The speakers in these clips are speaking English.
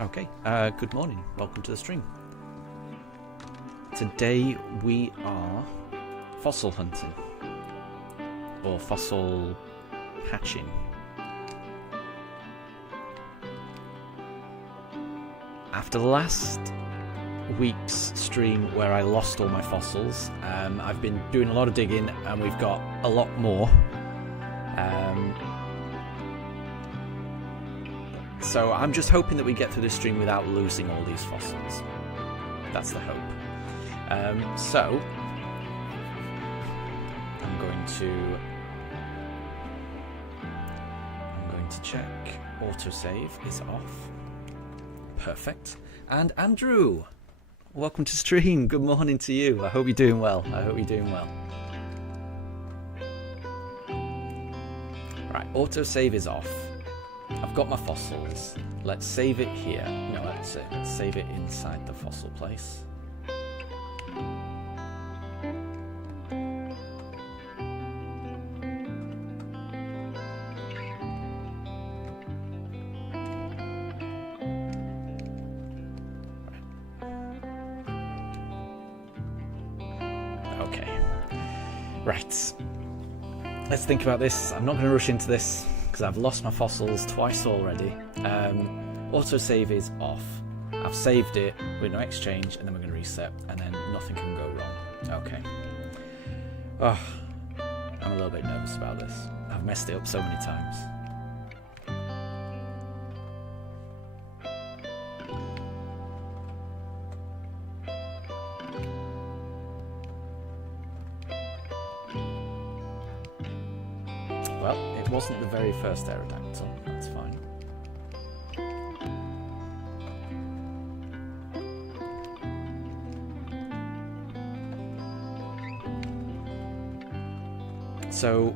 Okay, good morning. Welcome to the stream. Today we are fossil hunting. Or fossil hatching. After the last week's stream where I lost all my fossils, I've been doing a lot of digging and we've got a lot more. So I'm just hoping that we get through this stream without losing all these fossils. That's the hope. So I'm going to check. Autosave is off. Perfect. And Andrew, welcome to stream. Good morning to you. I hope you're doing well. Right, autosave is off. I've got my fossils. Let's save it here. No, let's save it inside the fossil place. Okay. Right. Let's think about this. I'm not going to rush into this, because I've lost my fossils twice already. Autosave is off. I've saved it with no exchange, and then we're going to reset, and then nothing can go wrong. Okay. Oh, I'm a little bit nervous about this. I've messed it up so many times. Well, it wasn't the very first Aerodactyl, that's fine. So,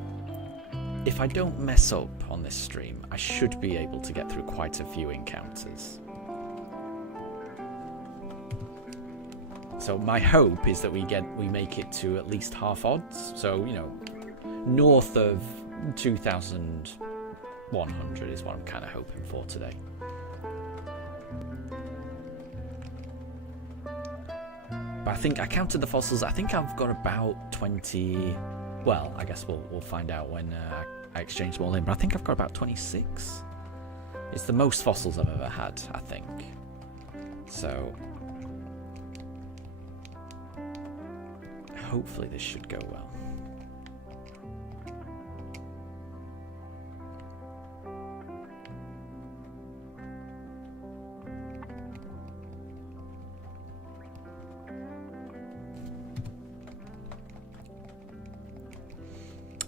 if I don't mess up on this stream, I should be able to get through quite a few encounters. So my hope is that we make it to at least half odds, so, you know, north of 2,100 is what I'm kind of hoping for today. But I think I counted the fossils. I think I've got about 20. Well, I guess we'll find out when I exchange them all in. But I think I've got about 26. It's the most fossils I've ever had, I think. So hopefully this should go well.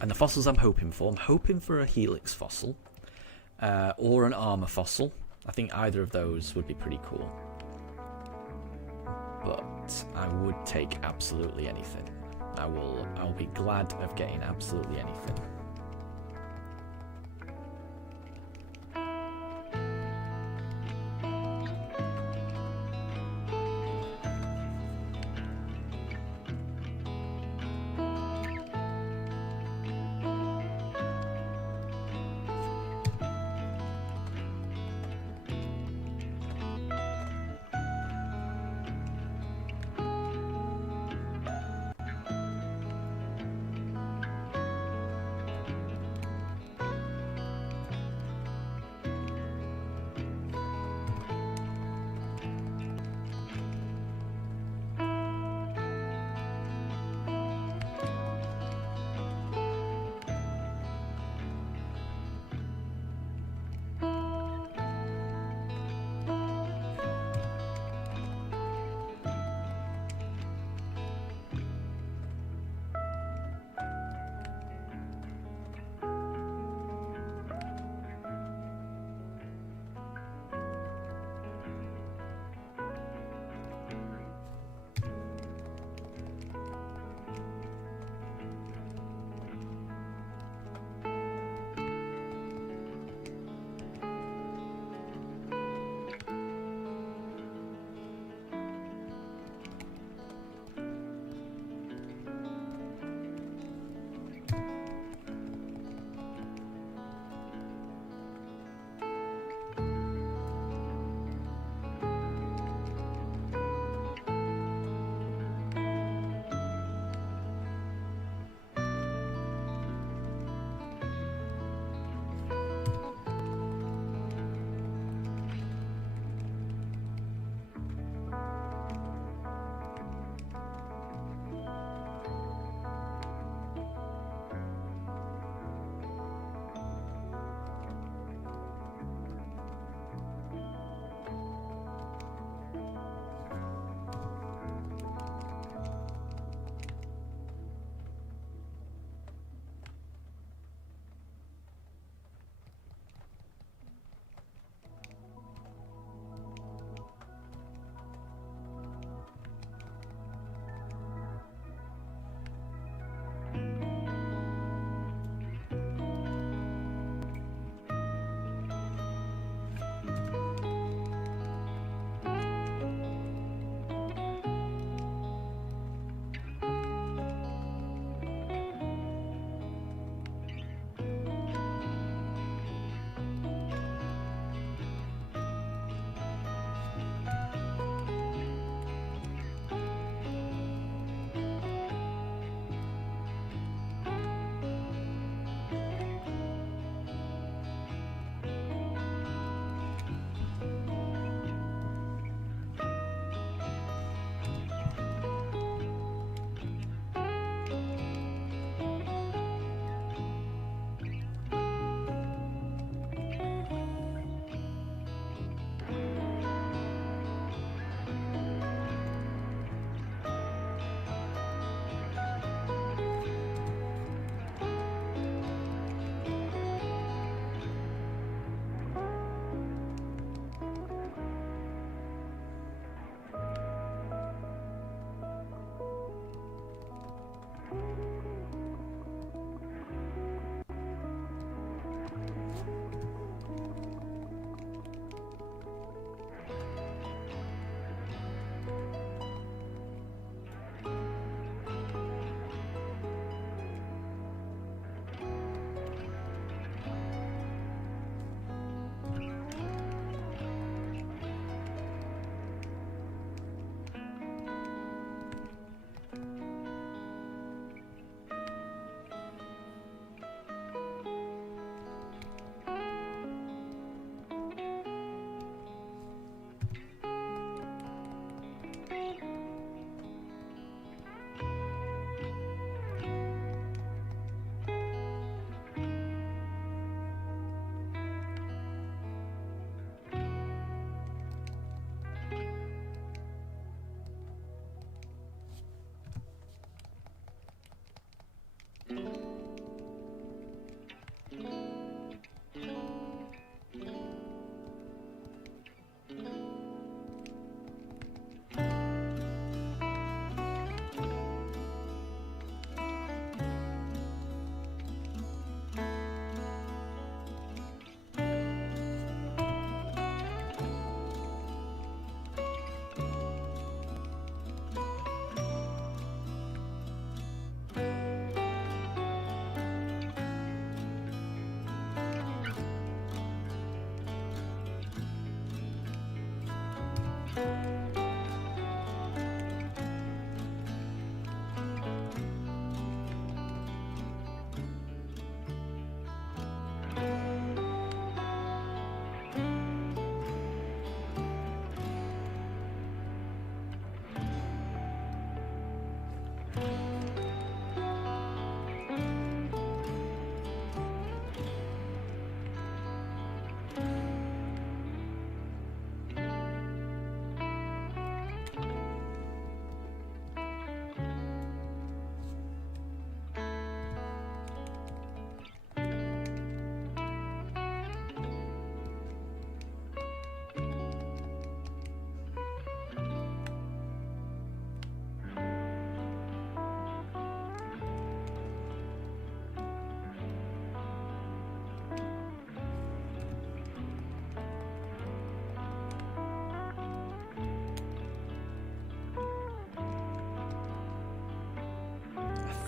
And the fossils I'm hoping for a helix fossil or an armor fossil. I think either of those would be pretty cool. But I would take absolutely anything. I will be glad of getting absolutely anything.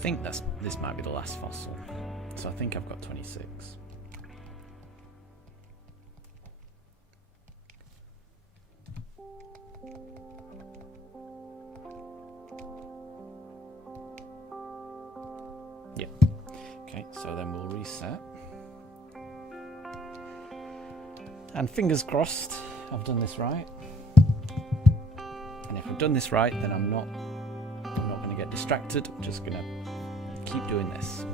think this might be the last fossil. So I think I've got 26. Yeah. Okay, so then we'll reset. And fingers crossed I've done this right. And if I've done this right, then I'm not going to get distracted. I'm just going to keep doing this.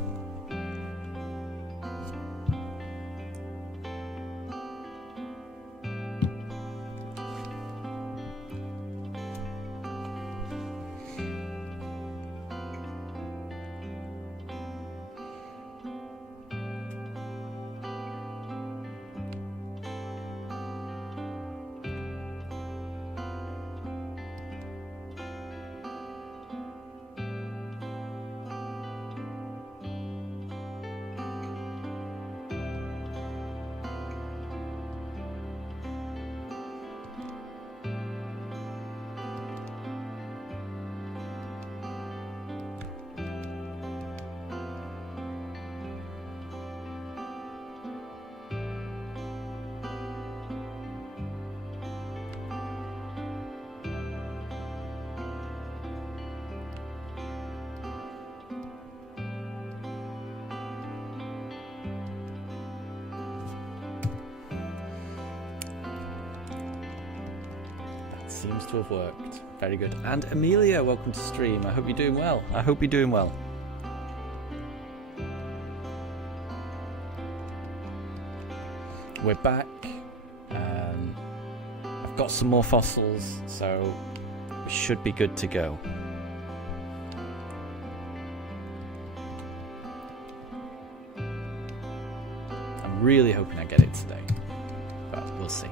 Seems to have worked. Very good. And Amelia, welcome to stream. I hope you're doing well. I hope you're doing well. We're back. I've got some more fossils, so we should be good to go. I'm really hoping I get it today, but we'll see.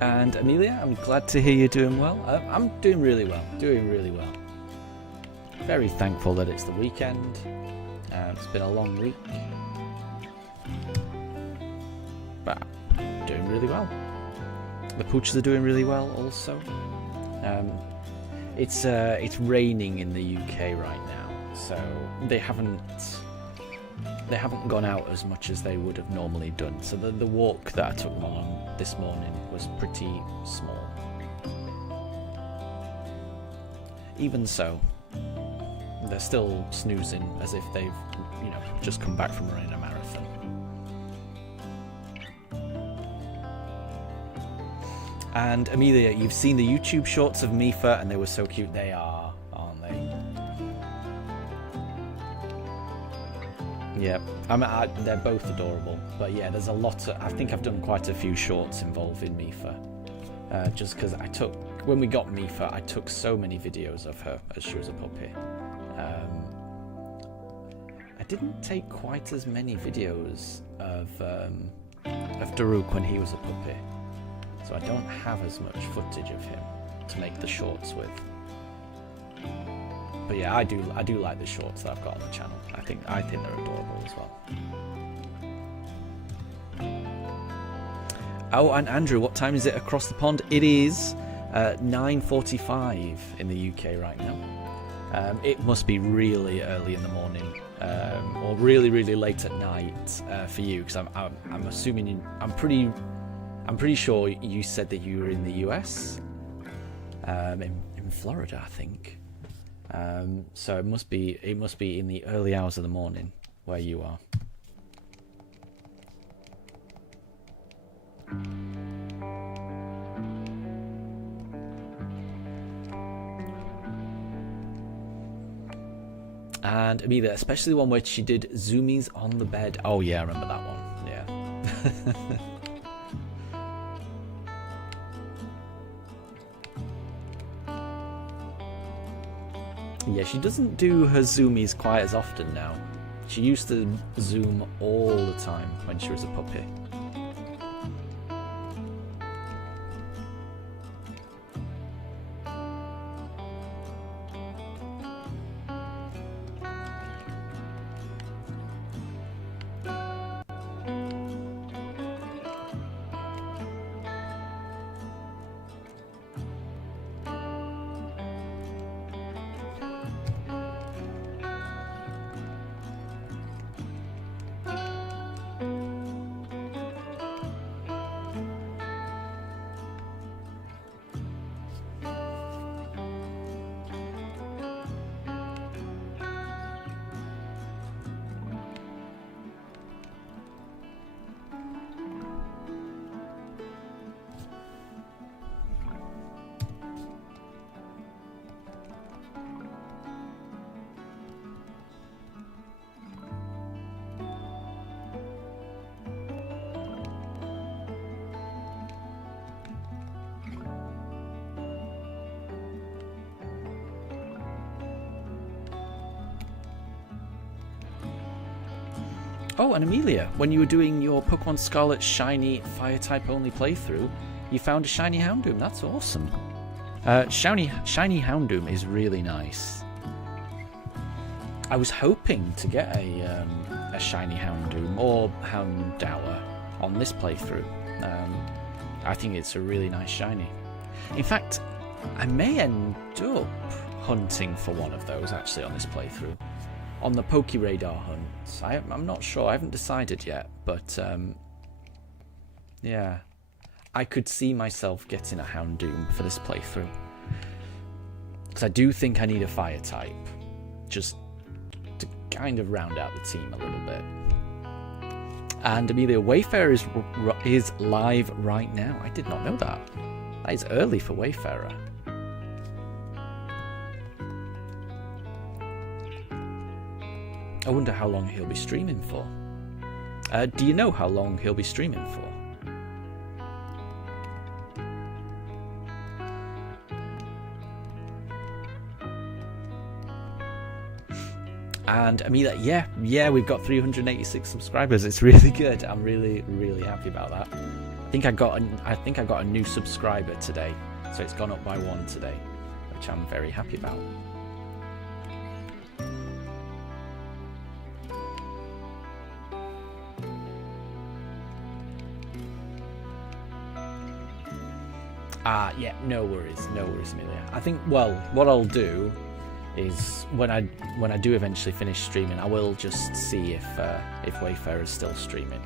And Amelia, I'm glad to hear you're doing well. I'm doing really well, Very thankful that it's the weekend. It's been a long week, but doing really well. The pooches are doing really well also. It's raining in the UK right now, so they haven't gone out as much as they would have normally done. So the walk that I took on this morning was pretty small. Even so, they're still snoozing as if they've, just come back from running a marathon. And Amelia, you've seen the YouTube shorts of Mifa, and they were so cute. They are, aren't they? Yeah, they're both adorable. But yeah, there's a lot I think I've done quite a few shorts involving Mifa. Just because when we got Mifa, I took so many videos of her as she was a puppy. I didn't take quite as many videos of Daruk when he was a puppy. So I don't have as much footage of him to make the shorts with. But yeah, I do like the shorts that I've got on the channel. I think they're adorable as well. Oh, and Andrew, what time is it across the pond? It is 9:45 in the UK right now. It must be really early in the morning, or really, really late at night for you, because I'm assuming I'm pretty sure you said that you were in the US, in Florida, I think. So it must be in the early hours of the morning where you are. And Amelia, especially the one where she did zoomies on the bed. Oh yeah, I remember that one. Yeah. Yeah, she doesn't do her zoomies quite as often now. She used to zoom all the time when she was a puppy. Oh, and Amelia, when you were doing your Pokemon Scarlet Shiny Fire-type only playthrough, you found a Shiny Houndoom. That's awesome. Shiny Houndoom is really nice. I was hoping to get a Shiny Houndoom or Houndour on this playthrough. I think it's a really nice Shiny. In fact, I may end up hunting for one of those actually on this playthrough. On the Pokeradar hunt. I'm not sure, I haven't decided yet, but yeah. I could see myself getting a Houndoom for this playthrough. Because I do think I need a Fire type. Just to kind of round out the team a little bit. And Amelia, Wayfarer is live right now. I did not know that. That is early for Wayfarer. I wonder how long he'll be streaming for. Do you know how long he'll be streaming for? And Amelia, yeah, we've got 386 subscribers. It's really good. I'm really, really happy about that. I think I got a new subscriber today, so it's gone up by 1 today, which I'm very happy about. Yeah, no worries, Amelia. I think, well, what I'll do is when I do eventually finish streaming, I will just see if Wayfarer is still streaming,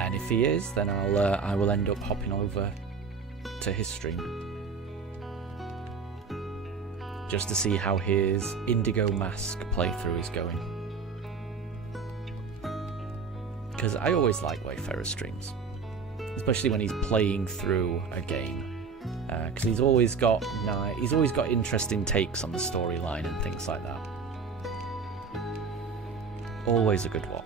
and if he is, then I will end up hopping over to his stream just to see how his Indigo Mask playthrough is going, because I always like Wayfarer's streams, especially when he's playing through a game. Because he's always got interesting takes on the storyline and things like that. Always a good watch.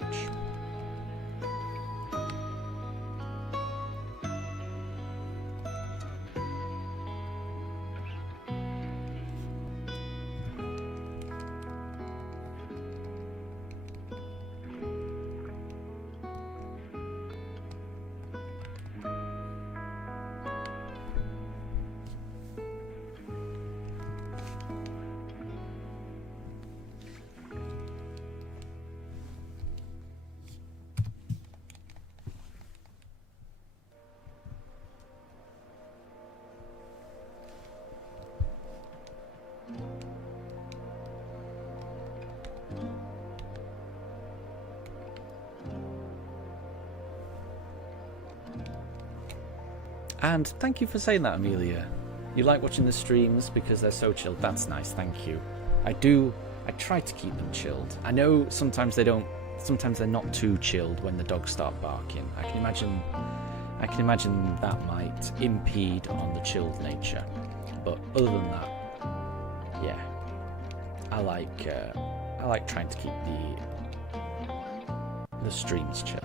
And thank you for saying that, Amelia. You like watching the streams because they're so chilled. That's nice, thank you. I try to keep them chilled. I know sometimes they don't. Sometimes they're not too chilled when the dogs start barking. I can imagine that might impede on the chilled nature. But other than that, yeah, I like trying to keep the streams chill.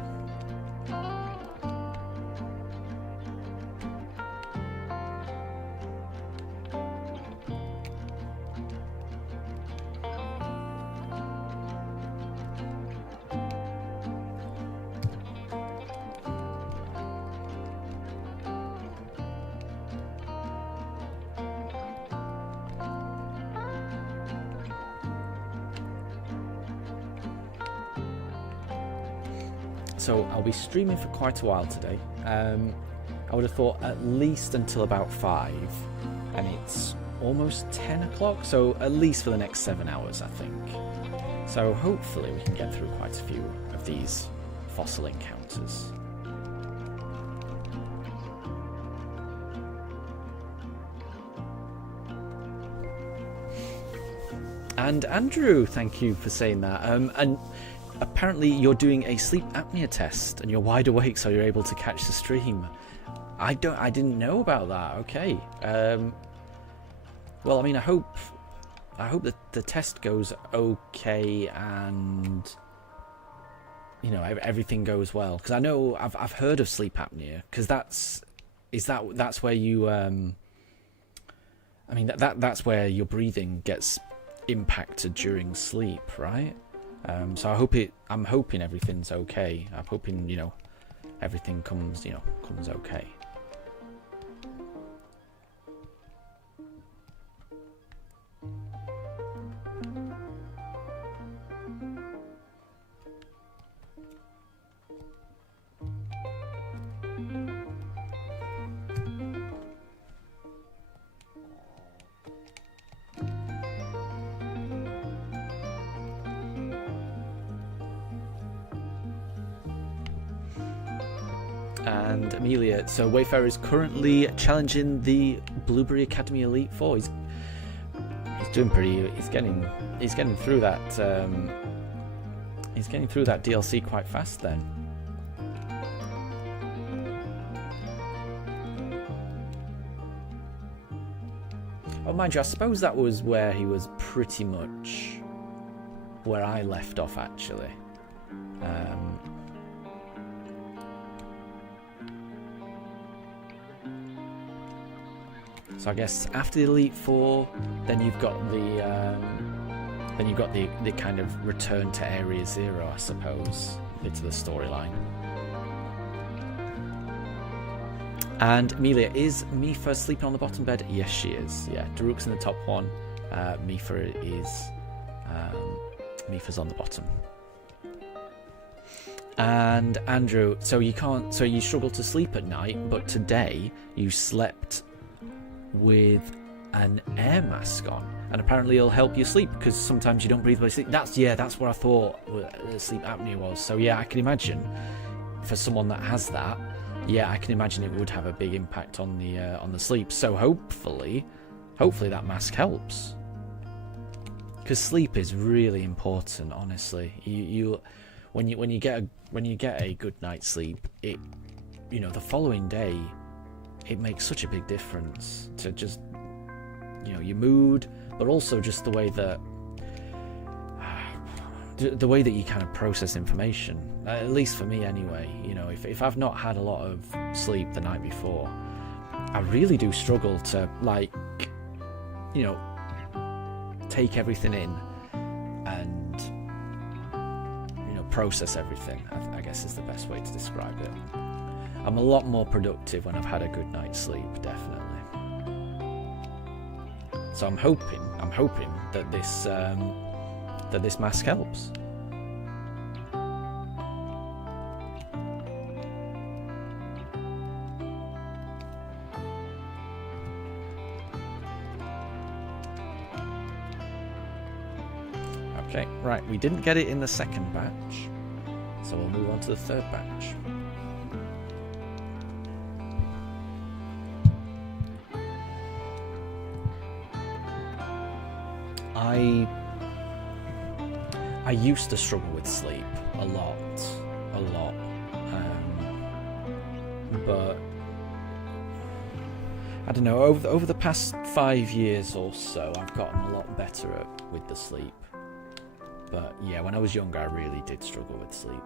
So I'll be streaming for quite a while today. I would have thought at least until about 5, and it's almost 10 o'clock, so at least for the next 7 hours, I think. So hopefully we can get through quite a few of these fossil encounters. And Andrew, thank you for saying that. And apparently you're doing a sleep apnea test and you're wide awake, so you're able to catch the stream. I didn't know about that. Okay. Well, I mean, I hope that the test goes okay and everything goes well, because I know I've heard of sleep apnea, because that's where you that's where your breathing gets impacted during sleep, right? So I'm hoping everything's okay. I'm hoping, everything comes okay. And Amelia, so Wayfarer is currently challenging the Blueberry Academy Elite Four. He's doing pretty. He's getting through that. He's getting through that DLC quite fast then. Oh, mind you, I suppose that was where he was pretty much where I left off, actually. So I guess after the Elite Four, then you've got the kind of return to Area Zero, I suppose, bit of the storyline. And Amelia, is Mifa sleeping on the bottom bed? Yes, she is. Yeah, Daruk's in the top one. Mifa's on the bottom. And Andrew, so you struggle to sleep at night, but today you slept with an air mask on, and apparently it'll help you sleep, because sometimes you don't breathe while you sleep. That's what I thought sleep apnea was. So yeah, I can imagine for someone that has that, yeah, I can imagine it would have a big impact on the sleep. So hopefully that mask helps, because sleep is really important. Honestly, when you get a good night's sleep, it the following day, it makes such a big difference to just your mood, but also just the way that you kind of process information. At least for me, anyway. If I've not had a lot of sleep the night before, I really do struggle to take everything in and process everything. I guess is the best way to describe it. I'm a lot more productive when I've had a good night's sleep, definitely. So I'm hoping that this mask helps. Okay, right, we didn't get it in the second batch, so we'll move on to the third batch. I used to struggle with sleep a lot, but I don't know. Over the past 5 years or so, I've gotten a lot better with the sleep. But yeah, when I was younger, I really did struggle with sleep.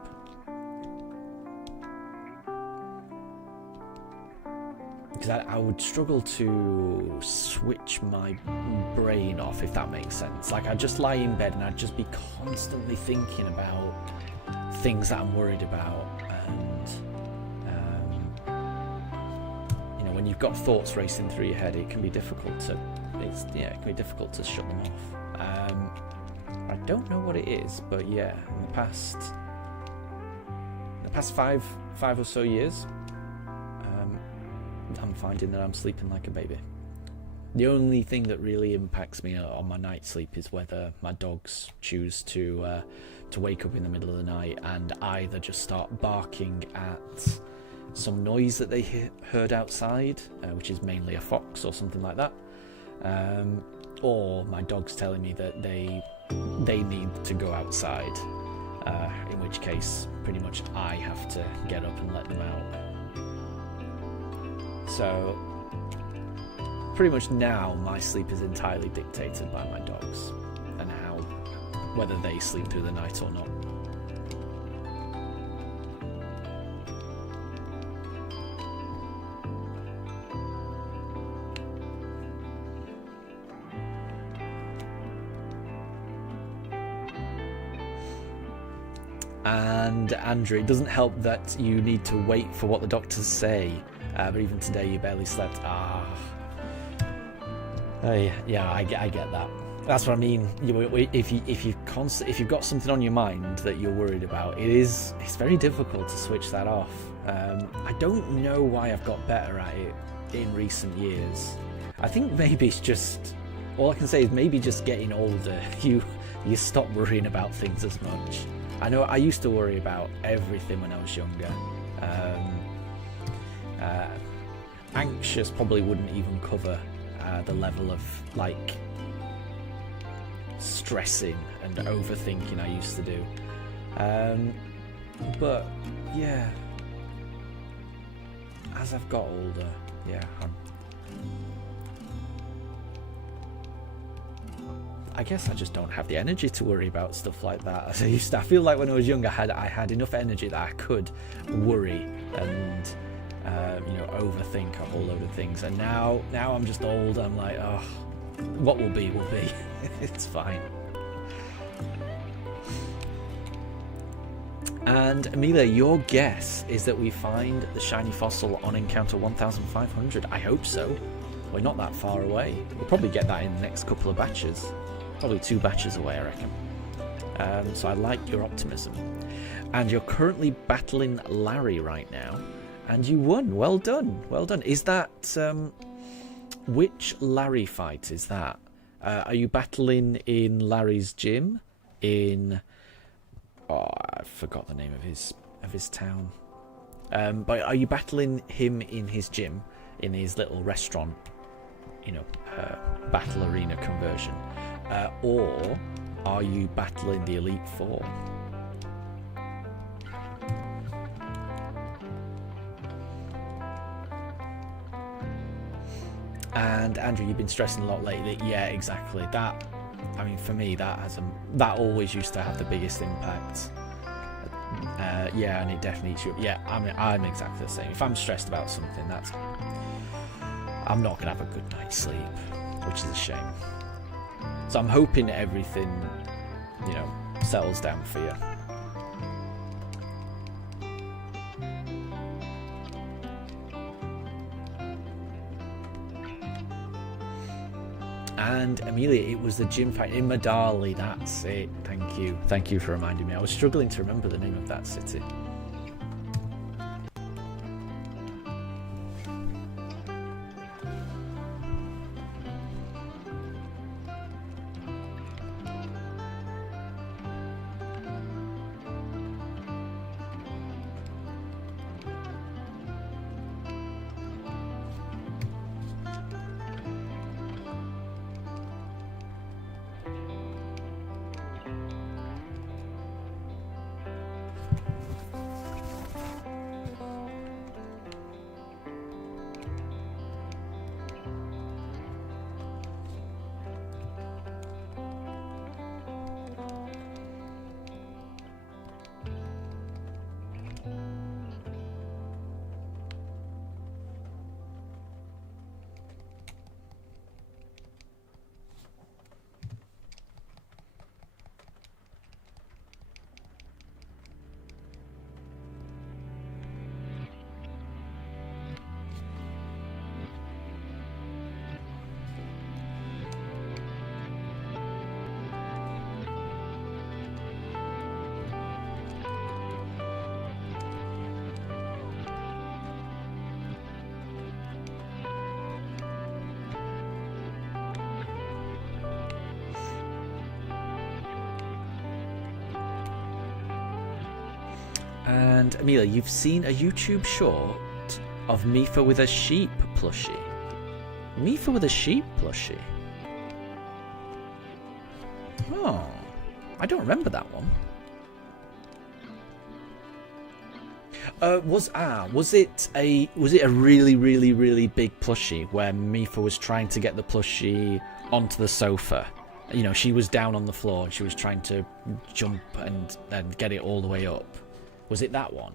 Because I would struggle to switch my brain off, if that makes sense. Like, I'd just lie in bed and I'd just be constantly thinking about things that I'm worried about. And, you know, when you've got thoughts racing through your head, it can be difficult to, it can be difficult to shut them off. I don't know what it is, but yeah, in the past five or so years, I'm finding that I'm sleeping like a baby. The only thing that really impacts me on my night sleep is whether my dogs choose to wake up in the middle of the night and either just start barking at some noise that they heard outside, which is mainly a fox or something like that, or my dog's telling me that they need to go outside, in which case pretty much I have to get up and let them out. So pretty much now my sleep is entirely dictated by my dogs and whether they sleep through the night or not. And Andrew, it doesn't help that you need to wait for what the doctors say, but even today you barely slept. Yeah, I get that. That's what I mean. If you've got something on your mind that you're worried about, it's very difficult to switch that off. I don't know why I've got better at it in recent years. I think maybe it's just, all I can say is maybe just getting older, you stop worrying about things as much. I know I used to worry about everything when I was younger. Anxious probably wouldn't even cover the level of like stressing and overthinking I used to do. But yeah, as I've got older, yeah, I guess I just don't have the energy to worry about stuff like that as I used to. I feel like when I was younger, I had enough energy that I could worry and overthink a whole load of things. And now I'm just old. I'm like, oh, what will be will be. It's fine. And Amelia, your guess is that we find the shiny fossil on encounter 1500. I hope so. We're not that far away. We'll probably get that in the next couple of batches. Probably 2 batches away, I reckon. So I like your optimism. And you're currently battling Larry right now. And you won. Well done. Well done. Is that... which Larry fight is that? Are you battling in Larry's gym? In... Oh, I forgot the name of his town. But are you battling him in his gym? In his little restaurant? Battle arena conversion? Or are you battling the Elite Four? And Andrew, you've been stressing a lot lately. Yeah, exactly. That, I mean, for me, that always used to have the biggest impact. Yeah, and it definitely eats you up. Yeah, I'm exactly the same. If I'm stressed about something, I'm not gonna have a good night's sleep, which is a shame. So I'm hoping everything, settles down for you. And Amelia, it was the gym fight in Madali. That's it. Thank you. Thank you for reminding me. I was struggling to remember the name of that city. And Amelia, you've seen a YouTube short of Mifa with a sheep plushie. Mifa with a sheep plushie? Oh, I don't remember that one. Was it a really, really, really big plushie where Mifa was trying to get the plushie onto the sofa? You know, she was down on the floor and she was trying to jump and get it all the way up. Was it that one?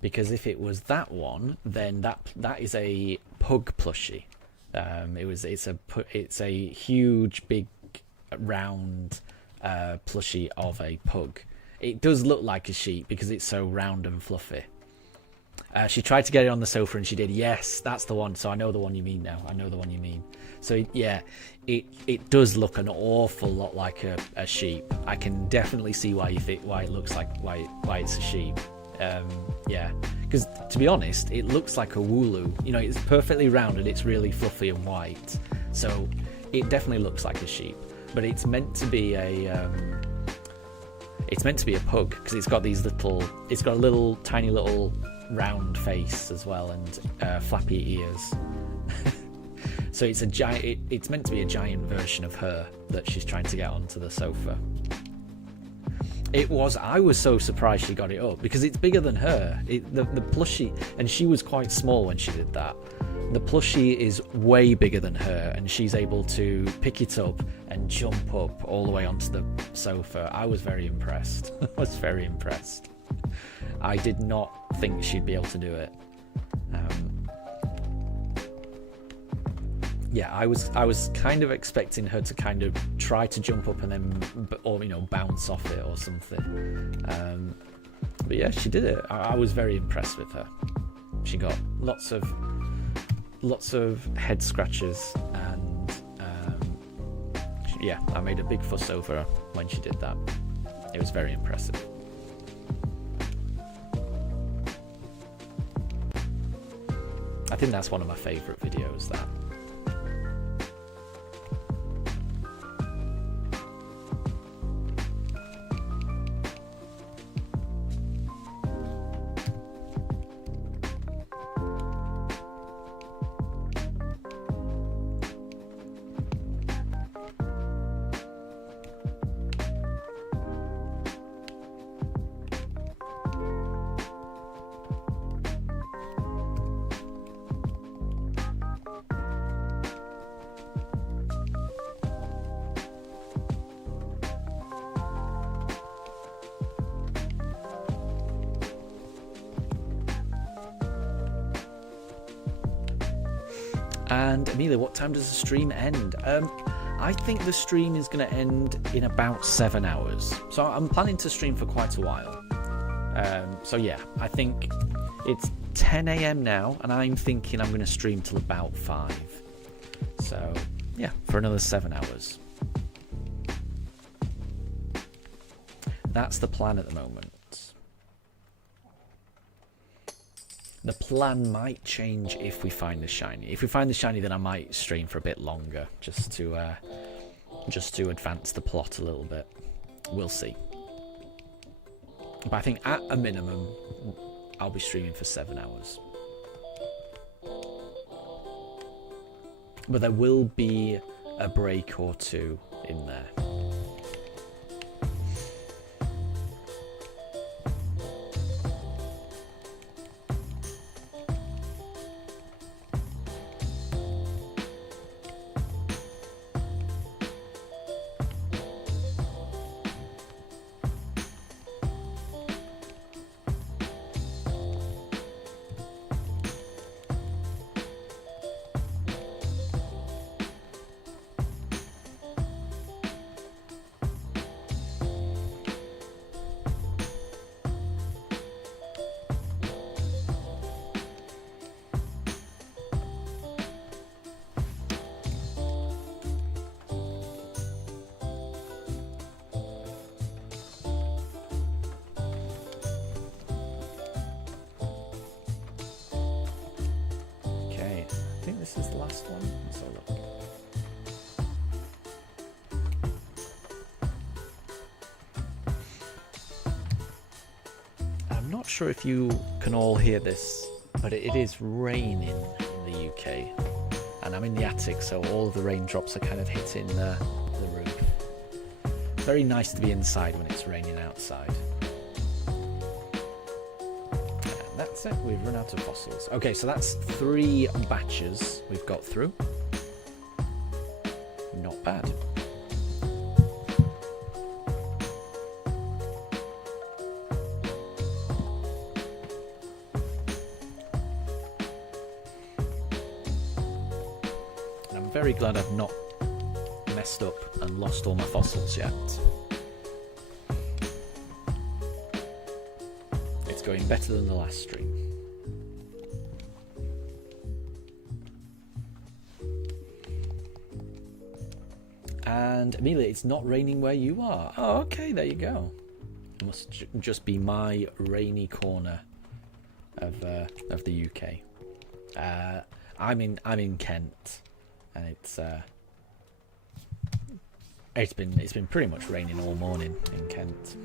Because if it was that one, then that is a pug plushie. It's a huge, big, round plushie of a pug. It does look like a sheep because it's so round and fluffy. She tried to get it on the sofa and she did. Yes, that's the one. So I know the one you mean now. I know the one you mean. So yeah, it does look an awful lot like a sheep. I can definitely see why it looks like why it's a sheep. Yeah, because to be honest, it looks like a wooloo. You know, it's perfectly round and it's really fluffy and white. So it definitely looks like a sheep, but it's meant to be a pug because it's got a little tiny little round face as well and flappy ears. So it's a giant. It's meant to be a giant version of her that she's trying to get onto the sofa. I was so surprised she got it up because it's bigger than her. The plushie, and she was quite small when she did that. The plushie is way bigger than her, and she's able to pick it up and jump up all the way onto the sofa. I was very impressed. I was very impressed. I did not think she'd be able to do it. Yeah, I was kind of expecting her to kind of try to jump up and then, or bounce off it or something. But yeah, she did it. I was very impressed with her. She got lots of head scratches, and yeah, I made a big fuss over her when she did that. It was very impressive. I think that's one of my favourite videos, that. And Amelia, what time does the stream end? I think the stream is going to end in about 7 hours. So I'm planning to stream for quite a while. So yeah, I think it's 10 a.m. now, and I'm thinking I'm going to stream till about 5. So yeah, for another 7 hours. That's the plan at the moment. The plan might change if we find the shiny. If we find the shiny, then I might stream for a bit longer, just to advance the plot a little bit. We'll see. But I think at a minimum, I'll be streaming for 7 hours. But there will be a break or two in there. think this is the last one. Let's have a look. I'm not sure if you can all hear this, but it is raining in the UK. And I'm in the attic, so all of the raindrops are kind of hitting the roof. Very nice to be inside when it's raining outside. And that's it, we've run out of fossils. Okay, so that's 3 batches we've got through. Not bad. And I'm very glad I've not messed up and lost all my fossils yet. It's going better than the last stream. And Amelia, it's not raining where you are. Oh, okay, there you go. It must just be my rainy corner of the UK. I'm in Kent, and it's been pretty much raining all morning in Kent.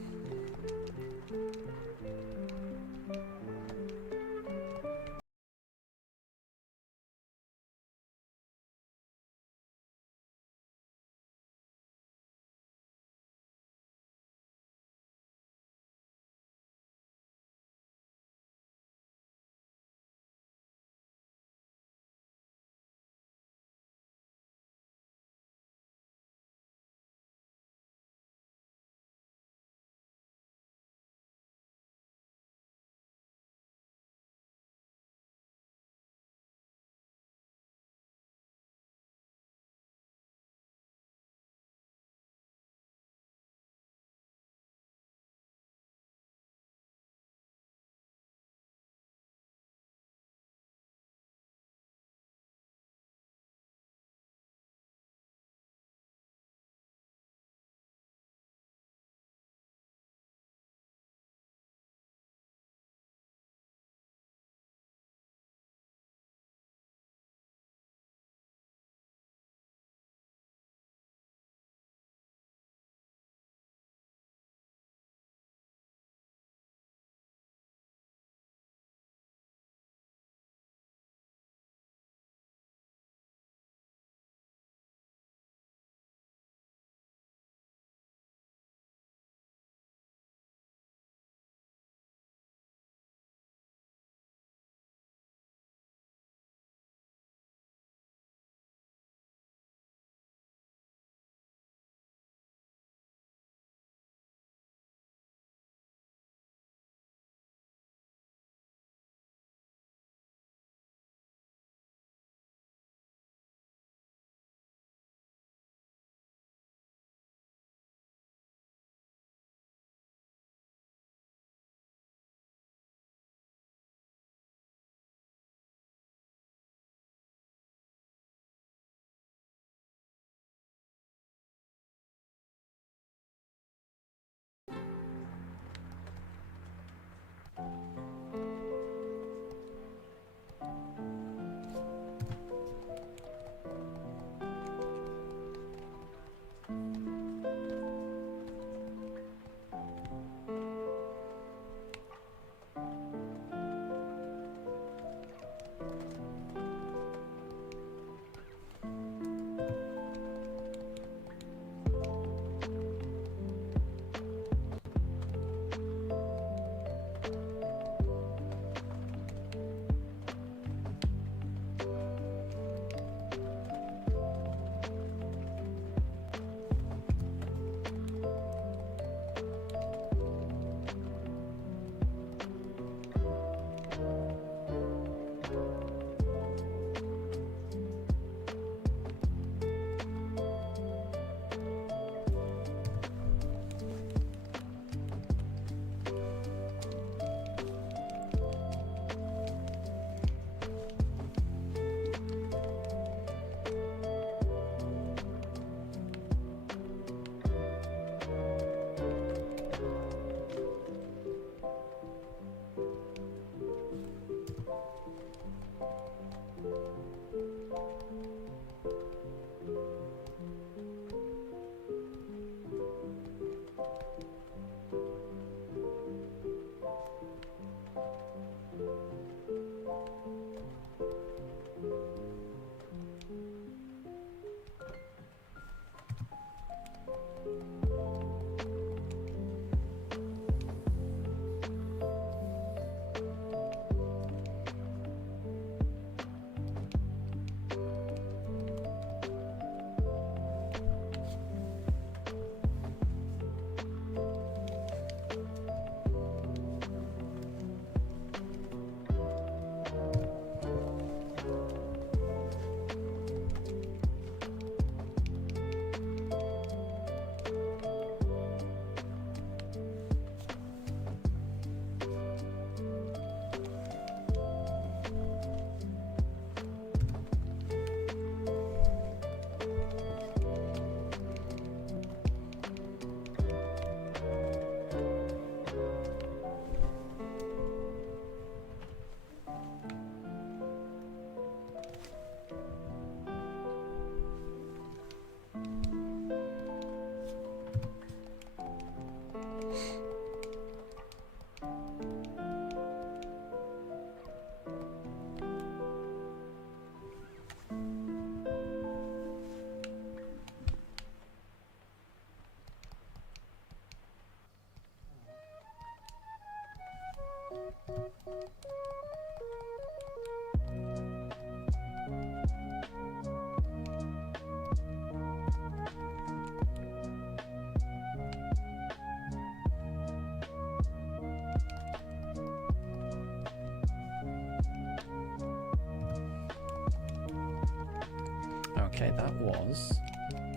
Okay, that was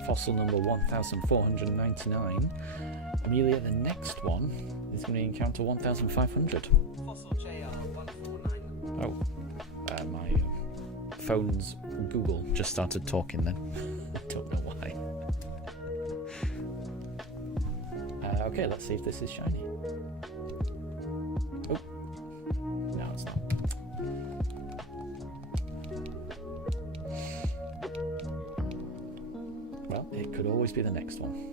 fossil number 1499. Amelia, the next one is going to encounter 1500. Fossil JR 149. Oh, my phone's Google just started talking then. I don't know why. Okay, let's see if this is shiny. Oh, no, it's not. Well, it could always be the next one.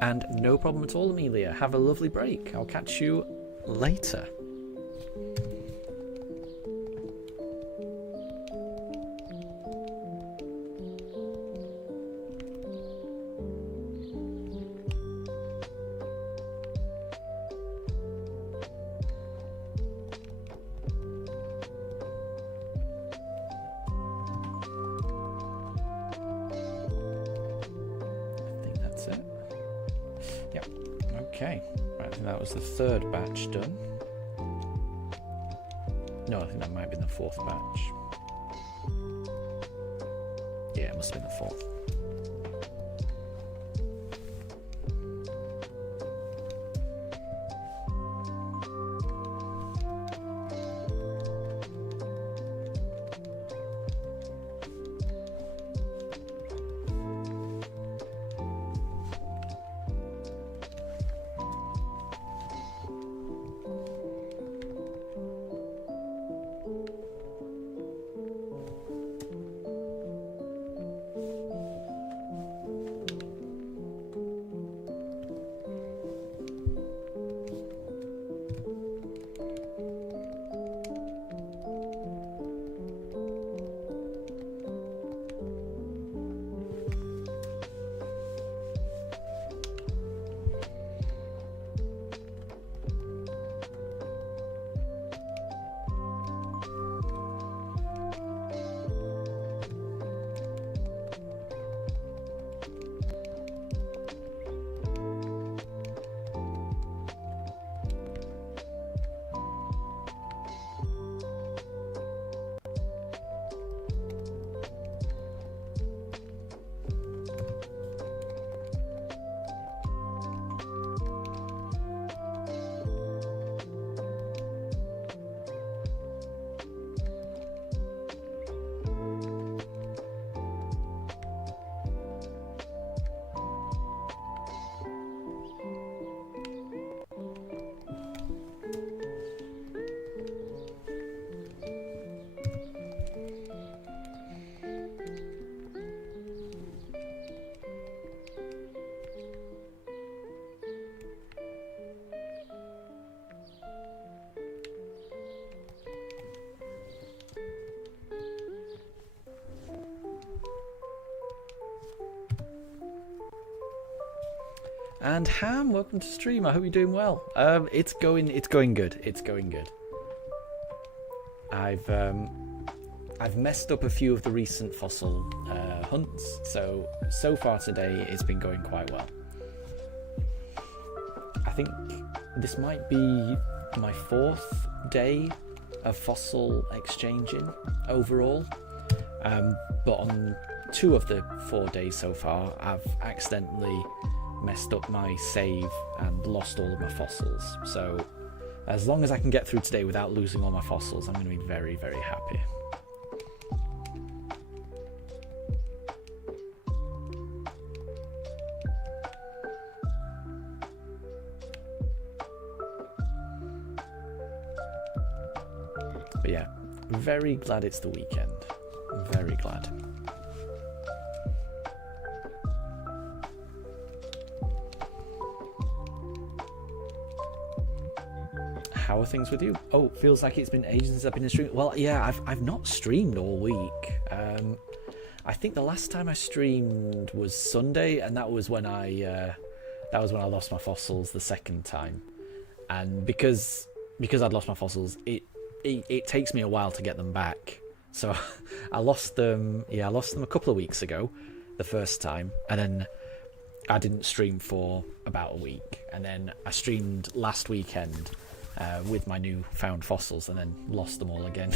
And no problem at all, Amelia. Have a lovely break. I'll catch you later. Okay, right, I think that was the third batch done. No, I think that might have been the fourth batch. Yeah, it must have been the fourth. And Ham, welcome to stream. I hope you're doing well. It's going good. It's going good. I've messed up a few of the recent fossil hunts, so far today it's been going quite well. I think this might be my 4th day of fossil exchanging overall. But on 2 of the 4 days so far, I've accidentally messed up my save and lost all of my fossils. So as long as I can get through today without losing all my fossils, I'm going to be very, very happy. But yeah, very glad it's the weekend. Very glad. How are things with you? Oh, feels like it's been ages since I've been streaming. Well, yeah, I've not streamed all week. I think the last time I streamed was Sunday, and that was when I lost my fossils the second time. And because I'd lost my fossils, it takes me a while to get them back. So I lost them a couple of weeks ago, the first time, and then I didn't stream for about a week, and then I streamed last weekend with my new found fossils, and then lost them all again.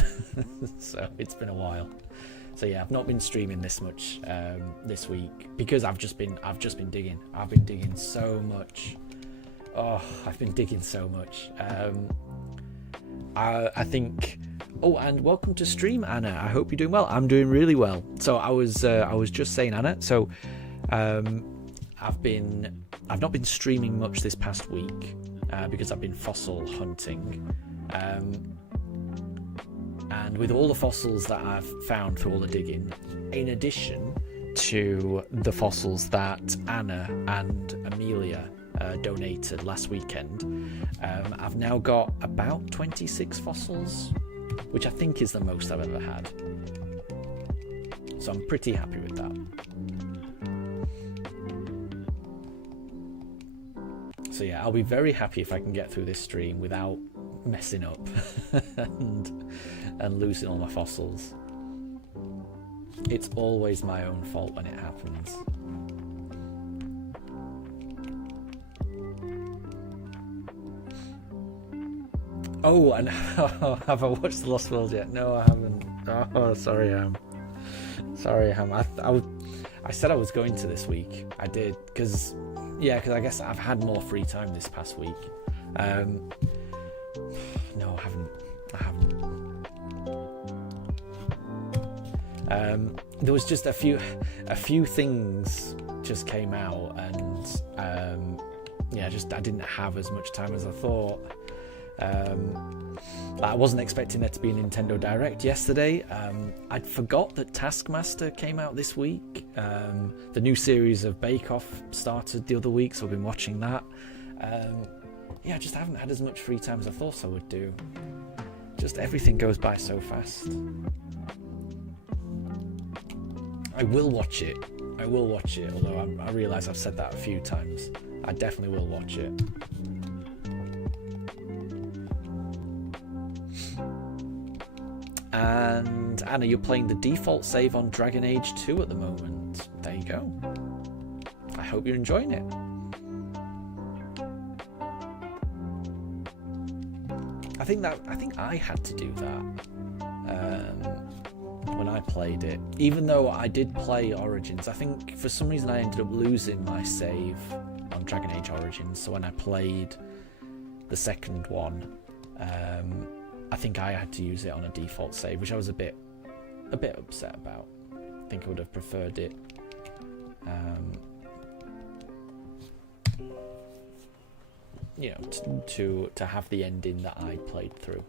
So it's been a while. So yeah, I've not been streaming this much this week because I've just been digging. I've been digging so much. Oh, I've been digging so much. I think. Oh, and welcome to stream, Anna. I hope you're doing well. I'm doing really well. So I was just saying, Anna. So I've not been streaming much this past week because I've been fossil hunting. And with all the fossils that I've found through all the digging, in addition to the fossils that Anna and Amelia donated last weekend, I've now got about 26 fossils, which I think is the most I've ever had. So I'm pretty happy with that. So yeah, I'll be very happy if I can get through this stream without messing up and losing all my fossils. It's always my own fault when it happens. Oh, and have I watched The Lost World yet? No, I haven't. Oh, sorry, Ham. I said I was going to this week. I did, because I guess I've had more free time this past week. No, I haven't. There was just a few things just came out, and I didn't have as much time as I thought. I wasn't expecting there to be a Nintendo Direct yesterday. I'd forgot that Taskmaster came out this week. The new series of Bake Off started the other week, so I've been watching that. I just haven't had as much free time as I thought I would do. Just everything goes by so fast. I will watch it, although I realise I've said that a few times. I definitely will watch it. And Anna, you're playing the default save on Dragon Age 2 at the moment. There you go. I hope you're enjoying it. I think I had to do that when I played it. Even though I did play Origins, I think for some reason I ended up losing my save on Dragon Age Origins. So when I played the second one, I think I had to use it on a default save, which I was a bit upset about. I think I would have preferred it. To have the ending that I played through.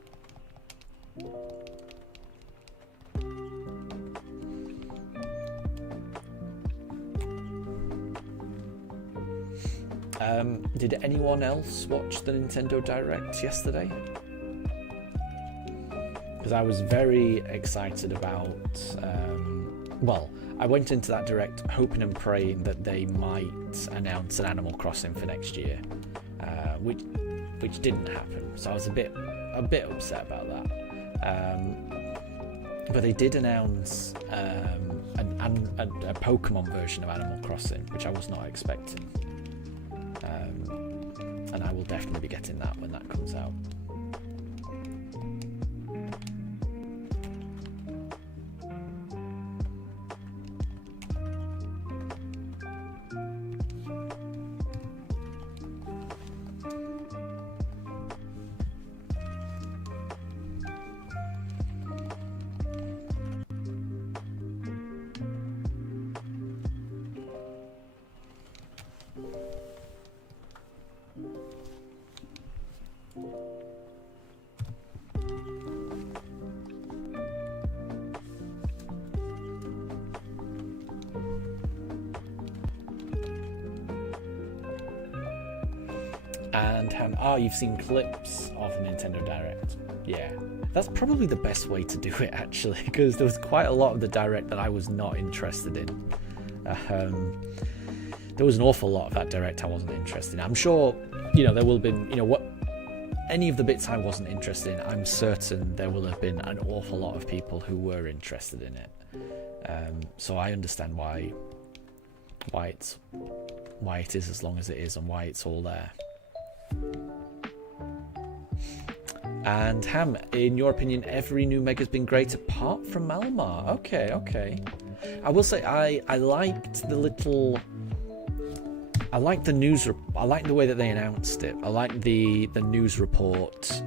Did anyone else watch the Nintendo Direct yesterday? Because I was very excited about. I went into that Direct hoping and praying that they might announce an Animal Crossing for next year, which didn't happen. So I was a bit upset about that. But they did announce a Pokemon version of Animal Crossing, which I was not expecting. And I will definitely be getting that when that comes out. And you've seen clips of the Nintendo Direct. Yeah, that's probably the best way to do it, actually, because there was quite a lot of the Direct that I was not interested in. There was an awful lot of that Direct I wasn't interested in. I'm sure, there will have been, any of the bits I wasn't interested in, I'm certain there will have been an awful lot of people who were interested in it. So I understand why it is as long as it is and why it's all there. And Ham, in your opinion, every new Mega's been great apart from Malamar. Okay. I will say I liked the news. I liked the way that they announced it. I liked the news report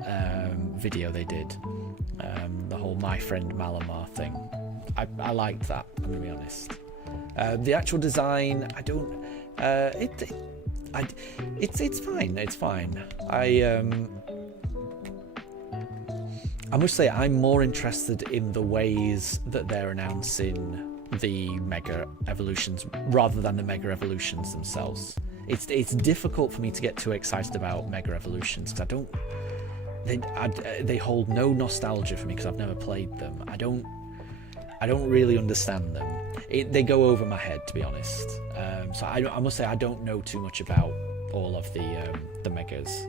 video they did. The whole My Friend Malamar thing. I liked that. I'm gonna be honest. The actual design, I don't. It's fine. It's fine. I must say I'm more interested in the ways that they're announcing the Mega Evolutions rather than the Mega Evolutions themselves. It's difficult for me to get too excited about Mega Evolutions because they hold no nostalgia for me because I've never played them. I don't really understand them. They go over my head, to be honest. So I must say I don't know too much about all of the Megas.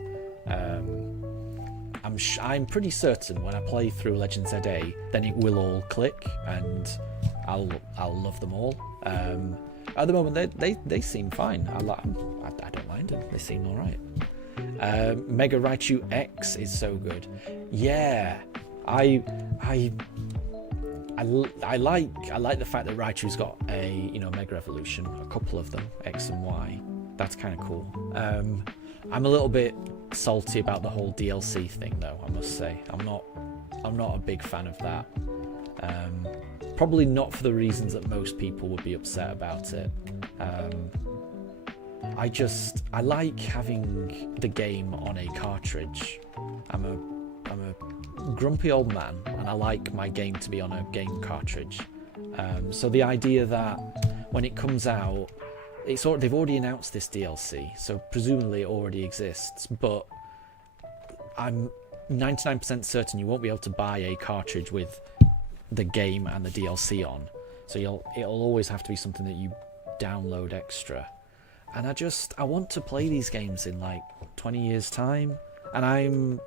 I'm pretty certain when I play through Legend ZA, then it will all click and I'll love them all. At the moment, they seem fine. I don't mind them. They seem all right. Mega Raichu X is so good. Yeah, I like the fact that Raichu's got a Mega Evolution, a couple of them, X and Y. That's kind of cool. I'm a little bit salty about the whole DLC thing, though. I must say, I'm not a big fan of that. Probably not for the reasons that most people would be upset about it. I like having the game on a cartridge. I'm a grumpy old man, and I like my game to be on a game cartridge. So the idea that when it comes out, they've already announced this DLC, so presumably it already exists, but I'm 99% certain you won't be able to buy a cartridge with the game and the DLC on. So it'll always have to be something that you download extra. And I want to play these games in like 20 years time, and I'm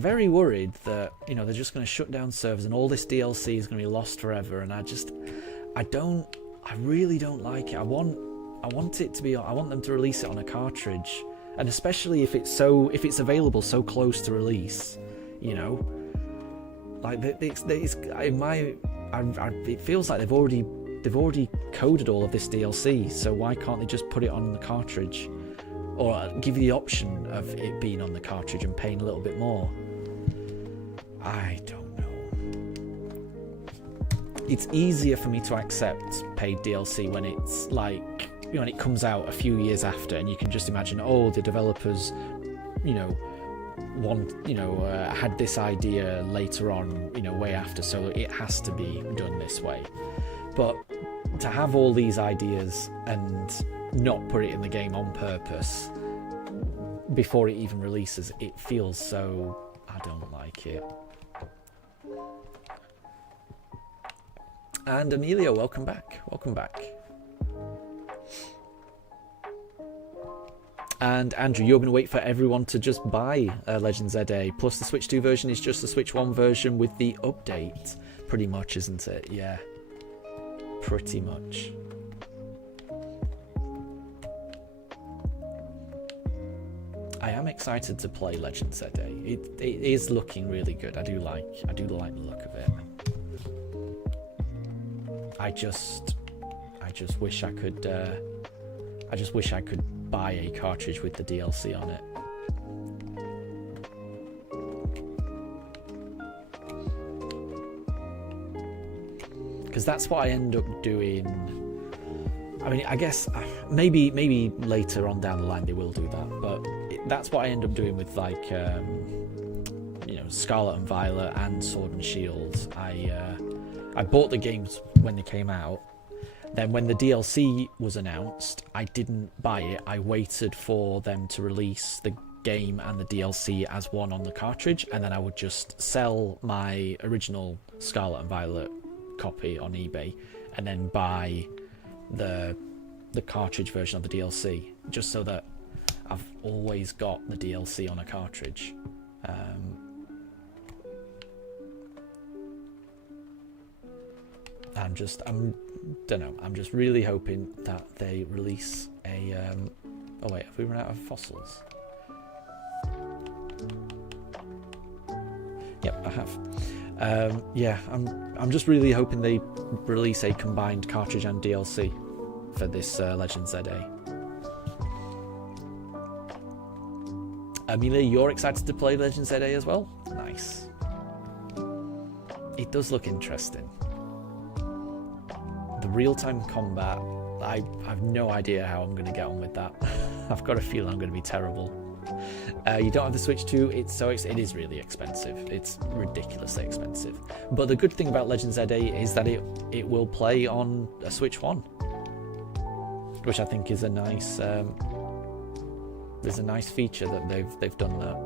very worried that they're just going to shut down servers and all this DLC is going to be lost forever. And I really don't like it. I want them to release it on a cartridge, and especially if it's available so close to release, like it feels like they've already coded all of this DLC. So why can't they just put it on the cartridge, or give you the option of it being on the cartridge and paying a little bit more? I don't know. It's easier for me to accept paid DLC when it's like, when it comes out a few years after, and you can just imagine, the developers, had this idea later on, way after, so it has to be done this way. But to have all these ideas and not put it in the game on purpose before it even releases, it feels so... I don't like it. And Emilio, welcome back. And Andrew, you're going to wait for everyone to just buy Legend ZA, plus the Switch 2 version is just the Switch 1 version with the update, pretty much, isn't it? Yeah, pretty much. I am excited to play Legend ZA. It is looking really good. I do like the look of it. I just wish I could. I just wish I could buy a cartridge with the DLC on it. Because that's what I end up doing. I mean, I guess maybe later on down the line they will do that, but that's what I end up doing with like Scarlet and Violet and Sword and Shield. I bought the games when they came out. Then when the DLC was announced, I didn't buy it. I waited for them to release the game and the DLC as one on the cartridge, and then I would just sell my original Scarlet and Violet copy on eBay, and then buy the cartridge version of the DLC, just so that I've always got the DLC on a cartridge. I'm just really hoping that they release a oh wait, have we run out of fossils? Yep, I have. Yeah, I'm just really hoping they release a combined cartridge and DLC for this Legend ZA. Amelia, you're excited to play Legend ZA as well? Nice. It does look interesting. The real-time combat, I have no idea how I'm going to get on with that. I've got a feeling I'm going to be terrible. You don't have the Switch 2, it is really expensive. It's ridiculously expensive. But the good thing about Legend ZA is that it will play on a Switch 1, which I think is a nice there's a nice feature that they've done that.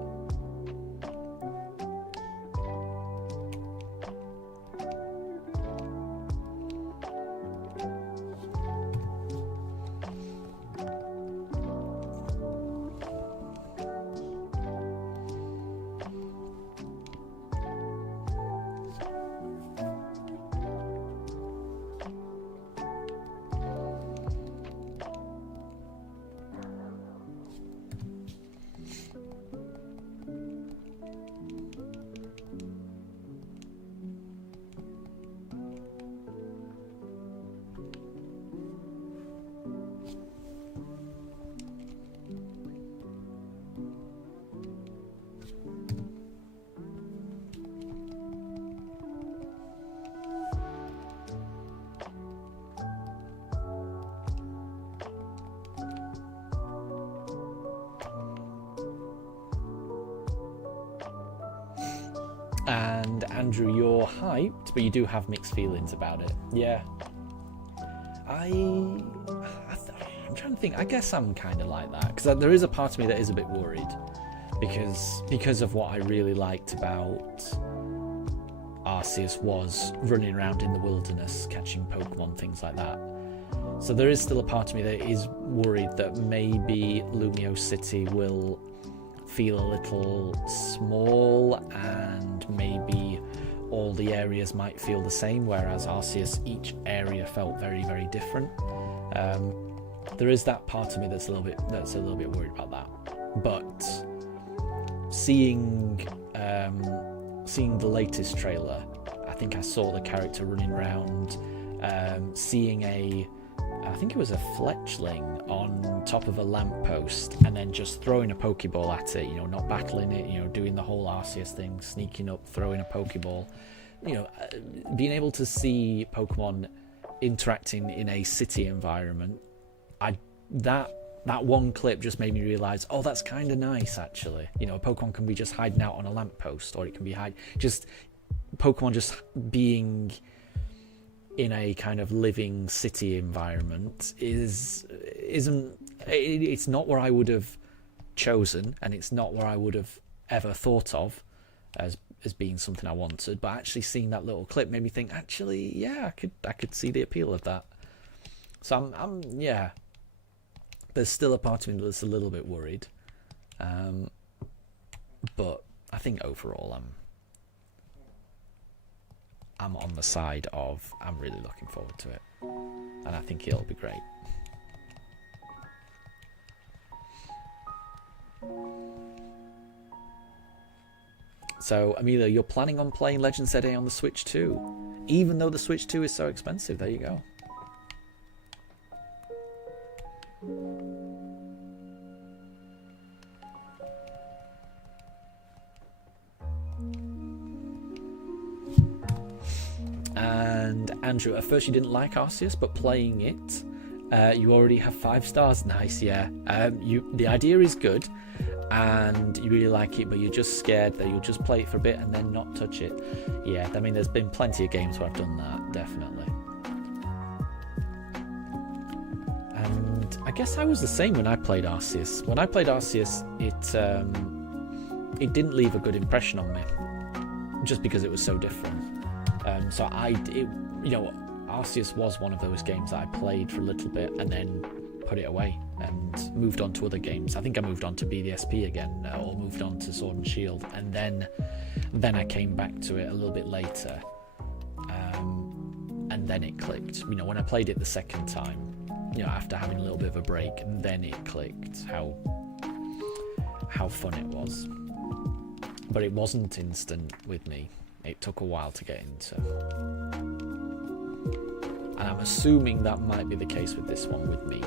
And Andrew, you're hyped, but you do have mixed feelings about it. Yeah. I'm trying to think. I guess I'm kind of like that, because there is a part of me that is a bit worried, because of what I really liked about Arceus was running around in the wilderness, catching Pokemon, things like that. So there is still a part of me that is worried that maybe Lumio City will feel a little small, and maybe all the areas might feel the same, whereas Arceus, each area felt very, very different. There is that part of me that's a little bit worried about that. But seeing the latest trailer, I think I saw the character running around, seeing I think it was a fletchling on top of a lamppost, and then just throwing a Pokeball at it, not battling it, doing the whole Arceus thing, sneaking up, throwing a Pokeball, being able to see Pokemon interacting in a city environment. That one clip just made me realise, oh, that's kind of nice, actually. A Pokemon can be just hiding out on a lamppost, or it can be Pokemon just being in a kind of living city environment it's not where I would have chosen, and it's not where I would have ever thought of as being something I wanted. But actually seeing that little clip made me think, actually, yeah, I could see the appeal of that. So I'm yeah, there's still a part of me that's a little bit worried, but I think overall I'm on the side of I'm really looking forward to it, and I think it'll be great. So Amelia, you're planning on playing Legend ZA on the Switch 2, even though the Switch 2 is so expensive. There you go. And Andrew, at first you didn't like Arceus, but playing it, you already have 5 stars. Nice, yeah. The idea is good, and you really like it, but you're just scared that you'll just play it for a bit and then not touch it. Yeah, I mean, there's been plenty of games where I've done that, definitely. And I guess I was the same when I played Arceus. When I played Arceus, it didn't leave a good impression on me, just because it was so different. So Arceus was one of those games that I played for a little bit and then put it away and moved on to other games. I think I moved on to BDSP again, or moved on to Sword and Shield, and then I came back to it a little bit later, and then it clicked. When I played it the second time, after having a little bit of a break, and then it clicked how fun it was. But it wasn't instant with me. It took a while to get into. And I'm assuming that might be the case with this one with me.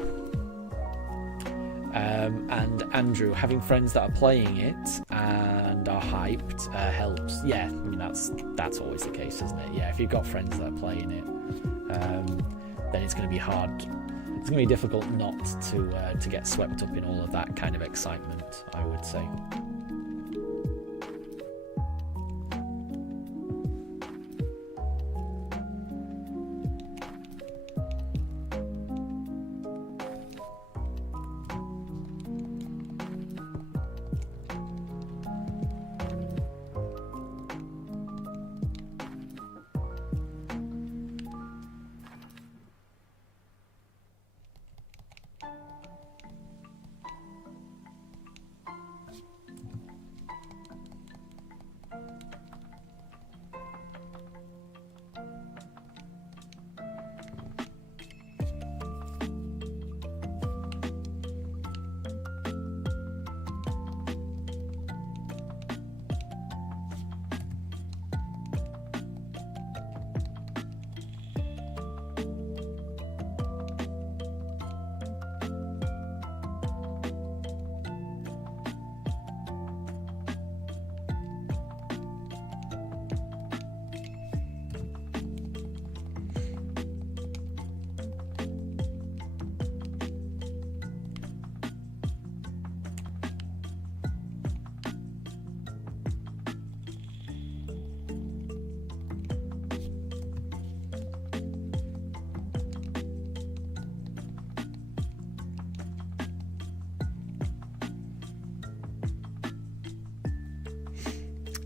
And Andrew, having friends that are playing it and are hyped helps. Yeah, that's always the case, isn't it? Yeah, if you've got friends that are playing it, then it's going to be hard. It's going to be difficult not to get swept up in all of that kind of excitement, I would say.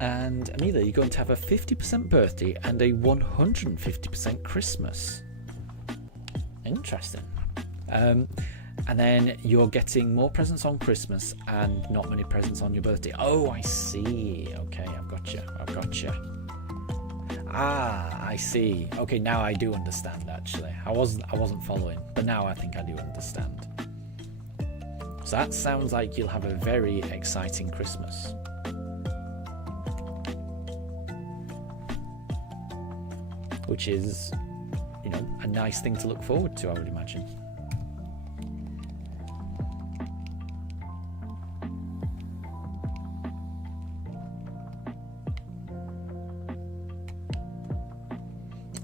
And Amelia, you're going to have a 50% birthday and a 150% Christmas. Interesting. And then you're getting more presents on Christmas and not many presents on your birthday. Oh, I see. Okay, I've got you. Ah, I see. Okay, now I do understand, actually. I wasn't following, but now I think I do understand. So that sounds like you'll have a very exciting Christmas. Which is, a nice thing to look forward to, I would imagine.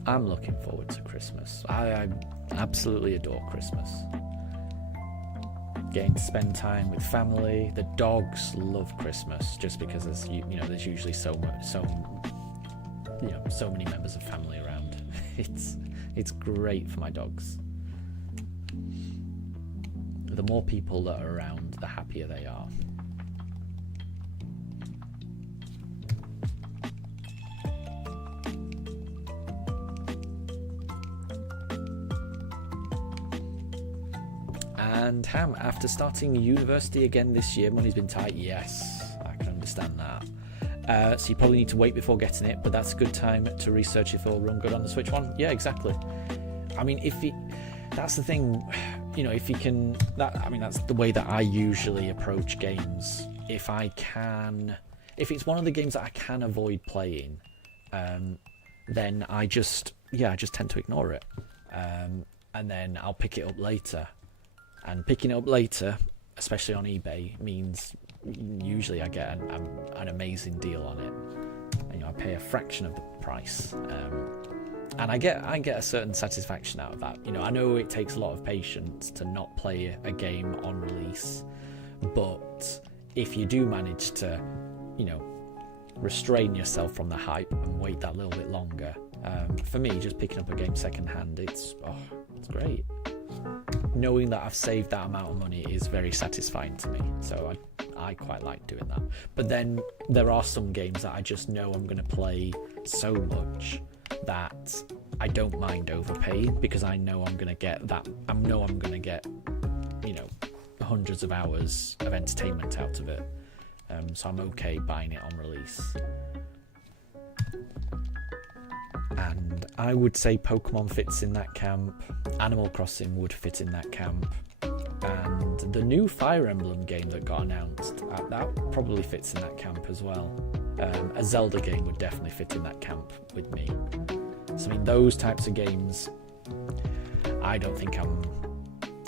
I'm looking forward to Christmas. I absolutely adore Christmas. Getting to spend time with family. The dogs love Christmas just because there's usually so many members of family around. It's great for my dogs. The more people that are around, the happier they are. And Ham, after starting university again this year, money's been tight. Yes, I can understand that. So you probably need to wait before getting it, but that's a good time to research if it'll run good on the Switch one. Yeah, exactly. I mean, that's the thing, if you can, that's the way that I usually approach games. If it's one of the games that I can avoid playing, then I just tend to ignore it. And then I'll pick it up later. And picking it up later, especially on eBay, means usually I get an amazing deal on it. And, I pay a fraction of the price, and I get a certain satisfaction out of that. I know it takes a lot of patience to not play a game on release, but if you do manage to, restrain yourself from the hype and wait that little bit longer, for me, just picking up a game secondhand, it's great. knowing that I've saved that amount of money is very satisfying to me. So I quite like doing that. But then there are some games that I just know I'm going to play so much that I don't mind overpaying, because I know I'm going to get that. I know I'm going to get, you know, hundreds of hours of entertainment out of it. So I'm okay buying it on release. And I would say Pokemon fits in that camp. Animal Crossing would fit in that camp. And the new Fire Emblem game that got announced, that probably fits in that camp as well. A Zelda game would definitely fit in that camp with me. So I mean, those types of games, I don't think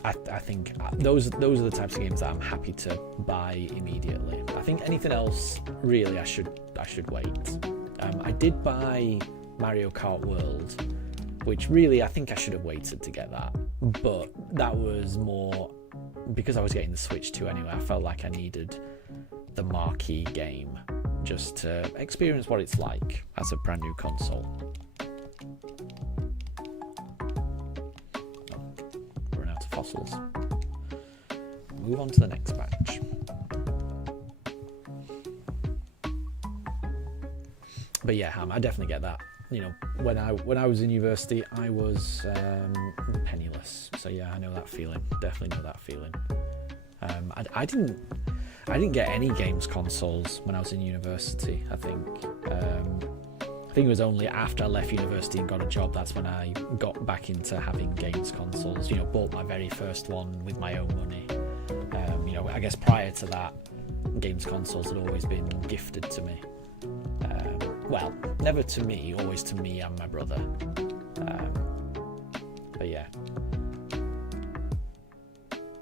I think those are the types of games that I'm happy to buy immediately. I think anything else, really, I should wait. I did buy Mario Kart World, which really I think I should have waited to get that. But that was more because I was getting the Switch 2 anyway. I felt like I needed the marquee game just to experience what it's like as a brand new console. Run out of fossils. Move on to the next batch. But yeah, I definitely get that. You know, when I was in university, I was penniless. So yeah, I know that feeling. Definitely know that feeling. I didn't get any games consoles when I was in university. I think it was only after I left university and got a job that's when I got back into having games consoles. You know, bought my very first one with my own money. You know, I guess prior to that, games consoles had always been gifted to me. Well, never to me, always to me and my brother. But yeah,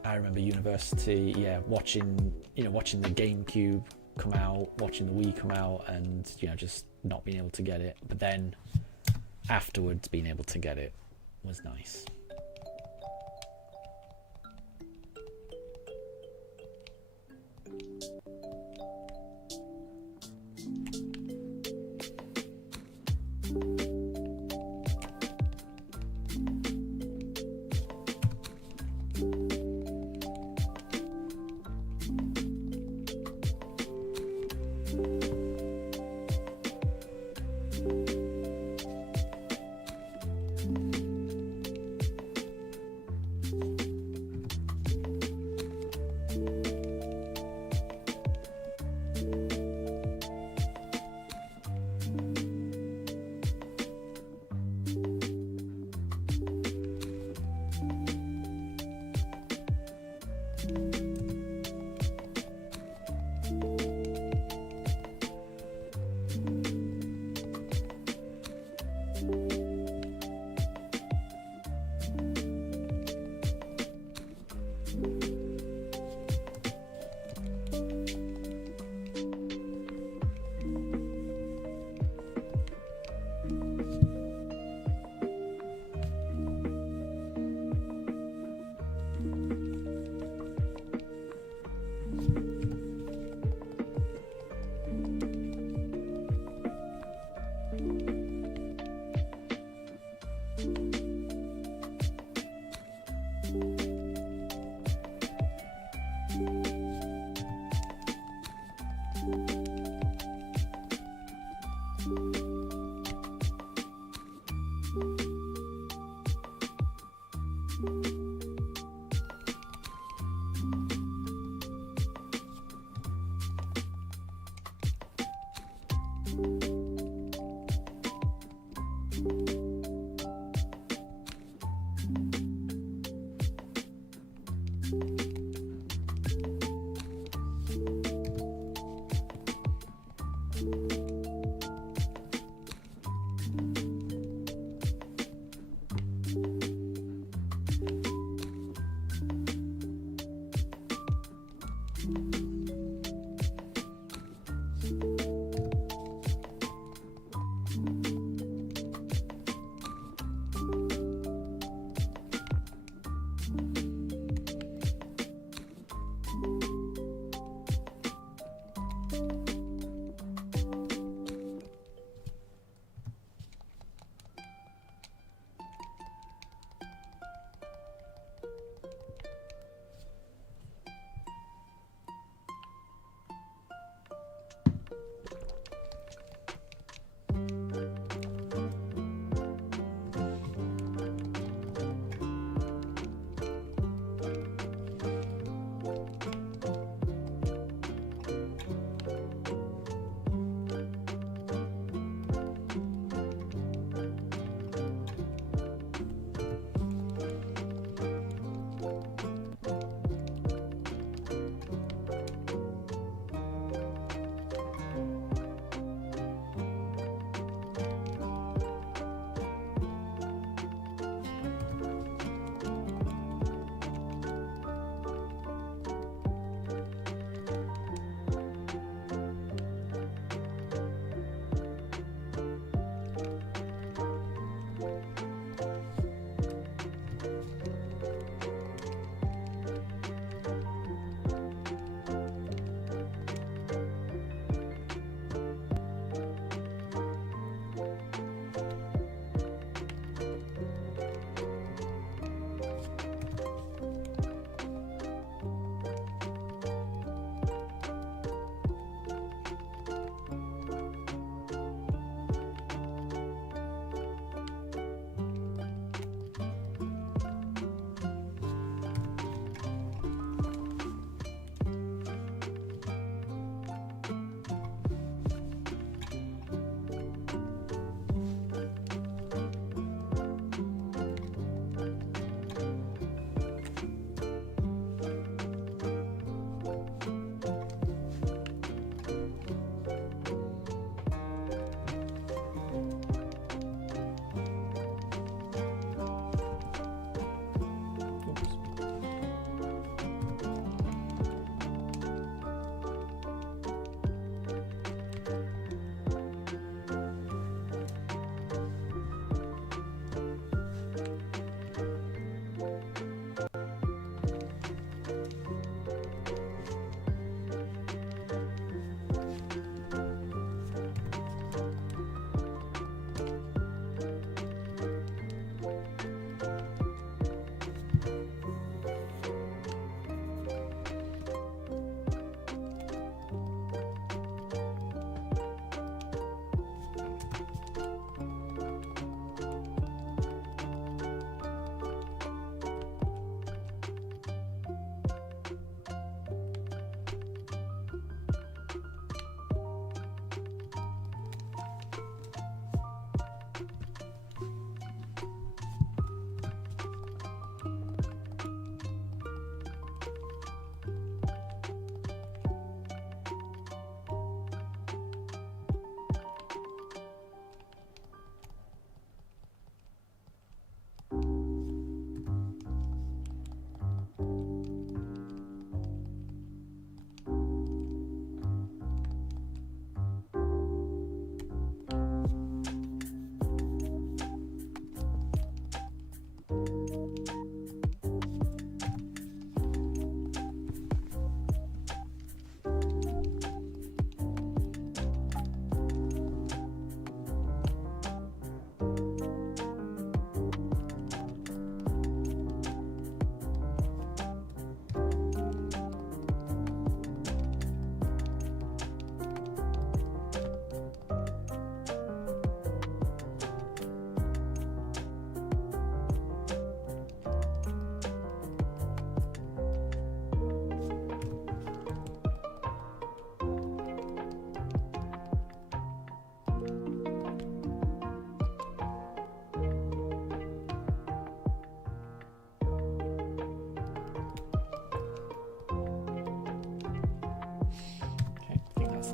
I remember university, watching the GameCube come out, watching the Wii come out, and just not being able to get it. But then afterwards, being able to get it was nice.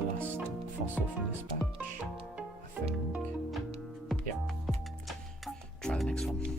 the last fossil from this batch, I think. Yep. Try the next one.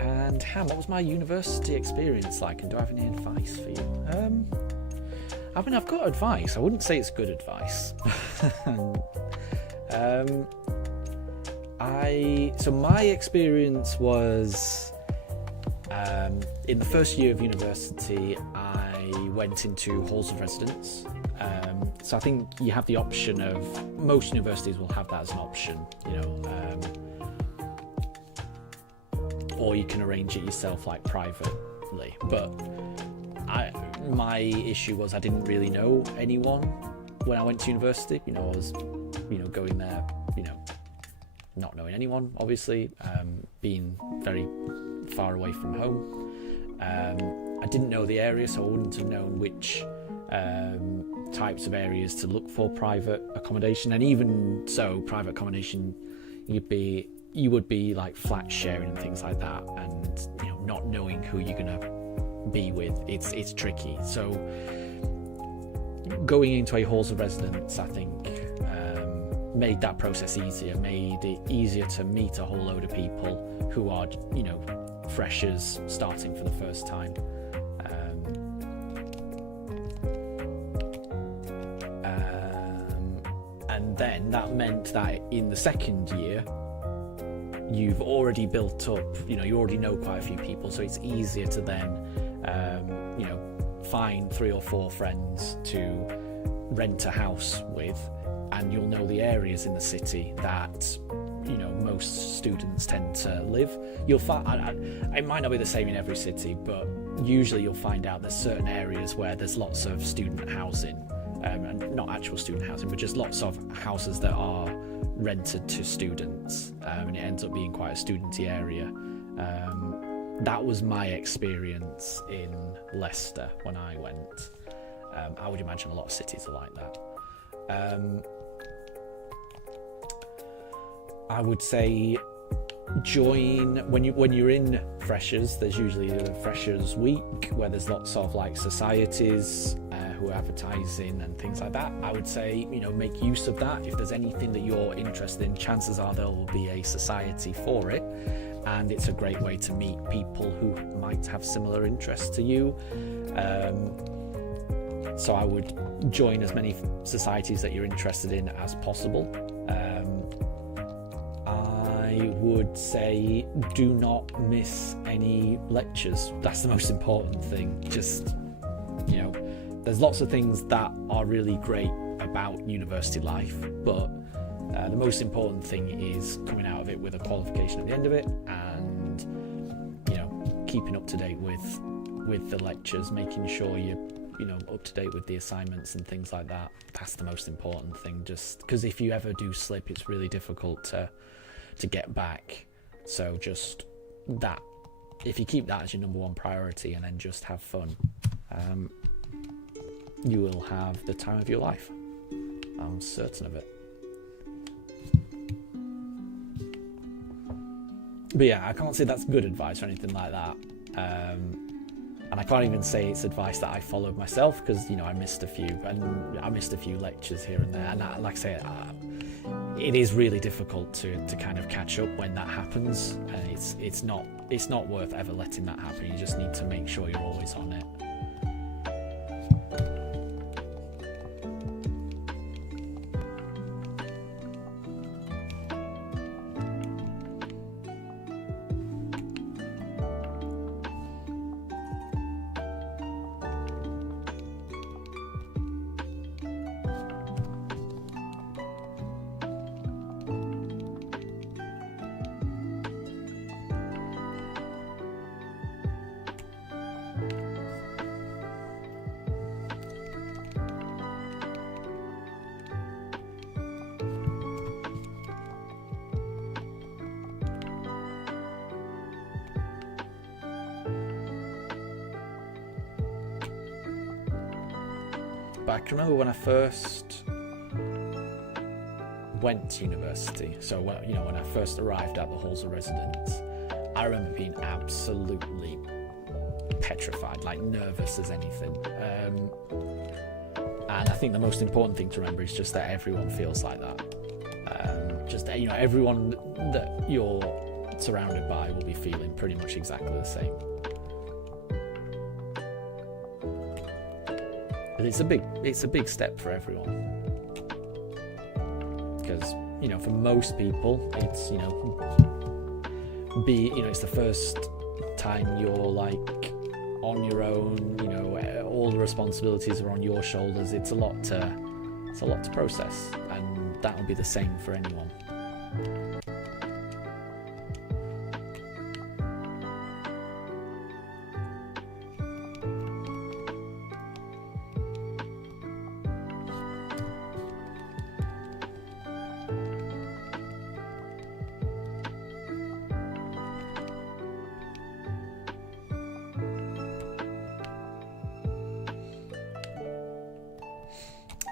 And Ham, what was my university experience like, and do I have any advice for you? I mean, I've got advice. I wouldn't say it's good advice. So my experience was in the first year of university, I went into halls of residence. So I think you have the option of, most universities will have that as an option, you know. Or you can arrange it yourself, like privately. But my issue was I didn't really know anyone when I went to university. You know, I was, going there, not knowing anyone, obviously, being very far away from home. I didn't know the area, so I wouldn't have known which types of areas to look for private accommodation. And even so, private accommodation, you would be like flat sharing and things like that, and not knowing who you're gonna be with, it's tricky. So going into a halls of residence, I think, made that process easier, made it easier to meet a whole load of people who are freshers starting for the first time. And then that meant that in the second year, you've already built up, you already know quite a few people, so it's easier to then, find 3 or 4 friends to rent a house with, and you'll know the areas in the city that, most students tend to live. You'll find, it might not be the same in every city, but usually you'll find out there's certain areas where there's lots of student housing, and not actual student housing, but just lots of houses that are rented to students, and it ends up being quite a studenty area. That was my experience in Leicester when I went. I would imagine a lot of cities are like that. I would say join when you're in freshers. There's usually a freshers week where there's lots of like societies who are advertising and things like that. I would say, make use of that. If there's anything that you're interested in, chances are there will be a society for it, and it's a great way to meet people who might have similar interests to you. So I would join as many societies that you're interested in as possible. I would say do not miss any lectures. That's the most important thing. Just, there's lots of things that are really great about university life, but the most important thing is coming out of it with a qualification at the end of it, and keeping up to date with the lectures, making sure you're up to date with the assignments and things like that. That's the most important thing, just because if you ever do slip, it's really difficult to get back. So just that, if you keep that as your number one priority and then just have fun, you will have the time of your life. I'm certain of it. But yeah, I can't say that's good advice or anything like that. And I can't even say it's advice that I followed myself, because I missed a few lectures here and there. And like I say, it is really difficult to kind of catch up when that happens, and it's not worth ever letting that happen. You just need to make sure you're always on it. but I can remember when I first went to university, so when I first arrived at the halls of residence, I remember being absolutely petrified, like nervous as anything. And I think the most important thing to remember is just that everyone feels like that. Everyone that you're surrounded by will be feeling pretty much exactly the same. But it's a big step for everyone. Because, for most people, it's, it's the first time you're like on your own, all the responsibilities are on your shoulders. It's a lot to process, and that will be the same for anyone.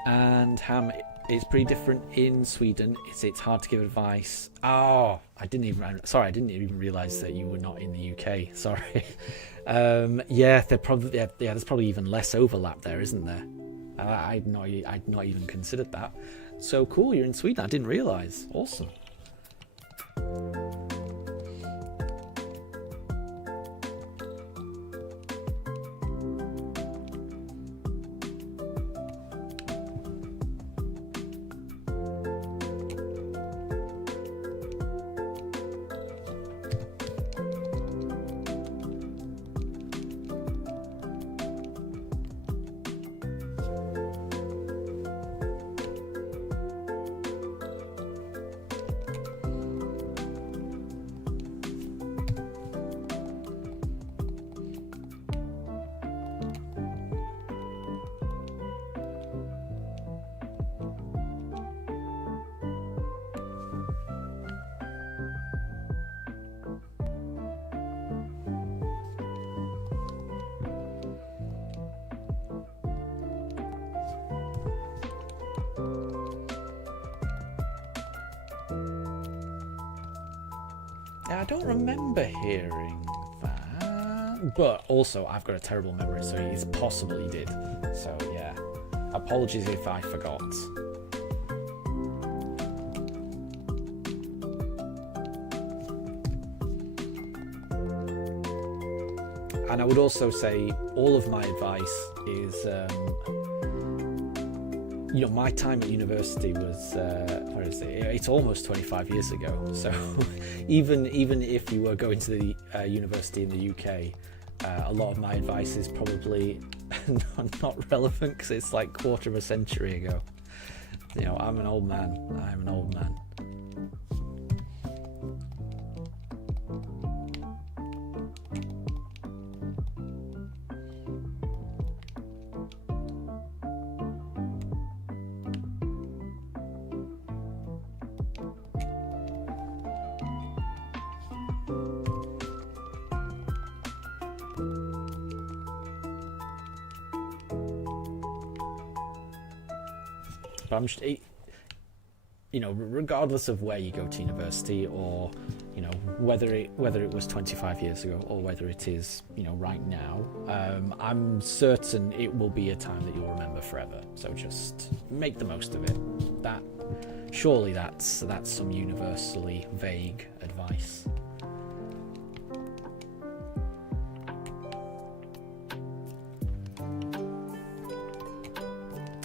And Ham, it's pretty different in Sweden. It's hard to give advice. Oh, I didn't even realise that you were not in the UK. Sorry. There's probably even less overlap there, isn't there? I'd not even considered that. So cool, you're in Sweden. I didn't realise. Awesome. I don't remember hearing that, but also I've got a terrible memory, so it's possible he did. So yeah, apologies if I forgot. And I would also say all of my advice is, my time at university was, it's almost 25 years ago. So even if you were going to the university in the UK, a lot of my advice is probably not relevant because it's like quarter of a century ago. I'm an old man. But I'm just, regardless of where you go to university, or whether it was 25 years ago or whether it is right now, I'm certain it will be a time that you'll remember forever. So just make the most of it. Surely that's some universally vague advice.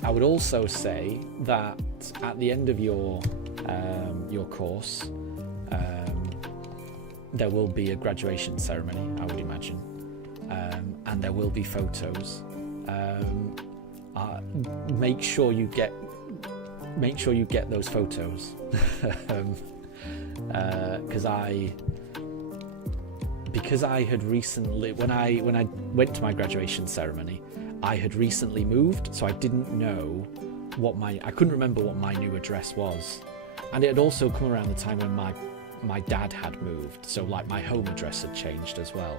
I would also say that at the end of your course, there will be a graduation ceremony, I would imagine, and there will be photos. Make sure you get those photos, because I had recently, when I went to my graduation ceremony, I had recently moved, so I didn't know I couldn't remember what my new address was. And it had also come around the time when my dad had moved, so like my home address had changed as well.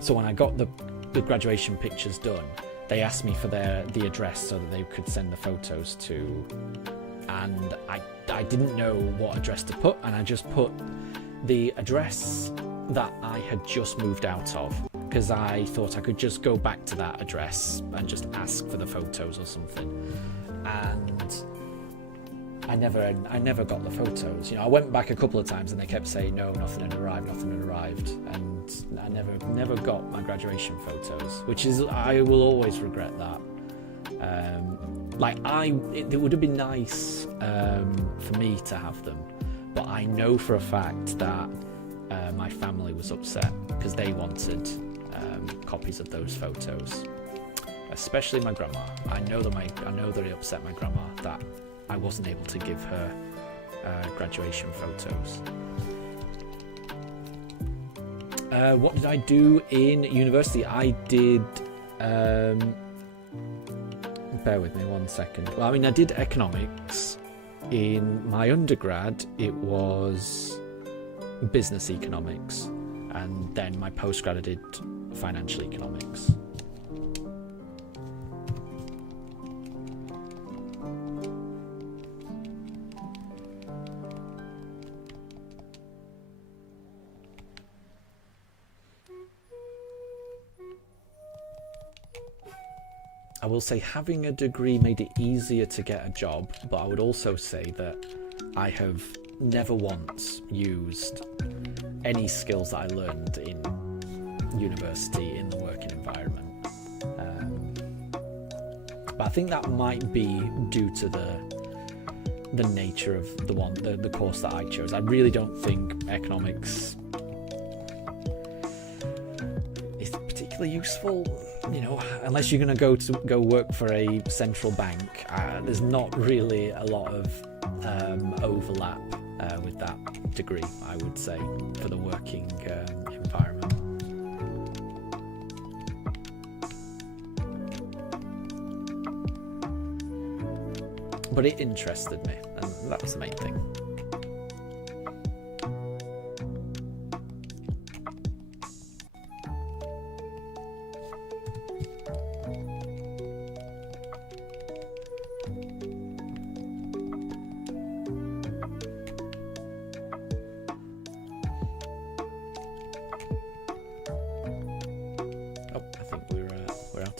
So when I got the the graduation pictures done, they asked me for the address so that they could send the photos to, and I didn't know what address to put, and I just put the address that I had just moved out of, because I thought I could just go back to that address and just ask for the photos or something. And I never got the photos. I went back a couple of times and they kept saying no, nothing had arrived, and I never got my graduation photos, which is, I will always regret that. It would have been nice for me to have them, but I know for a fact that my family was upset because they wanted copies of those photos, especially my grandma. I know that it upset my grandma that I wasn't able to give her graduation photos. What did I do in university? I did. Bear with me 1 second. Well, I did economics. In my undergrad, it was business economics, and then my postgrad I did financial economics. I will say having a degree made it easier to get a job, but I would also say that I have never once used any skills that I learned in university in the working environment. But I think that might be due to the nature of the course that I chose. I really don't think economics is particularly useful. Unless you're going to go work for a central bank, there's not really a lot of overlap with that degree, I would say, for the working environment. But it interested me, and that was the main thing.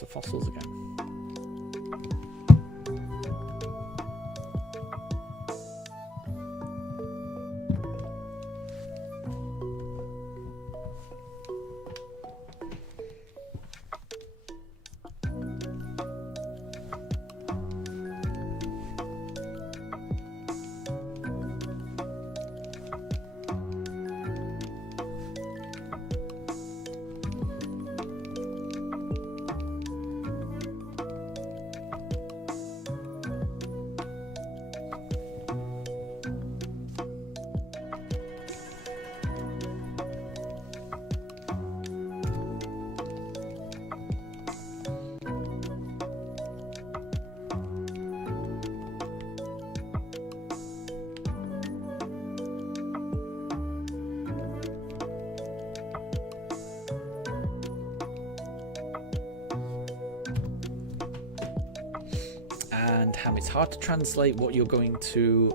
Fossils again. And it's hard to translate what you're going to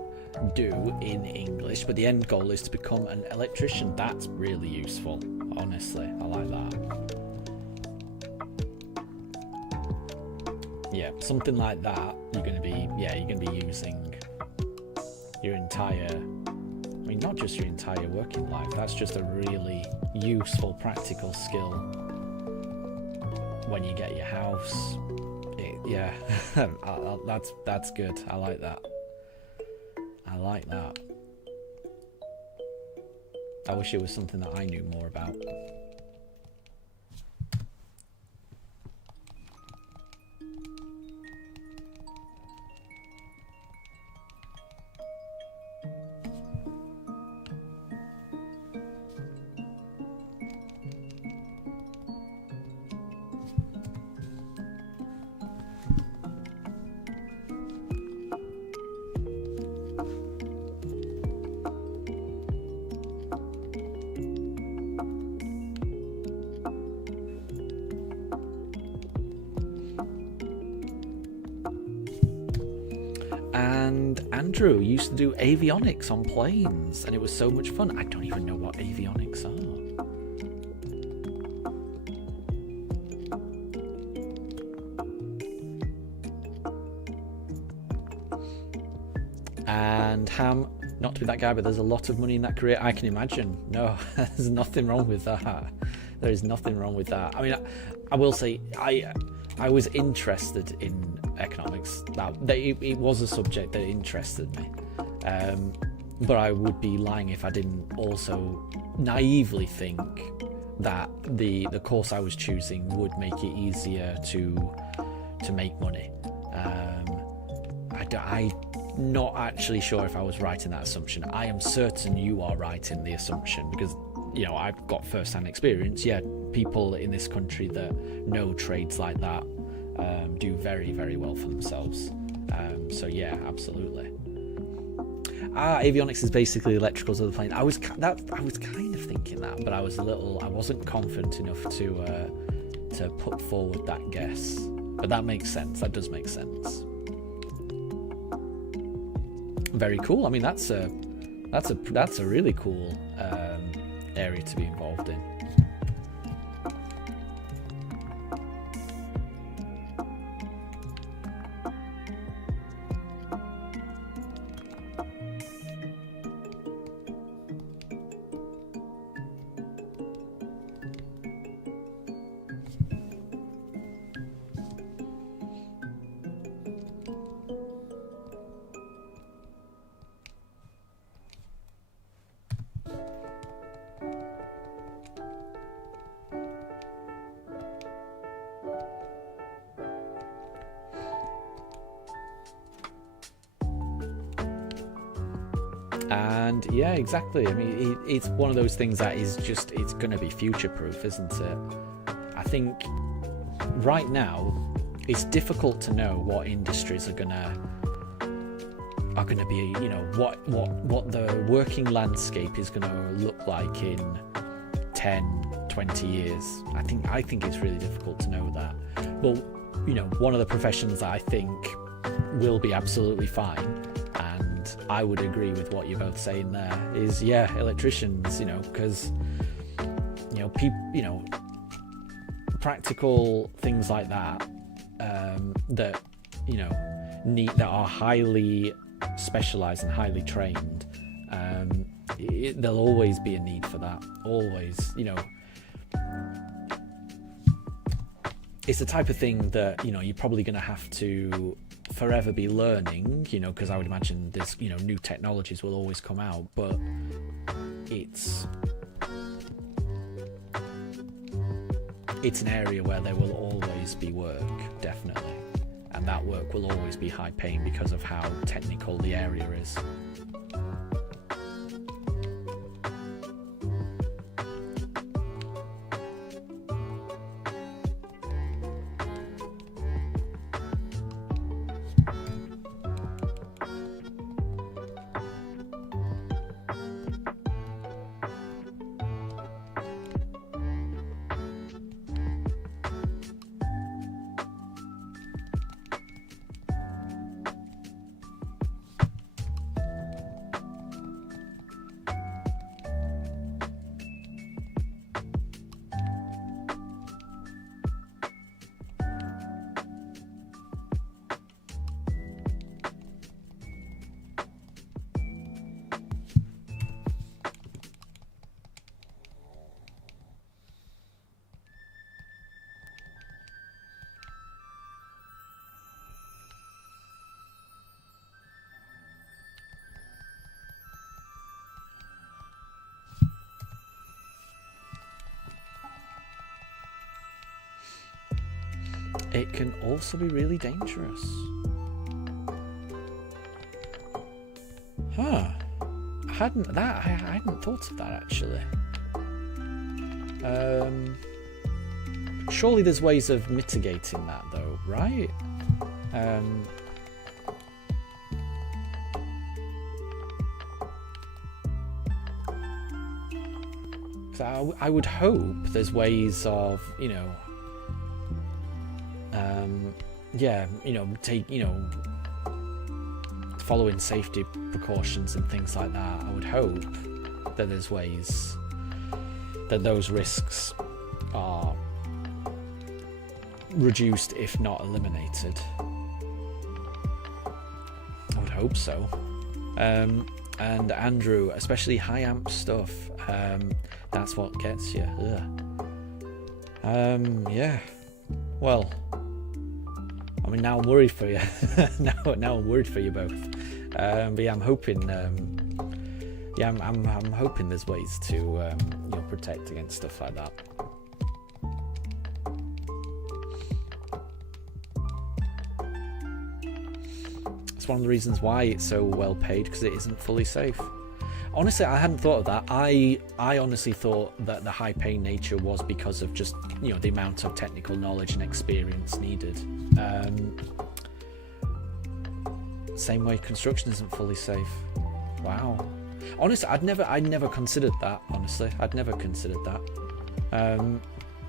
do in English, but the end goal is to become an electrician. That's really useful, honestly. I like that. Yeah, something like that. You're going to be using your entire, not just your entire working life. That's just a really useful practical skill when you get your house. That's good. I like that. I wish it was something that I knew more about. And Andrew used to do avionics on planes, and it was so much fun. I don't even know what avionics are. And Ham, not to be that guy, but there's a lot of money in that career. I can imagine. No, there's nothing wrong with that. There is nothing wrong with that. I mean, I will say, I was interested in economics. It was a subject that interested me. But I would be lying if I didn't also naively think that the course I was choosing would make it easier to make money. I'm not actually sure if I was right in that assumption. I am certain you are right in the assumption because, you know, I've got first-hand experience. Yeah, people in this country that know trades like that do very, very well for themselves. So yeah, absolutely. Avionics is basically electricals of the plane. I was kind of thinking that, but I wasn't confident enough to put forward that guess. But that makes sense. That does make sense. Very cool. I mean, that's a really cool area to be involved in. And yeah, exactly. I mean, it's one of those things that is just, it's going to be future proof, isn't it? I think right now it's difficult to know what industries are going to be, you know, what the working landscape is going to look like in 10, 20 years. I think it's really difficult to know that. But, you know, one of the professions that I think will be absolutely fine, and I would agree with what you're both saying there, is electricians, you know, because, you know, practical things like that, that, you know, that are highly specialized and highly trained, there'll always be a need for that. Always, you know. It's the type of thing that, you know, you're probably going to have to forever be learning, you know, because I would imagine there's, you know, new technologies will always come out, but it's an area where there will always be work, definitely, and that work will always be high paying because of how technical the area is. It can also be really dangerous. Huh. I hadn't thought of that, actually. Surely there's ways of mitigating that, though, right? So I would hope there's ways of, you know, following safety precautions and things like that, I would hope that there's ways that those risks are reduced, if not eliminated. I would hope so. And Andrew, especially high amp stuff, that's what gets you. Yeah. Well, I mean, now I'm worried for you. now I'm worried for you both. But yeah, I'm hoping. I'm hoping there's ways to protect against stuff like that. It's one of the reasons why it's so well paid, because it isn't fully safe. Honestly, I hadn't thought of that. I honestly thought that the high paying nature was because of just the amount of technical knowledge and experience needed. Same way construction isn't fully safe. Wow. Honestly, I'd never considered that. Honestly, I'd never considered that.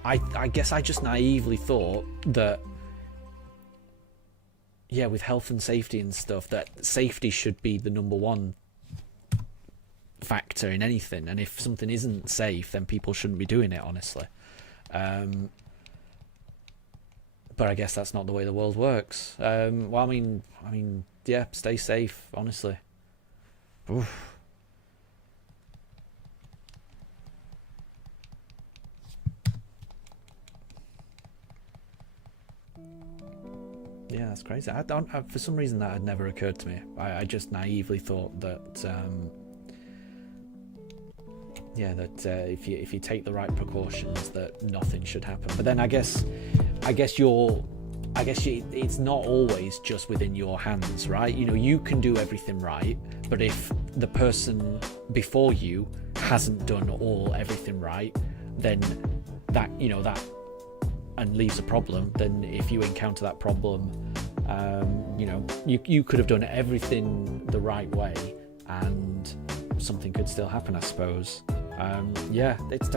I guess I just naively thought that, yeah, with health and safety and stuff, that safety should be the number one factor in anything, and if something isn't safe, then people shouldn't be doing it, honestly. But I guess that's not the way the world works. Well, I mean, yeah, stay safe, honestly. Oof. Yeah, that's crazy. For some reason that had never occurred to me. I just naively thought that if you take the right precautions, that nothing should happen. But then I guess it's not always just within your hands, right? You can do everything right, but if the person before you hasn't done everything right, then that and leaves a problem. Then if you encounter that problem, you could have done everything the right way, and something could still happen, I suppose. Yeah, it's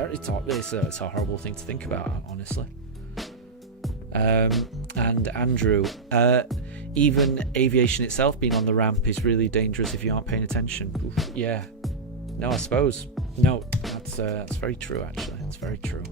a horrible thing to think about, honestly. And Andrew, even aviation itself being on the ramp is really dangerous if you aren't paying attention. Oof, yeah, no, I suppose. No, that's very true, actually. It's very true.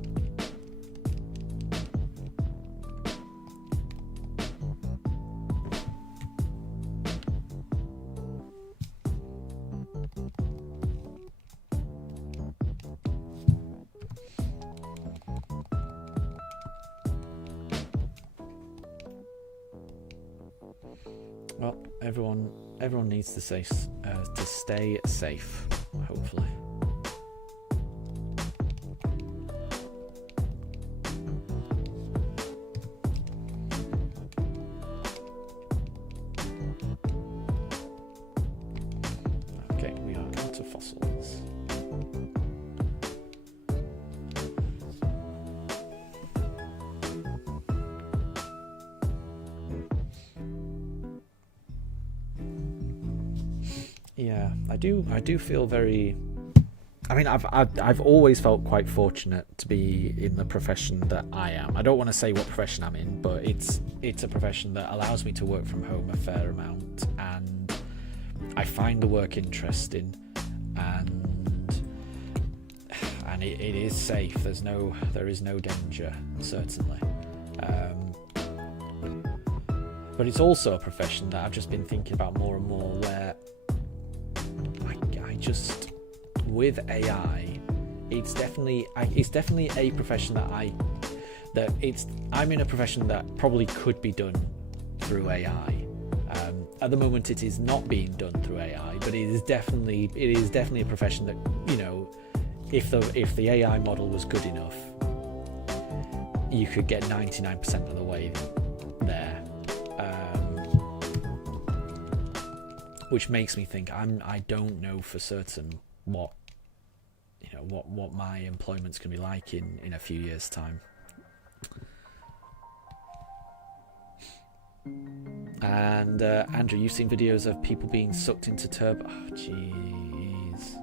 Well, everyone needs to stay safe, hopefully. Okay, we are going to fossils. Yeah, I do feel very. I mean, I've always felt quite fortunate to be in the profession that I am. I don't want to say what profession I'm in, but it's a profession that allows me to work from home a fair amount, and I find the work interesting, and it is safe. There is no danger, certainly. But it's also a profession that I've just been thinking about more and more, where just with AI, it's definitely a profession that I'm in a profession that probably could be done through AI. At the moment, it is not being done through AI, but it is definitely a profession that, if the AI model was good enough, you could get 99% of the way there. Which makes me think I don't know for certain what my employment's going to be like in a few years' time. And Andrew, you've seen videos of people being sucked into turbo. Oh, jeez.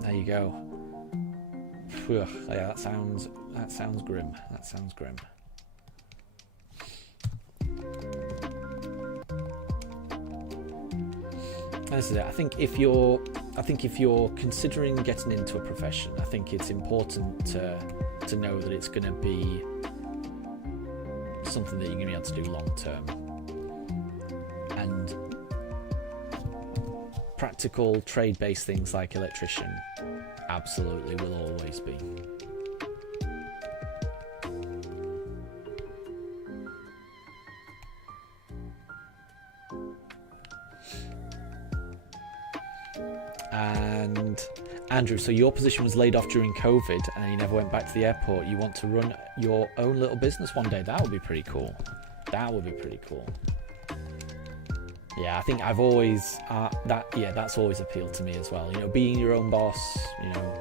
There you go. Ugh, yeah, that sounds grim. That sounds grim. This is it. I think if you're considering getting into a profession, I think it's important to know that it's going to be something that you're going to be able to do long term. And practical trade-based things like electrician absolutely will always be. And Andrew, so your position was laid off during COVID and then you never went back to the airport. You want to run your own little business one day. That would be pretty cool. That would be pretty cool. Yeah, I think I've always that's always appealed to me as well. You know, being your own boss, you know.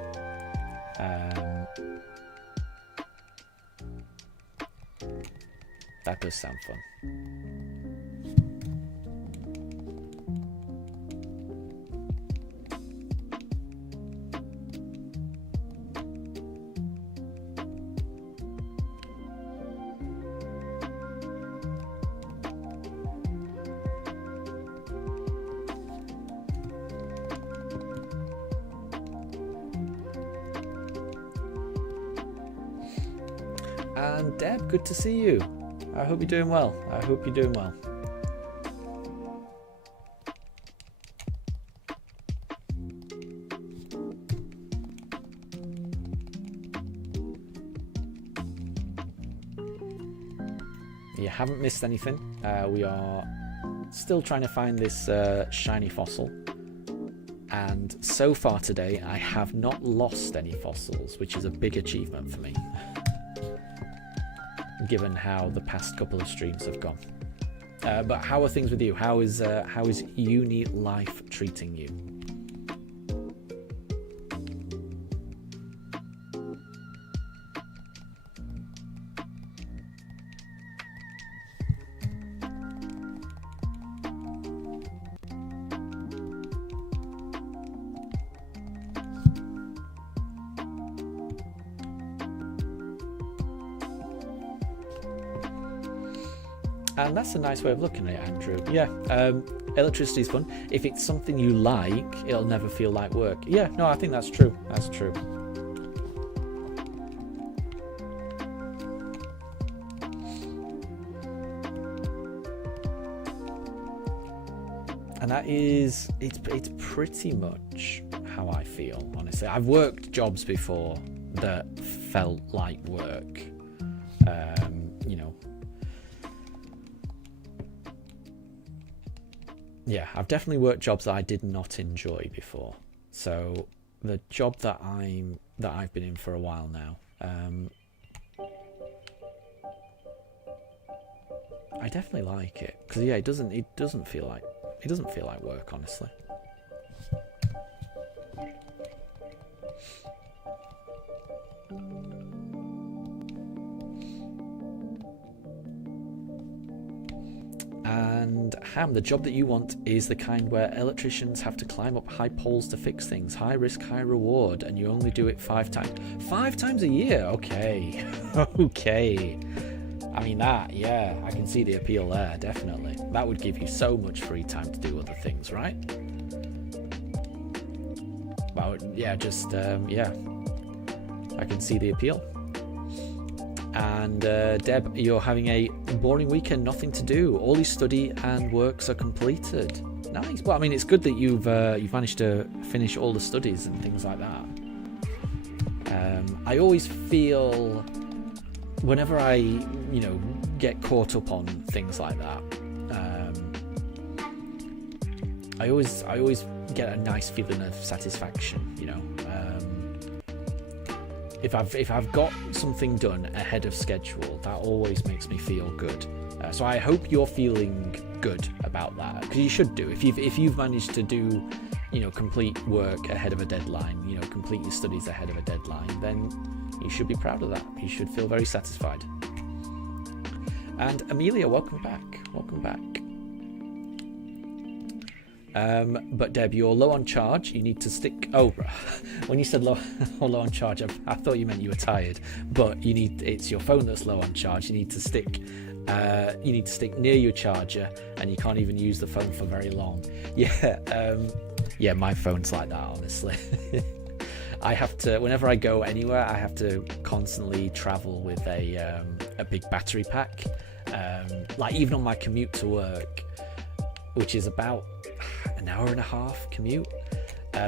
That does sound fun. And Deb, good to see you. I hope you're doing well. I hope you're doing well. You haven't missed anything. We are still trying to find this shiny fossil. And so far today, I have not lost any fossils, which is a big achievement for me. Given how the past couple of streams have gone. But how are things with you? How is uni life treating you? And that's a nice way of looking at it, Andrew. Yeah, electricity is fun. If it's something you like, it'll never feel like work. Yeah, no, I think that's true. That's true. And that is, it's pretty much how I feel, honestly. I've worked jobs before that felt like work. You know. Yeah, I've definitely worked jobs that I did not enjoy before. So the job that I've been in for a while now, I definitely like it because yeah, it doesn't feel like work, honestly. And Ham, the job that you want is the kind where electricians have to climb up high poles to fix things. High risk, high reward, and you only do it 5 times. 5 times a year? Okay. Okay. I mean that, yeah, I can see the appeal there, definitely. That would give you so much free time to do other things, right? Well, yeah, just, yeah. I can see the appeal. And Deb, you're having a boring weekend, nothing to do. All your study and works are completed. Nice. Well, I mean, it's good that you've managed to finish all the studies and things like that. I always feel whenever I, you know, get caught up on things like that, I always get a nice feeling of satisfaction, you know. If I've got something done ahead of schedule, that always makes me feel good. So I hope you're feeling good about that, because you should do. If you've managed to do, you know, complete work ahead of a deadline, you know, complete your studies ahead of a deadline, then you should be proud of that. You should feel very satisfied. And Amelia, welcome back. Welcome back. But Deb, you're low on charge. You need to stick. Oh, when you said low on charge, I thought you meant you were tired. But it's your phone that's low on charge. You need to stick You need to stick near your charger, and you can't even use the phone for very long. Yeah, yeah, my phone's like that, honestly. I have to, whenever I go anywhere, I have to constantly travel with a big battery pack. Like even on my commute to work, which is about an hour and a half commute.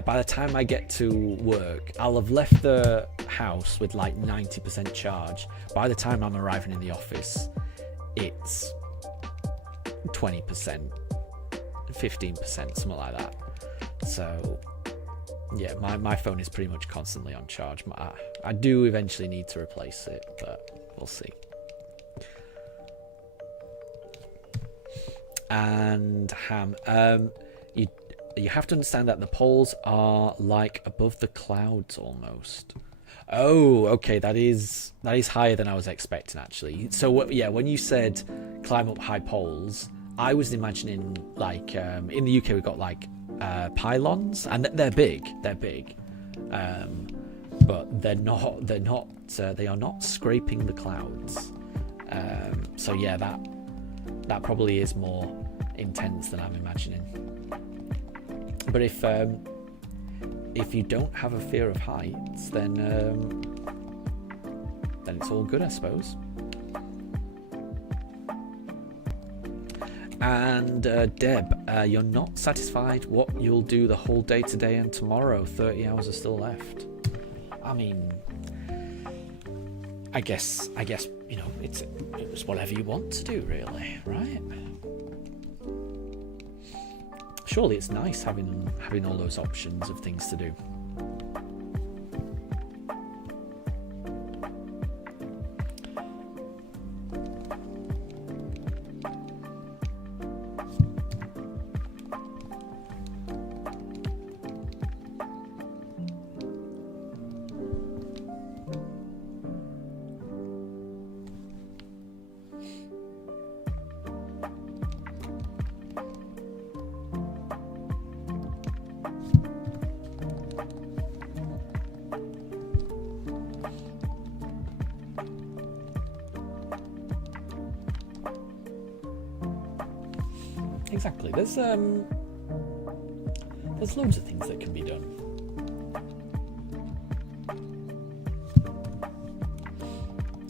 By the time I get to work, I'll have left the house with like 90% charge. By the time I'm arriving in the office, it's 20%, 15%, something like that. So yeah, my phone is pretty much constantly on charge. I do eventually need to replace it, but we'll see. And Ham, you have to understand that the poles are like above the clouds almost. Oh, okay, that is higher than I was expecting actually. So yeah, when you said climb up high poles, I was imagining like in the UK we've got like pylons, and they're big, but they are not scraping the clouds. So yeah, that probably is more intense than I'm imagining. But if you don't have a fear of heights, then it's all good, I suppose. And Deb, you're not satisfied what you'll do the whole day today and tomorrow. 30 hours are still left. I mean, I guess you know, it's whatever you want to do, really, right? Surely it's nice having all those options of things to do. Exactly. There's loads of things that can be done.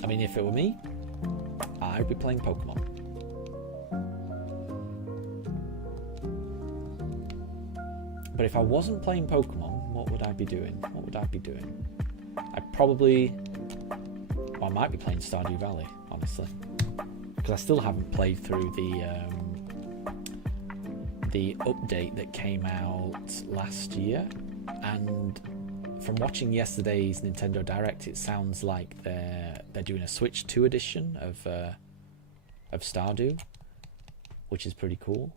I mean, if it were me, I'd be playing Pokemon. But if I wasn't playing Pokemon, what would I be doing? I might be playing Stardew Valley, honestly, because I still haven't played through the update that came out last year, and from watching yesterday's Nintendo Direct, it sounds like they're doing a Switch 2 edition of Stardew, which is pretty cool.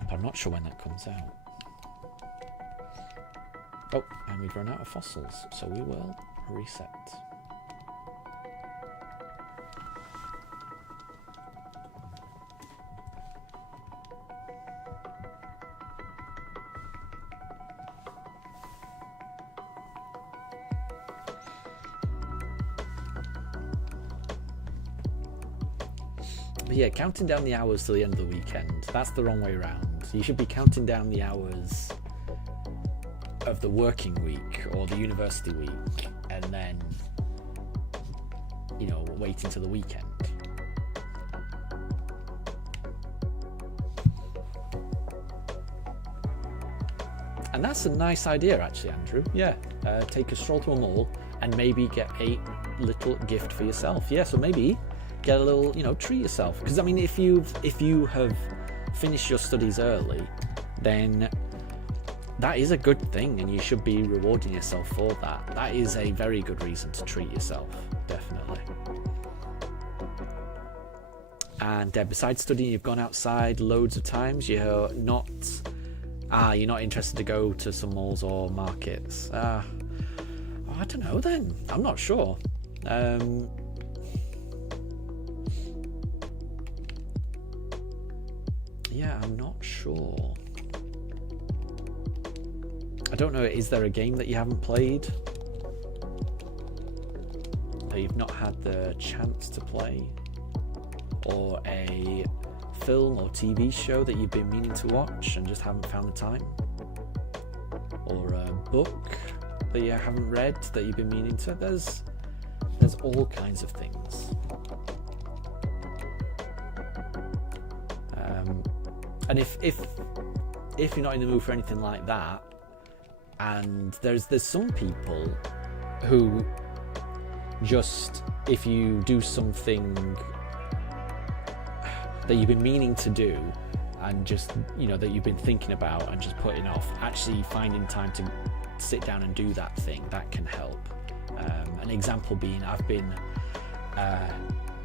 But I'm not sure when that comes out. Oh, and we've run out of fossils, so we will reset. But yeah, counting down the hours till the end of the weekend, that's the wrong way around. You should be counting down the hours of the working week or the university week, and then, you know, wait until the weekend. And that's a nice idea, actually, Andrew. Yeah, take a stroll to a mall and maybe get a little gift for yourself. Yeah, so maybe get a little, you know, treat yourself. Because I mean, if you have finished your studies early, then that is a good thing, and you should be rewarding yourself for that. That is a very good reason to treat yourself, definitely. And besides studying, you've gone outside loads of times. You're not interested to go to some malls or markets. I don't know then. I'm not sure. Yeah, I'm not sure. I don't know, is there a game that you haven't played that you've not had the chance to play, or a film or TV show that you've been meaning to watch and just haven't found the time, or a book that you haven't read that you've been meaning to. There's all kinds of things. And if you're not in the mood for anything like that, and there's some people who just, if you do something that you've been meaning to do and just, you know, that you've been thinking about and just putting off, actually finding time to sit down and do that thing, that can help. An example being,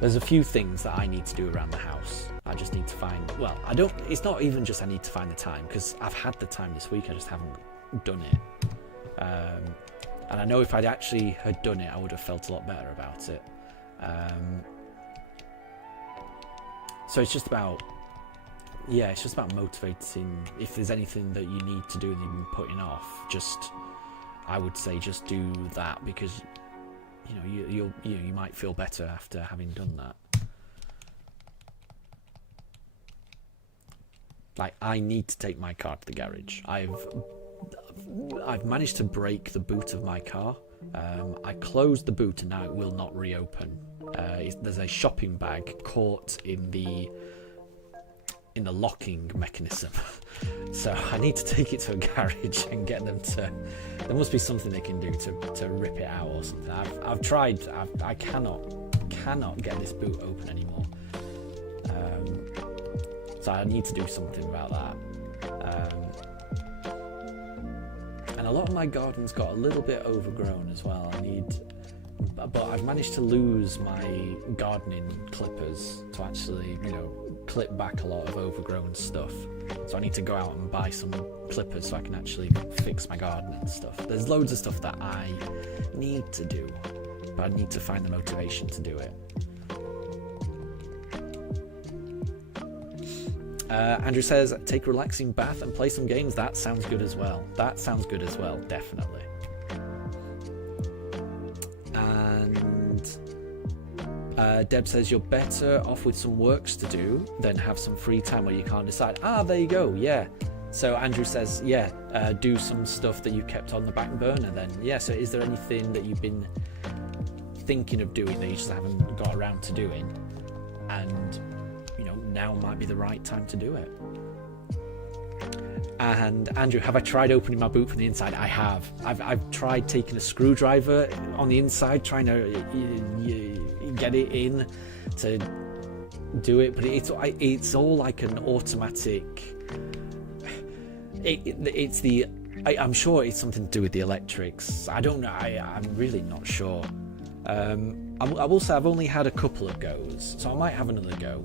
there's a few things that I need to do around the house. I just need to find, it's not even just I need to find the time, because I've had the time this week, I just haven't done it. And I know if I'd actually had done it, I would have felt a lot better about it. So it's just about motivating. If there's anything that you need to do and you've been putting off, I would say just do that, because you might feel better after having done that. Like, I need to take my car to the garage. I've managed to break the boot of my car. I closed the boot and now it will not reopen. There's a shopping bag caught in the locking mechanism. So I need to take it to a garage and get them to... There must be something they can do to rip it out or something. I've tried. I cannot get this boot open anymore. So I need to do something about that. And a lot of my garden's got a little bit overgrown as well. But I've managed to lose my gardening clippers to actually, clip back a lot of overgrown stuff. So I need to go out and buy some clippers so I can actually fix my garden and stuff. There's loads of stuff that I need to do, but I need to find the motivation to do it. Andrew says, take a relaxing bath and play some games. That sounds good as well. Definitely. And Deb says, you're better off with some works to do than have some free time where you can't decide. There you go, yeah. So Andrew says, do some stuff that you kept on the back burner then. So is there anything that you've been thinking of doing that you just haven't got around to doing? And now might be the right time to do it. And Andrew, have I tried opening my boot from the inside? I have. I've tried taking a screwdriver on the inside, trying to get it in to do it, but it's all like an automatic. I'm sure it's something to do with the electrics. I don't know. I'm really not sure. I will say I've only had a couple of goes, so I might have another go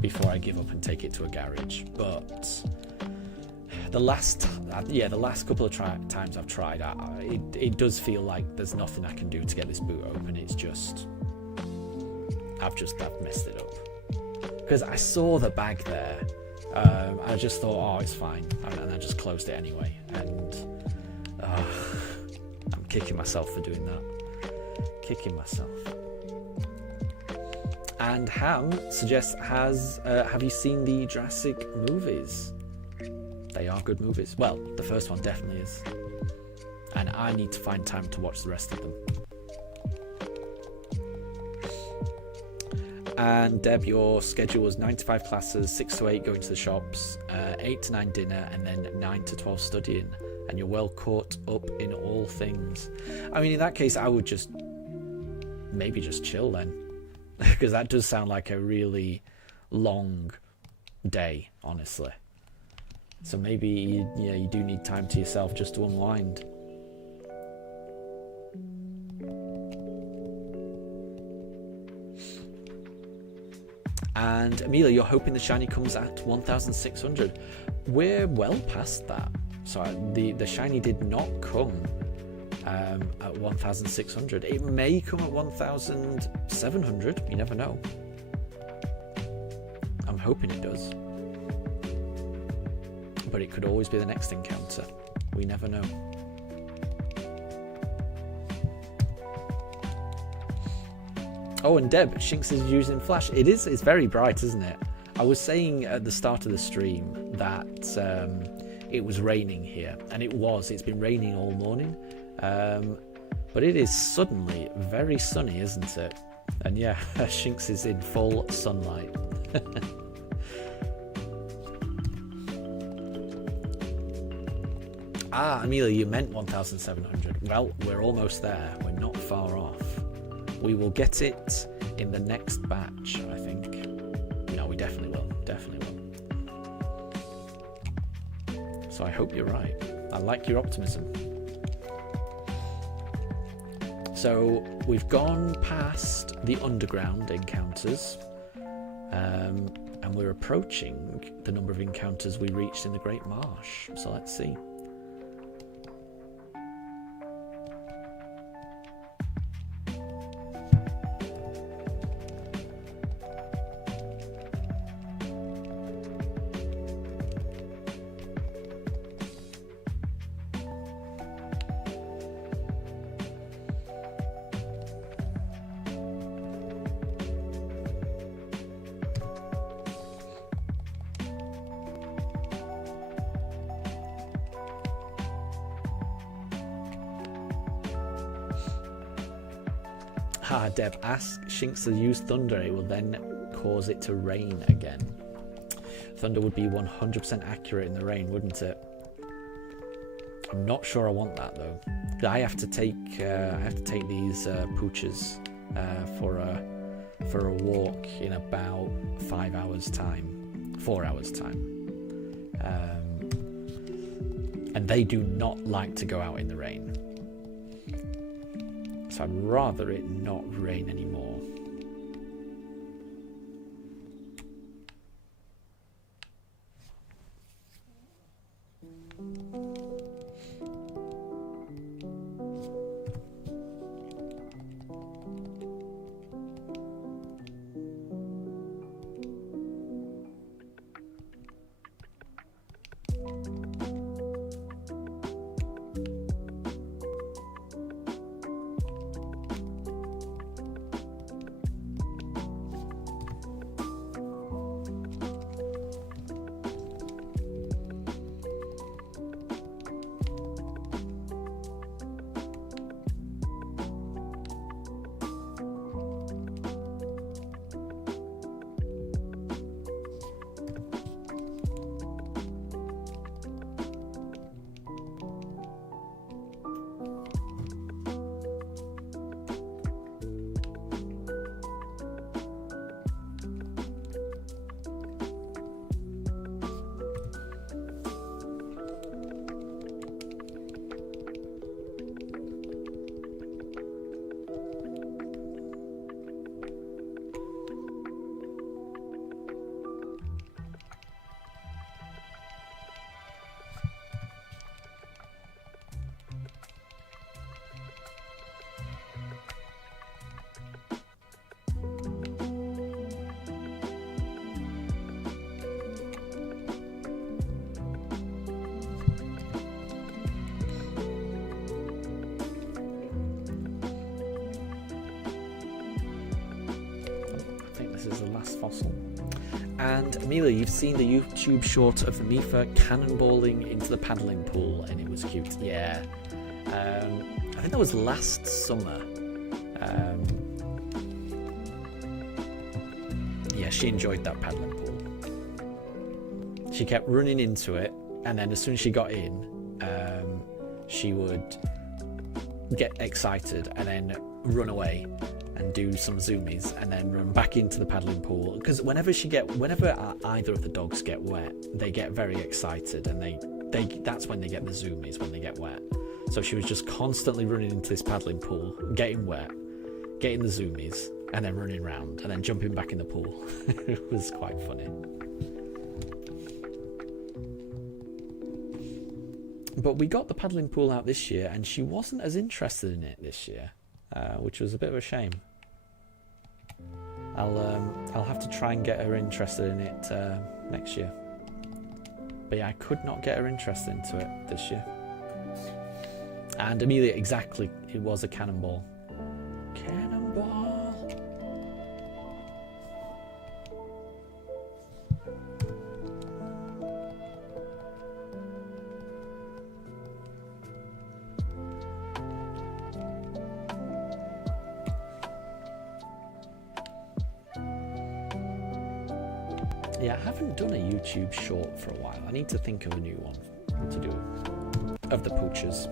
before I give up and take it to a garage. But the last couple of times I've tried, it does feel like there's nothing I can do to get this boot open. It's just I've messed it up, because I saw the bag there. I just thought, it's fine, and I just closed it anyway. And I'm kicking myself for doing that. And Ham suggests, have you seen the Jurassic movies? They are good movies. Well, the first one definitely is. And I need to find time to watch the rest of them. And Deb, your schedule was 9 to 5 classes, 6 to 8 going to the shops, 8 to 9 dinner, and then 9 to 12 studying. And you're well caught up in all things. I mean, in that case, I would maybe just chill then. Because that does sound like a really long day, honestly. So maybe, you do need time to yourself just to unwind. And Amelia, you're hoping the shiny comes at 1,600. We're well past that. So the shiny did not come at 1,600. It may come at 1,700. You never know. I'm hoping it does. But it could always be the next encounter. We never know. Oh, and Deb, Shinx is using flash. It is. It's very bright, isn't it? I was saying at the start of the stream that it was raining here, and it was. It's been raining all morning, but it is suddenly very sunny, isn't it? And yeah, Shinx is in full sunlight. Ah, Amelia, you meant 1,700. Well, we're almost there. We're not far off. We will get it in the next batch, I think. No, we definitely will. Definitely will. So I hope you're right. I like your optimism. So we've gone past the underground encounters, and we're approaching the number of encounters we reached in the Great Marsh. So let's see. Ah, Deb, ask Shinx to use Thunder. It will then cause it to rain again. Thunder would be 100% accurate in the rain, wouldn't it? I'm not sure I want that though. I have to take these pooches for a walk in about 5 hours time, 4 hours time, and they do not like to go out in the rain. So I'd rather it not rain anymore. Is the last fossil. And Amelia, you've seen the YouTube short of the Mifa cannonballing into the paddling pool, and it was cute. Yeah, I think that was last summer. Yeah, she enjoyed that paddling pool. She kept running into it, and then as soon as she got in, she would get excited and then run away and do some zoomies and then run back into the paddling pool, because whenever either of the dogs get wet, they get very excited, and they that's when they get the zoomies, when they get wet. So she was just constantly running into this paddling pool, getting wet, getting the zoomies, and then running around and then jumping back in the pool. It was quite funny. But we got the paddling pool out this year, and she wasn't as interested in it this year, which was a bit of a shame. I'll have to try and get her interested in it next year. But yeah, I could not get her interested into it this year. And Amelia, exactly, it was a cannonball. Cannonball! Yeah, I haven't done a YouTube short for a while. I need to think of a new one to do of the pooches.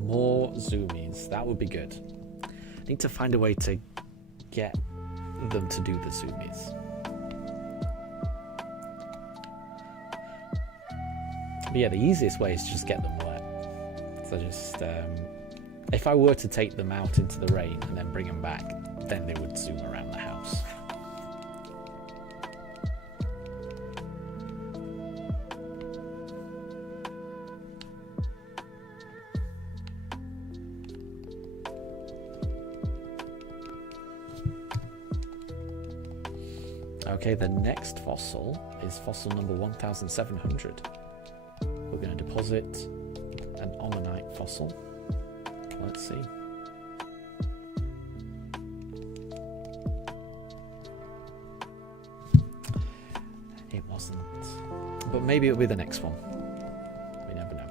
More zoomies, that would be good. I need to find a way to get them to do the zoomies. But yeah, the easiest way is to just get them wet. So just, if I were to take them out into the rain and then bring them back, then they would zoom around the house. Okay, the next fossil is fossil number 1700. We're going to deposit an Omanite fossil. Let's see. It wasn't. But maybe it'll be the next one. We never know.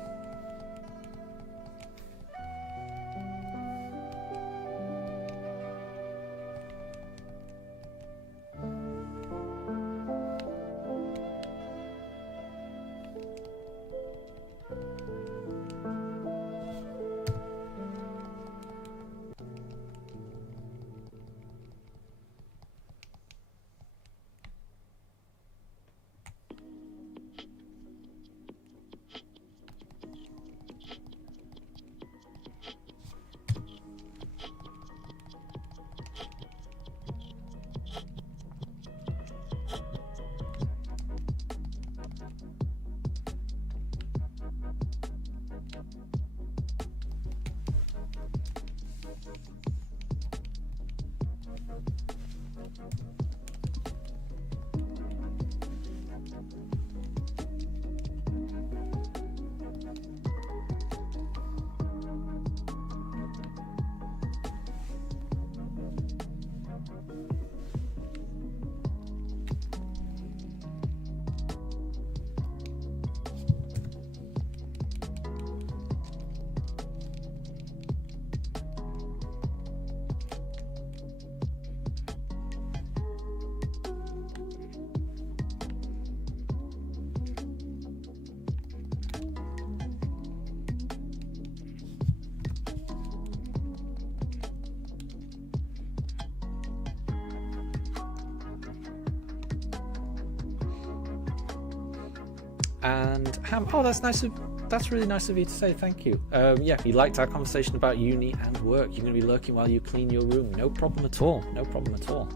And Ham, oh, that's nice. That's really nice of you to say. Thank you. Yeah, you liked our conversation about uni and work. You're going to be lurking while you clean your room. No problem at all. No problem at all.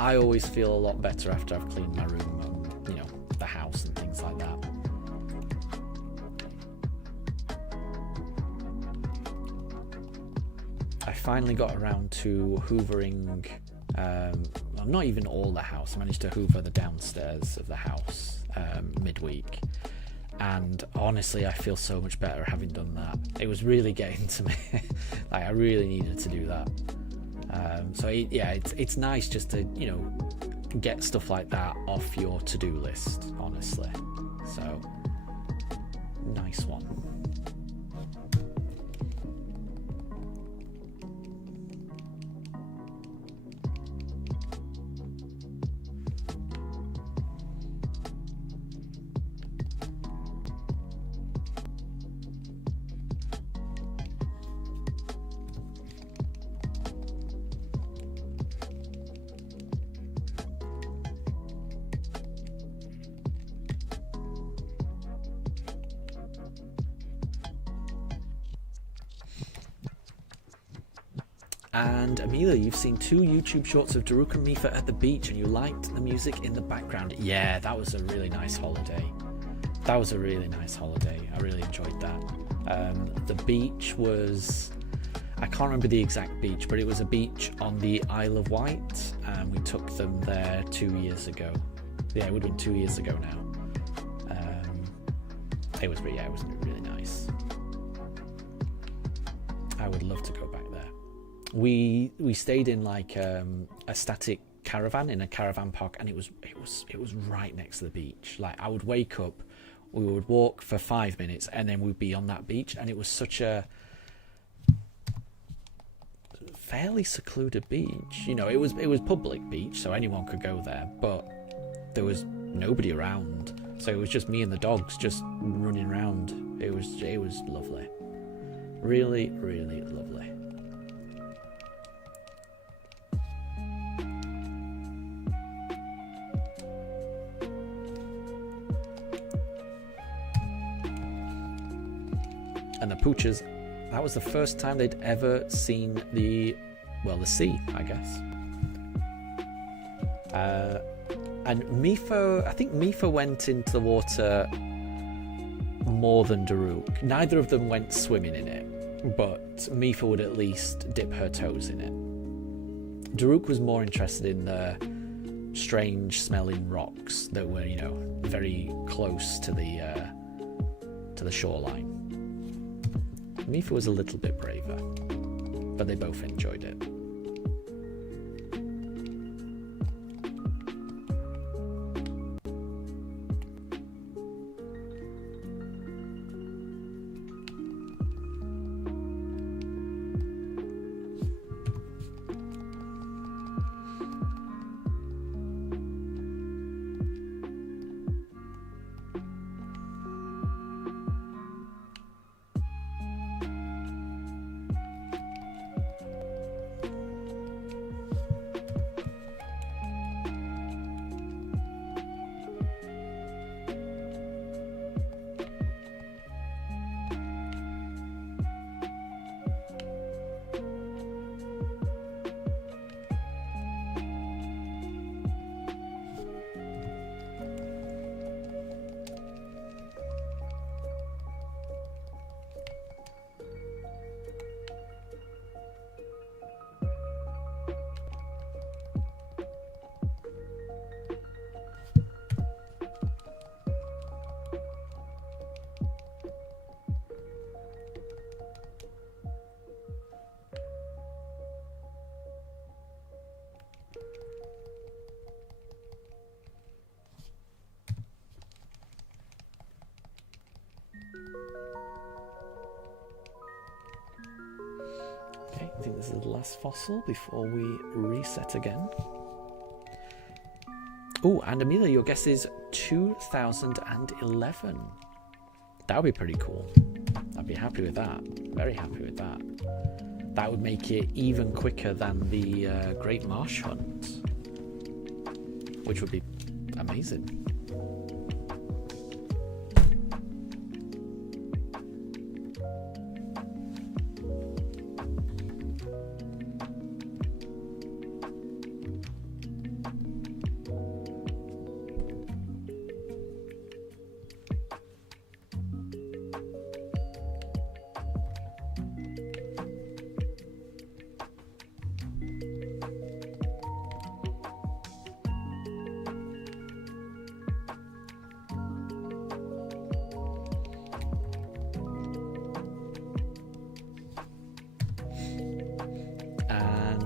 I always feel a lot better after I've cleaned my room and, you know, the house and things like that. I finally got around to hoovering, well, not even all the house. I managed to hoover the downstairs of the house midweek. And honestly, I feel so much better having done that. It was really getting to me. Like, I really needed to do that. So yeah, it's nice just to, you know, get stuff like that off your to-do list, honestly. So, nice one. And Amelia, you've seen 2 YouTube shorts of Daruk and Mifa at the beach and you liked the music in the background. Yeah, that was a really nice holiday. That was a really nice holiday. I really enjoyed that. The beach was... I can't remember the exact beach, but it was a beach on the Isle of Wight, and we took them there 2 years ago. Yeah, it would have been 2 years ago now. It was really nice. I would love to go back there. We stayed in like a static caravan in a caravan park, and it was right next to the beach. Like, I would wake up, we would walk for 5 minutes, and then we'd be on that beach, and it was such a fairly secluded beach. You know, it was public beach, so anyone could go there, but there was nobody around, so it was just me and the dogs just running around. It was lovely, really lovely. And the poochers, that was the first time they'd ever seen the sea, I guess. And Mifa, I think Mifa went into the water more than Daruk. Neither of them went swimming in it, but Mifa would at least dip her toes in it. Daruk was more interested in the strange smelling rocks that were, you know, very close to the shoreline. Mifa was a little bit braver, but they both enjoyed it. Okay, I think this is the last fossil before we reset again. Oh, and Amelia, your guess is 2011. That would be pretty cool. I'd be happy with that. Very happy with that. That would make it even quicker than the Great Marsh Hunt, which would be amazing.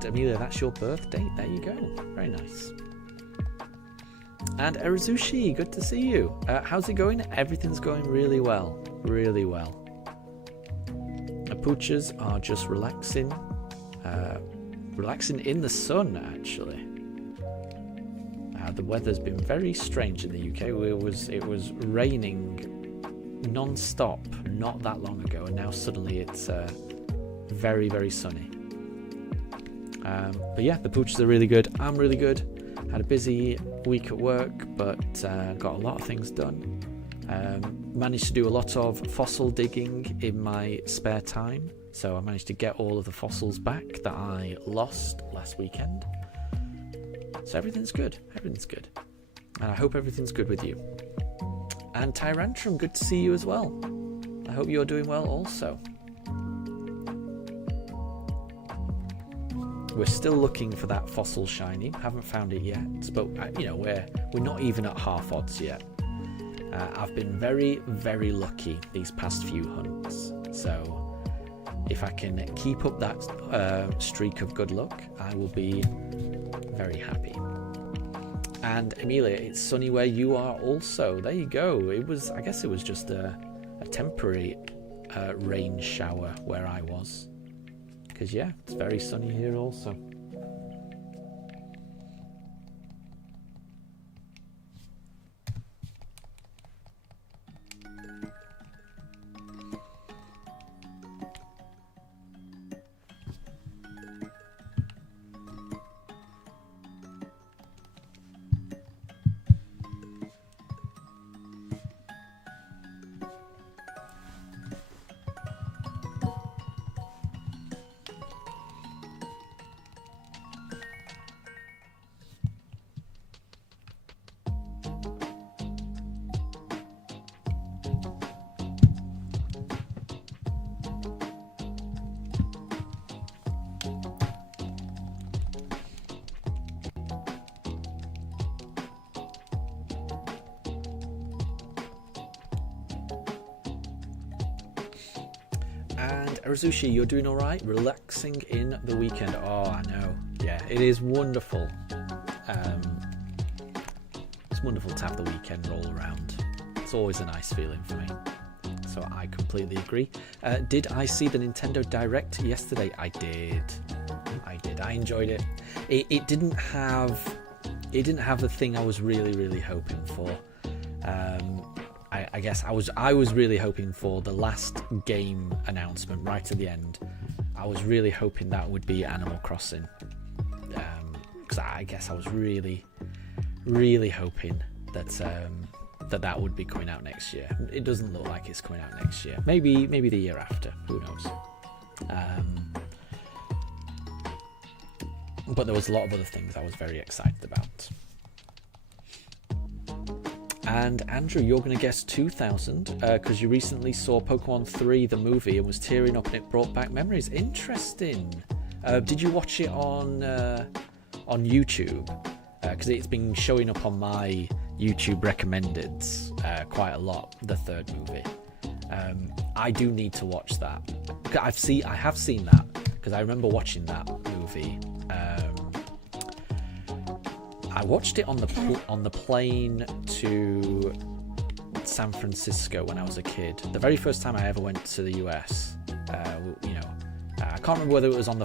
Amelia, that's your birthday. There you go. Very nice. And Erizushi, good to see you. How's it going? Everything's going really well. Really well. The poochers are just relaxing. Relaxing in the sun, actually. The weather's been very strange in the UK. It was raining non-stop not that long ago, and now suddenly it's very, very sunny. But yeah, the pooches are really good. I'm really good. Had a busy week at work, but got a lot of things done. Managed to do a lot of fossil digging in my spare time. So I managed to get all of the fossils back that I lost last weekend. So everything's good. Everything's good. And I hope everything's good with you. And Tyrantrum, good to see you as well. I hope you're doing well also. We're still looking for that fossil shiny. Haven't found it yet, but you know, we're not even at half odds yet. I've been very, very lucky these past few hunts. So if I can keep up that streak of good luck, I will be very happy. And Amelia, it's sunny where you are also. There you go. I guess it was just a temporary rain shower where I was. Because yeah, it's very sunny here also. And Arazushi, you're doing all right? Relaxing in the weekend. Oh, I know. Yeah, it is wonderful. It's wonderful to have the weekend roll around. It's always a nice feeling for me. So I completely agree. Did I see the Nintendo Direct yesterday? I did. I enjoyed it. It didn't have the thing I was really, really hoping for. I guess I was really hoping for the last game announcement right at the end. I was really hoping that would be Animal Crossing, because I guess I was really, really hoping that that would be coming out next year. It doesn't look like it's coming out next year. Maybe the year after. Who knows? But there was a lot of other things I was very excited about. And Andrew, you're going to guess 2000 because you recently saw Pokemon 3, the movie, and was tearing up, and it brought back memories. Interesting. Did you watch it on YouTube? Because it's been showing up on my YouTube recommendeds quite a lot. The third movie. I do need to watch that. I have seen that because I remember watching that movie. I watched it on the plane to San Francisco when I was a kid. The very first time I ever went to the US. I can't remember whether it was on the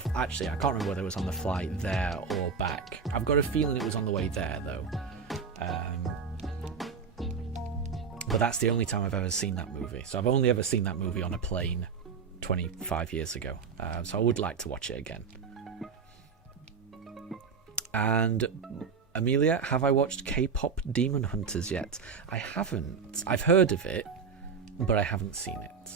flight there or back. I've got a feeling it was on the way there though. But that's the only time I've ever seen that movie. So I've only ever seen that movie on a plane 25 years ago. So I would like to watch it again. And Amelia, have I watched K-pop Demon Hunters yet? I haven't. I've heard of it, but I haven't seen it.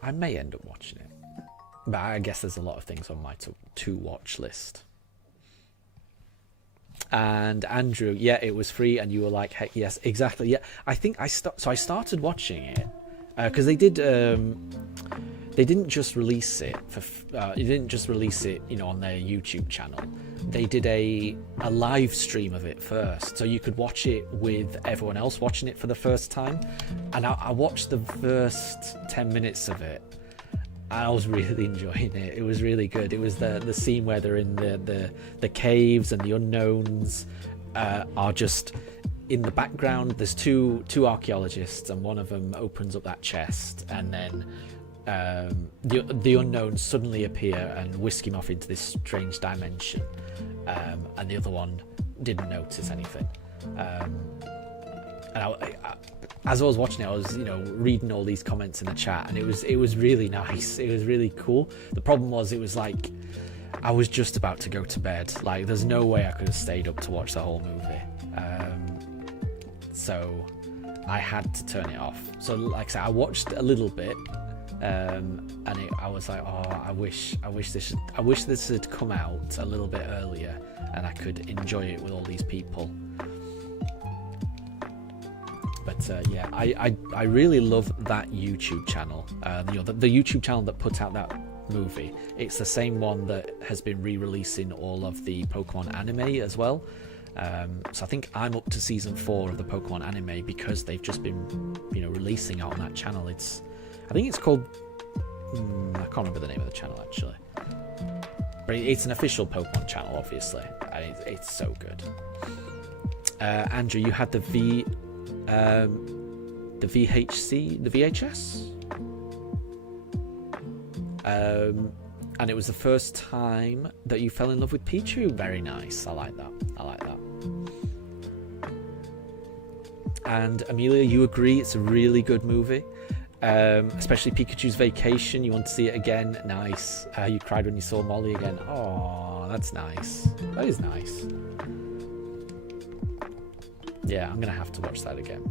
I may end up watching it, but I guess there's a lot of things on my to-watch list. And Andrew, yeah, it was free, and you were like, heck yes, exactly. Yeah, I think I started watching it because they did. They didn't just release it on their YouTube channel. They did a live stream of it first, so you could watch it with everyone else watching it for the first time. And I watched the first 10 minutes of it, and I was really enjoying it. It was really good. It was the scene where they're in the caves, and the unknowns are just in the background. There's two archaeologists, and one of them opens up that chest, and then the unknowns suddenly appear and whisk him off into this strange dimension, and the other one didn't notice anything. And as I was watching it, I was reading all these comments in the chat, and it was really nice. It was really cool. The problem was, it was like I was just about to go to bed. Like, there's no way I could have stayed up to watch the whole movie. So I had to turn it off. So like I said, I watched a little bit, and I was like, oh, I wish this had come out a little bit earlier, and I could enjoy it with all these people. But yeah, I really love that YouTube channel. The YouTube channel that put out that movie. It's the same one that has been re-releasing all of the Pokemon anime as well. So I think I'm up to season 4 of the Pokemon anime because they've just been, releasing it on that channel. I think it's called. I can't remember the name of the channel actually, but it's an official Pokemon channel, obviously, and it's so good. Andrew, you had the VHS, and it was the first time that you fell in love with Pichu. Very nice. I like that. And Amelia, you agree it's a really good movie, especially Pikachu's Vacation. You want to see it again? Nice. You cried when you saw Molly again. Oh, that's nice. That is nice. Yeah, I'm gonna have to watch that again.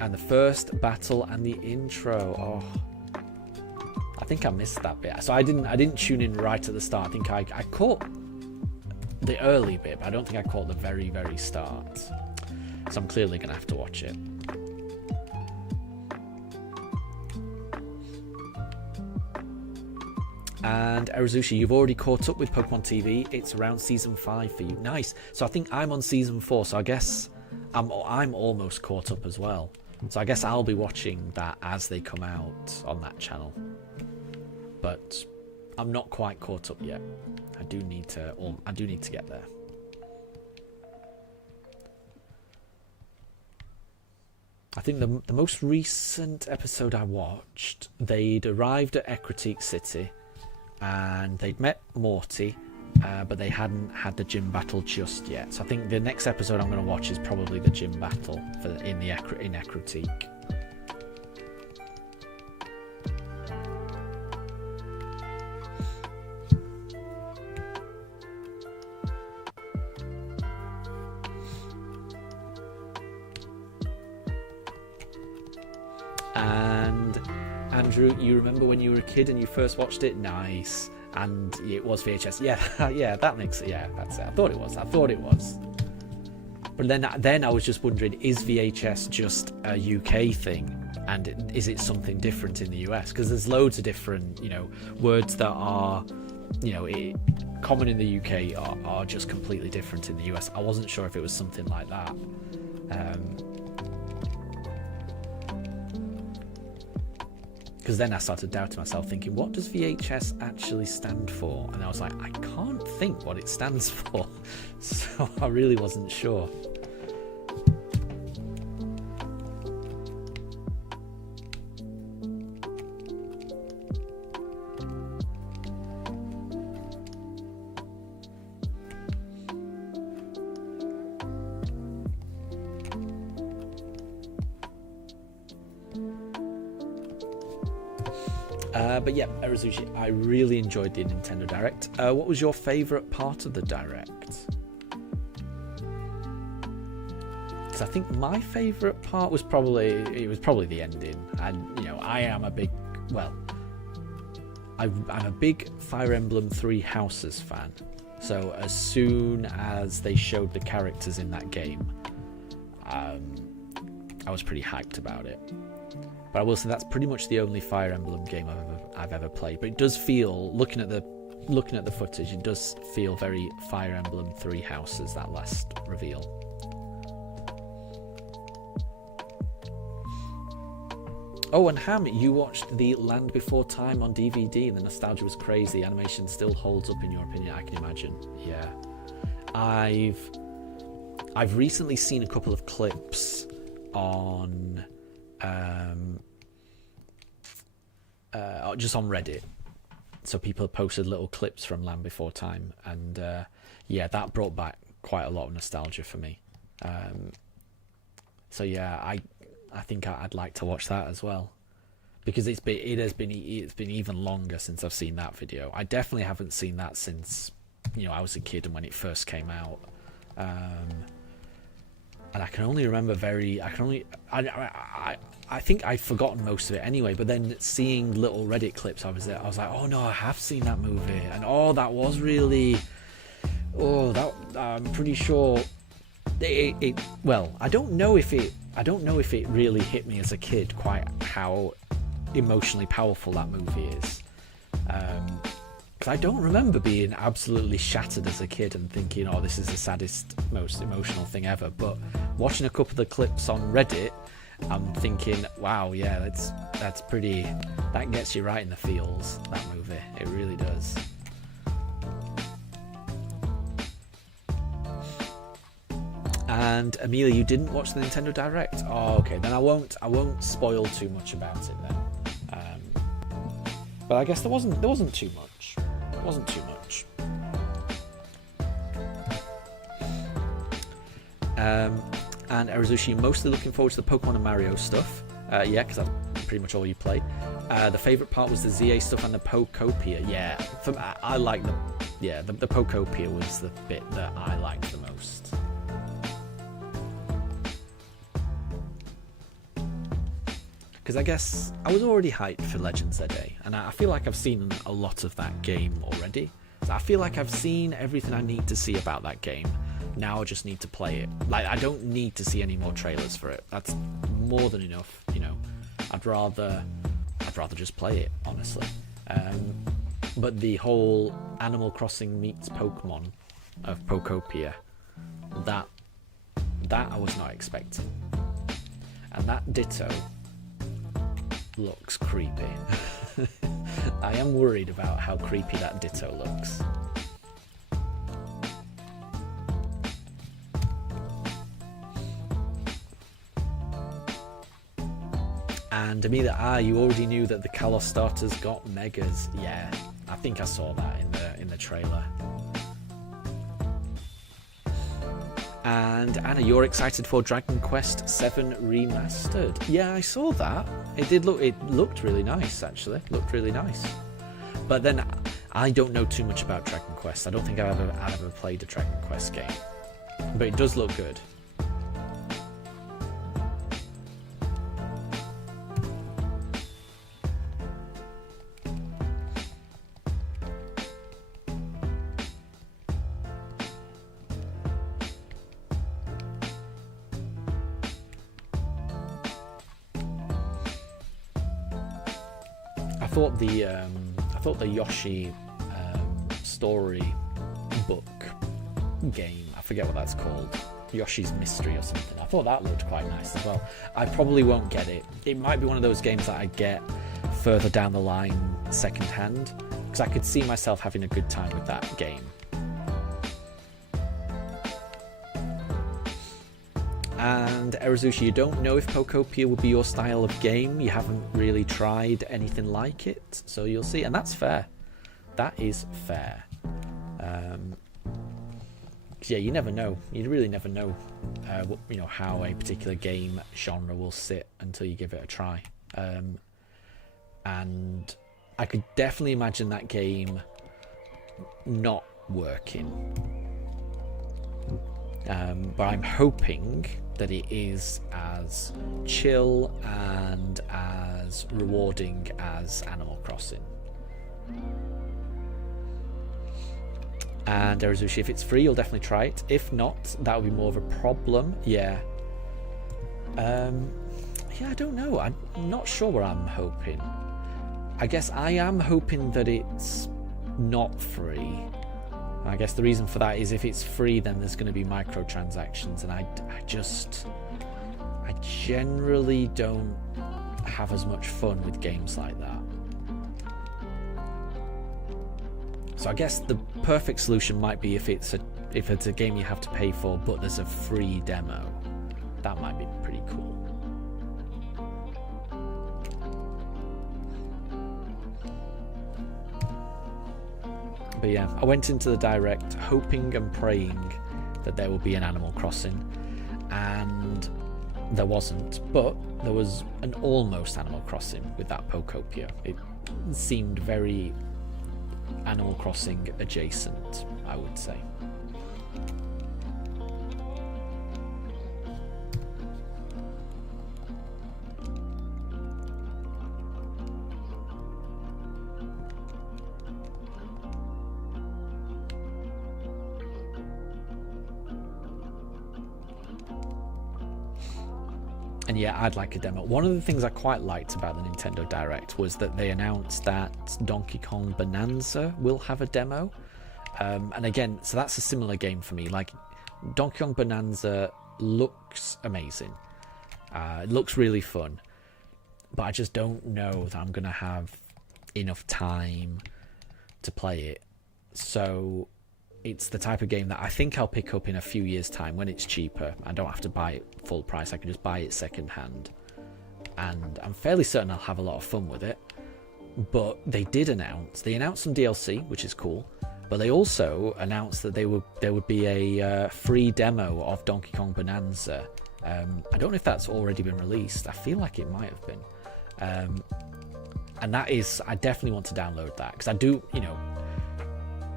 And the first battle and the intro. Oh, I think I missed that bit. So I didn't tune in right at the start. I think I caught the early bit, but I don't think I caught the very, very start. So I'm clearly gonna have to watch it. And Arazushi, you've already caught up with Pokemon TV. It's around season 5 for you. Nice. So I think I'm on season 4. So I guess I'm almost caught up as well. So I guess I'll be watching that as they come out on that channel. But I'm not quite caught up yet. I do need to get there. I think the most recent episode I watched, they'd arrived at Ecruteak City and they'd met Morty, but they hadn't had the gym battle just yet. So I think the next episode I'm going to watch is probably the gym battle in Ecruteak. And Andrew, you remember when you were a kid and you first watched it? Nice. And it was VHS. Yeah, yeah, that makes it. Yeah, that's it. I thought it was. But then I was just wondering, is VHS just a UK thing? And is it something different in the US? Because there's loads of different, words that are, common in the UK are just completely different in the US. I wasn't sure if it was something like that. Because then I started doubting myself, thinking, what does VHS actually stand for? And I was like, I can't think what it stands for. So I really wasn't sure. But yeah, Arazushi, I really enjoyed the Nintendo Direct. What was your favourite part of the Direct? Because I think my favourite part was probably the ending. And I am a big, I'm a big Fire Emblem Three Houses fan. So as soon as they showed the characters in that game, I was pretty hyped about it. But I will say that's pretty much the only Fire Emblem game I've ever played. But it does feel, looking at the footage, it does feel very Fire Emblem Three Houses, that last reveal. Oh, and Ham, you watched the Land Before Time on DVD, and the nostalgia was crazy. The animation still holds up, in your opinion, I can imagine. Yeah, I've recently seen a couple of clips on. Just on Reddit, so people have posted little clips from Land Before Time, and yeah, that brought back quite a lot of nostalgia for me. So yeah, I think I'd like to watch that as well, because it's been even longer since I've seen that video. I definitely haven't seen that since I was a kid and when it first came out. And I can only remember I think I'd forgotten most of it anyway, but then seeing little Reddit clips, I was like, oh no, I have seen that movie, and that was really, I'm pretty sure well, I don't know if it really hit me as a kid quite how emotionally powerful that movie is. I don't remember being absolutely shattered as a kid and thinking, oh, this is the saddest, most emotional thing ever. But watching a couple of the clips on Reddit, I'm thinking, wow, yeah, that's pretty, that gets you right in the feels, that movie. It really does. And Amelia, you didn't watch the Nintendo Direct? Oh, okay, then I won't spoil too much about it then. But I guess there wasn't too much. It wasn't too much. And Arizushi, mostly looking forward to the Pokemon and Mario stuff. Yeah, because that's pretty much all you play. The favourite part was the ZA stuff and the Pokopia. Yeah, I like the Pokopia was the bit that I liked the most. Because I guess I was already hyped for Legends ZA, and I feel like I've seen a lot of that game already. So I feel like I've seen everything I need to see about that game. Now I just need to play it. Like, I don't need to see any more trailers for it. That's more than enough, you know. I'd rather just play it, honestly. But the whole Animal Crossing meets Pokemon of Pokopia, that I was not expecting. And that Ditto looks creepy. I am worried about how creepy that Ditto looks. And Amelia, you already knew that the Kalos starters got megas. Yeah, I think I saw that in the trailer. And Anna, you're excited for Dragon Quest VII Remastered? Yeah, I saw that. It looked really nice, actually. Looked really nice. But then I don't know too much about Dragon Quest. I don't think I've ever played a Dragon Quest game. But it does look good. I thought the Yoshi story book game, I forget what that's called, Yoshi's Mystery or something, I thought that looked quite nice as well. I probably won't get it. It might be one of those games that I get further down the line second hand, because I could see myself having a good time with that game. And Erizushi, you don't know if Pokopia would be your style of game. You haven't really tried anything like it, so you'll see. And that's fair. That is fair. Yeah, you never know. You really never know, how a particular game genre will sit until you give it a try. And I could definitely imagine that game not working. But I'm hoping that it is as chill and as rewarding as Animal Crossing. And Erizushi, if it's free, you'll definitely try it. If not, that would be more of a problem. Yeah. Yeah, I don't know. I'm not sure what I'm hoping. I guess I am hoping that it's not free. I guess the reason for that is if it's free, then there's going to be microtransactions, and I generally don't have as much fun with games like that. So I guess the perfect solution might be if it's a game you have to pay for, but there's a free demo. That might be pretty cool. But yeah, I went into the Direct hoping and praying that there would be an Animal Crossing, and there wasn't, but there was an almost Animal Crossing with that Pokopia. It seemed very Animal Crossing adjacent, I would say. And yeah, I'd like a demo. One of the things I quite liked about the Nintendo Direct was that they announced that Donkey Kong Bonanza will have a demo. And again, so that's a similar game for me. Like, Donkey Kong Bonanza looks amazing. It looks really fun. But I just don't know that I'm going to have enough time to play it. So it's the type of game that I think I'll pick up in a few years' time when it's cheaper. I don't have to buy it full price. I can just buy it second hand. And I'm fairly certain I'll have a lot of fun with it. But they announced some DLC, which is cool. But they also announced that there would be a free demo of Donkey Kong Bonanza. I don't know if that's already been released. I feel like it might have been. And I definitely want to download that, because I do,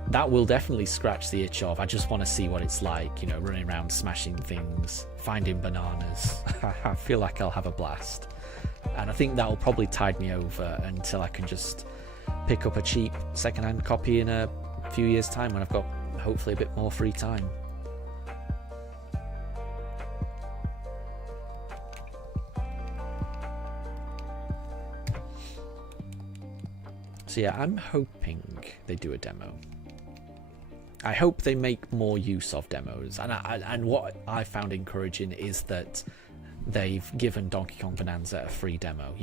that will definitely scratch the itch of, I just want to see what it's like, running around smashing things, finding bananas. I feel like I'll have a blast. And I think that will probably tide me over until I can just pick up a cheap second-hand copy in a few years' time when I've got hopefully a bit more free time. So yeah, I'm hoping they do a demo. I hope they make more use of demos. And what I found encouraging is that they've given Donkey Kong Bonanza a free demo.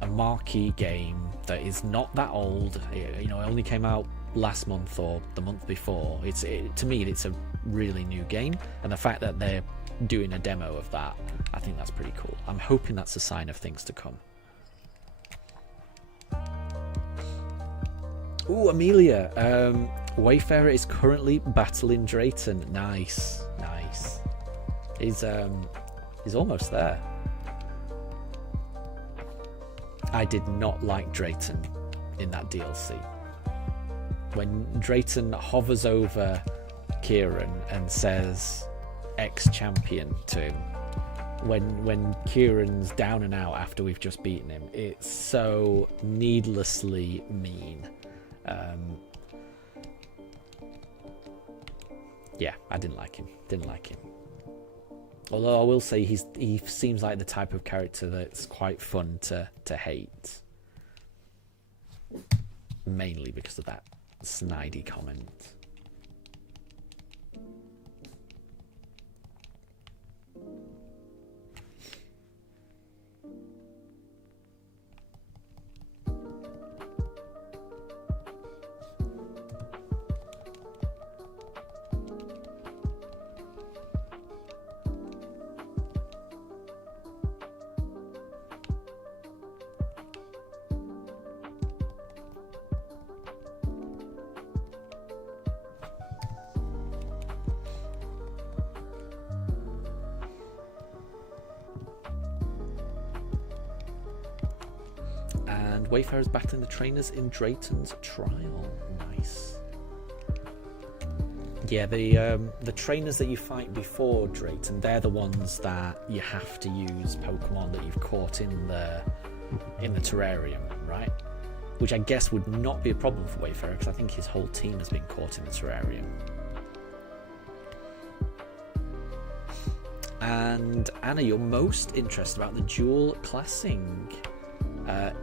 A marquee game that is not that old. It only came out last month or the month before. To me, it's a really new game, and the fact that they're doing a demo of that, I think that's pretty cool. I'm hoping that's a sign of things to come. Ooh, Amelia. Wayfarer is currently battling Drayton. Nice. He's almost there. I did not like Drayton in that DLC. When Drayton hovers over Kieran and says ex-champion to him, when Kieran's down and out after we've just beaten him, it's so needlessly mean. Yeah, I didn't like him. Although I will say he seems like the type of character that's quite fun to hate. Mainly because of that snidey comment. Wayfarer's battling the trainers in Drayton's trial. Nice. Yeah, the trainers that you fight before Drayton, they're the ones that you have to use Pokemon that you've caught in the terrarium, right? Which I guess would not be a problem for Wayfarer, because I think his whole team has been caught in the terrarium. And Anna, you're most interested about the dual classing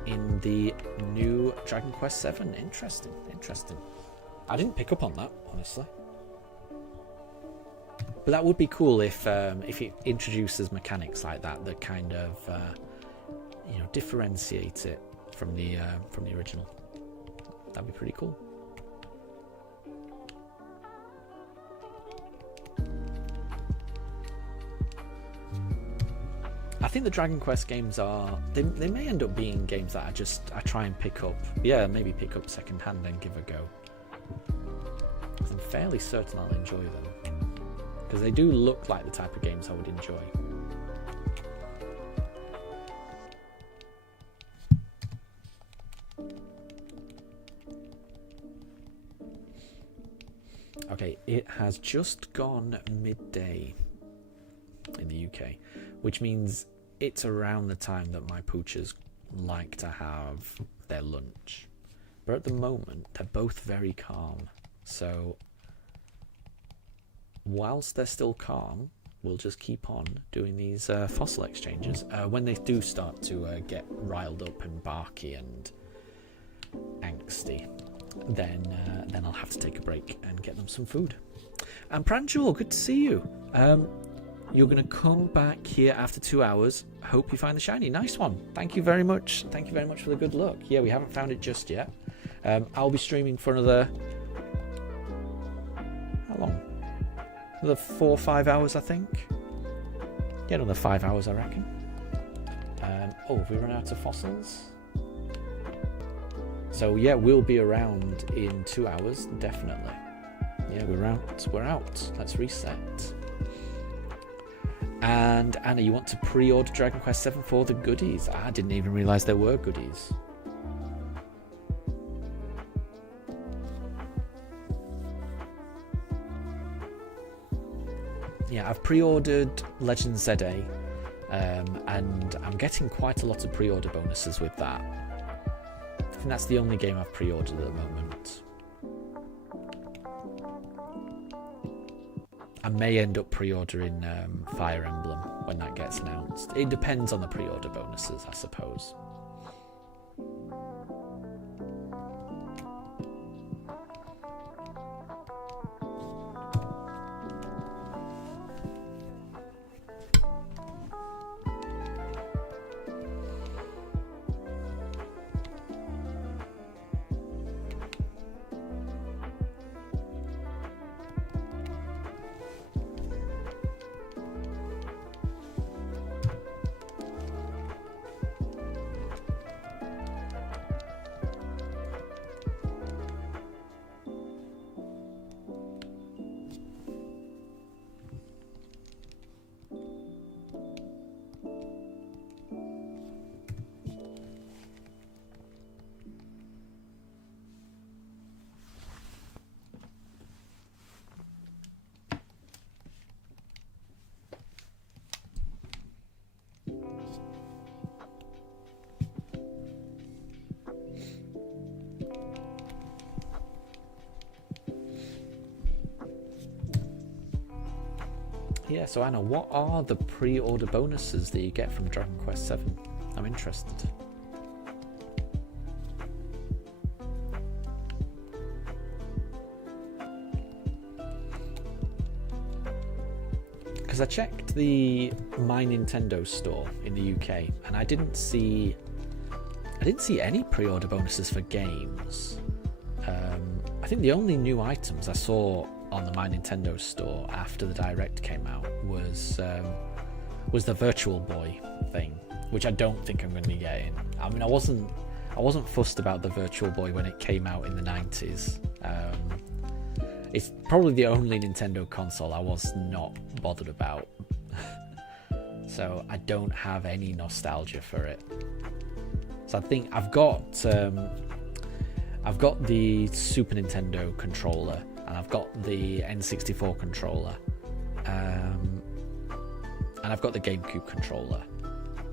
in the new Dragon Quest VII. Interesting. I didn't pick up on that, honestly. But that would be cool if it introduces mechanics like that kind of differentiate it from the original. That'd be pretty cool. I think the Dragon Quest games they may end up being games that I try and pick up. Yeah, maybe pick up second hand and give a go. Because I'm fairly certain I'll enjoy them. Because they do look like the type of games I would enjoy. Okay, it has just gone midday in the UK, which means it's around the time that my poochers like to have their lunch. But at the moment, they're both very calm. So, whilst they're still calm, we'll just keep on doing these fossil exchanges. When they do start to get riled up and barky and angsty, then I'll have to take a break and get them some food. And Pranjul, good to see you. You're going to come back here after 2 hours. Hope you find the shiny. Nice one. Thank you very much. Thank you very much for the good luck. Yeah, we haven't found it just yet. I'll be streaming for another... How long? Another 4 or 5 hours, I think. Yeah, another 5 hours, I reckon. Oh, have we run out of fossils? So yeah, we'll be around in 2 hours, definitely. Yeah, we're out. Let's reset. And Anna, you want to pre-order Dragon Quest VII for the goodies? I didn't even realise there were goodies. Yeah, I've pre-ordered Legend ZA, and I'm getting quite a lot of pre-order bonuses with that. I think that's the only game I've pre-ordered at the moment. I may end up pre-ordering Fire Emblem when that gets announced. It depends on the pre-order bonuses, I suppose. Yeah, so Anna, what are the pre-order bonuses that you get from Dragon Quest VII? I'm interested. Because I checked the My Nintendo store in the UK and I didn't see any pre-order bonuses for games. I think the only new items I saw on the My Nintendo store after the Direct came out was the Virtual Boy thing, which I don't think I'm going to be getting. I mean, I wasn't fussed about the Virtual Boy when it came out in the 90s. It's probably the only Nintendo console I was not bothered about. So I don't have any nostalgia for it. So I think I've got the Super Nintendo controller and I've got the N64 controller, and I've got the GameCube controller,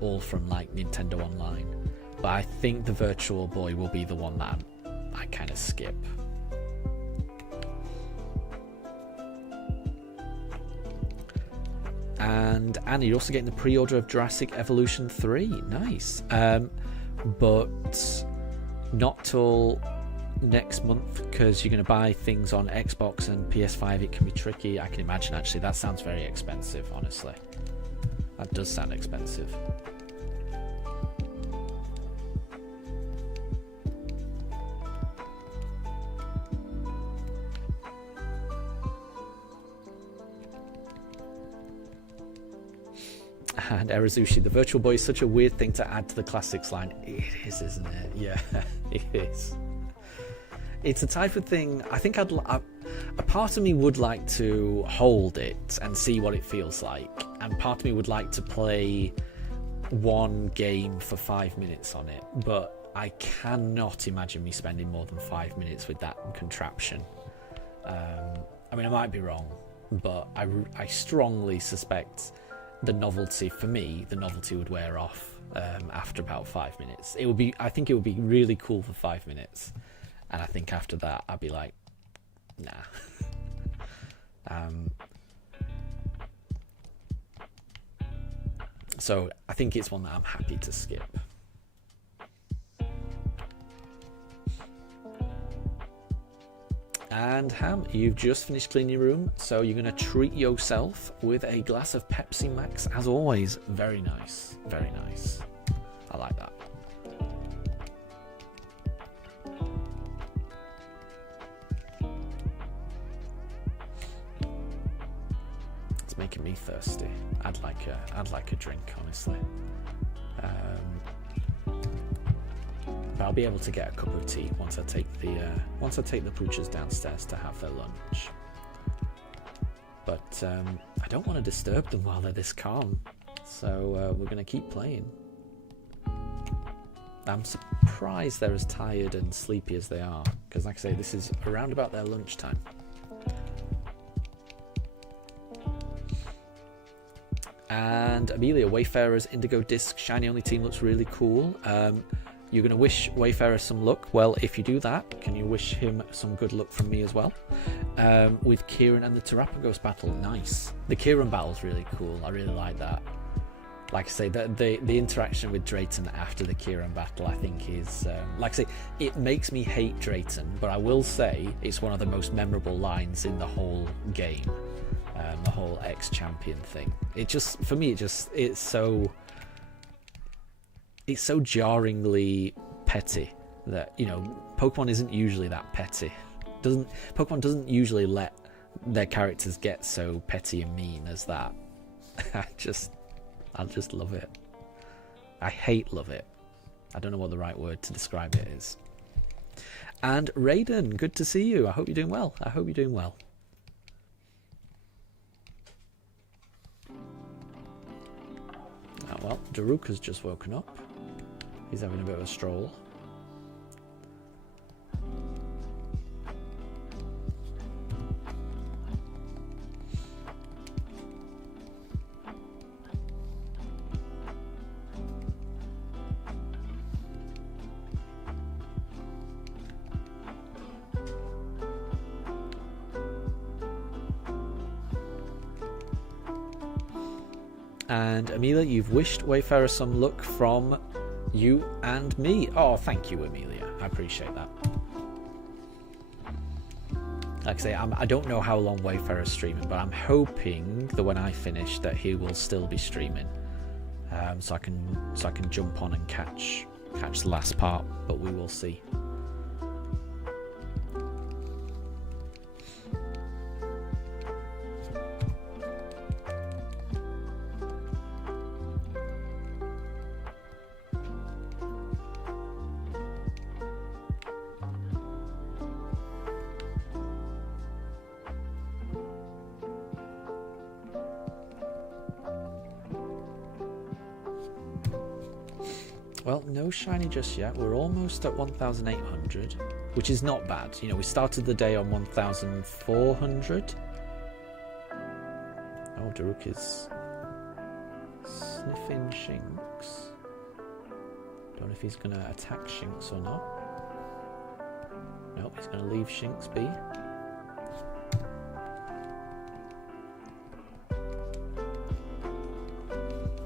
all from like Nintendo Online. But I think the Virtual Boy will be the one that I kind of skip. And Anna, you're also getting the pre-order of Jurassic Evolution 3. Nice. But not till next month, because you're going to buy things on Xbox and PS5. It can be tricky. I can imagine, actually. That sounds very expensive, honestly. That does sound expensive. And Erazushi, the Virtual Boy is such a weird thing to add to the classics line. It is, isn't it? Yeah, it is. It's a type of thing, I think a part of me would like to hold it and see what it feels like. And part of me would like to play one game for 5 minutes on it. But I cannot imagine me spending more than 5 minutes with that contraption. I mean, I might be wrong, but I strongly suspect the novelty, for me, the novelty would wear off after about 5 minutes. I think it would be really cool for 5 minutes. And I think after that, I'd be like, nah. So I think it's one that I'm happy to skip. And Ham, you've just finished cleaning your room, so you're going to treat yourself with a glass of Pepsi Max, as always. Very nice, very nice. I like that. It's making me thirsty. I'd like a drink, honestly. But I'll be able to get a cup of tea once I take the poochers downstairs to have their lunch. But I don't want to disturb them while they're this calm, so we're going to keep playing. I'm surprised they're as tired and sleepy as they are, because like I say, this is around about their lunchtime. And Amelia, Wayfarer's Indigo Disc Shiny Only team looks really cool. You're going to wish Wayfarer some luck. Well, if you do that, can you wish him some good luck from me as well? With Kieran and the Terrapagos battle, nice. The Kieran battle's really cool. I really like that. Like I say, the interaction with Drayton after the Kieran battle, I think is... like I say, it makes me hate Drayton, but I will say it's one of the most memorable lines in the whole game. The whole ex-champion thing. It just, for me, it's so jarringly petty that, you know, Pokemon isn't usually that petty. Pokemon doesn't usually let their characters get so petty and mean as that. I just love it. I love it. I don't know what the right word to describe it is. And Raiden, good to see you. I hope you're doing well. Oh, well, Daruka's just woken up. He's having a bit of a stroll. And Amelia, you've wished Wayfarer some luck from you and me. Oh, thank you, Amelia. I appreciate that. Like I say, I don't know how long Wayfarer's streaming, but I'm hoping that when I finish that he will still be streaming, so I can jump on and catch the last part. But we will see. Well, no shiny just yet. We're almost at 1,800, which is not bad. You know, we started the day on 1,400. Oh, Daruk is sniffing Shinx. Don't know if he's going to attack Shinx or not. Nope, he's going to leave Shinx be.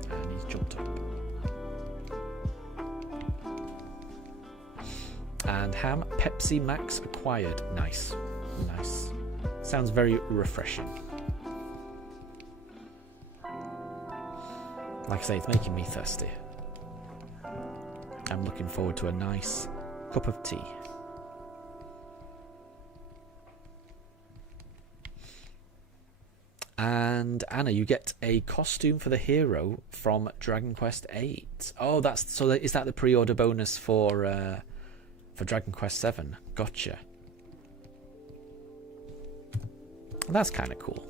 And he's jumped up. And Ham, Pepsi Max acquired. Nice. Nice. Sounds very refreshing. Like I say, it's making me thirsty. I'm looking forward to a nice cup of tea. And Anna, you get a costume for the hero from Dragon Quest VIII. Oh, is that the pre-order bonus for Dragon Quest VII? Gotcha. That's kind of cool.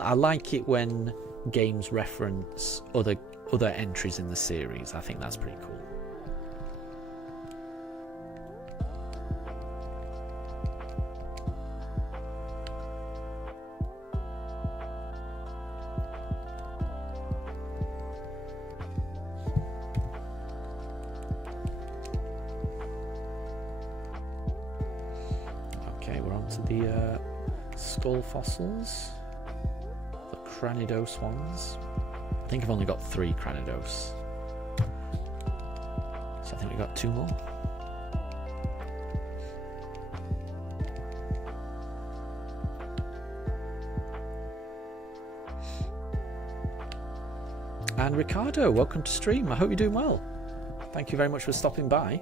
I like it when games reference other entries in the series. I think that's pretty cool. Okay, we're on to the skull fossils. The Cranidos ones. think I've only got 3 Cranidos. So I think we've got 2 more. And Ricardo, welcome to stream. I hope you're doing well. Thank you very much for stopping by.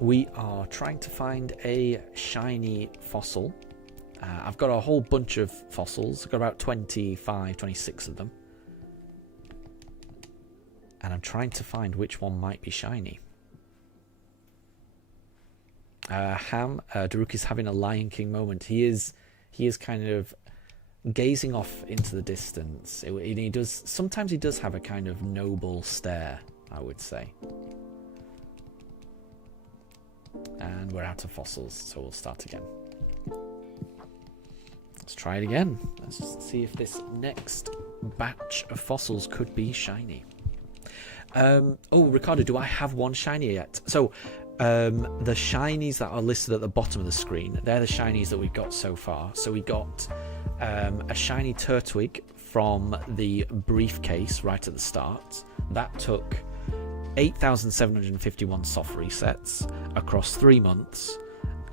We are trying to find a shiny fossil. I've got a whole bunch of fossils. I've got about 25, 26 of them. And I'm trying to find which one might be shiny. Daruk is having a Lion King moment. He is kind of gazing off into the distance. Sometimes he does have a kind of noble stare, I would say. And we're out of fossils, so we'll start again. Let's try it again. Let's see if this next batch of fossils could be shiny. Oh, Ricardo, do I have one shiny yet? So, the shinies that are listed at the bottom of the screen, they're the shinies that we've got so far. So we got a shiny Turtwig from the briefcase right at the start. That took 8,751 soft resets across 3 months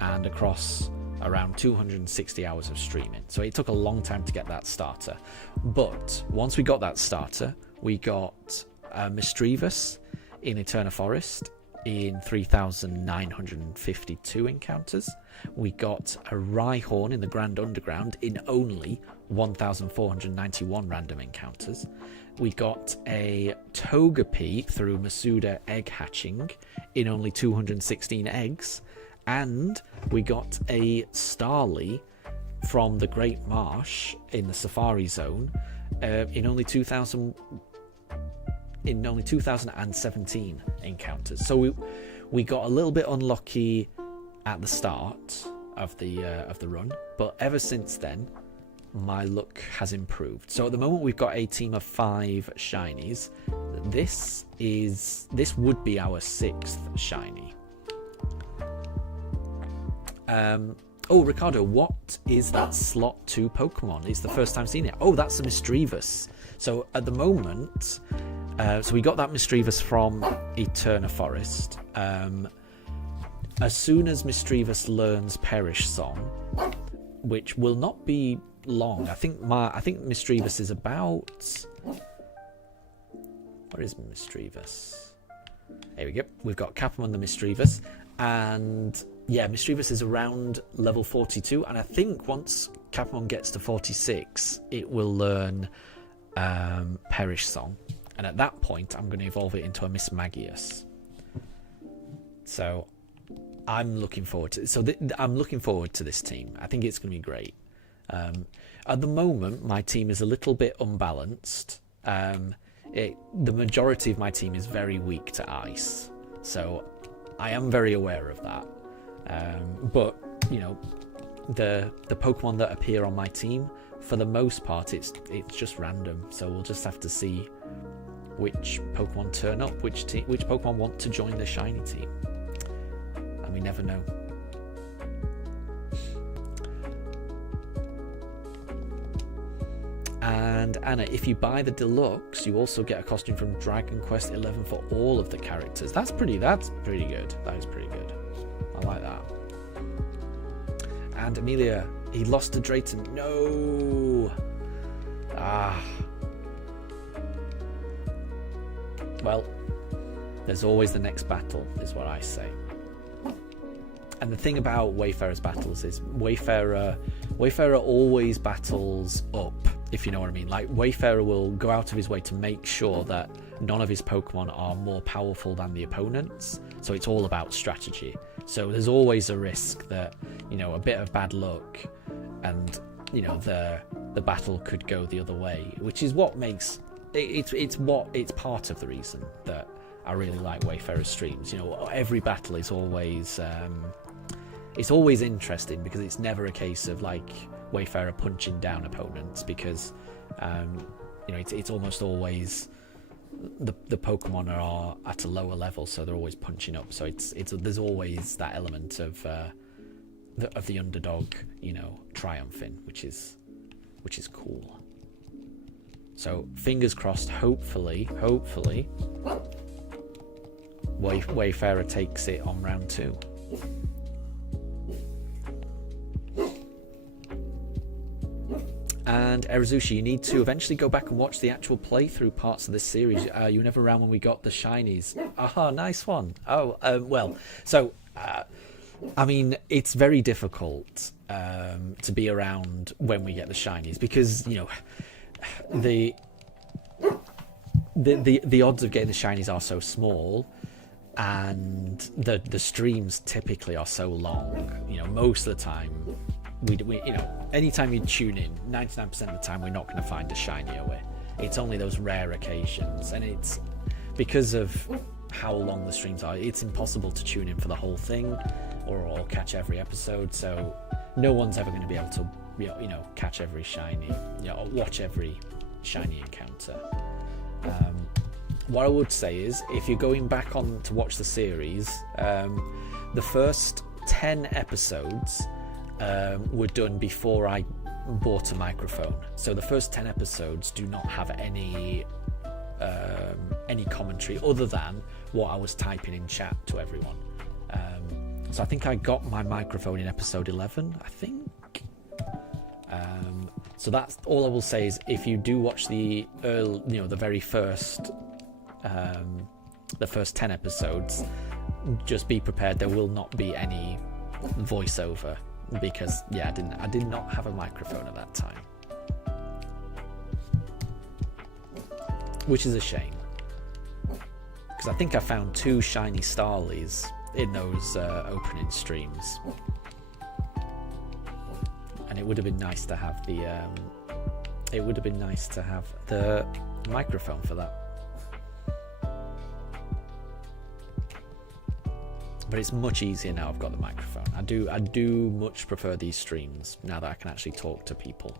and across around 260 hours of streaming. So it took a long time to get that starter. But once we got that starter, we got Misdreavus in Eterna Forest in 3,952 encounters. We got a Rhyhorn in the Grand Underground in only 1,491 random encounters. We got a Togepi through Masuda egg hatching in only 216 eggs. And we got a Starly from the Great Marsh in the Safari Zone in only 2,017 encounters. So we got a little bit unlucky at the start of the run, but ever since then my luck has improved. So at the moment we've got a team of 5 shinies. This would be our 6th shiny. Oh, Ricardo, what is that slot 2 Pokemon? It's the first time seeing it. Oh, that's a Misdreavus. So at the moment, so we got that Misdreavus from Eterna Forest. As soon as Misdreavus learns Perish Song, which will not be long. I think Misdreavus is about... Where is Misdreavus? There we go. We've got Capamon the Misdreavus, and yeah, Misdreavus is around level 42, and I think once Capamon gets to 46, it will learn Perish Song, and at that point, I'm going to evolve it into a Mismagius. So I'm looking forward to. I'm looking forward to this team. I think it's going to be great. At the moment, my team is a little bit unbalanced. The majority of my team is very weak to ice, so I am very aware of that. But you know, the Pokemon that appear on my team, for the most part, it's just random. So we'll just have to see which Pokemon turn up, which Pokemon want to join the shiny team, and we never know. And Anna, if you buy the deluxe, you also get a costume from Dragon Quest XI for all of the characters. That's pretty good. That is pretty good. I like that. And Amelia, he lost to Drayton. No. Well, there's always the next battle, is what I say. And the thing about Wayfarer's battles is Wayfarer always battles up, if you know what I mean. Like, Wayfarer will go out of his way to make sure that none of his Pokemon are more powerful than the opponents. So it's all about strategy. So there's always a risk that, you know, a bit of bad luck and, you know, the battle could go the other way, which is what makes it's part of the reason that I really like Wayfarer's streams. You know, every battle is always it's always interesting, because it's never a case of like Wayfarer punching down opponents, because you know, it's almost always the Pokemon are at a lower level, so they're always punching up. So there's always that element of the underdog, you know, triumphing, which is which is cool. So fingers crossed, hopefully, Wayfarer takes it on round 2. And Erazushi, you need to eventually go back and watch the actual playthrough parts of this series. You were never around when we got the shinies. Aha, nice one. Oh, well, so, I mean, it's very difficult to be around when we get the shinies because, you know, the odds of getting the shinies are so small, and the streams typically are so long. You know, most of the time, we you know, anytime you tune in, 99% of the time we're not going to find a shiny away. It's only those rare occasions, and it's because of how long the streams are. It's impossible to tune in for the whole thing or catch every episode. So no one's ever going to be able to, you know, catch every shiny, you know, or watch every shiny encounter. What I would say is, if you're going back on to watch the series, the first 10 episodes were done before I bought a microphone. So the first 10 episodes do not have any commentary other than what I was typing in chat to everyone. So I think I got my microphone in episode 11, I think. So that's all I will say is, if you do watch the very first the first 10 episodes, just be prepared, there will not be any voiceover, because yeah, I did not have a microphone at that time, which is a shame, because I think I found 2 shiny Starlies in those opening streams, and it would have been nice to have the microphone for that. But it's much easier now I've got the microphone. I do much prefer these streams now that I can actually talk to people.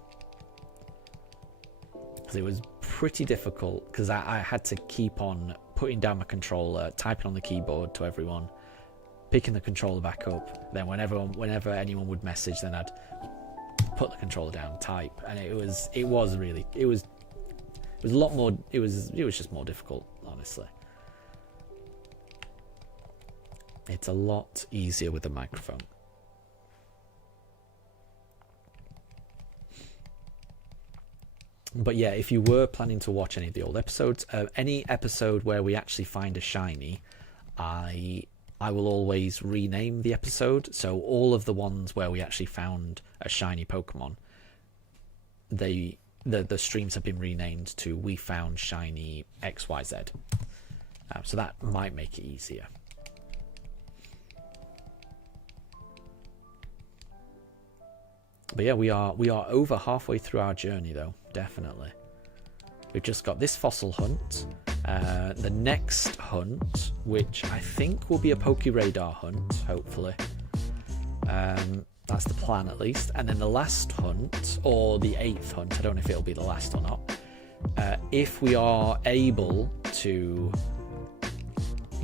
Because it was pretty difficult, because I had to keep on putting down my controller, typing on the keyboard to everyone, picking the controller back up. Then whenever anyone would message, then I'd put the controller down, type, and it was a lot more. It was just more difficult, honestly. It's a lot easier with a microphone. But yeah, if you were planning to watch any of the old episodes, any episode where we actually find a shiny, I will always rename the episode. So all of the ones where we actually found a shiny Pokemon, the streams have been renamed to "We Found Shiny XYZ." So that might make it easier. But yeah, we are over halfway through our journey, though, definitely. We've just got this fossil hunt, the next hunt, which I think will be a Pokeradar hunt, hopefully. That's the plan, at least. And then the last hunt, or the 8th hunt, I don't know if it'll be the last or not. If we are able to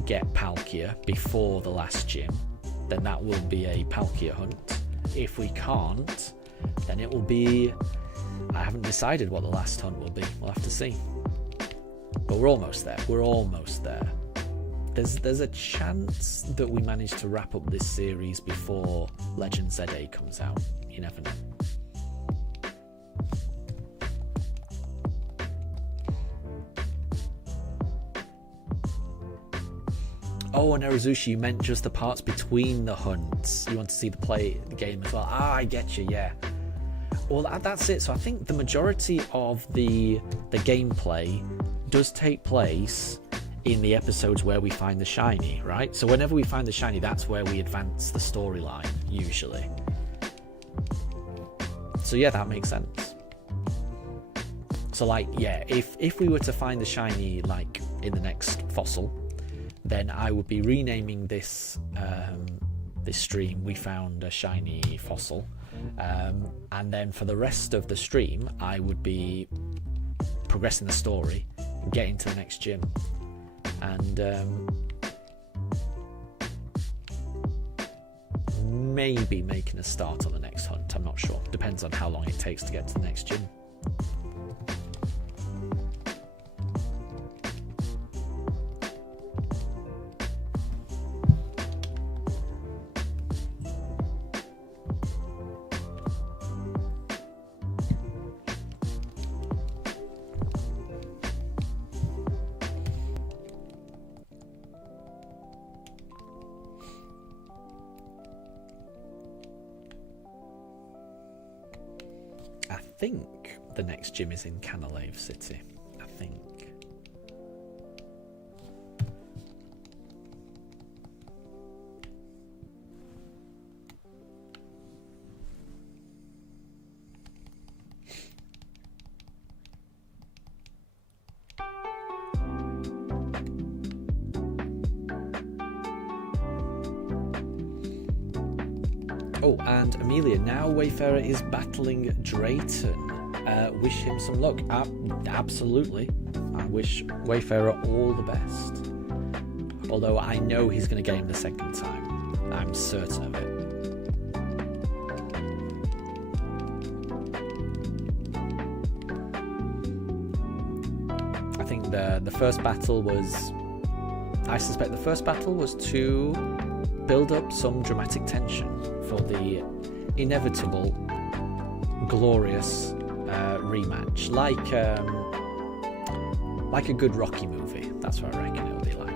get Palkia before the last gym, then that will be a Palkia hunt. If we can't, then it will be... I haven't decided what the last hunt will be. We'll have to see. But we're almost there. We're almost there. There's a chance that we manage to wrap up this series before Legend ZA comes out. You never know. Oh, and Erazushi, you meant just the parts between the hunts. You want to see the game as well. Ah, I get you, yeah. Well, that's it. So I think the majority of the gameplay does take place in the episodes where we find the shiny, right? So whenever we find the shiny, that's where we advance the storyline, usually. So yeah, that makes sense. So like, yeah, if we were to find the shiny, like, in the next fossil, then I would be renaming this this stream "We Found a Shiny Fossil," and then for the rest of the stream I would be progressing the story, getting to the next gym, and maybe making a start on the next hunt. I'm not sure, depending depends on how long it takes to get to the next gym. I think the next gym is in Canalave City. I think. Oh, and Amelia, now Wayfarer is battling Drayton. Wish him some luck. Absolutely. I wish Wayfarer all the best. Although I know he's going to get him the second time. I'm certain of it. I think the first battle was... I suspect the first battle was to build up some dramatic tension for the inevitable, glorious rematch, like a good Rocky movie. That's what I reckon it'll be like.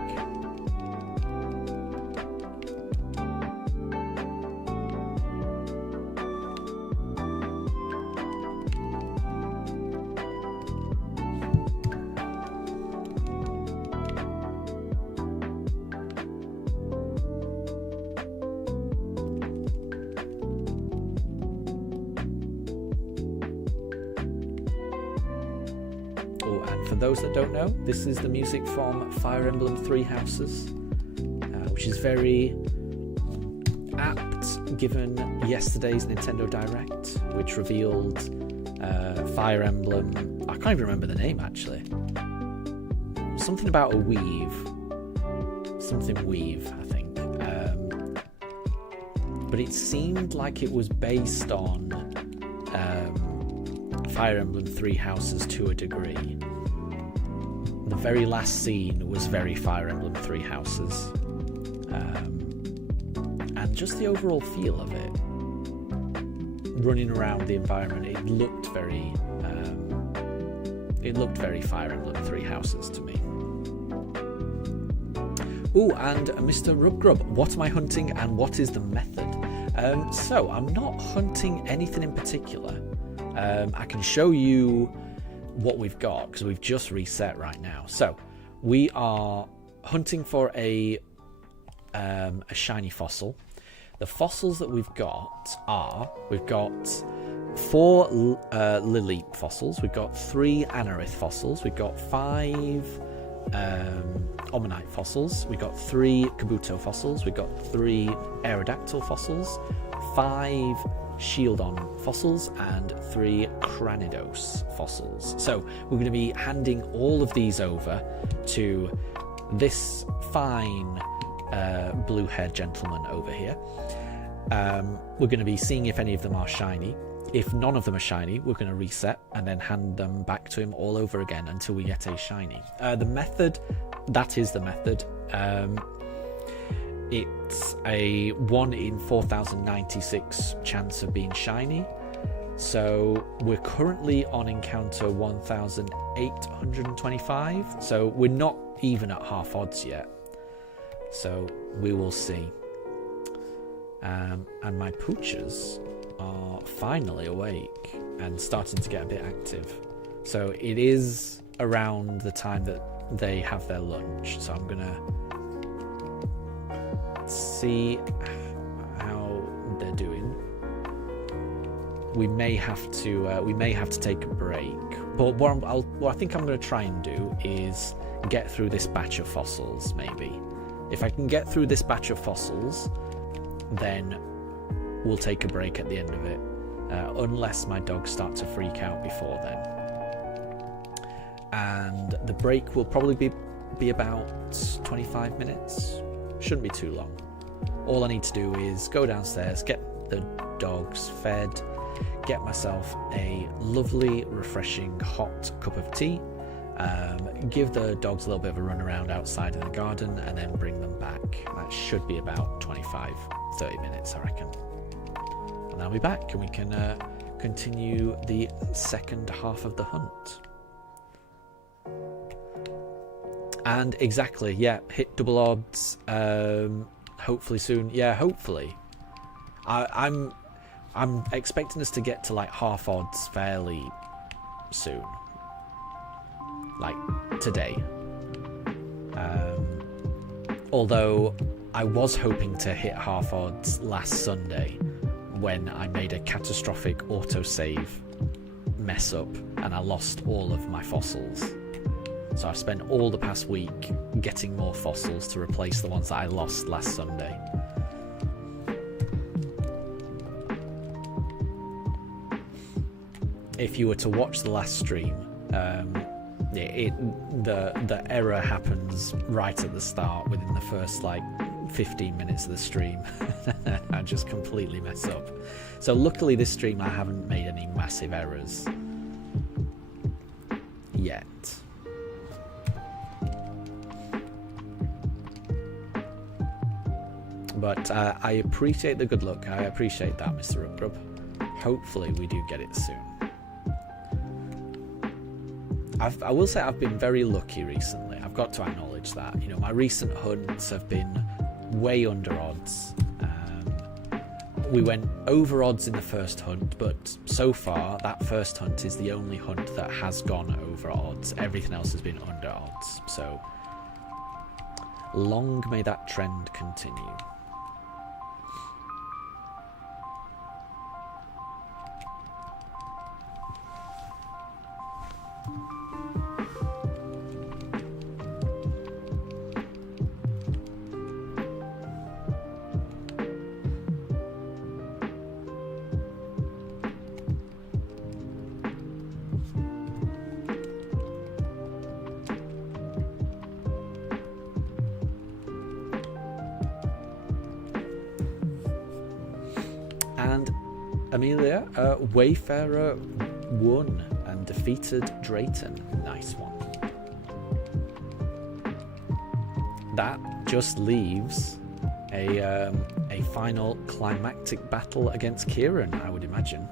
For those that don't know, this is the music from Fire Emblem Three Houses, which is very apt given yesterday's Nintendo Direct, which revealed Fire Emblem... I can't even remember the name, actually. Something about a weave. Something weave, I think. But it seemed like it was based on Fire Emblem Three Houses to a degree. The very last scene was very Fire Emblem Three Houses, and just the overall feel of it, running around the environment, it looked very Fire Emblem Three Houses to me. Ooh, and Mr. Rubgrub, what am I hunting and what is the method? So I'm not hunting anything in particular. I can show you what we've got because we've just reset right now. So we are hunting for a shiny fossil. The fossils that we've got are, we've got 4 Lily fossils, we've got 3 Anorith fossils, we've got 5 Omanite fossils, we've got 3 Kabuto fossils, we've got 3 Aerodactyl fossils, 5 Shieldon fossils, and 3 Cranidos fossils. So we're going to be handing all of these over to this fine blue-haired gentleman over here. We're going to be seeing if any of them are shiny. If none of them are shiny, we're going to reset and then hand them back to him all over again until we get a shiny. The method, that is the method. It's a 1 in 4,096 chance of being shiny. So we're currently on encounter 1,825. So we're not even at half odds yet. So we will see. And my poochers are finally awake and starting to get a bit active. So it is around the time that they have their lunch. So I'm gonna see how they're doing. We may have to take a break. But what I think I'm going to try and do is get through this batch of fossils. Maybe if I can get through this batch of fossils, then we'll take a break at the end of it. Unless my dogs start to freak out before then. And the break will probably be about 25 minutes. Shouldn't be too long. All I need to do is go downstairs, get the dogs fed, get myself a lovely, refreshing, hot cup of tea, give the dogs a little bit of a run around outside in the garden, and then bring them back. That should be about 25-30 minutes, I reckon. And I'll be back and we can continue the second half of the hunt. And exactly, yeah, hit double odds, hopefully soon. Yeah, hopefully. I'm expecting us to get to like half odds fairly soon. Like today. Although I was hoping to hit half odds last Sunday when I made a catastrophic autosave mess up and I lost all of my fossils. So I've spent all the past week getting more fossils to replace the ones that I lost last Sunday. If you were to watch the last stream, the error happens right at the start within the first like 15 minutes of the stream. I just completely mess up. So luckily this stream I haven't made any massive errors yet. But I appreciate the good luck. I appreciate that, Mr. Rubgrub. Hopefully we do get it soon. I will say I've been very lucky recently. I've got to acknowledge that. You know, my recent hunts have been way under odds. We went over odds in the first hunt, but so far that first hunt is the only hunt that has gone over odds. Everything else has been under odds. So long may that trend continue. And Amelia, Wayfarer won and defeated Drayton. Nice one. That just leaves a final climactic battle against Kieran, I would imagine.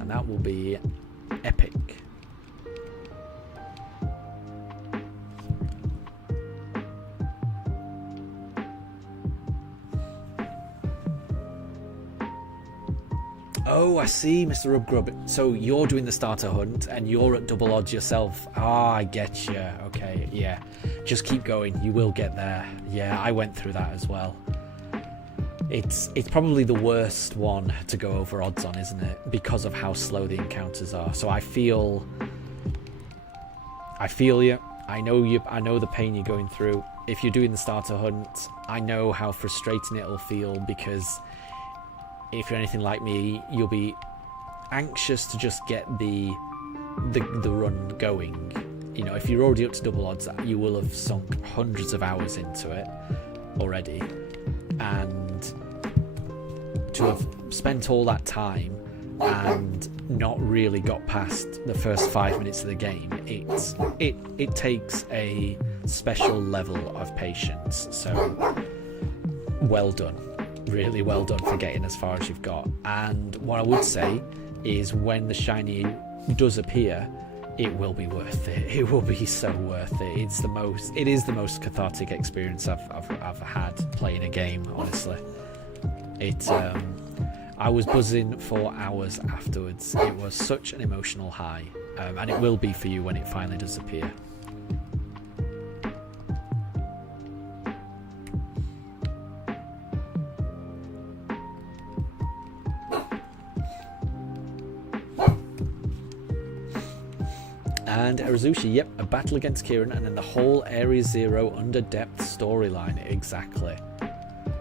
And that will be epic. Oh, I see, Mr. Rubgrub. So you're doing the starter hunt and you're at double odds yourself. Ah, I get you. Okay, yeah. Just keep going. You will get there. Yeah, I went through that as well. It's probably the worst one to go over odds on, isn't it? Because of how slow the encounters are. So I feel you. I know you. I know the pain you're going through. If you're doing the starter hunt, I know how frustrating it'll feel, because if you're anything like me, you'll be anxious to just get the run going. You know, if you're already up to double odds, you will have sunk hundreds of hours into it already, and to have spent all that time and not really got past the first 5 minutes of the game, it takes a special level of patience. So well done. Really well done for getting as far as you've got. And what I would say is, when the shiny does appear, it will be worth it. It will be so worth it. It is the most cathartic experience I've had playing a game, honestly. I was buzzing for hours afterwards. It was such an emotional high, and it will be for you when it finally does appear. And Arazushi, yep, a battle against Kieran, and then the whole Area Zero under depth storyline. Exactly.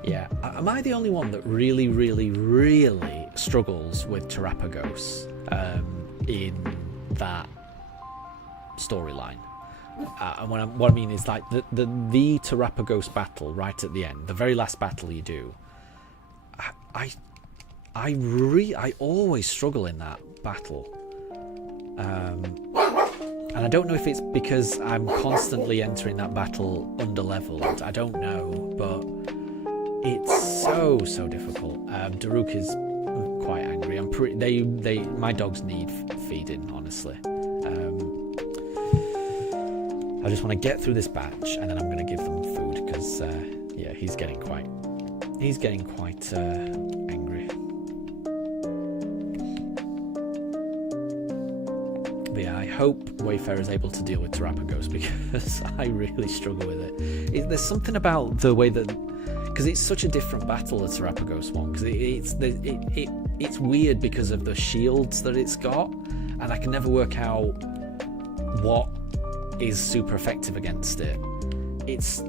Yeah. Am I the only one that really, really, really struggles with Terrapagos in that storyline? And what I mean is, like, the Terrapagos battle right at the end, the very last battle you do, I always struggle in that battle. And I don't know if it's because I'm constantly entering that battle under-leveled. I don't know, but it's so difficult. Daruk is quite angry. My dogs need feeding, honestly. I just want to get through this batch, and then I'm going to give them food because, yeah, he's getting quite angry. But yeah, I hope Wayfarer is able to deal with Terrapagos because I really struggle with it. There's something about the way that, because it's such a different battle, the Terrapagos one, because it's weird because of the shields that it's got, and I can never work out what is super effective against it.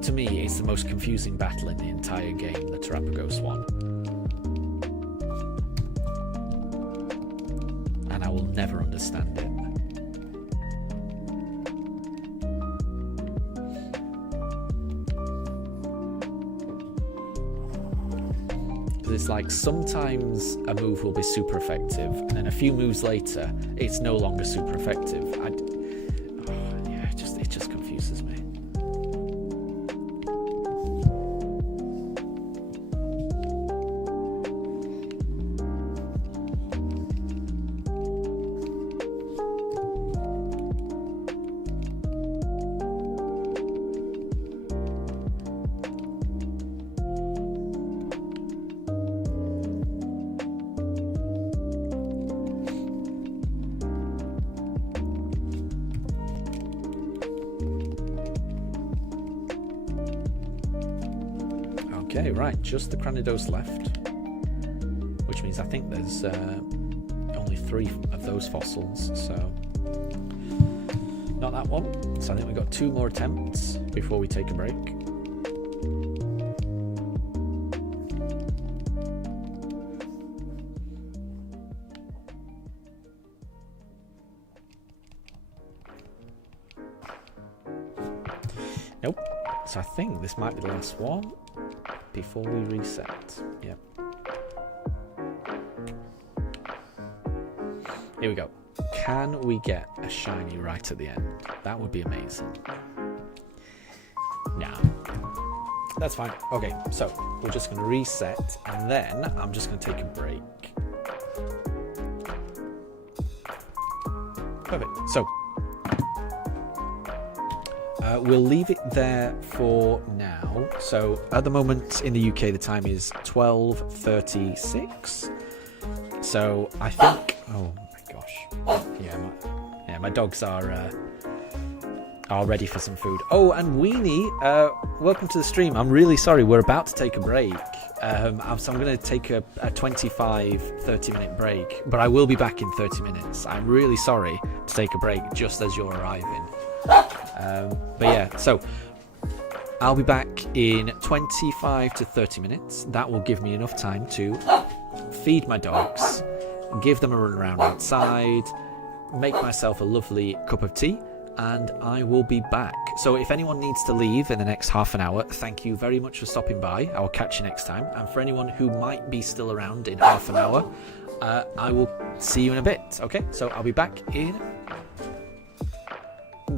To me, it's the most confusing battle in the entire game, the Terrapagos one. And I will never understand it. It's like sometimes a move will be super effective, and then a few moves later, it's no longer super effective. It just confuses me. Okay, right, just the Cranidos left, which means I think there's only 3 of those fossils, so not that one. So I think we've got 2 more attempts before we take a break. Nope. So I think this might be the last one before we reset. Yep. Here we go. Can we get a shiny right at the end? That would be amazing. No. That's fine. Okay, so we're just going to reset, and then I'm just going to take a break. Perfect. So we'll leave it there for now. So at the moment in the UK, the time is 12:36. So I think, oh my gosh, yeah, my dogs are ready for some food. Oh, and Weenie, welcome to the stream. I'm really sorry, we're about to take a break. So I'm going to take a 25-30 minute break, but I will be back in 30 minutes. I'm really sorry to take a break just as you're arriving. But yeah, so I'll be back in 25 to 30 minutes. That will give me enough time to feed my dogs, give them a run around outside, make myself a lovely cup of tea, and I will be back. So if anyone needs to leave in the next half an hour, thank you very much for stopping by. I will catch you next time. And for anyone who might be still around in half an hour, I will see you in a bit. Okay, so I'll be back in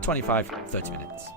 25-30 minutes.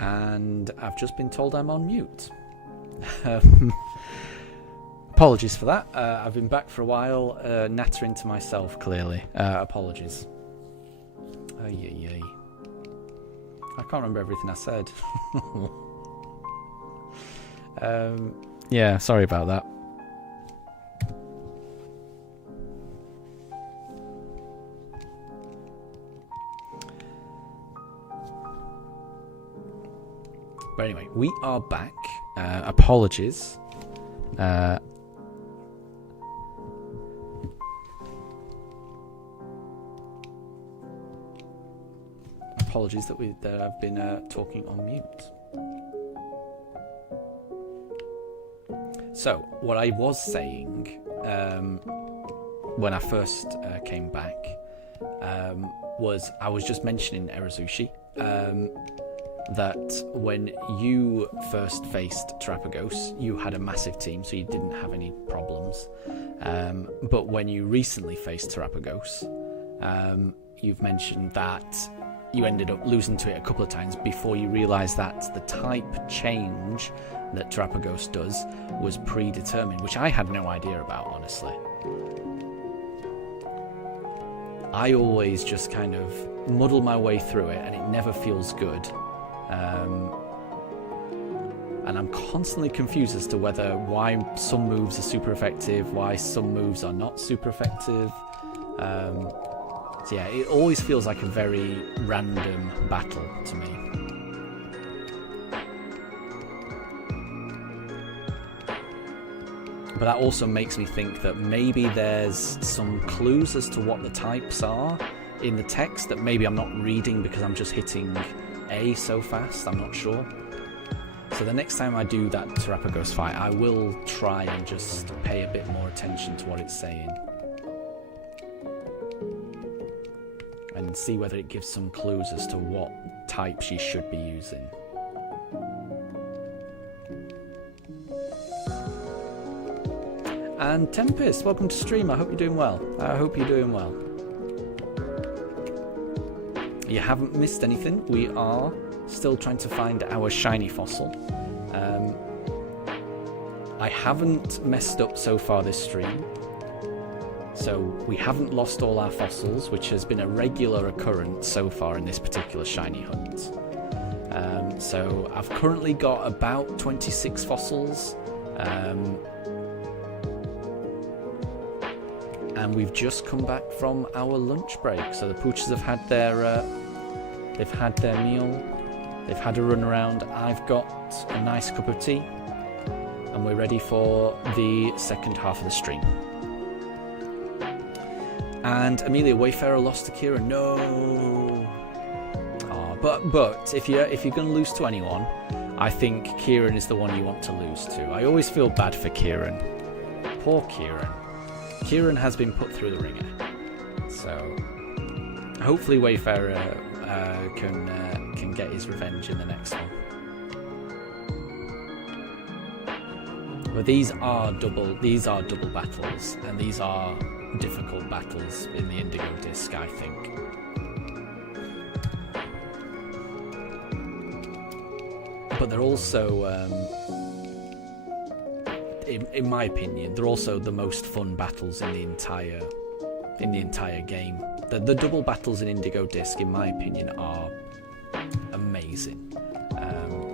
and I've just been told I'm on mute. Apologies for that. I've been back for a while, nattering to myself, clearly. Apologies. Ay. I can't remember everything I said. Yeah, sorry about that. But anyway, we are back. Apologies. Apologies that I've been talking on mute. So, what I was saying when I first came back was I was just mentioning Erazushi. That when you first faced Terapagos, you had a massive team, so you didn't have any problems. But when you recently faced Terapagos, you've mentioned that you ended up losing to it a couple of times before you realised that the type change that Terapagos does was predetermined, which I had no idea about, honestly. I always just kind of muddle my way through it, and it never feels good. And I'm constantly confused as to why some moves are super effective, why some moves are not super effective. So yeah, it always feels like a very random battle to me. But that also makes me think that maybe there's some clues as to what the types are in the text that maybe I'm not reading because I'm just hitting A so fast, I'm not sure. So the next time I do that Terapagos fight, I will try and just pay a bit more attention to what it's saying. And see whether it gives some clues as to what types you should be using. And Tempest, welcome to stream. I hope you're doing well. You haven't missed anything. We are still trying to find our shiny fossil. I haven't messed up so far this stream. So we haven't lost all our fossils, which has been a regular occurrence so far in this particular shiny hunt. So I've currently got about 26 fossils. And we've just come back from our lunch break. So the pooches have had their meal, they've had a run around. I've got a nice cup of tea, and we're ready for the second half of the stream. And Amelia, Wayfarer lost to Kieran. No. Oh, but if you're going to lose to anyone, I think Kieran is the one you want to lose to. I always feel bad for Kieran. Poor Kieran. Kieran has been put through the ringer. So hopefully Wayfarer can get his revenge in the next one. But these are double battles, and these are difficult battles in the Indigo Disc, I think. But they're also, in my opinion, they're also the most fun battles in the entire game. The double battles in Indigo Disc, in my opinion, are amazing.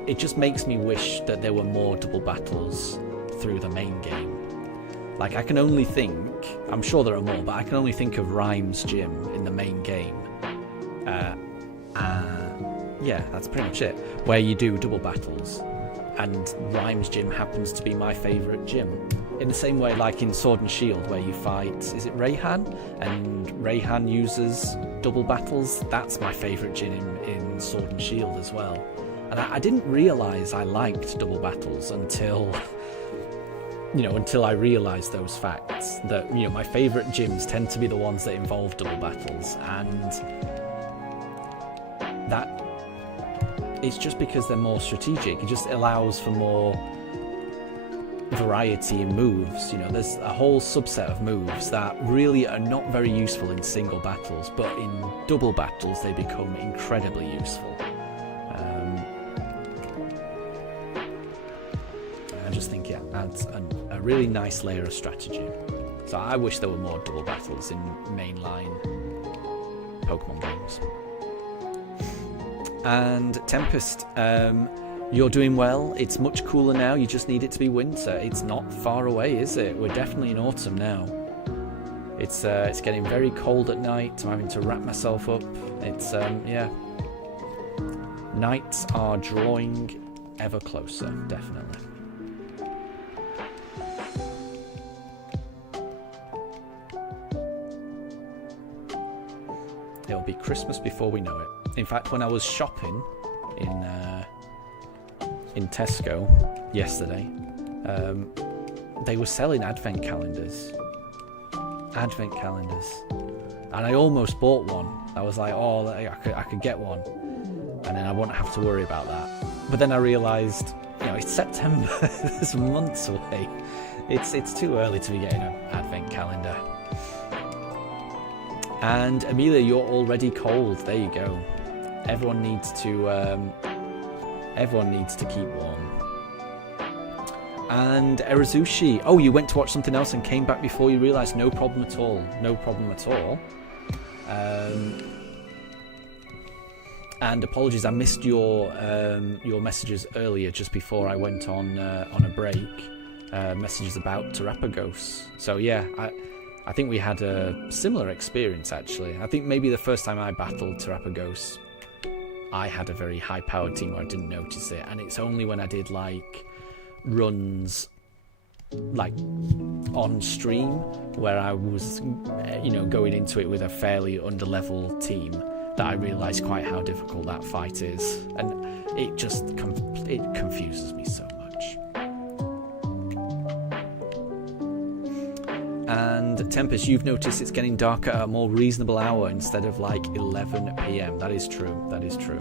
It just makes me wish that there were more double battles through the main game. Like, I can only think, I'm sure there are more, but I can only think of Rhyme's gym in the main game. Yeah, that's pretty much it. Where you do double battles, and Rhyme's gym happens to be my favourite gym. In the same way, like in Sword and Shield, where you fight, is it Rayhan? And Rayhan uses double battles. That's my favourite gym in Sword and Shield as well. And I didn't realise I liked double battles until I realised those facts. That, my favourite gyms tend to be the ones that involve double battles, and that it's just because they're more strategic. It just allows for more variety in moves. There's a whole subset of moves that really are not very useful in single battles, but in double battles they become incredibly useful. adds a really nice layer of strategy. So I wish there were more double battles in mainline Pokemon games. And Tempest, you're doing well. It's much cooler now. You just need it to be winter. It's not far away, is it? We're definitely in autumn now. It's getting very cold at night. I'm having to wrap myself up. It's yeah. Nights are drawing ever closer, definitely. It'll be Christmas before we know it. In fact, when I was shopping in Tesco yesterday, they were selling advent calendars. And I almost bought one. I was like, oh, I could get one, and then I won't have to worry about that. But then I realised, you know, it's September. It's months away. It's too early to be getting an advent calendar. And Amelia, you're already cold. There you go. Everyone needs to keep warm. And Erazushi, oh, you went to watch something else and came back before you realised. No problem at all. No problem at all. And apologies, I missed your messages earlier, just before I went on a break. Messages about Terapagos. So yeah, I think we had a similar experience actually. I think maybe the first time I battled Terapagos, I had a very high-powered team where I didn't notice it, and it's only when I did like runs like on stream where I was, you know, going into it with a fairly under-level team that I realised quite how difficult that fight is, and it just it confuses me so much. And Tempest, you've noticed it's getting darker at a more reasonable hour instead of like 11 PM. That is true. That is true.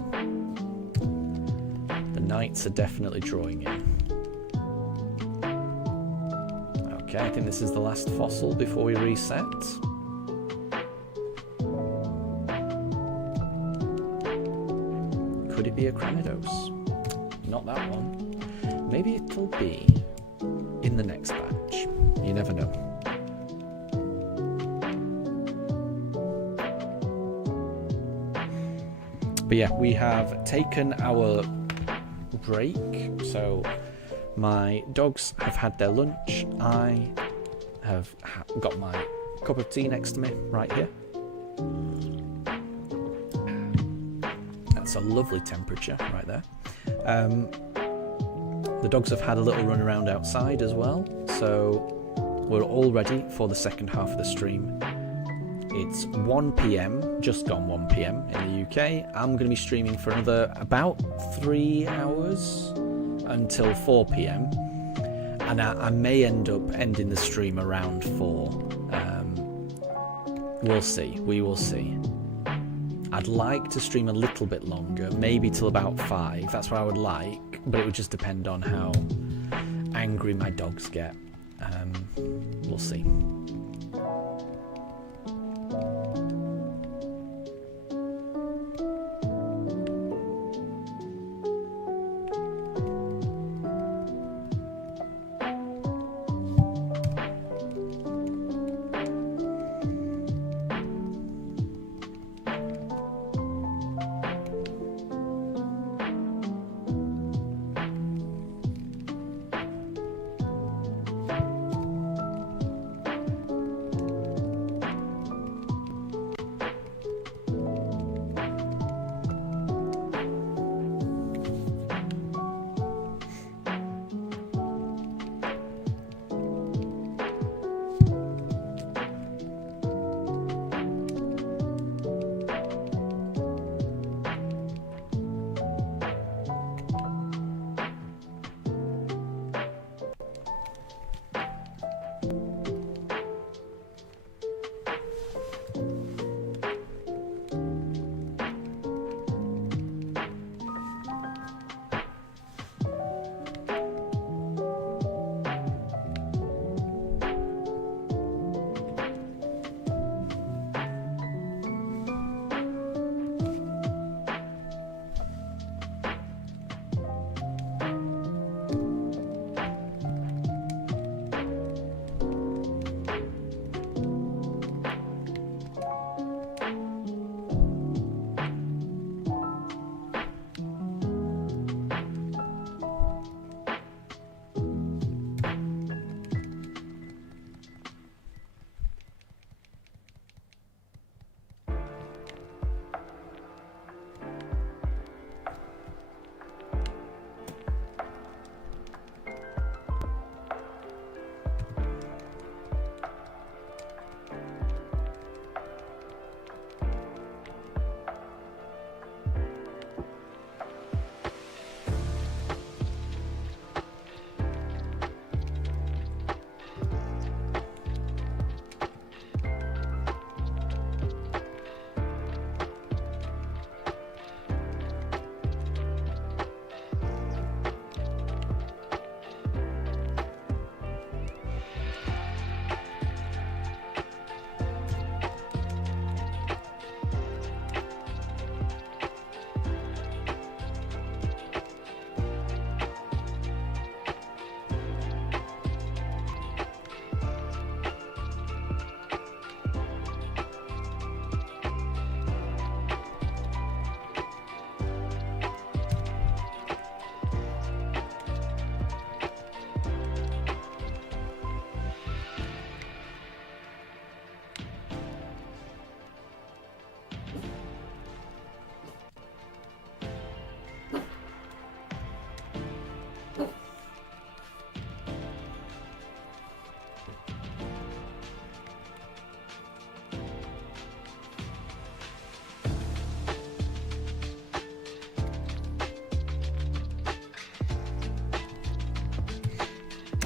The nights are definitely drawing in. Okay, I think this is the last fossil before we reset. Could it be a Cranidos? Not that one. Maybe it'll be in the next batch. You never know. But yeah, we have taken our break. So my dogs have had their lunch. I have got my cup of tea next to me right here. That's a lovely temperature right there. The dogs have had a little run around outside as well. So we're all ready for the second half of the stream. It's 1 PM, just gone 1 PM in the UK. I'm going to be streaming for another about 3 hours until 4 PM. And I may end up ending the stream around 4. We'll see. We will see. I'd like to stream a little bit longer, maybe till about 5. That's what I would like, but it would just depend on how angry my dogs get. We'll see.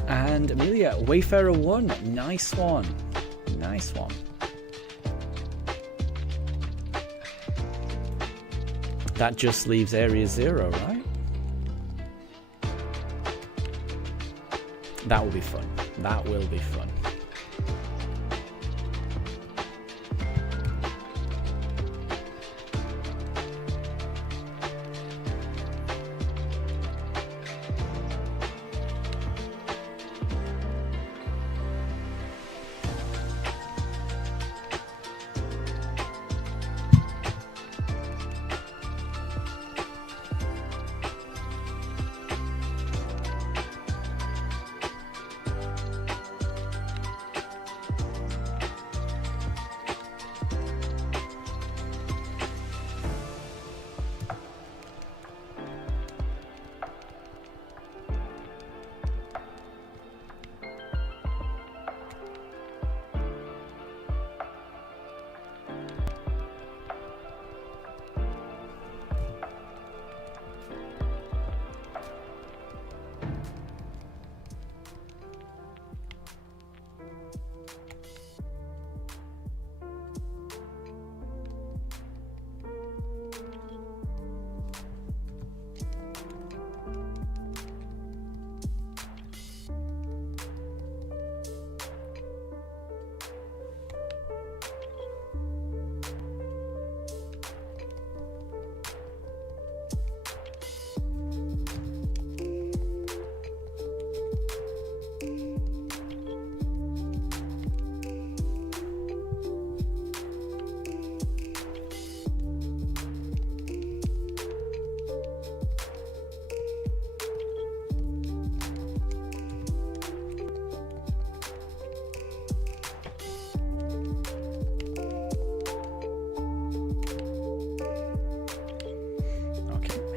And Amelia, Wayfarer 1. Nice one. Nice one. That just leaves Area 0, right? That will be fun. That will be fun.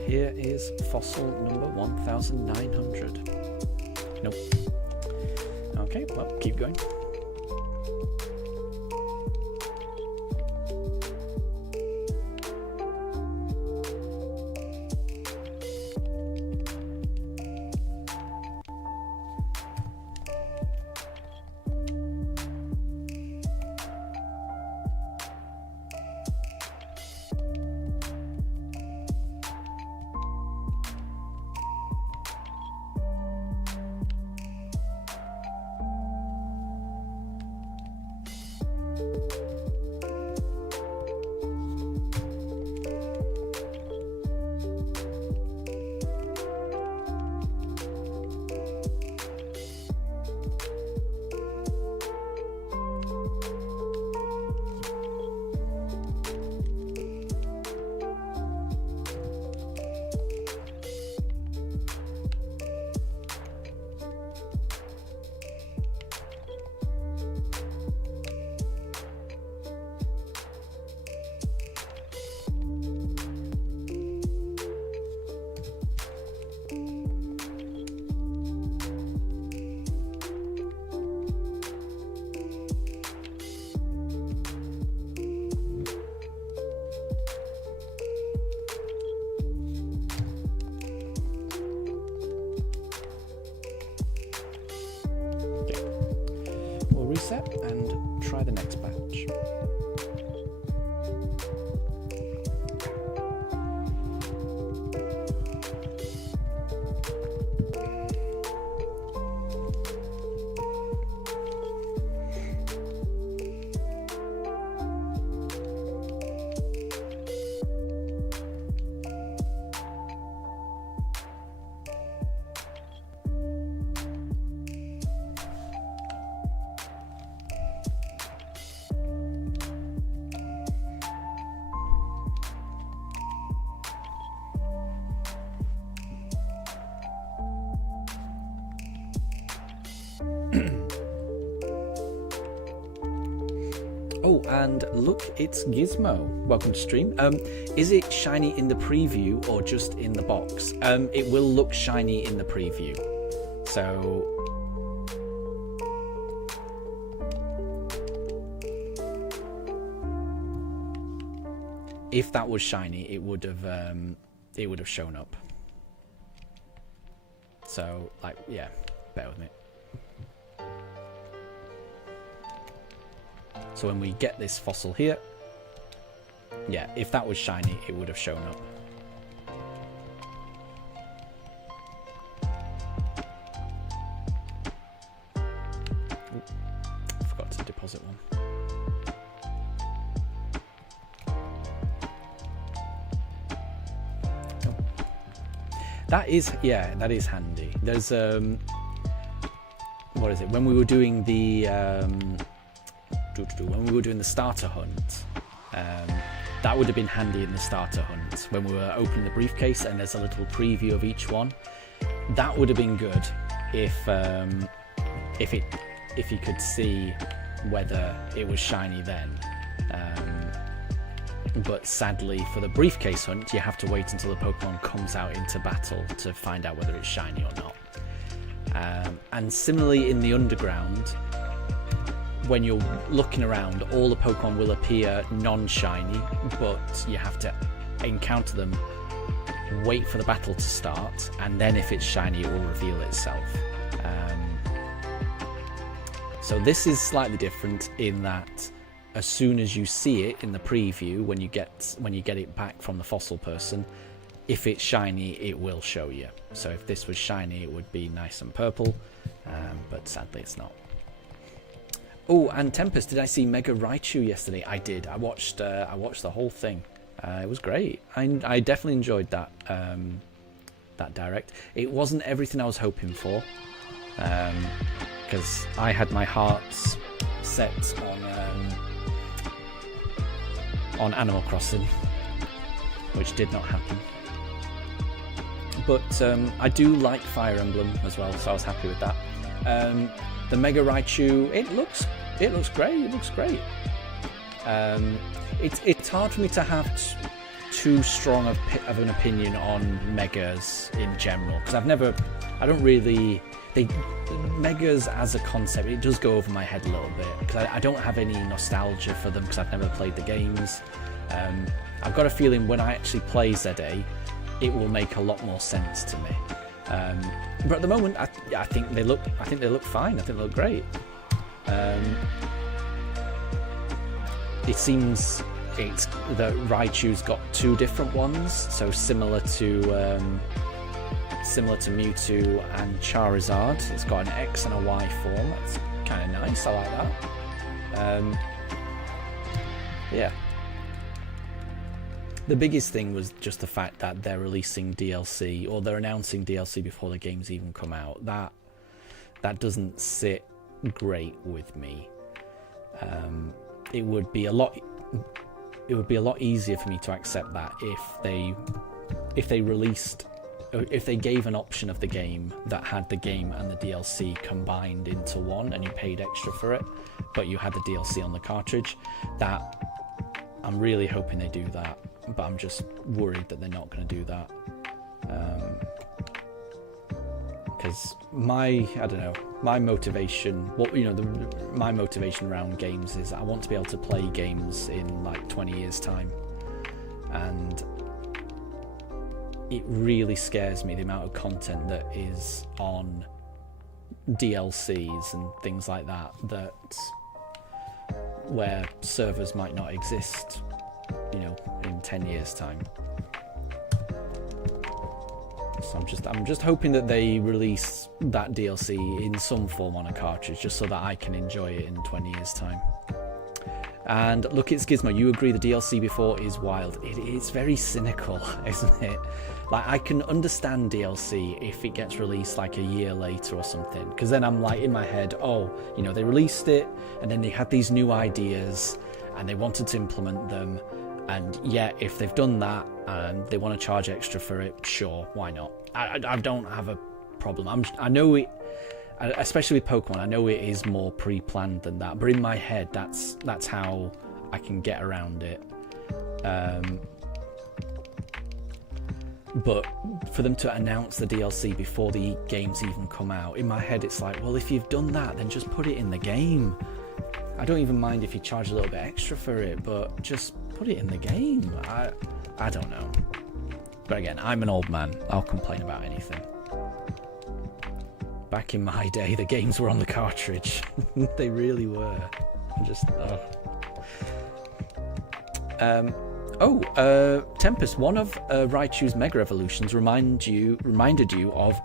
Here is fossil number 1900. Nope. Okay, well, keep going. Reset and try the next batch. Oh, and look, it's Gizmo. Welcome to stream. Is it shiny in the preview or just in the box? It will look shiny in the preview. So if that was shiny, it would have shown up. So, like, yeah, bear with me. So when we get this fossil here, yeah, if that was shiny, it would have shown up. Ooh, forgot to deposit one. Oh. That is handy. There's what is it? When we were doing the starter hunt, that would have been handy in the starter hunt when we were opening the briefcase and there's a little preview of each one. That would have been good if you could see whether it was shiny then. But sadly for the briefcase hunt, you have to wait until the Pokemon comes out into battle to find out whether it's shiny or not. And similarly in the underground, when you're looking around, all the Pokemon will appear non-shiny, but you have to encounter them, wait for the battle to start, and then if it's shiny, it will reveal itself. So this is slightly different in that as soon as you see it in the preview, when you get it back from the fossil person, if it's shiny, it will show you. So if this was shiny, it would be nice and purple, but sadly it's not. Oh, and Tempest, did I see Mega Raichu yesterday? I did. I watched the whole thing. It was great. I definitely enjoyed that that direct. It wasn't everything I was hoping for, because I had my hearts set on Animal Crossing, which did not happen. But I do like Fire Emblem as well, so I was happy with that. The Mega Raichu, it looks great. It looks great. It's hard for me to have too strong of an opinion on Megas in general, because Megas as a concept, it does go over my head a little bit, because I don't have any nostalgia for them because I've never played the games. I've got a feeling when I actually play ZA, it will make a lot more sense to me. But at the moment, I think they look fine. I think they look great. It seems that Raichu's got two different ones, so similar to Mewtwo and Charizard. It's got an X and a Y form. That's kind of nice. I like that. Yeah. The biggest thing was just the fact that they're releasing DLC, or they're announcing DLC before the games even come out. That doesn't sit great with me. It would be a lot easier for me to accept that if they gave an option of the game that had the game and the DLC combined into one, and you paid extra for it, but you had the DLC on the cartridge. That I'm really hoping they do that, but I'm just worried that they're not going to do that. Because my motivation around games is I want to be able to play games in like 20 years time, and it really scares me the amount of content that is on DLCs and things like that where servers might not exist, in 10 years time. So I'm just hoping that they release that DLC in some form on a cartridge, just so that I can enjoy it in 20 years time. And look, it's Gizmo. You agree the DLC before is wild. It's very cynical, isn't it? Like, I can understand DLC if it gets released like a year later or something, because then I'm like in my head, they released it and then they had these new ideas and they wanted to implement them. And yeah, if they've done that and they want to charge extra for it, sure, why not? I don't have a problem. I know it, especially with Pokemon, I know it is more pre-planned than that. But in my head, that's how I can get around it. But for them to announce the DLC before the games even come out, in my head, it's like, well, if you've done that, then just put it in the game. I don't even mind if you charge a little bit extra for it, but just put it in the game. I don't know. But again, I'm an old man. I'll complain about anything. Back in my day, the games were on the cartridge. They really were. Tempest, one of Raichu's Mega Evolutions reminded you of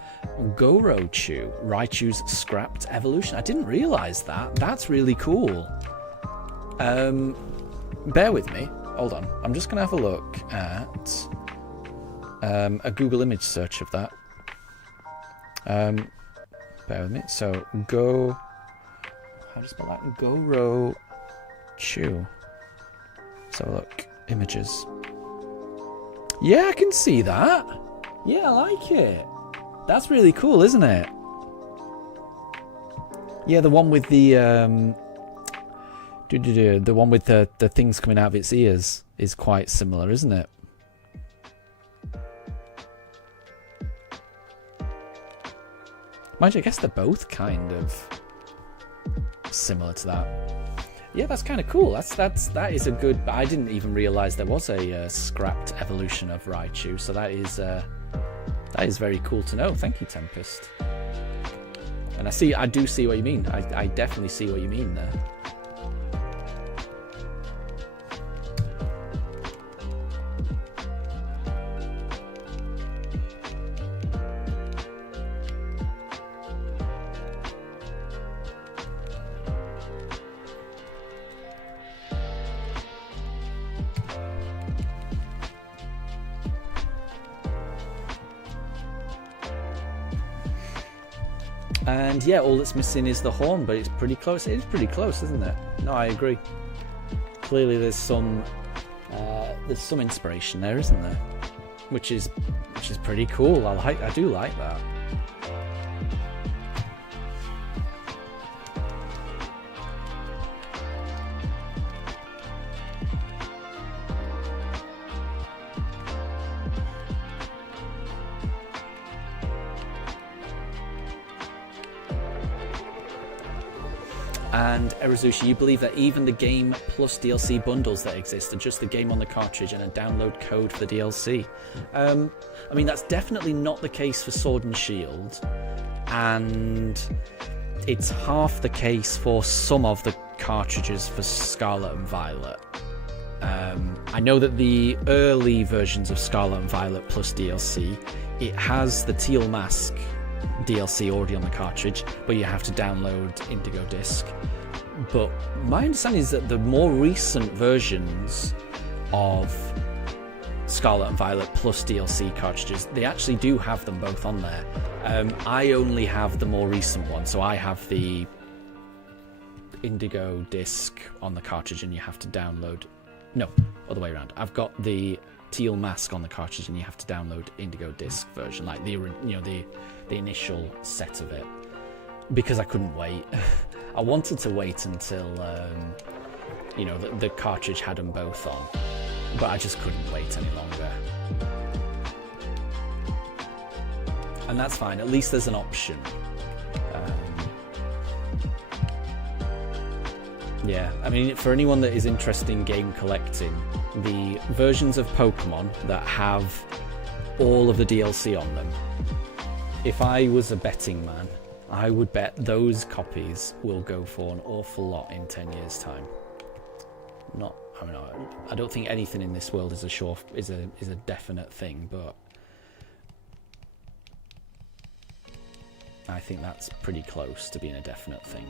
Gorochu, Raichu's scrapped evolution. I didn't realise that. That's really cool. Bear with me. Hold on. I'm just going to have a look at a Google image search of that. Bear with me. So, how do you spell that? Gorochu. So look. Images. Yeah, I can see that. Yeah, I like it. That's really cool, isn't it? Yeah, the one with the one with the things coming out of its ears is quite similar, isn't it? Mind you, I guess they're both kind of similar to that. Yeah, that's kind of cool. That is a good. I didn't even realise there was a scrapped evolution of Raichu, so that is very cool to know. Thank you, Tempest. And I do see what you mean. I definitely see what you mean there. And yeah, all that's missing is the horn, but it's pretty close. It is pretty close, isn't it? No, I agree. Clearly, there's some inspiration there, isn't there? Which is pretty cool. I do like that. And Erazushi, you believe that even the game plus DLC bundles that exist are just the game on the cartridge and a download code for the DLC? I mean, that's definitely not the case for Sword and Shield, and it's half the case for some of the cartridges for Scarlet and Violet. I know that the early versions of Scarlet and Violet plus DLC, it has the Teal Mask DLC already on the cartridge, but you have to download Indigo Disc. But my understanding is that the more recent versions of Scarlet and Violet plus DLC cartridges, they actually do have them both on there. I only have the more recent one, so I have the Indigo Disc on the cartridge and you have to download... No, other way around. I've got the Teal Mask on the cartridge and you have to download Indigo Disc version, like the initial set of it, because I couldn't wait. I wanted to wait until the cartridge had them both on, but I just couldn't wait any longer. And that's fine, at least there's an option. Yeah, I mean, for anyone that is interested in game collecting, the versions of Pokemon that have all of the DLC on them, if I was a betting man, I would bet those copies will go for an awful lot in 10 years' time. I don't think anything in this world is a definite thing, but I think that's pretty close to being a definite thing.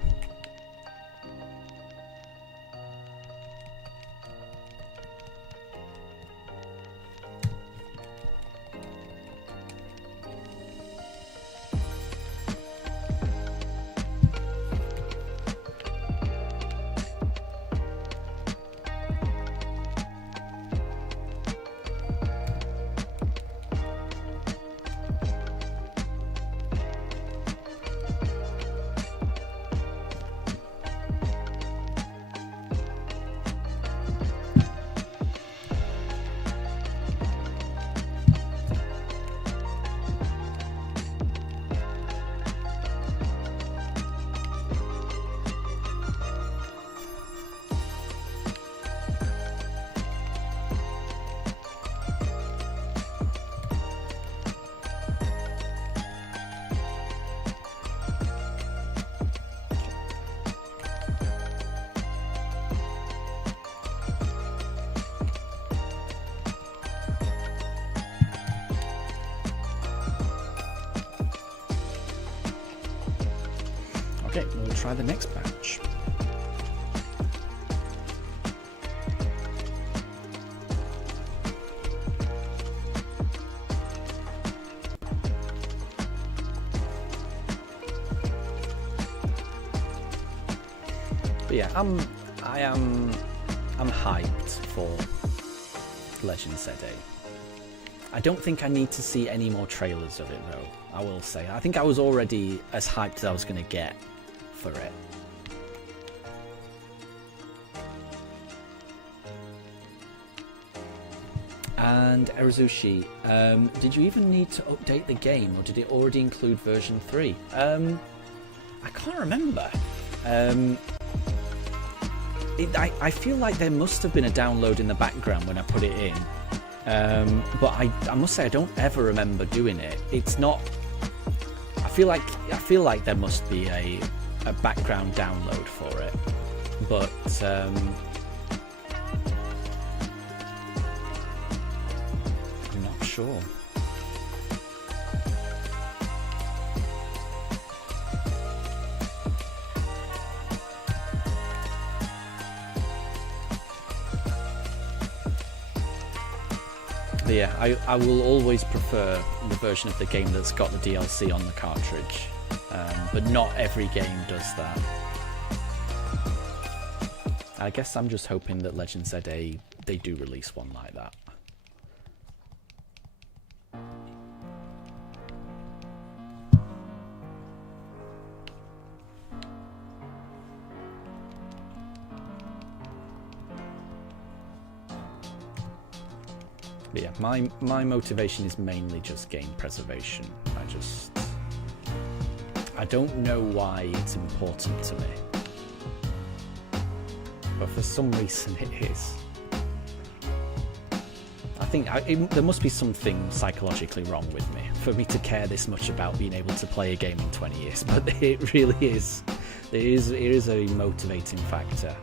try the next batch. But yeah, I'm hyped for Legend ZA. I don't think I need to see any more trailers of it though, I will say. I think I was already as hyped as I was going to get for it. And Erazushi, did you even need to update the game, or did it already include version 3? I can't remember. I feel like there must have been a download in the background when I put it in, but I must say I don't ever remember doing it. It's not. I feel like there must be a background download for it, but I'm not sure. But yeah, I will always prefer the version of the game that's got the DLC on the cartridge, but not every game does that. I guess I'm just hoping that Legend ZA, they do release one like that. But yeah, my motivation is mainly just game preservation. I don't know why it's important to me, but for some reason it is. I think there must be something psychologically wrong with me for me to care this much about being able to play a game in 20 years, but it really is. It is a motivating factor.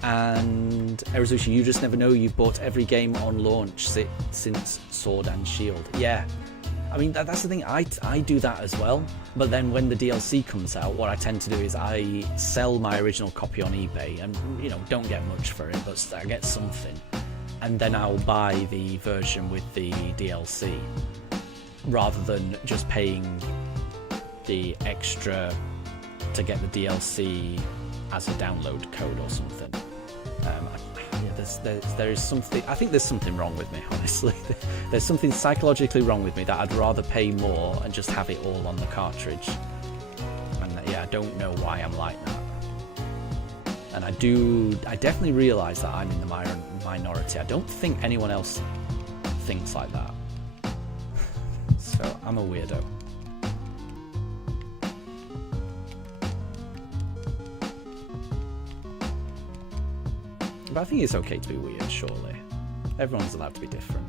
And Erazushi, you just never know, you've bought every game on launch since Sword and Shield. Yeah, I mean, that's the thing, I do that as well, but then when the DLC comes out, what I tend to do is I sell my original copy on eBay, and, you know, don't get much for it, but I get something, and then I'll buy the version with the DLC, rather than just paying the extra to get the DLC as a download code or something. There is something. I think there's something wrong with me, honestly. There's something psychologically wrong with me that I'd rather pay more and just have it all on the cartridge. And yeah, I don't know why I'm like that. And I definitely realise that I'm in the minority. I don't think anyone else thinks like that. So I'm a weirdo. But I think it's okay to be weird, surely. Everyone's allowed to be different.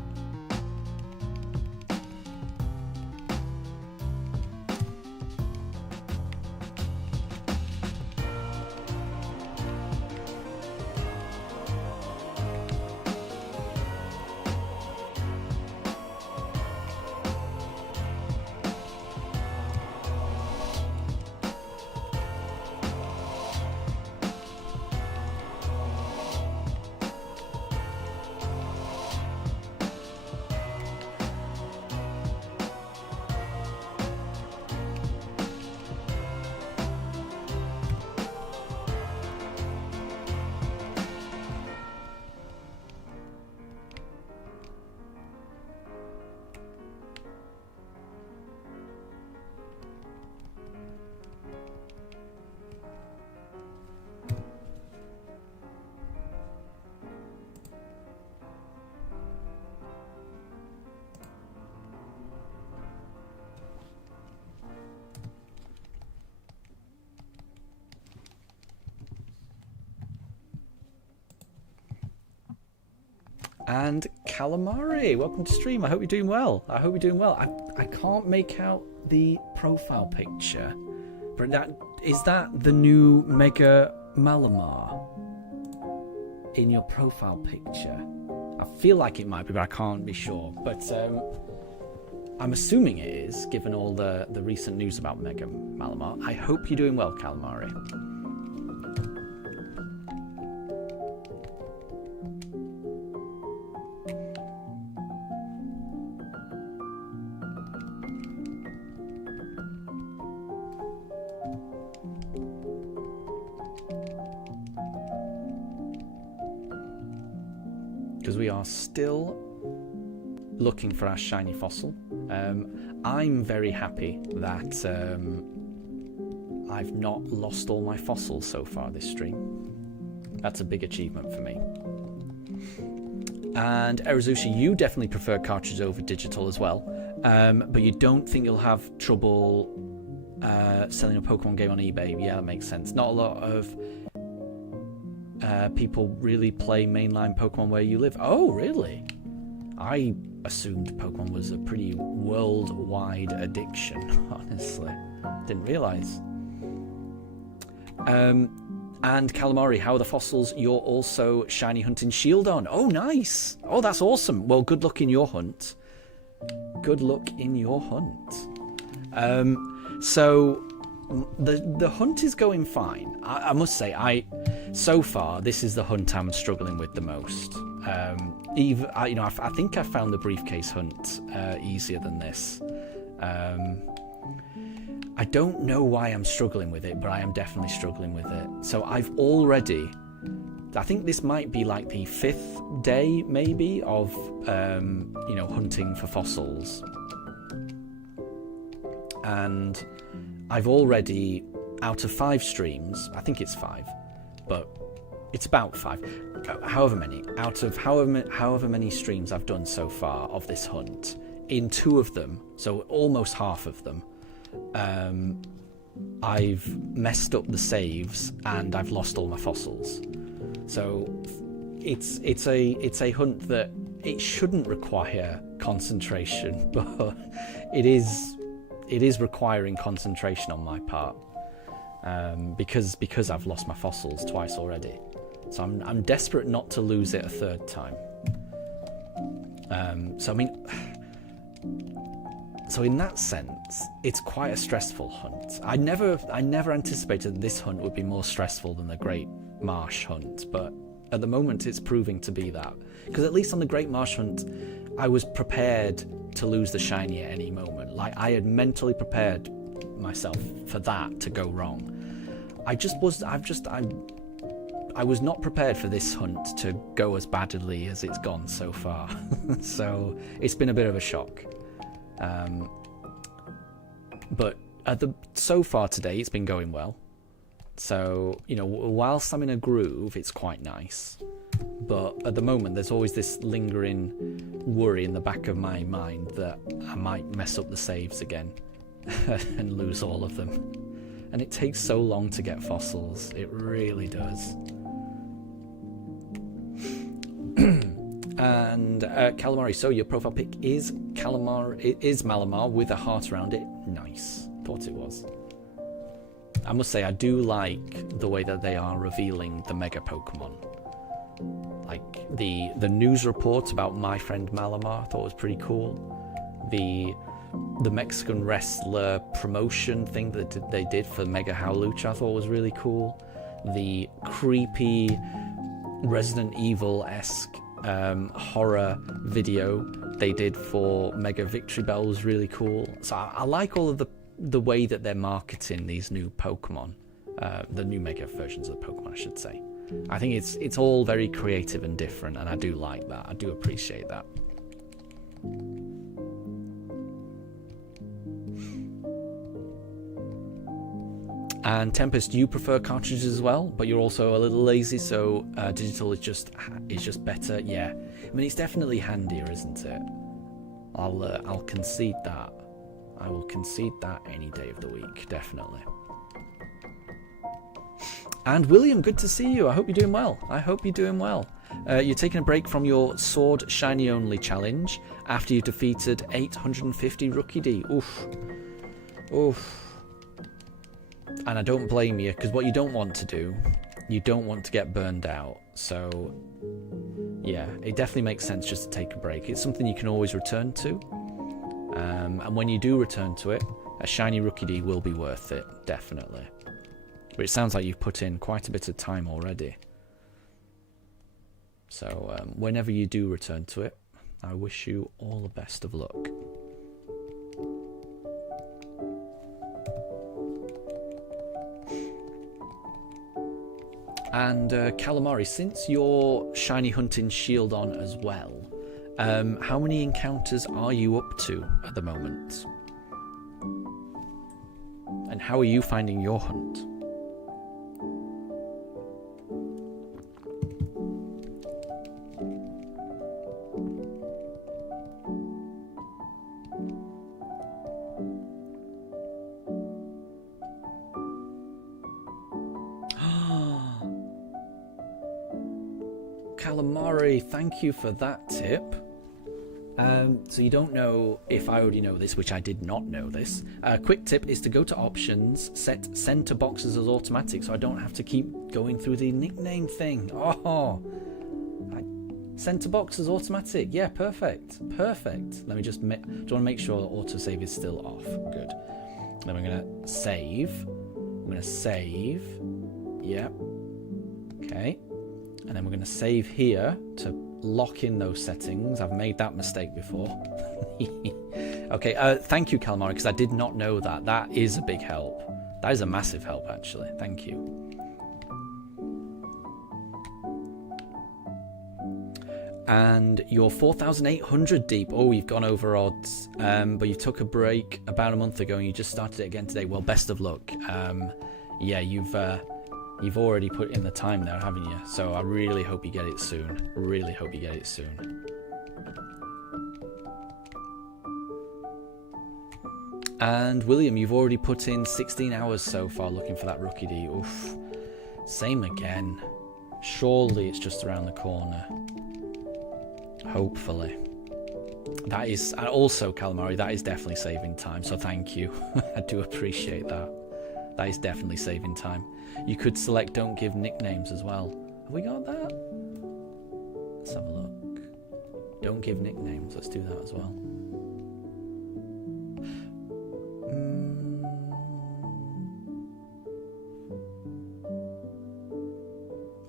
And Calamari, welcome to stream. I hope you're doing well. I can't make out the profile picture, but is that the new Mega Malamar in your profile picture? I feel like it might be, but I can't be sure. But I'm assuming it is, given all the recent news about Mega Malamar. I hope you're doing well, Calamari. Because we are still looking for our shiny fossil. I'm very happy that I've not lost all my fossils so far this stream. That's a big achievement for me. And Erazushi, you definitely prefer cartridge over digital as well, but you don't think you'll have trouble selling a Pokemon game on eBay. Yeah, that makes sense. Not a lot of people really play mainline Pokemon where you live. Oh, really? I assumed Pokemon was a pretty worldwide addiction, honestly. Didn't realise. And Calamari, how are the fossils? You're also shiny hunting Shield on. Oh, nice. Oh, that's awesome. Well, good luck in your hunt. Good luck in your hunt. So the hunt is going fine. I must say, so far this is the hunt I'm struggling with the most. I think I found the briefcase hunt easier than this. I don't know why I'm struggling with it, but I am definitely struggling with it. So I think this might be like the 5th day, maybe, of hunting for fossils. And I've already, out of 5 streams, I think it's 5, but it's about 5, however many, out of however many streams I've done so far of this hunt, in 2 of them, so almost half of them, I've messed up the saves and I've lost all my fossils. So it's a hunt that it shouldn't require concentration, but it is requiring concentration on my part, because I've lost my fossils twice already. So I'm desperate not to lose it a 3rd time. So in that sense, it's quite a stressful hunt. I never anticipated this hunt would be more stressful than the Great Marsh hunt, but at the moment it's proving to be that. Because at least on the Great Marsh hunt, I was prepared to lose the shiny at any moment. Like, I had mentally prepared myself for that to go wrong. I was not prepared for this hunt to go as badly as it's gone so far. So it's been a bit of a shock. But so far today, it's been going well. So, whilst I'm in a groove, it's quite nice. But at the moment, there's always this lingering worry in the back of my mind that I might mess up the saves again and lose all of them. And it takes so long to get fossils. It really does. And Calamari, so your profile pic is Malamar with a heart around it. Nice. Thought it was. I must say, I do like the way that they are revealing the Mega Pokemon. Like the news report about my friend Malamar, I thought was pretty cool. The Mexican wrestler promotion thing that they did for Mega Howlucha, I thought was really cool. The creepy Resident Evil-esque horror video they did for Mega Victory Bell was really cool. So I like all of the way that they're marketing these new Pokemon, the new Mega versions of the Pokemon, I should say. I think it's all very creative and different, and I do like that. I do appreciate that. And Tempest, you prefer cartridges as well, but you're also a little lazy, so digital is just better. Yeah, I mean, it's definitely handier, isn't it? I'll concede that. I will concede that any day of the week, definitely. And William, good to see you. I hope you're doing well. You're taking a break from your Sword Shiny Only challenge after you defeated 850 Rookie D. Oof. And I don't blame you, because what you don't want to do, you don't want to get burned out. So, yeah, it definitely makes sense just to take a break. It's something you can always return to. And when you do return to it, a shiny Rookie D will be worth it, definitely. But it sounds like you've put in quite a bit of time already. So whenever you do return to it, I wish you all the best of luck. And Calamari, since you're shiny hunting shield on as well, how many encounters are you up to at the moment? And how are you finding your hunt? Calamari, thank you for that tip. So you don't know if I already know this, which I did not know this. Quick tip is to go to options, set send to boxes as automatic, so I don't have to keep going through the nickname thing. Send to boxes automatic. Yeah, perfect. Perfect. Let me just do you want to make sure autosave is still off? Good. Then we're going to save. I'm going to save. Yep. Okay. And then we're going to save here to lock in those settings. I've made that mistake before. Okay, thank you, Calamari, because I did not know that. That is a big help. That is a massive help, actually. Thank you. And you're 4,800 deep. Oh, you've gone over odds. But you took a break about a month ago and you just started it again today. Well, best of luck. Yeah, you've already put in the time there, haven't you? So I really hope you get it soon. Really hope you get it soon. And William, you've already put in 16 hours so far looking for that Rookie D. Oof. Same again. Surely it's just around the corner. Hopefully. That is, and also Calamari, that is definitely saving time, so thank you. I do appreciate that. That is definitely saving time. You could select don't give nicknames as well. Have we got that? Let's have a look. Don't give nicknames. Let's do that as well.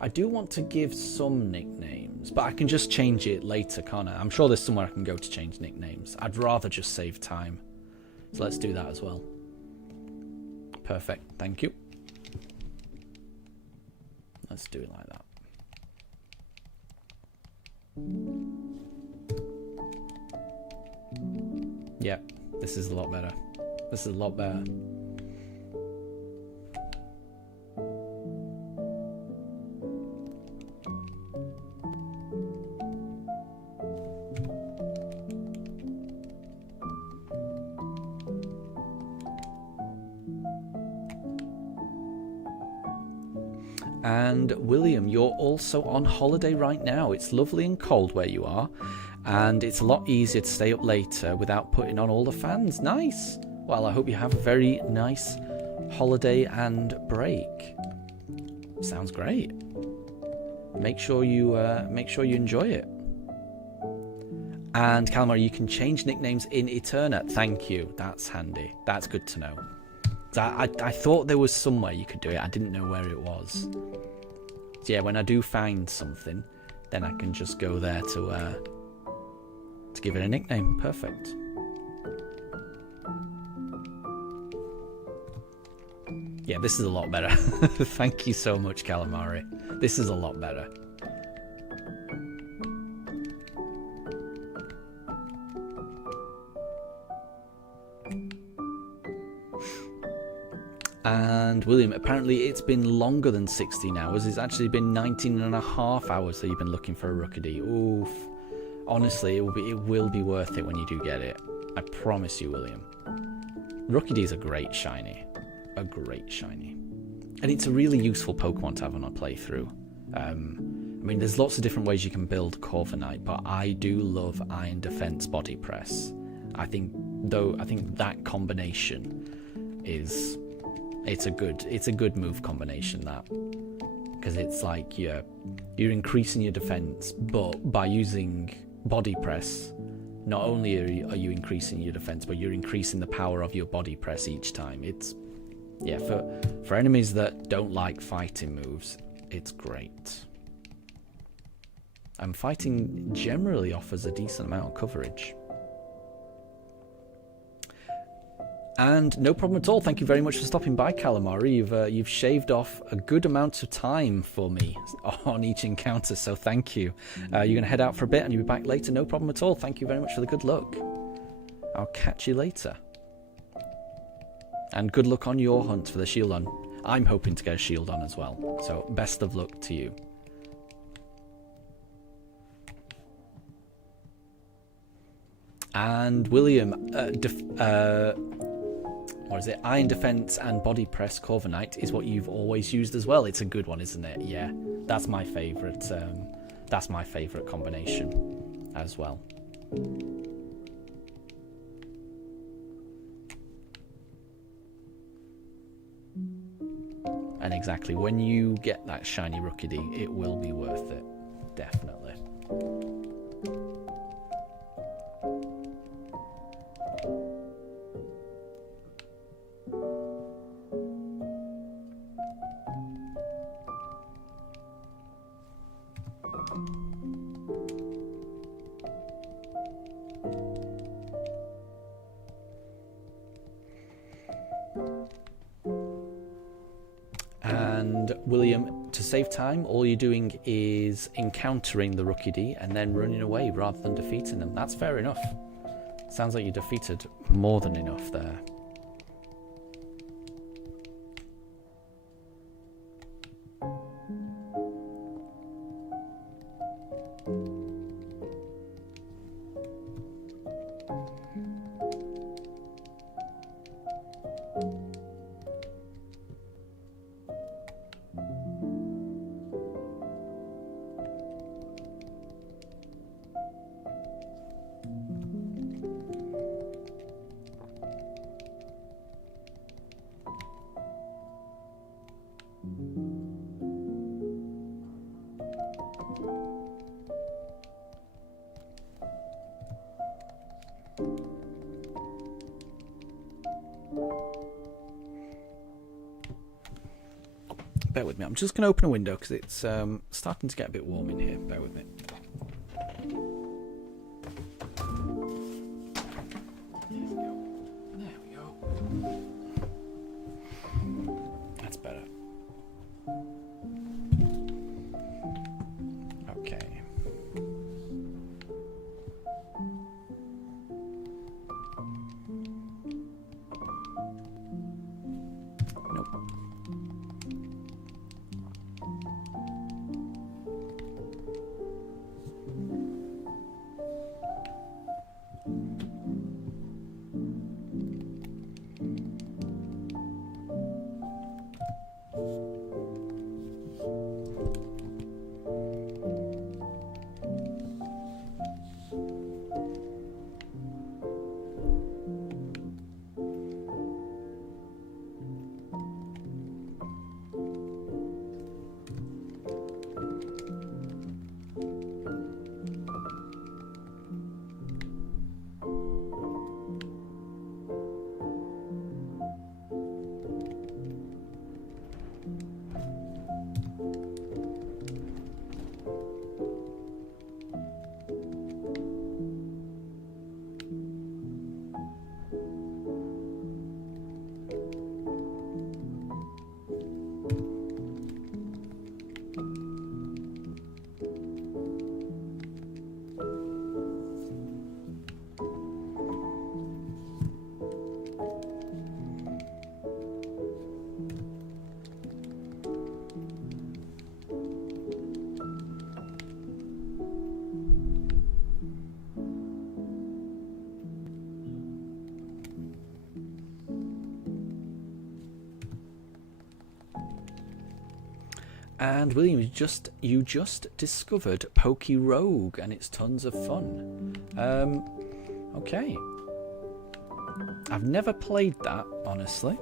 I do want to give some nicknames, but I can just change it later, can't I? I'm sure there's somewhere I can go to change nicknames. I'd rather just save time. So let's do that as well. Perfect. Thank you. Let's do it like that. Yeah, this is a lot better. This is a lot better. And William, you're also on holiday right now. It's lovely and cold where you are, and it's a lot easier to stay up later without putting on all the fans. Nice. Well, I hope you have a very nice holiday and break. Sounds great. Make sure you enjoy it. And Calamari, you can change nicknames in Eterna. Thank you. That's handy. That's good to know. I thought there was somewhere you could do it. I didn't know where it was. So yeah, when I do find something, then I can just go there to give it a nickname. Perfect. Yeah, this is a lot better. Thank you so much, Calamari. This is a lot better. And William, apparently it's been longer than 16 hours. It's actually been 19 and a half hours that you've been looking for a Rookie D. Oof. Honestly, it will be worth it when you do get it. I promise you, William. Rookie D is a great shiny. A great shiny. And it's a really useful Pokemon to have on a playthrough. I mean, there's lots of different ways you can build Corviknight, but I do love Iron Defense Body Press. I think that combination is... It's a good move combination, that, because it's like you're increasing your defense, but by using body press, not only are you increasing your defense, but you're increasing the power of your body press each time. It's, yeah, for enemies that don't like fighting moves, it's great. And fighting generally offers a decent amount of coverage. And no problem at all. Thank you very much for stopping by, Calamari. You've shaved off a good amount of time for me on each encounter, so thank you. You're going to head out for a bit and you'll be back later. No problem at all. Thank you very much for the good luck. I'll catch you later. And good luck on your hunt for the shield on. I'm hoping to get a shield on as well. So best of luck to you. And William, what is it? Iron Defense and Body Press Corviknight is what you've always used as well. It's a good one, isn't it? Yeah, that's my favourite. That's my favourite combination as well. And exactly, when you get that shiny Rookidee, it will be worth it. Definitely. And William, to save time, all you're doing is encountering the Rookidee and then running away rather than defeating them. That's fair enough. Sounds like you defeated more than enough there. Bear with me. I'm just going to open a window because it's starting to get a bit warm in here. Bear with me. There we go. That's better. Okay. Nope. And William, you just discovered Poke Rogue, and it's tons of fun. Okay. I've never played that, honestly.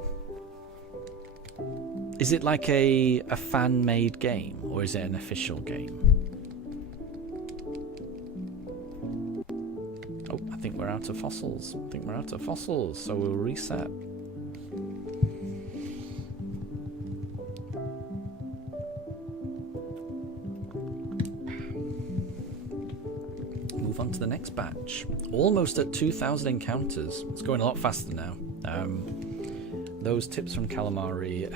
Is it like a fan-made game, or is it an official game? Oh, I we're out of fossils. I think we're out of fossils, so we'll reset. Move on to the next batch. Almost at 2,000 encounters. It's going a lot faster now. Those tips from Calamari,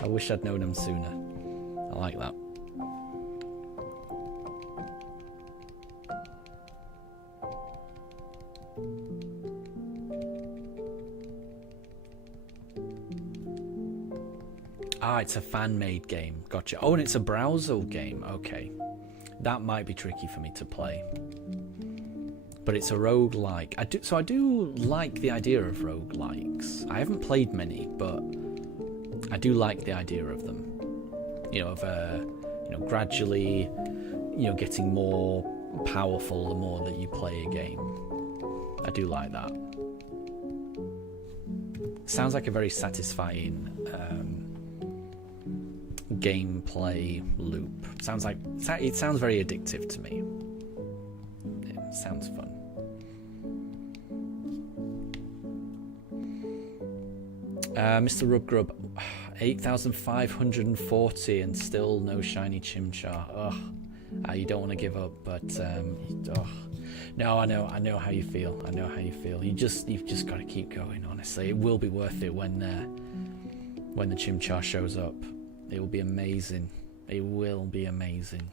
I wish I'd known them sooner. I like that. Ah, it's a fan-made game. Gotcha. Oh, and it's a browser game. Okay. That might be tricky for me to play. But it's a roguelike. I do like the idea of roguelikes. I haven't played many, but I do like the idea of them. You know, of gradually, getting more powerful the more that you play a game. I do like that. Sounds like a very satisfying gameplay loop. It sounds very addictive to me. It sounds fun. Mr. Rubgrub, 8,540 and still no shiny Chimchar. Ugh. You don't want to give up, but no, I know how you feel. I know how you feel. You've just got to keep going. Honestly, it will be worth it when the Chimchar shows up. It will be amazing. It will be amazing.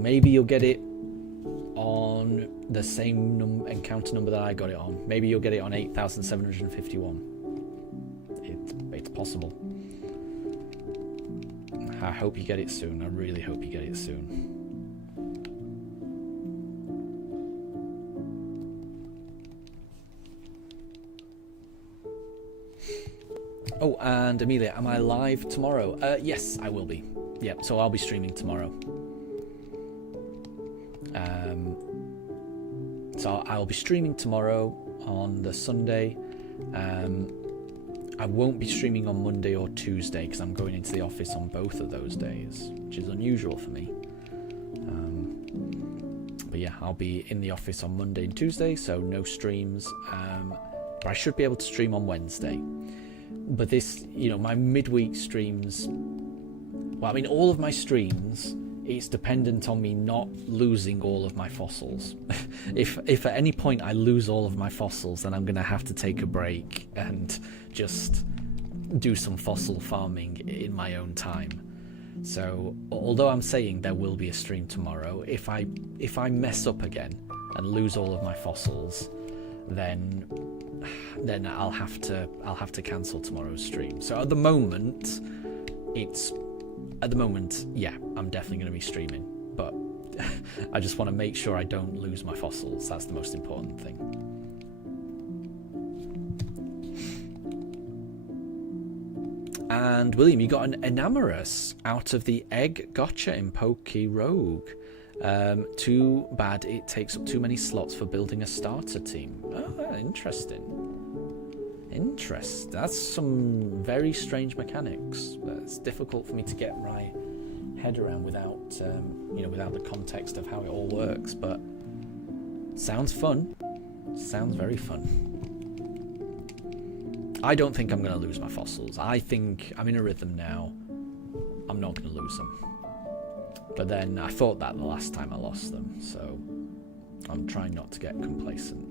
Maybe you'll get it on the same encounter number that I got it on. Maybe you'll get it on 8,751. It's possible. I hope you get it soon. I really hope you get it soon. Oh, and Amelia, am I live tomorrow? Yes, I will be. Yep, so I'll be streaming tomorrow. So I'll be streaming tomorrow on the Sunday. I won't be streaming on Monday or Tuesday because I'm going into the office on both of those days, which is unusual for me. But yeah, I'll be in the office on Monday and Tuesday, so no streams. But I should be able to stream on Wednesday. But this, my midweek streams, all of my streams, it's dependent on me not losing all of my fossils. If at any point I lose all of my fossils, then I'm going to have to take a break and just do some fossil farming in my own time. So, although I'm saying there will be a stream tomorrow, if I mess up again and lose all of my fossils, then I'll have to cancel tomorrow's stream. So at the moment, yeah, I'm definitely going to be streaming, but I just want to make sure I don't lose my fossils. That's the most important thing. And William, you got an Enamorous out of the egg gotcha in Poke Rogue. Too bad it takes up too many slots for building a starter team. Oh, interesting. That's some very strange mechanics. It's difficult for me to get my head around without the context of how it all works. But sounds fun. Sounds very fun. I don't think I'm going to lose my fossils. I think I'm in a rhythm now. I'm not going to lose them. But then I thought that the last time I lost them, so I'm trying not to get complacent.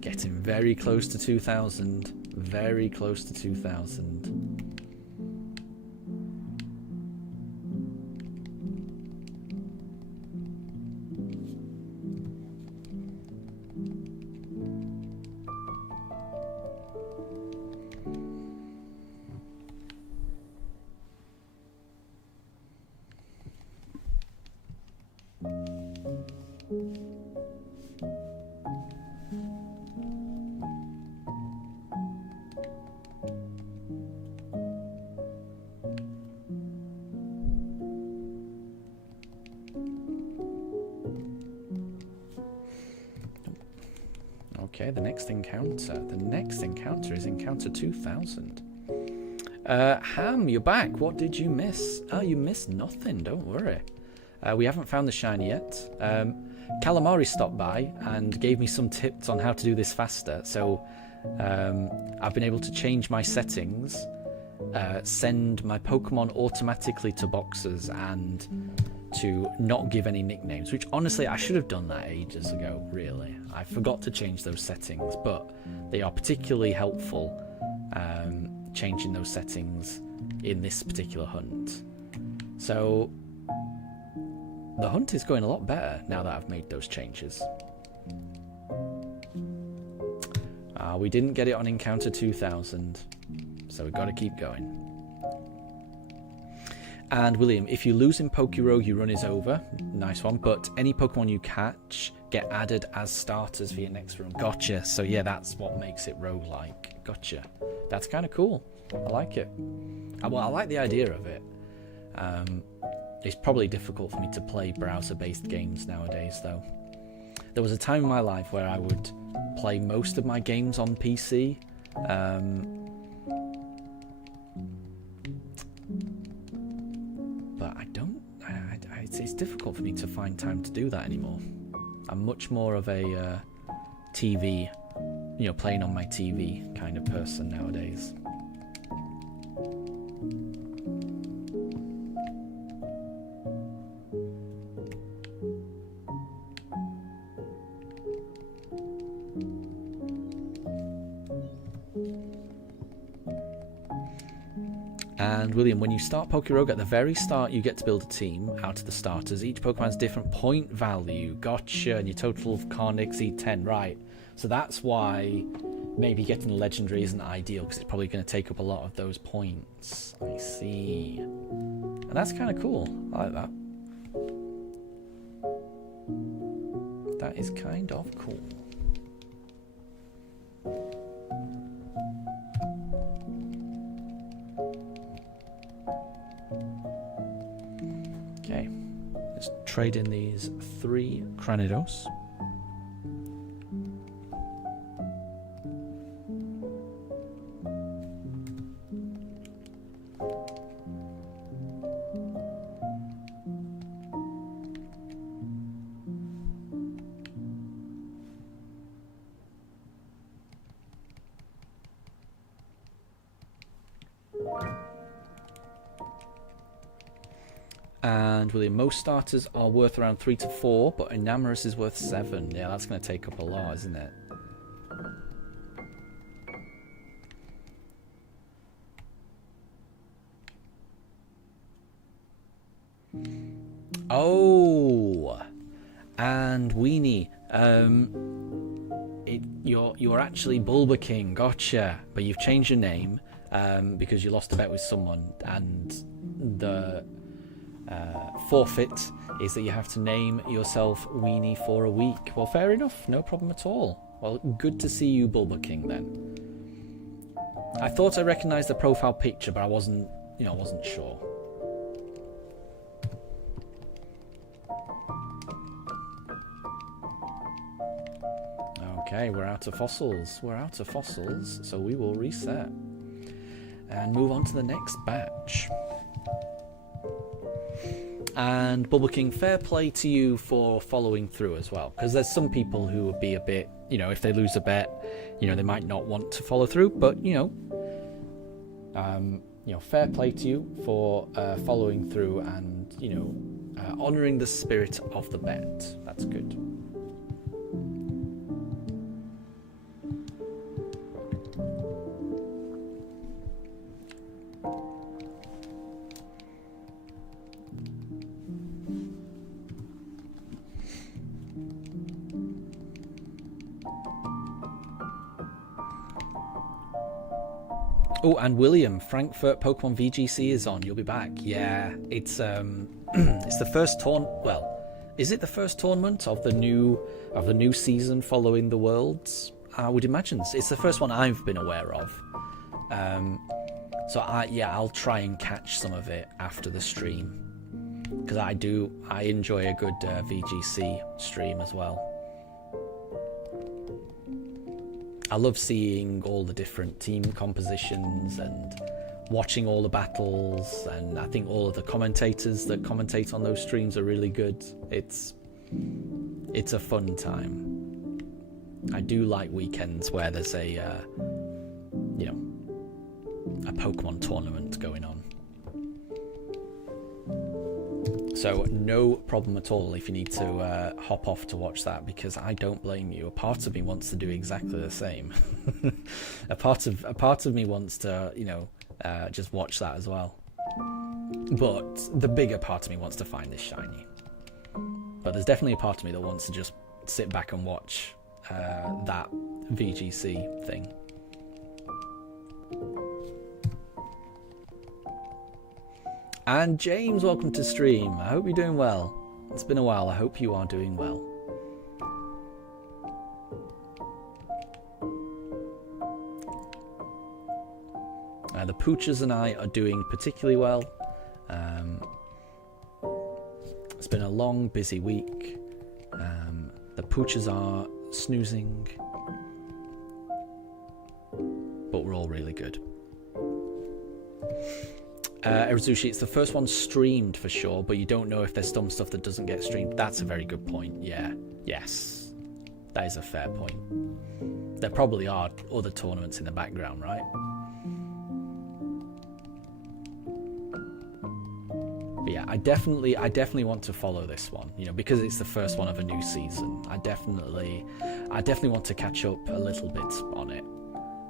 Getting very close to 2,000. Very close to 2,000. Okay, the next encounter. The next encounter is encounter 2000. Ham, you're back. What did you miss? Oh, you missed nothing. Don't worry. We haven't found the shiny yet. Calamari stopped by and gave me some tips on how to do this faster. So I've been able to change my settings, send my Pokemon automatically to boxes, and to not give any nicknames, which honestly I should have done that ages ago, really. I forgot to change those settings, but they are particularly helpful, changing those settings in this particular hunt. So the hunt is going a lot better now that I've made those changes. We didn't get it on Encounter 2000, so we've got to keep going. And William, if you lose in Pokerogue, your run is over. Nice one. But any Pokemon you catch get added as starters for your next run. Gotcha. So yeah, that's what makes it roguelike. Gotcha. That's kind of cool. I like it. Well, I like the idea of it. It's probably difficult for me to play browser-based games nowadays, though. There was a time in my life where I would play most of my games on PC. But I don't. It's difficult for me to find time to do that anymore. I'm much more of a TV, playing on my TV kind of person nowadays. And William, when you start Pokerogue, at the very start you get to build a team out of the starters. Each Pokemon has different point value. Gotcha. And your total of can't exceed 10. Right. So that's why maybe getting a legendary isn't ideal, because it's probably going to take up a lot of those points. I see. And that's kind of cool. I like that. That is kind of cool. Okay, let's trade in these 3 Cranidos. And William, most starters are worth around 3 to 4, but Enamorus is worth 7. Yeah, that's going to take up a lot, isn't it? Oh, and Weenie, you're actually Bulba King. Gotcha. But you've changed your name because you lost a bet with someone, and the forfeit is that you have to name yourself Weenie for a week. Well, fair enough, no problem at all. Well, good to see you, Bulba King, then. I thought I recognised the profile picture, but I wasn't sure. Okay, we're out of fossils. We're out of fossils, so we will reset and move on to the next batch. And Bulba King, fair play to you for following through as well, because there's some people who would be a bit, if they lose a bet, they might not want to follow through, but fair play to you for following through and honouring the spirit of the bet. That's good. Oh, and William, Frankfurt Pokemon VGC is on. You'll be back. Yeah, it's it's the first Well, is it the first tournament of the new season following the Worlds? I would imagine it's the first one I've been aware of. So I'll try and catch some of it after the stream, because I enjoy a good VGC stream as well. I love seeing all the different team compositions and watching all the battles, and I think all of the commentators that commentate on those streams are really good. It's a fun time. I do like weekends where there's a Pokemon tournament going on. So no problem at all if you need to hop off to watch that, because I don't blame you. A part of me wants to do exactly the same. a part of me wants to, just watch that as well. But the bigger part of me wants to find this shiny. But there's definitely a part of me that wants to just sit back and watch that VGC thing. And James, welcome to stream. I hope you're doing well. It's been a while. I hope you are doing well. The Poochers and I are doing particularly well. It's been a long, busy week. The Poochers are snoozing, but we're all really good. Erizushi, it's the first one streamed for sure, but you don't know if there's some stuff that doesn't get streamed. That's a very good point. Yeah. Yes. That is a fair point. There probably are other tournaments in the background, right? But yeah, I definitely want to follow this one, because it's the first one of a new season. I definitely want to catch up a little bit on it.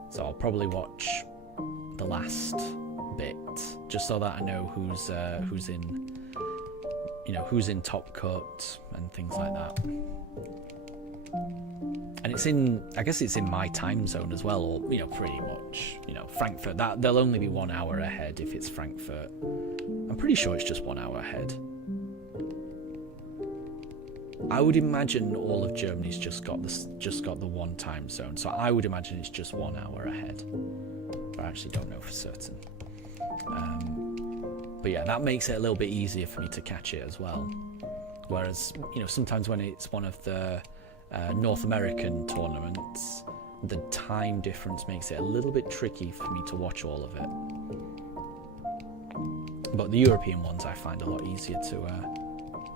So I'll probably watch the last bit, just so that I know who's in Top Cut and things like that. And I guess it's in my time zone as well, or pretty much, Frankfurt. That they'll only be 1 hour ahead if it's Frankfurt. I'm pretty sure it's just 1 hour ahead. I would imagine all of Germany's just got the one time zone, so I would imagine it's just 1 hour ahead. But I actually don't know for certain. But yeah, that makes it a little bit easier for me to catch it as well. Whereas, sometimes when it's one of the North American tournaments, the time difference makes it a little bit tricky for me to watch all of it. But the European ones I find a lot easier to,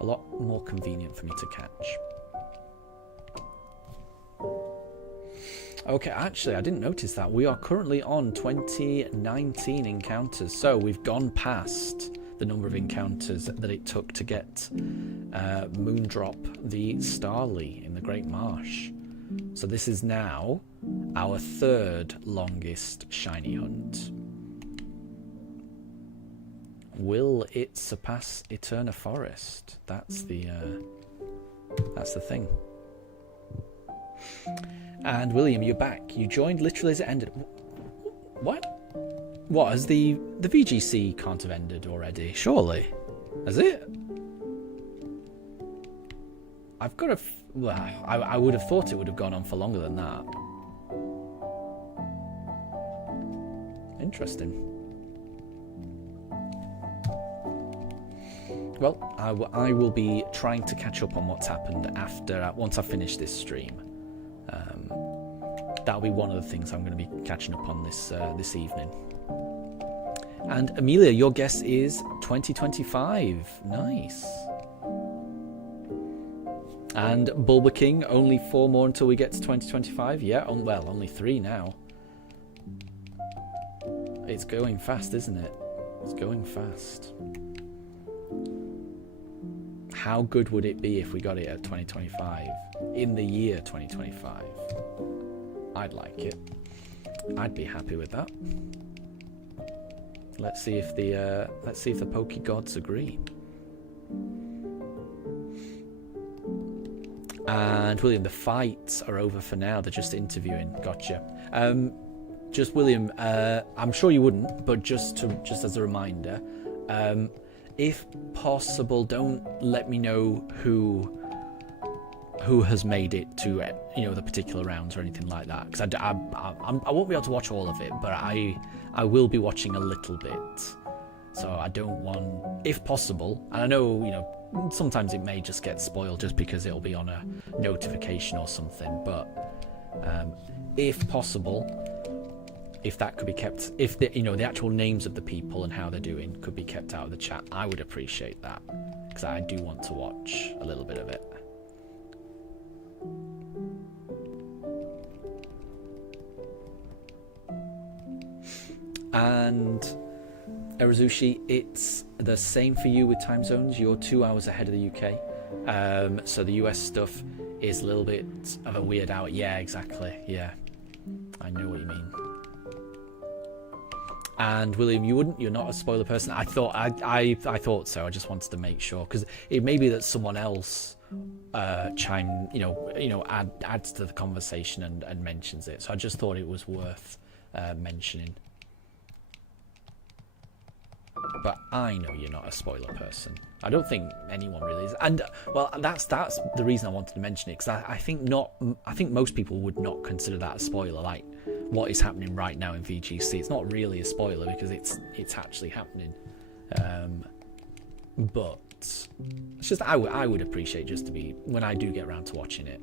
a lot more convenient for me to catch. Okay, actually, I didn't notice that. We are currently on 2019 encounters, so we've gone past the number of encounters that it took to get Moondrop the Starly in the Great Marsh. So this is now our third longest shiny hunt. Will it surpass Eterna Forest? That's the thing. And William, you're back. You joined literally as it ended. What? What, has the VGC can't have ended already? Surely. Has it? I've got I would have thought it would have gone on for longer than that. Interesting. Well, I will be trying to catch up on what's happened once I finish this stream. That'll be one of the things I'm going to be catching up on this evening. And Amelia, your guess is 2025. Nice. And Bulba King, only 4 more until we get to 2025. Yeah, well, only 3 now. It's going fast, isn't it? It's going fast. How good would it be if we got it at 2025? In the year 2025? I'd like it. I'd be happy with that. Let's see if the Poké Gods agree. And William, the fights are over for now. They're just interviewing. Gotcha. Just William, I'm sure you wouldn't, but just as a reminder, if possible, don't let me know who has made it to the particular rounds or anything like that, because I won't be able to watch all of it, but I will be watching a little bit. So I don't want, if possible, and I know sometimes it may just get spoiled just because it'll be on a notification or something, but if possible, if that could be kept, if the the actual names of the people and how they're doing could be kept out of the chat, I would appreciate that, because I do want to watch a little bit of it. And Erazushi, it's the same for you with time zones. You're 2 hours ahead of the UK, so the US stuff is a little bit of a weird hour. Yeah, exactly. Yeah, I know what you mean. And William, you're not a spoiler person. I thought I thought so. I just wanted to make sure, because it may be that someone else adds to the conversation and mentions it. So I just thought it was worth mentioning. But I know you're not a spoiler person. I don't think anyone really is. And well, that's the reason I wanted to mention it, because I think most people would not consider that a spoiler. Like, what is happening right now in VGC, it's not really a spoiler because it's actually happening. But it's just I would appreciate just to be, when I do get around to watching it,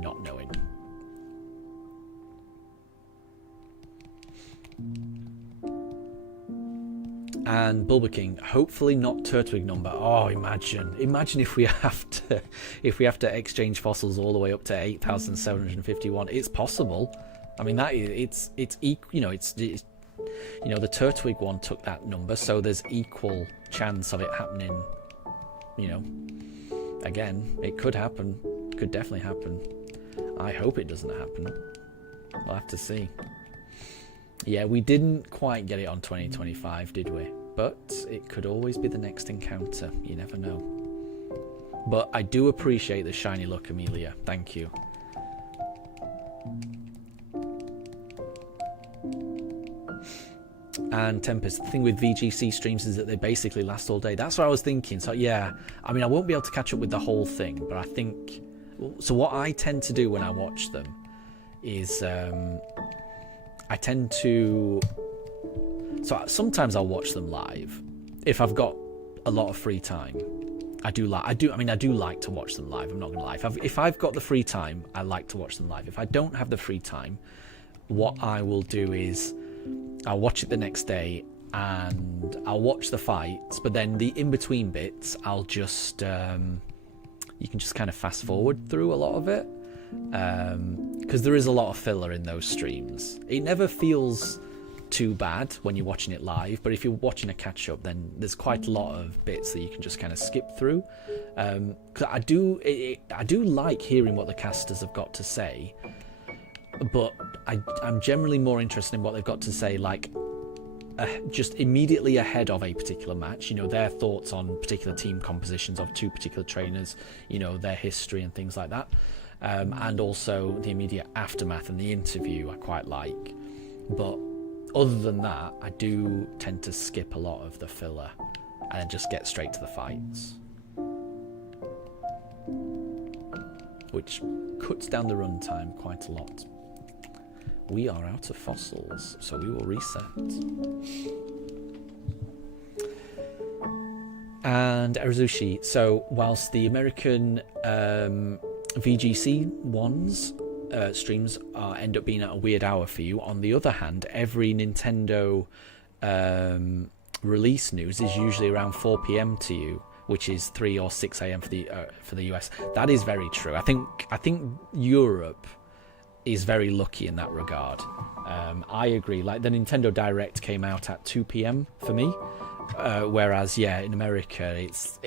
not knowing. And Bulba King, hopefully not Turtwig number. Oh, imagine if we have to exchange fossils all the way up to 8,751. It's possible. I mean, that is, it's equal. It's the Turtwig one took that number, so there's equal chance of it happening. Again, it could happen. Could definitely happen. I hope it doesn't happen. We'll have to see. Yeah, we didn't quite get it on 2025, did we? But it could always be the next encounter. You never know. But I do appreciate the shiny look, Amelia. Thank you. And Tempest, the thing with VGC streams is that they basically last all day. That's what I was thinking. So yeah, I mean, I won't be able to catch up with the whole thing, but I think... So what I tend to do when I watch them is... I tend to... So sometimes I'll watch them live if I've got a lot of free time. I do like to watch them live. I'm not gonna lie. If I've got the free time, I like to watch them live. If I don't have the free time, what I will do is I'll watch it the next day and I'll watch the fights. But then the in-between bits, I'll just you can just kind of fast forward through a lot of it. Because there is a lot of filler in those streams. It never feels too bad when you're watching it live, but if you're watching a catch-up, then there's quite a lot of bits that you can just kind of skip through. Because I do like hearing what the casters have got to say, but I'm generally more interested in what they've got to say, like just immediately ahead of a particular match. Their thoughts on particular team compositions of two particular trainers, their history and things like that. And also the immediate aftermath and the interview I quite like. But other than that, I do tend to skip a lot of the filler and just get straight to the fights, which cuts down the runtime quite a lot. We are out of fossils, so we will reset. And Erazushi, so whilst the American VGC ones streams end up being at a weird hour for you, on the other hand, every Nintendo release news is usually around 4 p.m. to you, which is 3 or 6 a.m. for the US. That is very true. I think Europe is very lucky in that regard. I agree. Like, the Nintendo Direct came out at 2 p.m. for me, whereas in America it's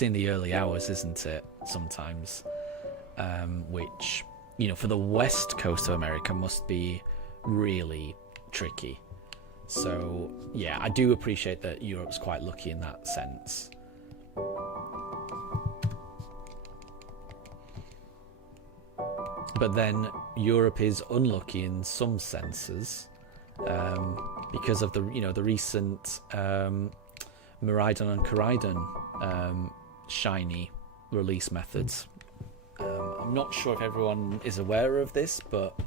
in the early hours, isn't it? Sometimes. Which, for the west coast of America must be really tricky. So, yeah, I do appreciate that Europe's quite lucky in that sense. But then Europe is unlucky in some senses, because of the recent Miraidon and Koraidon shiny release methods. I'm not sure if everyone is aware of this, but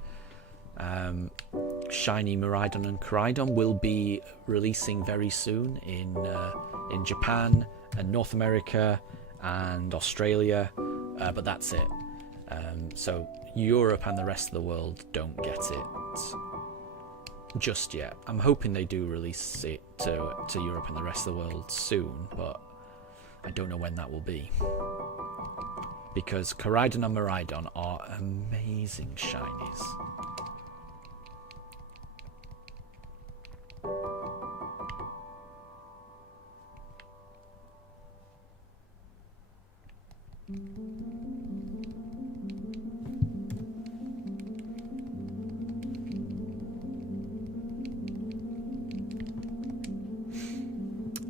shiny Miraidon and Koraidon will be releasing very soon in Japan and North America and Australia, but that's it. So Europe and the rest of the world don't get it just yet. I'm hoping they do release it to Europe and the rest of the world soon, but I don't know when that will be. Because Koraidon and Miraidon are amazing shinies.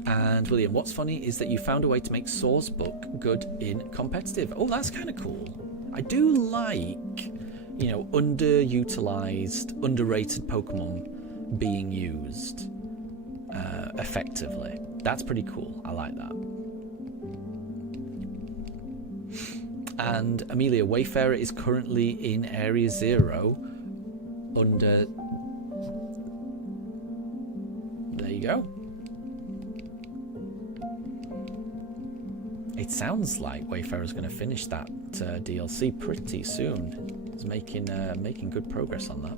And William, what's funny is that you found a way to make Soar's book good in competitive. Oh, that's kind of cool. I do like, you know, underutilized, underrated Pokemon being used effectively. That's pretty cool. I like that. And Amelia, Wayfarer is currently in Area 0 under... There you go. It sounds like Wayfarer's going to finish that DLC pretty soon. It's making good progress on that.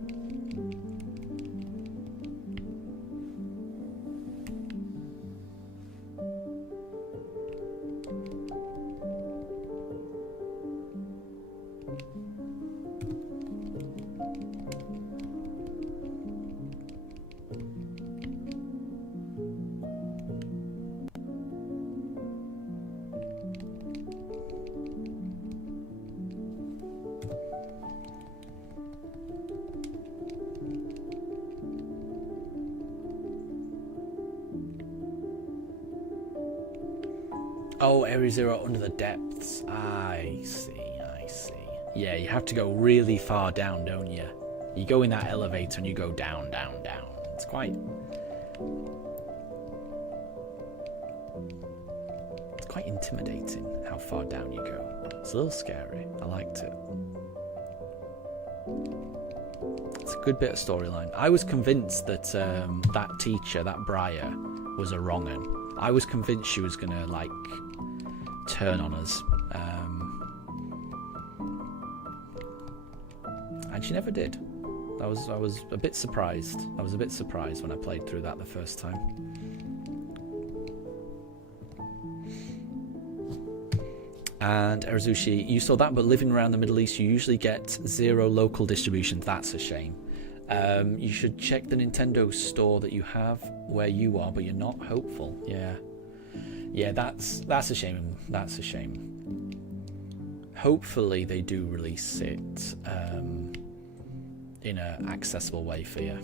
Oh, Area 0 under the depths. I see. Yeah, you have to go really far down, don't you? You go in that elevator and you go down, down, down. It's quite intimidating how far down you go. It's a little scary. I liked it. It's a good bit of storyline. I was convinced that that teacher, that Briar, was a wrong un. I was convinced she was gonna like turn on us, and she never did. I was a bit surprised. I was a bit surprised when I played through that the first time. And Arazushi, you saw that, but living around the Middle East, you usually get 0 local distribution. That's a shame. You should check the Nintendo store that you have where you are, but you're not hopeful. Yeah, that's a shame. That's a shame. Hopefully they do release it in an accessible way for you.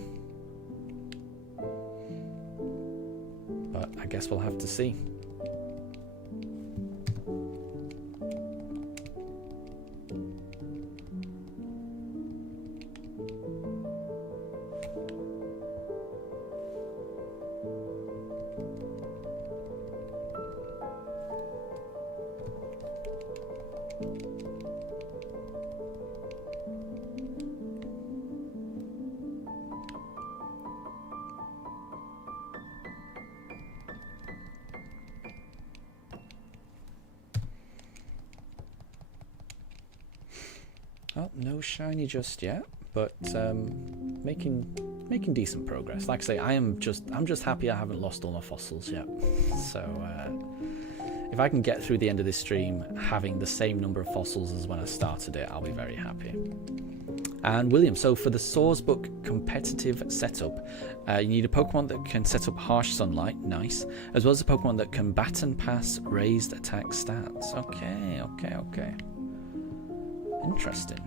But I guess we'll have to see. Well, no shiny just yet, but making decent progress. Like I say, I'm just happy I haven't lost all my fossils yet. So if I can get through the end of this stream having the same number of fossils as when I started it, I'll be very happy. And William, so for the Soar's Book competitive setup, you need a Pokemon that can set up harsh sunlight, nice, as well as a Pokemon that can baton pass raised attack stats. Okay. Interesting.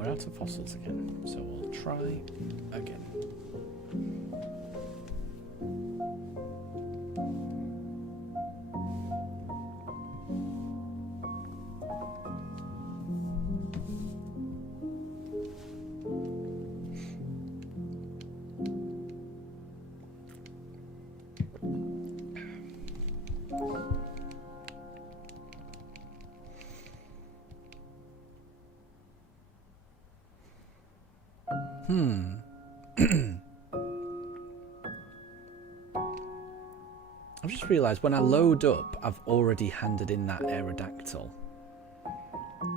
we're out of fossils again, so we'll try again. I've just realised when I load up, I've already handed in that Aerodactyl.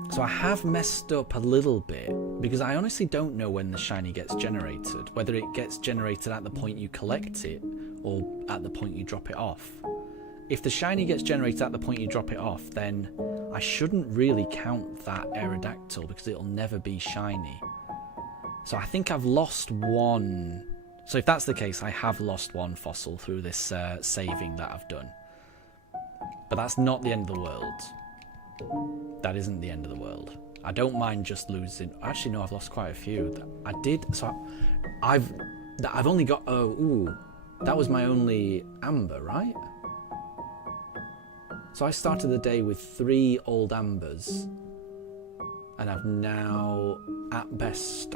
So I have messed up a little bit, because I honestly don't know when the shiny gets generated. Whether it gets generated at the point you collect it, or at the point you drop it off. If the shiny gets generated at the point you drop it off, then I shouldn't really count that Aerodactyl, because it'll never be shiny. So I think I've lost one. So if that's the case, I have lost one fossil through this saving that I've done. But that's not the end of the world. That isn't the end of the world. I don't mind just losing. Actually, no, I've lost quite a few. I did. So I've only got. Oh, ooh, that was my only amber, right? So I started the day with 3 old ambers, and I've now, at best.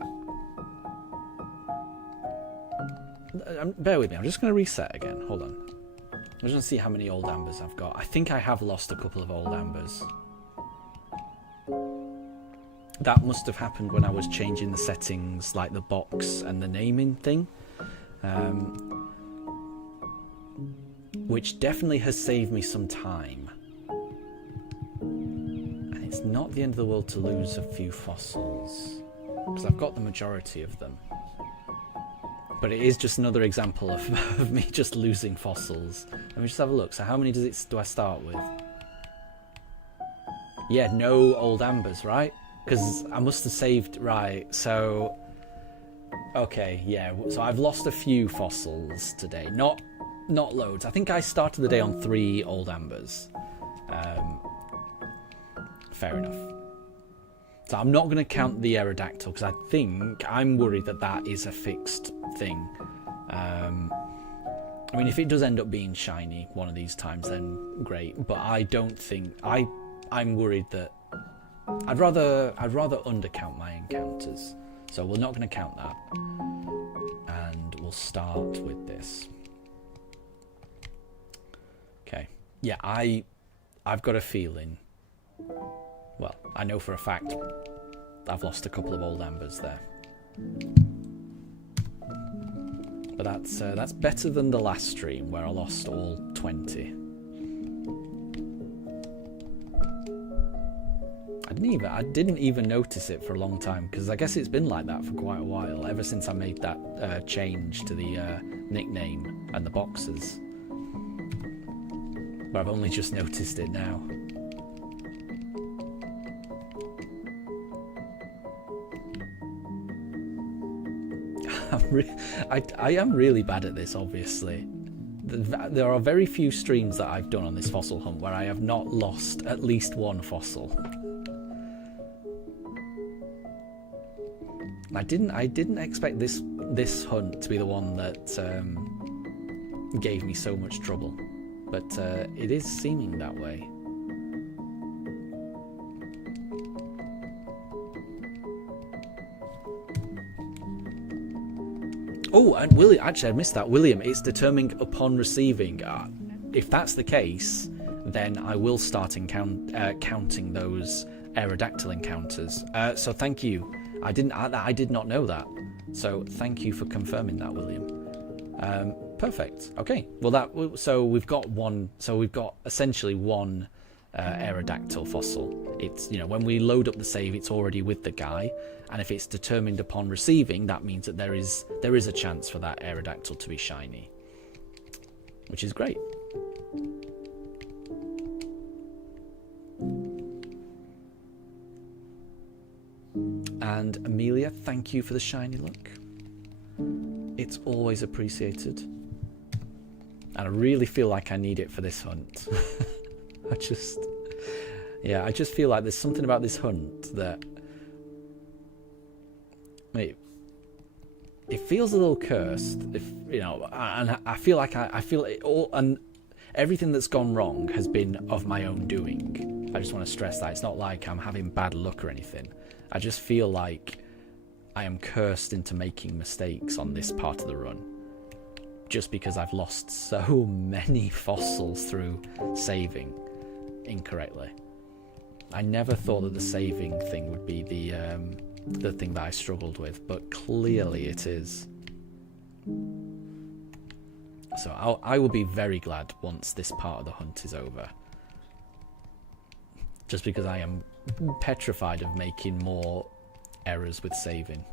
Bear with me, I'm just going to reset again. Hold on. I'm just going to see how many old ambers I've got. I think I have lost a couple of old ambers. That must have happened when I was changing the settings, like the box and the naming thing. Which definitely has saved me some time. And it's not the end of the world to lose a few fossils, because I've got the majority of them. But it is just another example of me just losing fossils. Let me just have a look. So how many do I start with? Yeah, no old ambers, right? Because I must have saved... Right, so... Okay, yeah. So I've lost a few fossils today. Not loads. I think I started the day on 3 old ambers. Fair enough. So I'm not going to count the Aerodactyl, because I think I'm worried that that is a fixed thing. I mean, if it does end up being shiny one of these times, then great. But I don't think... I'm worried that... I'd rather undercount my encounters. So we're not going to count that. And we'll start with this. Okay. Yeah, I've got a feeling... Well, I know for a fact I've lost a couple of old ambers there. But that's better than the last stream where I lost all 20. I didn't even notice it for a long time, because I guess it's been like that for quite a while, ever since I made that change to the nickname and the boxes. But I've only just noticed it now. I am really bad at this, obviously. There are very few streams that I've done on this fossil hunt where I have not lost at least one fossil. I didn't expect this hunt to be the one that gave me so much trouble, but it is seeming that way. Oh, and William, actually I missed that. William, it's determined upon receiving. If that's the case, then I will start counting those Aerodactyl encounters. So thank you. I did not know that. So thank you for confirming that, William. Perfect. Okay. Well, so we've got one. So we've got essentially one Aerodactyl fossil. It's, you know, when we load up the save, it's already with the guy, and if it's determined upon receiving, that means that there is a chance for that Aerodactyl to be shiny, which is great. And Amelia, thank you for the shiny look. It's always appreciated. And I really feel like I need it for this hunt. I just feel like there's something about this hunt that it feels a little cursed, if you know, and I feel like I feel it all, and everything that's gone wrong has been of my own doing. I just want to stress that it's not like I'm having bad luck or anything. I just feel like I am cursed into making mistakes on this part of the run, just because I've lost so many fossils through saving incorrectly. I never thought that the saving thing would be the thing that I struggled with, but clearly it is. So I will be very glad once this part of the hunt is over. Just because I am petrified of making more errors with saving.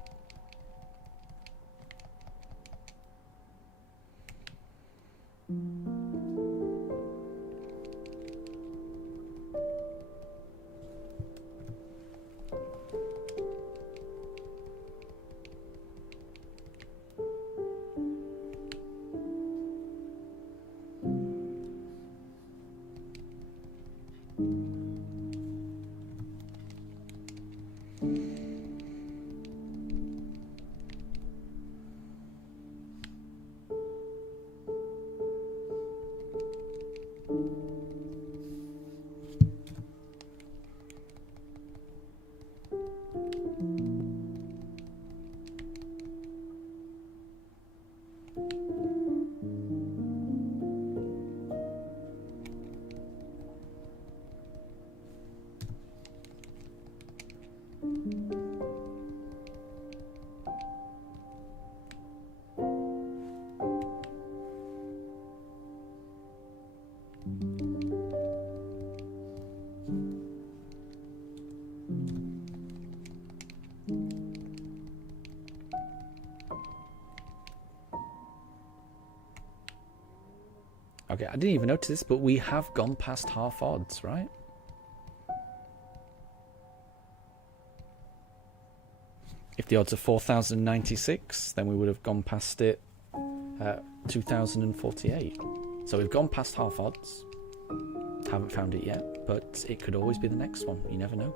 Okay, I didn't even notice this, but we have gone past half odds, right? If the odds are 4,096, then we would have gone past it at 2,048. So we've gone past half odds. Haven't found it yet, but it could always be the next one. You never know.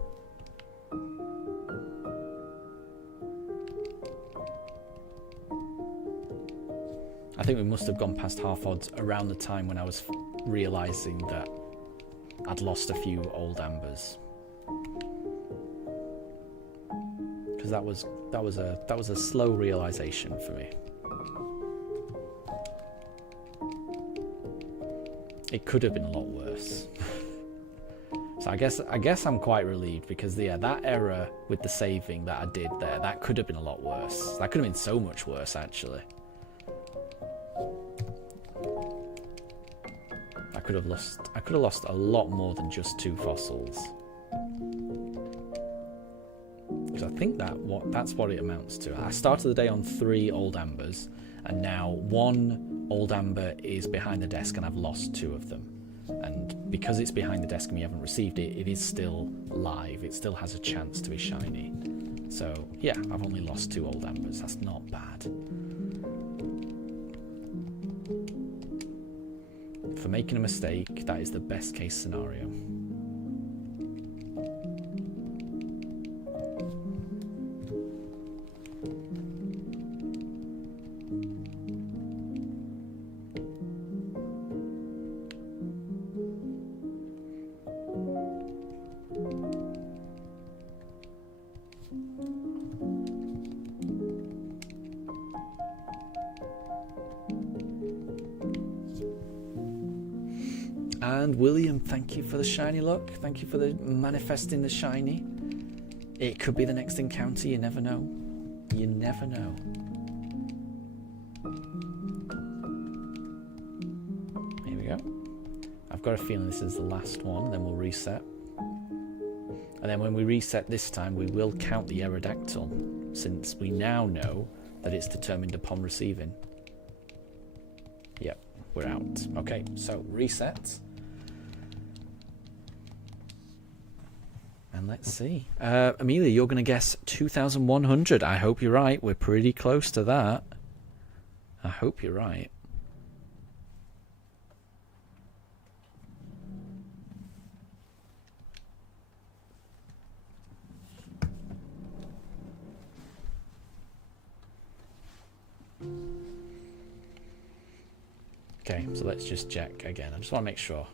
I think we must have gone past half odds around the time when I was realising that I'd lost a few old ambers. Because that was a slow realisation for me. It could have been a lot worse. So I guess I'm quite relieved, because yeah, that error with the saving that I did there, that could have been a lot worse. That could have been so much worse, actually. I could have lost a lot more than just 2 fossils. Because I think that's what it amounts to. I started the day on 3 old ambers, and now 1 old amber is behind the desk and I've lost 2 of them. And because it's behind the desk and we haven't received it, it is still live. It still has a chance to be shiny. So yeah, I've only lost 2 old ambers. That's not bad. For making a mistake, that is the best case scenario. And William, thank you for the shiny look. Thank you for the manifesting the shiny. It could be the next encounter. You never know. You never know. Here we go. I've got a feeling this is the last one. Then we'll reset. And then when we reset this time, we will count the Aerodactyl, since we now know that it's determined upon receiving. Yep, we're out. Okay, so reset. And let's see. Amelia, you're going to guess 2,100. I hope you're right. We're pretty close to that. I hope you're right. Okay, so let's just check again. I just want to make sure.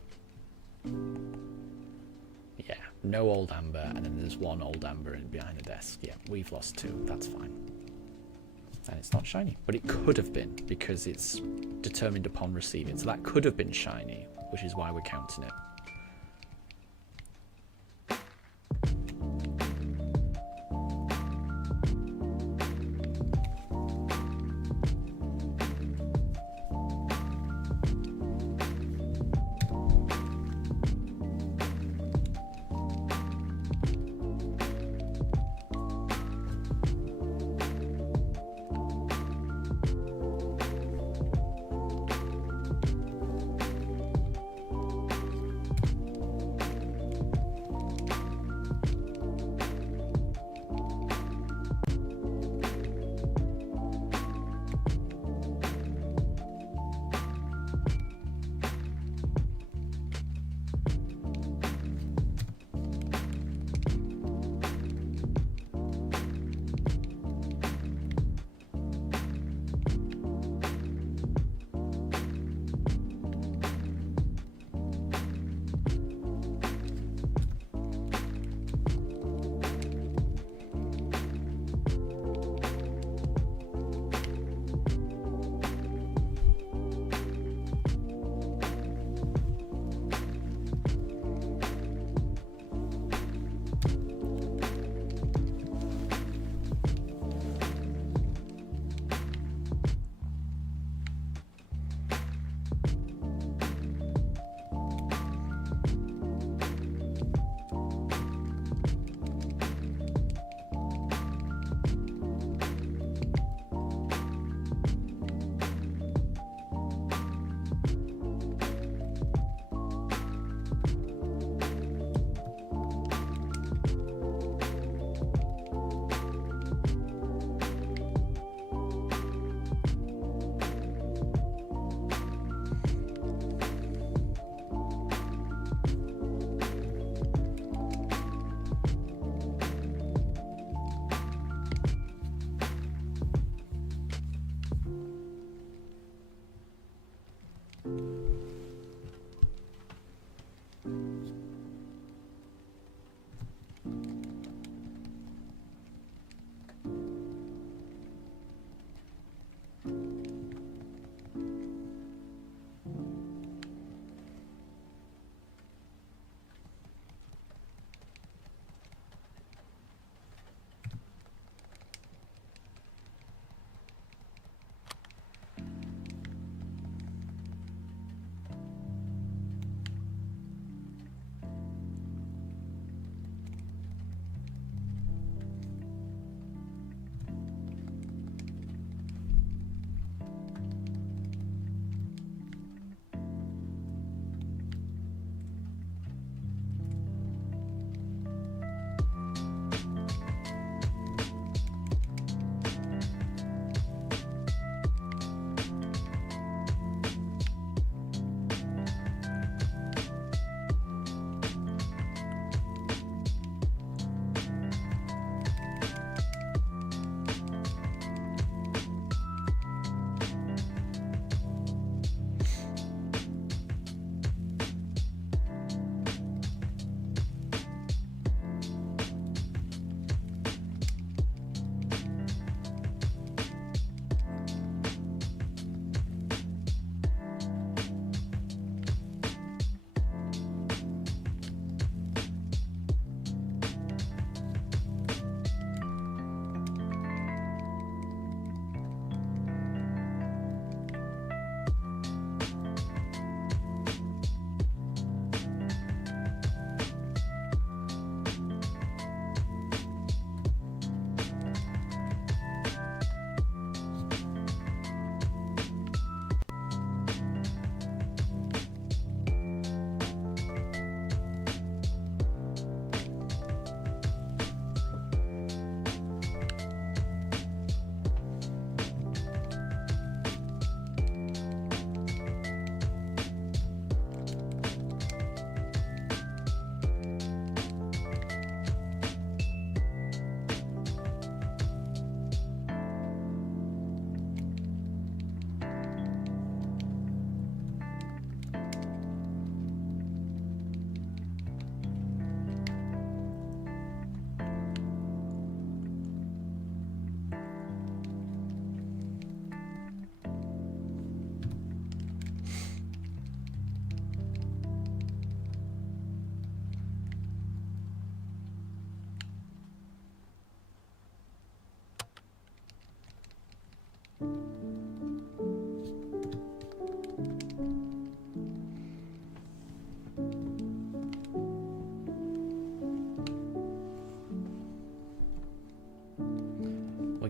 Yeah, no old amber, and then there's one old amber in behind the desk. Yeah, we've lost 2. That's fine. And it's not shiny, but it could have been because it's determined upon receiving. So that could have been shiny, which is why we're counting it.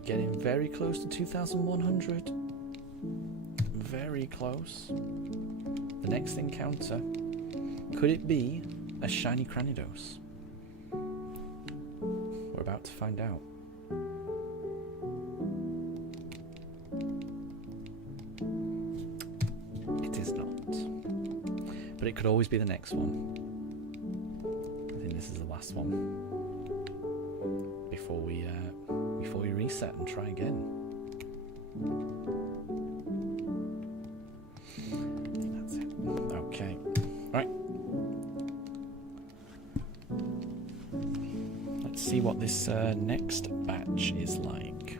getting very close to 2,100. Very close. The next encounter. Could it be a shiny Cranidos? We're about to find out. It is not. But it could always be the next one. I think this is the last one. Before we reset and try again. I think that's it. Okay. Right. Let's see what this next batch is like.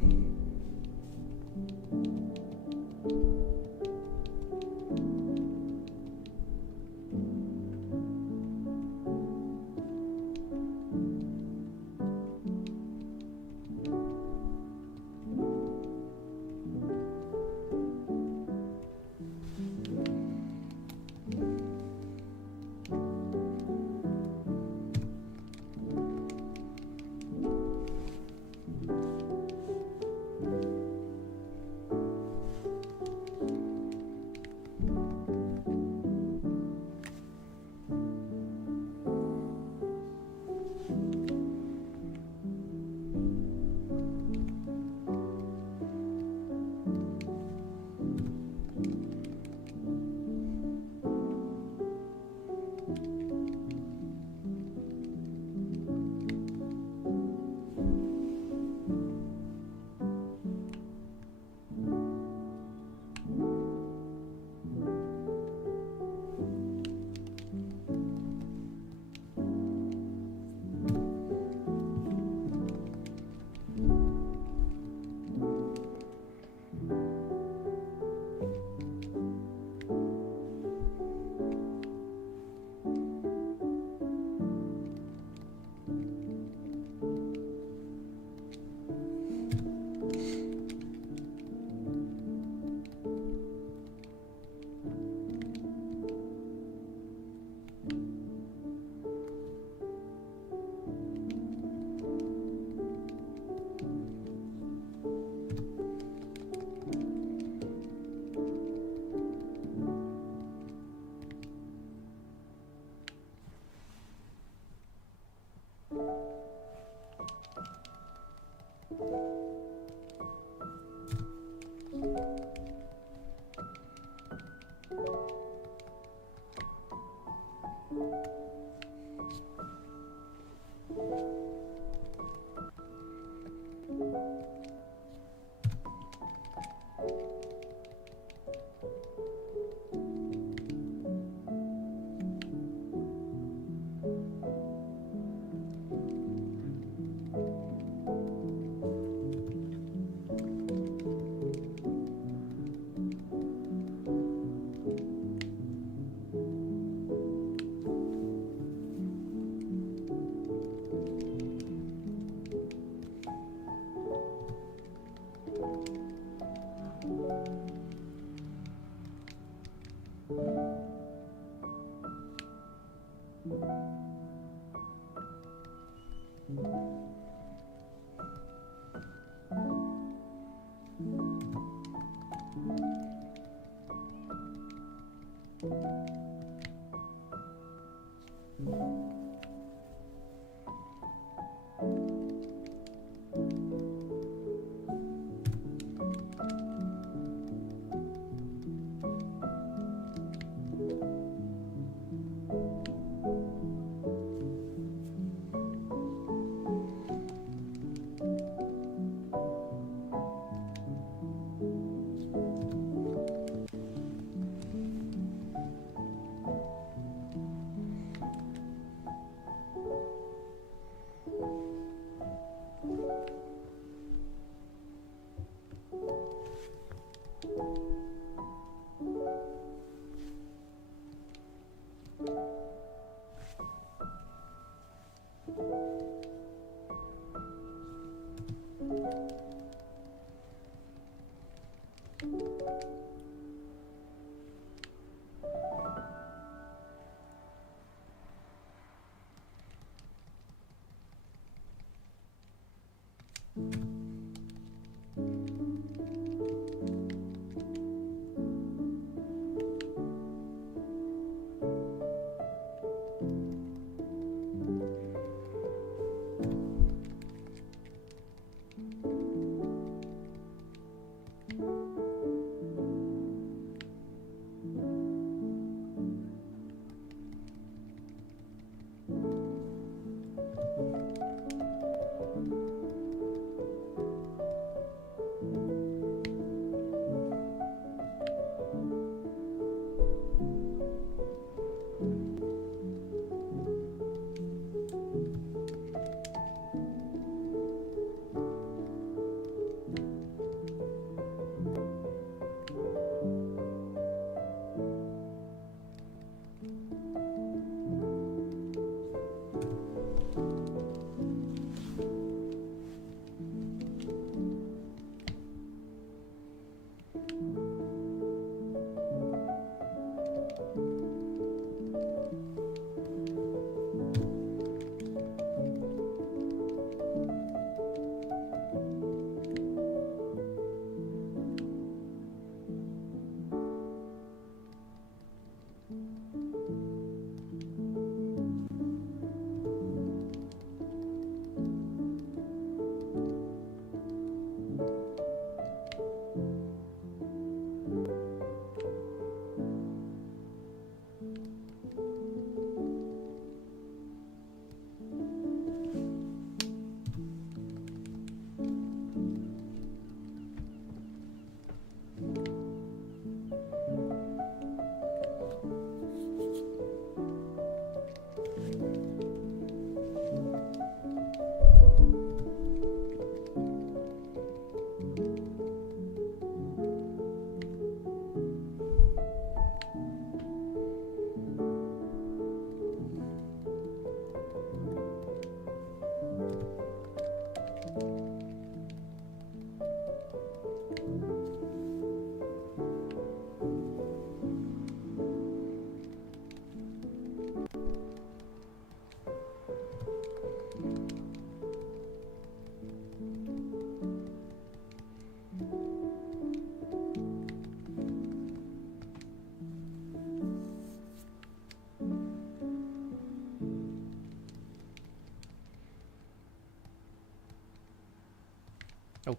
Oh,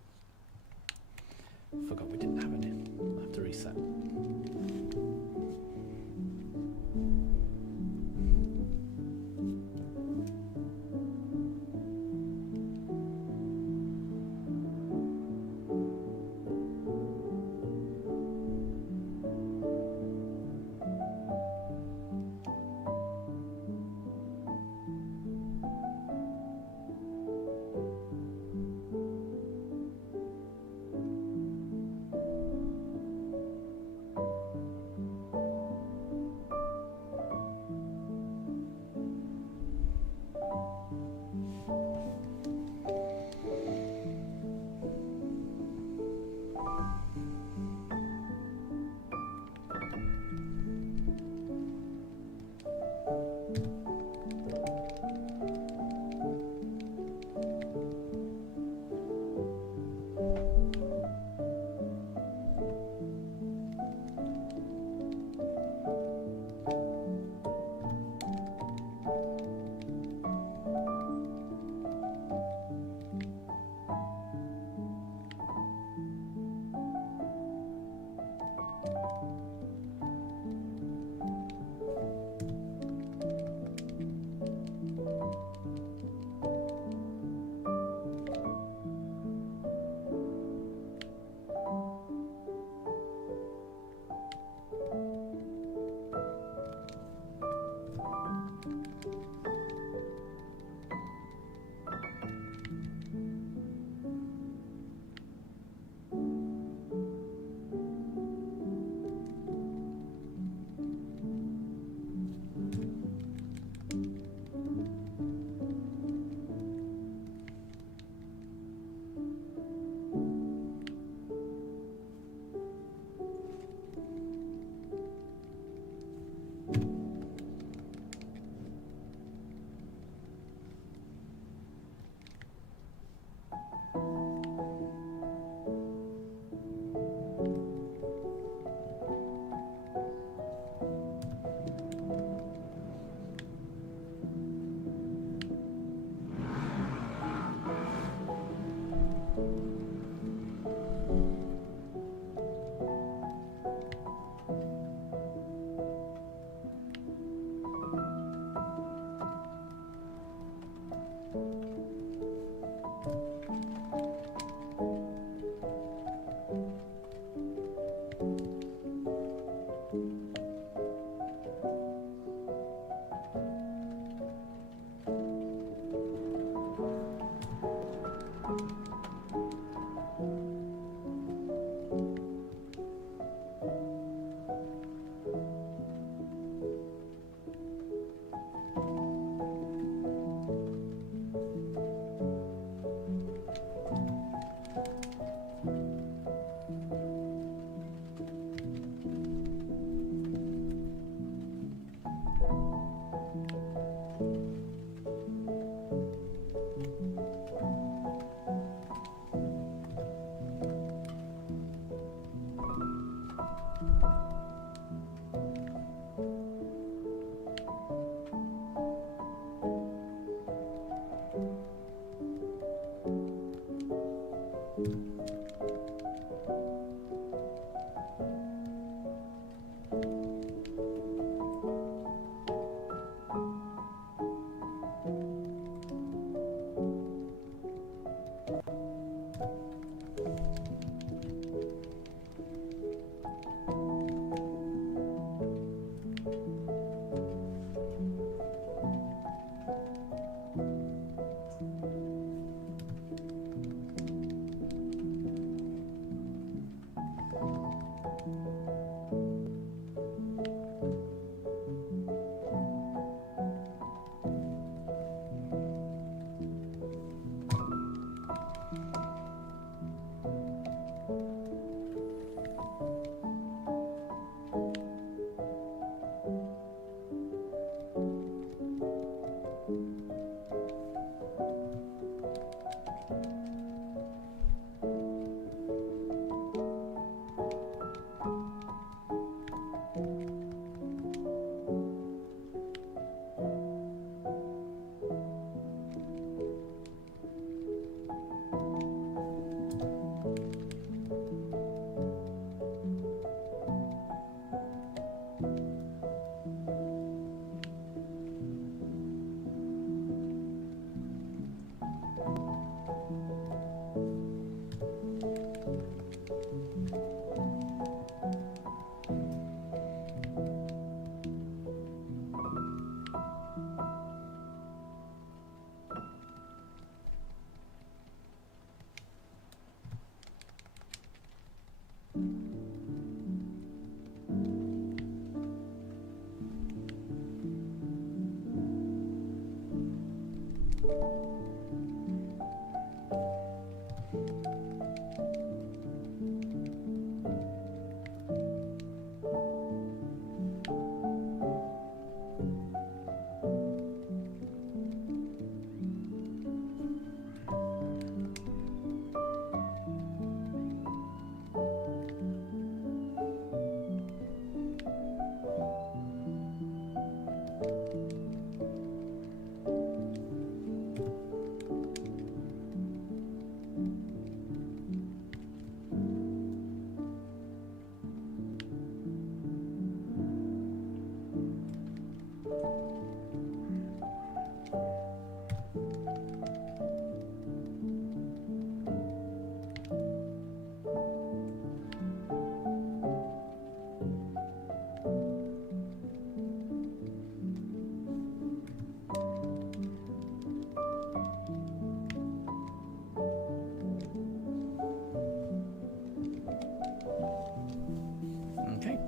forgot we didn't have any. I'll have to reset.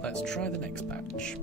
let's try the next batch.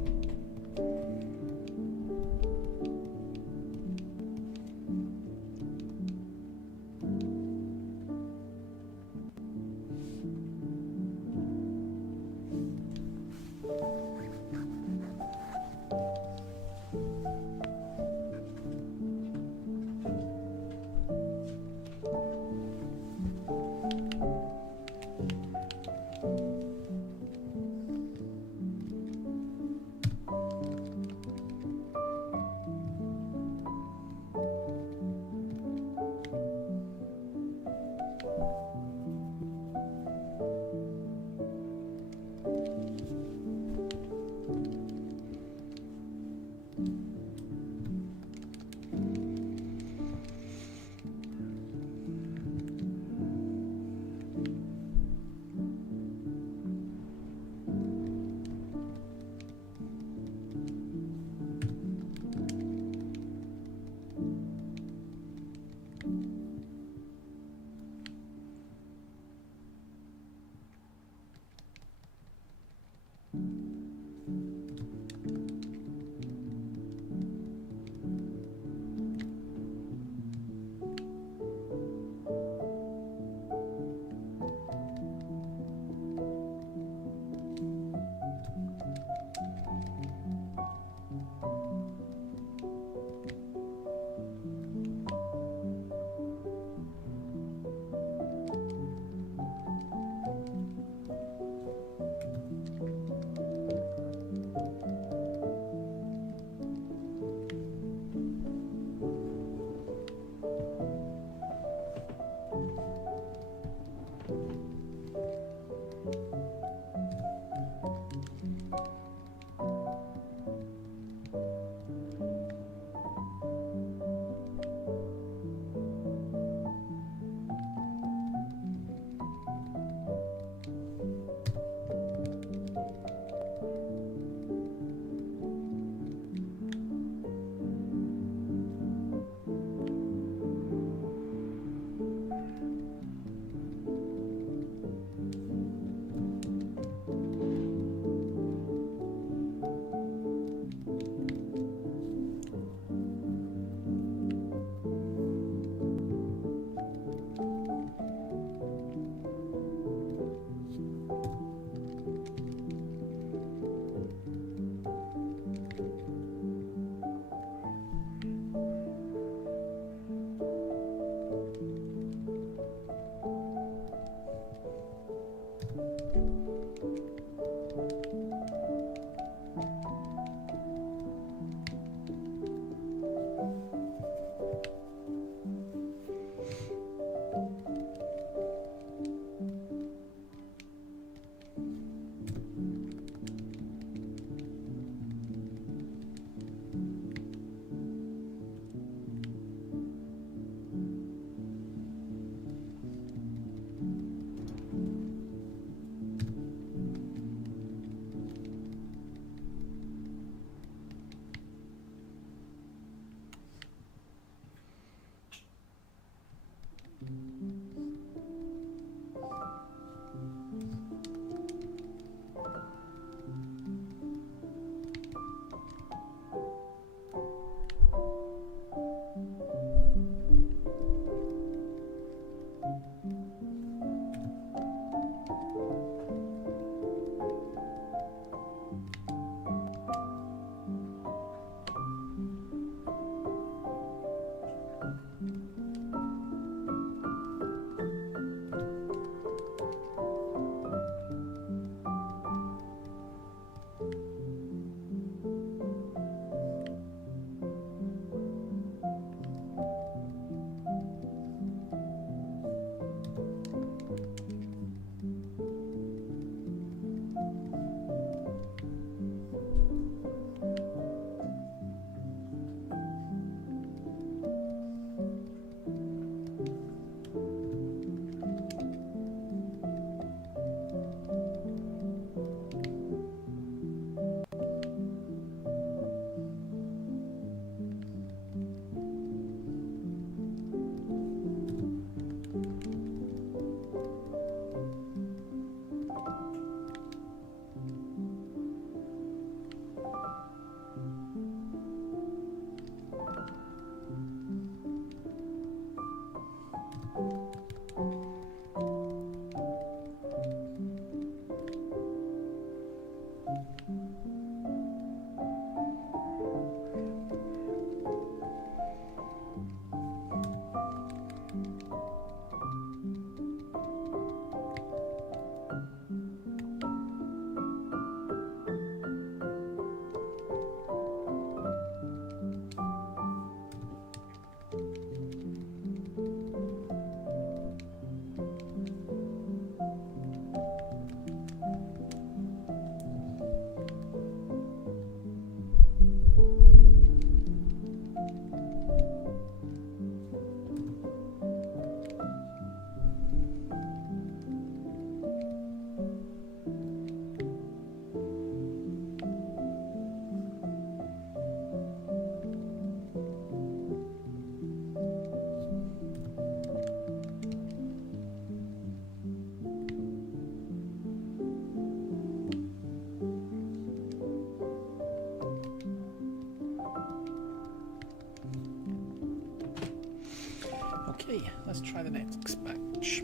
next batch.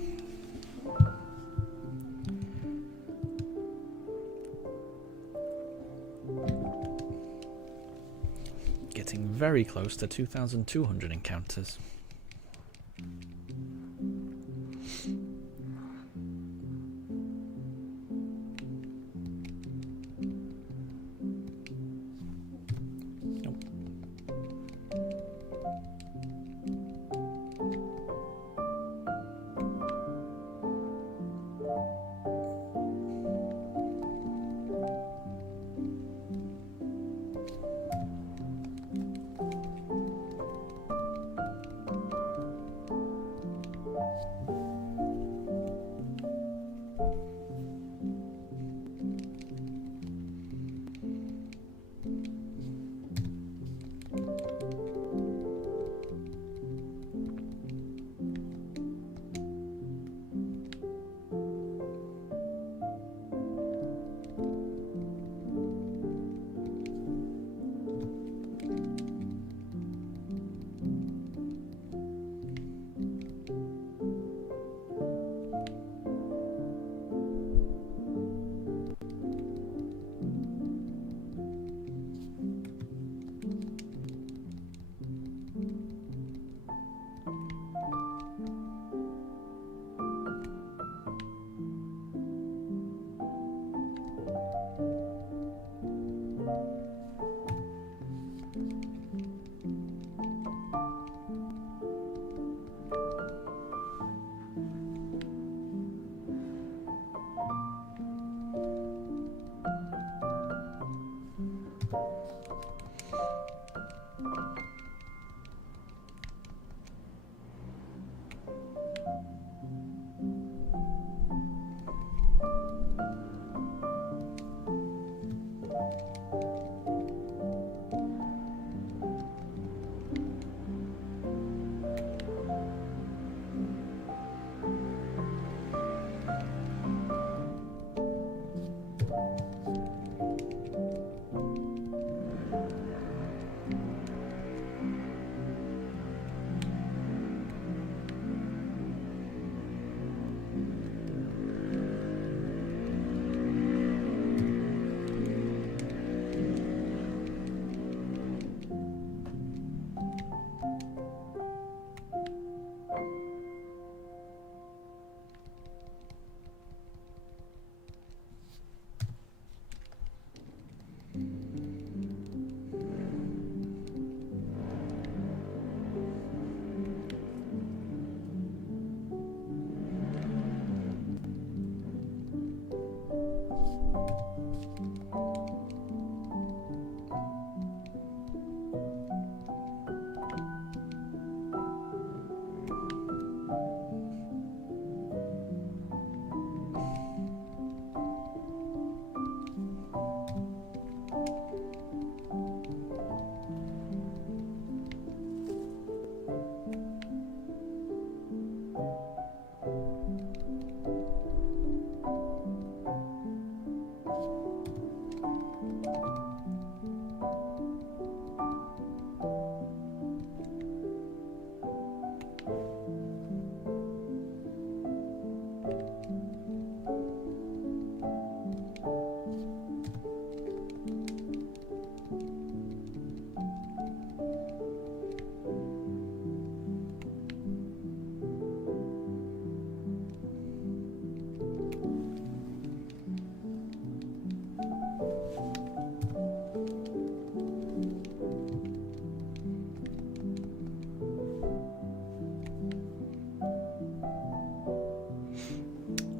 Getting very close to 2,200 encounters.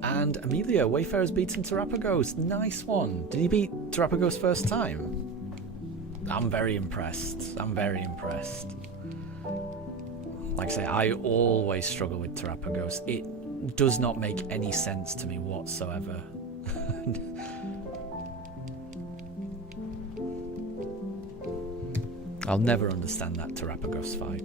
And Amelia, Wayfarer's beaten Terrapagos. Nice one. Did he beat Terrapagos first time? I'm very impressed. I'm very impressed. Like I say, I always struggle with Terrapagos. It does not make any sense to me whatsoever. I'll never understand that Terrapagos fight.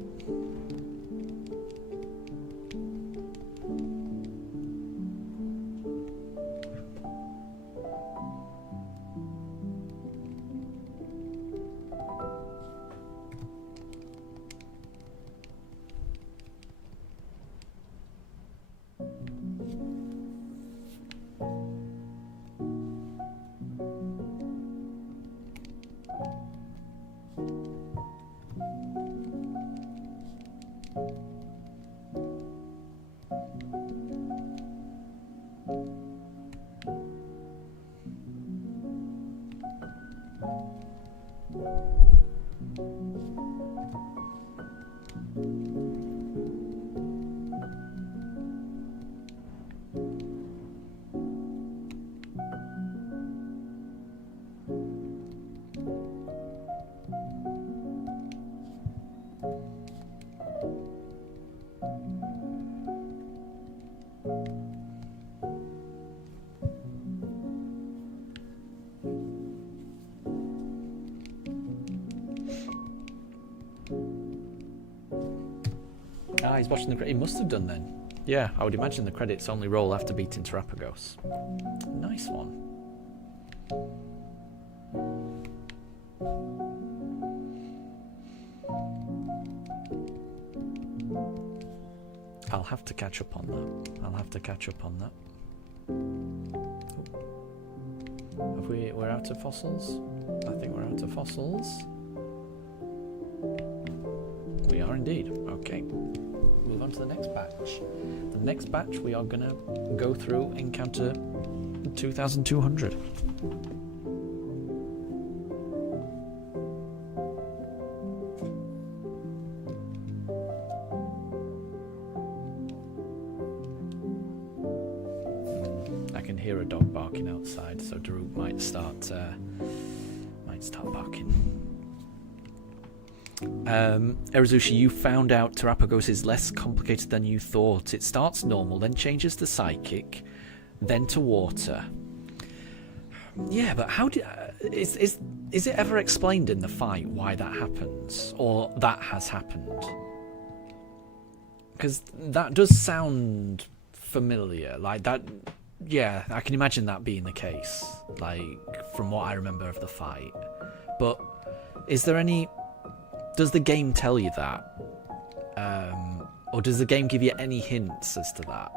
Ah, he's watching the credits. He must have done then. Yeah, I would imagine the credits only roll after beating Terapagos. Nice one. I'll have to catch up on that. I'll have to catch up on that. Oh. Have we're out of fossils? I think we're out of fossils. We are indeed. Okay. Move on to the next batch. The next batch we are gonna go through encounter 2200. I can hear a dog barking outside, so Daruk might start barking. Erizushi, you found out Terapagos is less complicated than you thought. It starts normal, then changes to psychic, then to water. Yeah, but how do is it ever explained in the fight why that happens, or that has happened? Because that does sound familiar, like that. Yeah, I can imagine that being the case, like from what I remember of the fight. But is there any? Does the game tell you that? Or does the game give you any hints as to that?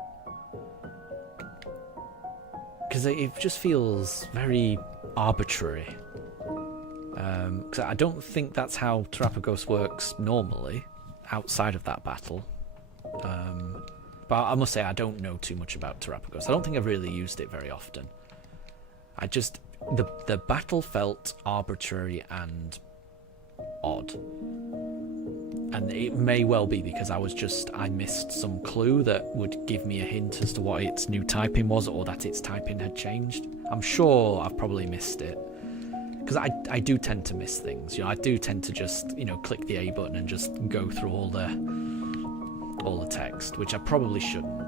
Because it just feels very arbitrary. Because I don't think that's how Terapagos works normally, outside of that battle. But I must say I don't know too much about Terapagos. I don't think I've really used it very often. The battle felt arbitrary and odd. And it may well be because I missed some clue that would give me a hint as to what its new typing was, or that its typing had changed. I'm sure I've probably missed it. Because I do tend to miss things. You know, I do tend to just, click the A button and just go through all the text, which I probably shouldn't.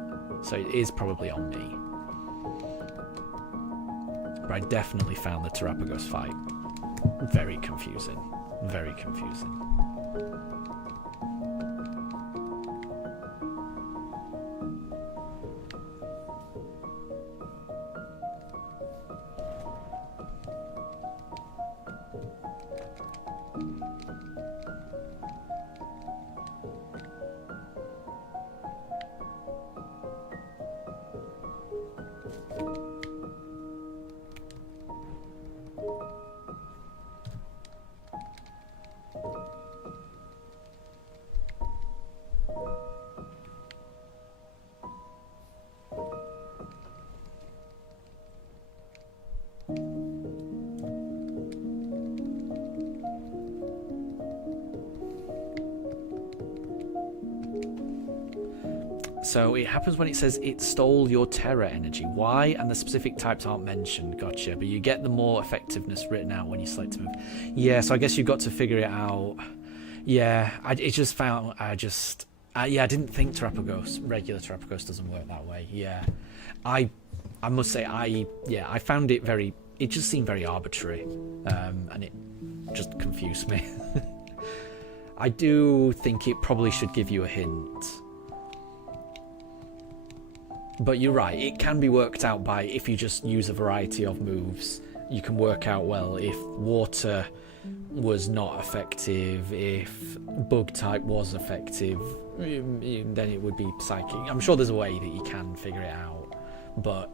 So it is probably on me. But I definitely found the Terapagos fight very confusing. Very confusing. So it happens when it says it stole your terror energy. Why? And the specific types aren't mentioned. Gotcha. But you get the more effectiveness written out when you select to move. Yeah, so I guess you've got to figure it out. Yeah, I didn't think regular Terapagos doesn't work that way. Yeah. I must say, I found it it just seemed very arbitrary. And it just confused me. I do think it probably should give you a hint. But you're right, it can be worked out by, if you just use a variety of moves, you can work out, well, if water was not effective, if bug type was effective, then it would be psychic. I'm sure there's a way that you can figure it out, but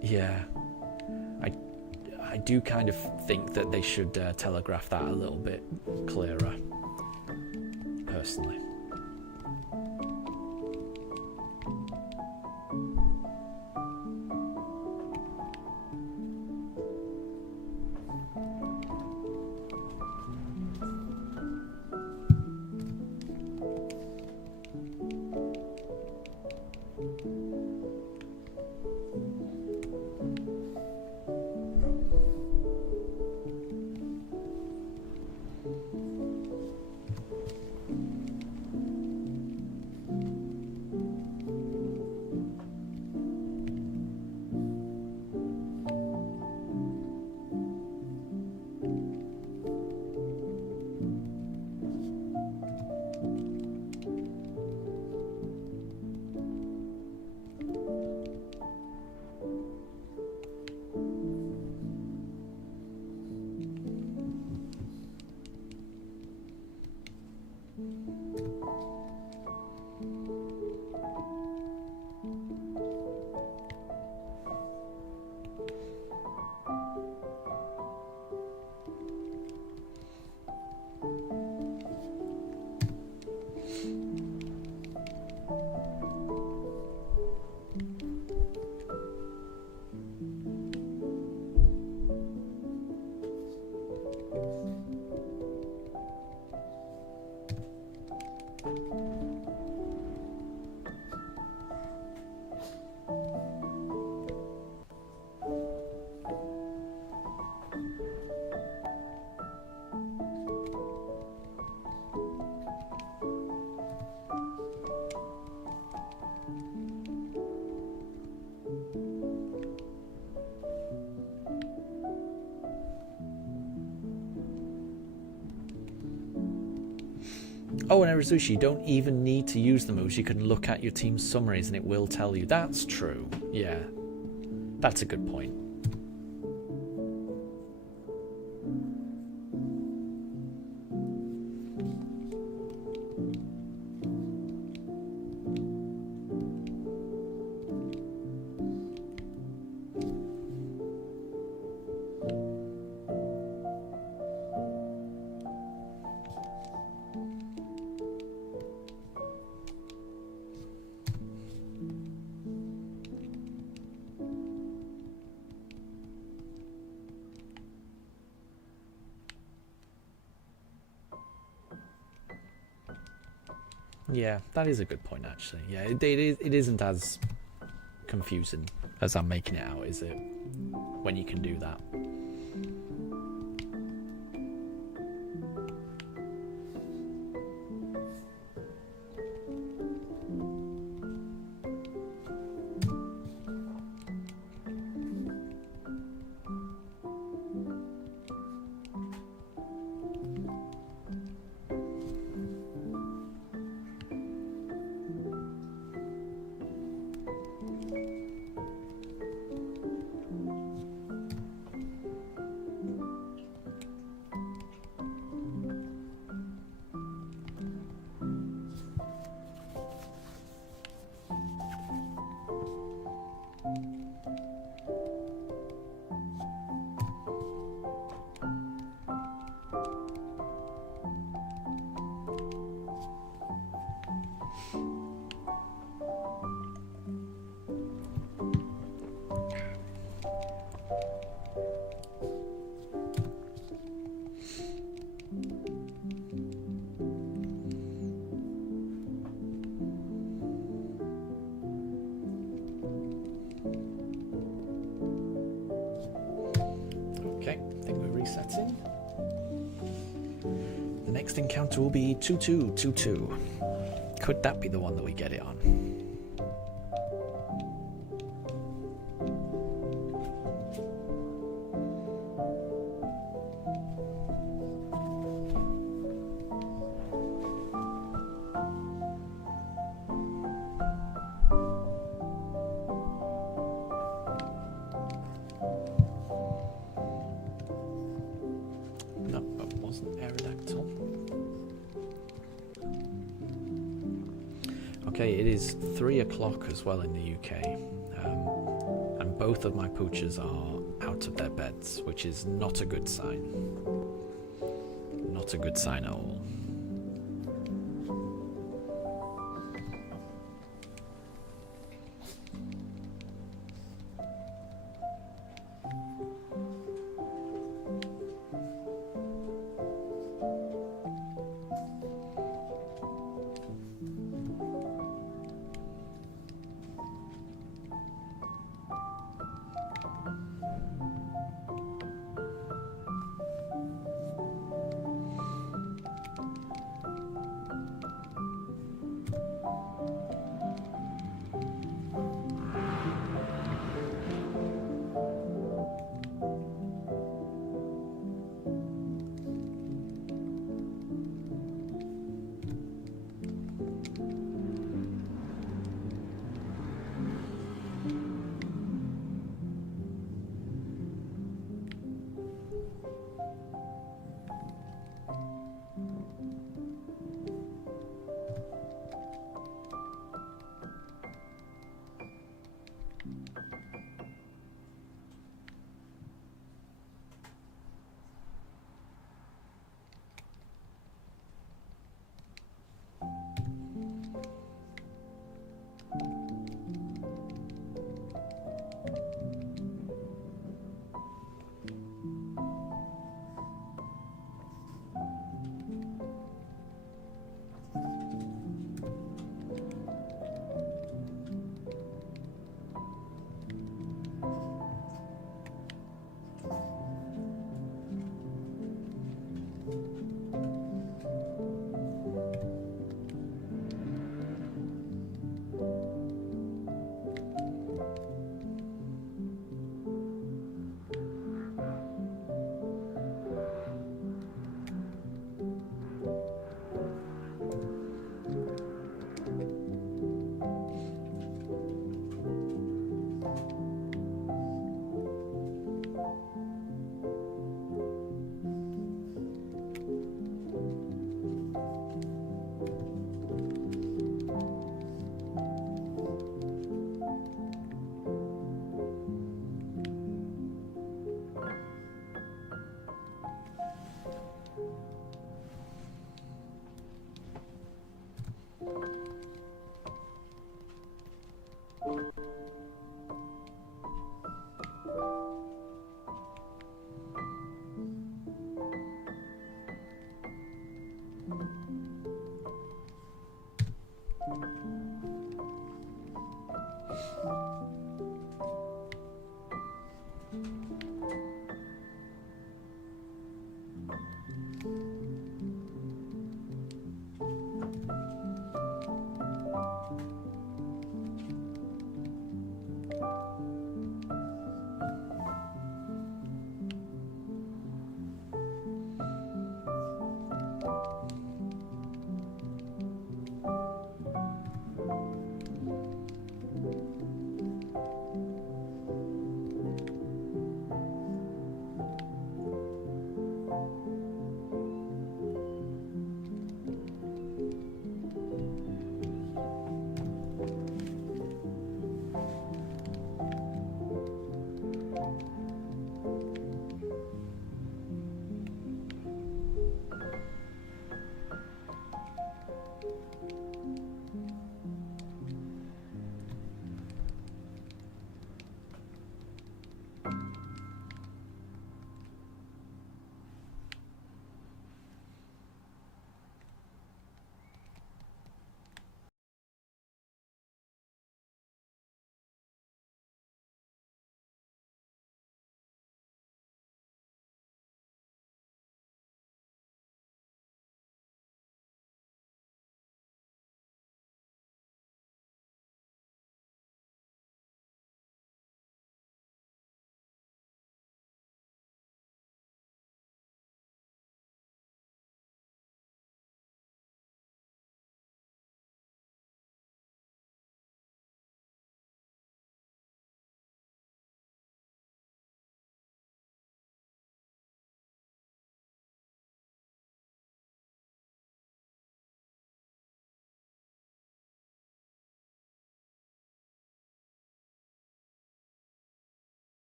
yeah, I do kind of think that they should telegraph that a little bit clearer, personally. Oh, and Erizushi, you don't even need to use the moves. You can look at your team's summaries and it will tell you. That's true. Yeah. That's a good point. Yeah, that is a good point, actually. Yeah, it isn't as confusing as I'm making it out, is it? When you can do that. Okay, I think we're resetting. The next encounter will be 2222. Could that be the one that we get it on? No, that wasn't Aerodactyl. Okay, it is 3 o'clock as well in the UK, and both of my poochers are out of their beds, which is not a good sign. Not a good sign at all.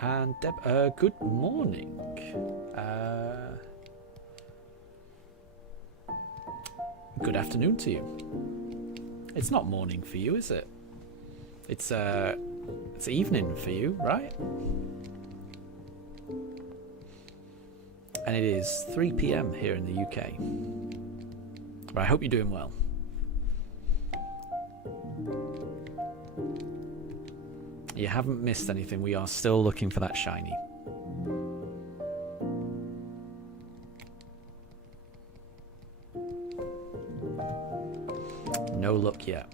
And Deb, good morning. Good afternoon to you. It's not morning for you, is it? It's It's evening for you, right? And it is 3 p.m. here in the UK. But I hope you're doing well. You haven't missed anything. We are still looking for that shiny. No luck yet.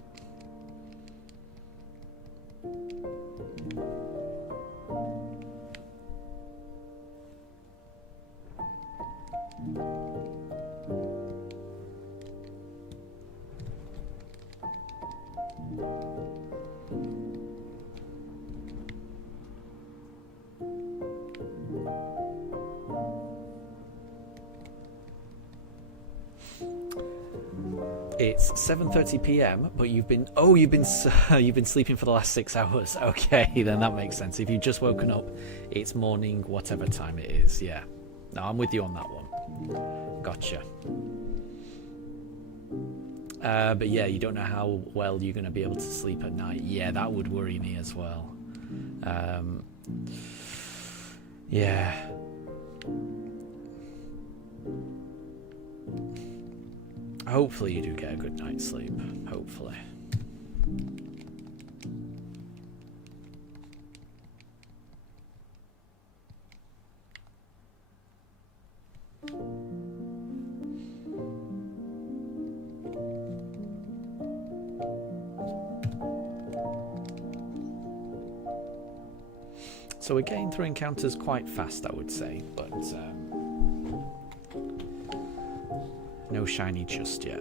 It's 7:30 p.m. but you've been you've been sleeping for the last 6 hours. Okay, then that makes sense. If you've just woken up, it's morning whatever time it is. Yeah. No, I'm with you on that one. Gotcha. But yeah, you don't know how well you're going to be able to sleep at night. Yeah, that would worry me as well. Yeah. Hopefully you do get a good night's sleep. Hopefully. So we're getting through encounters quite fast, I would say, but no shiny just yet.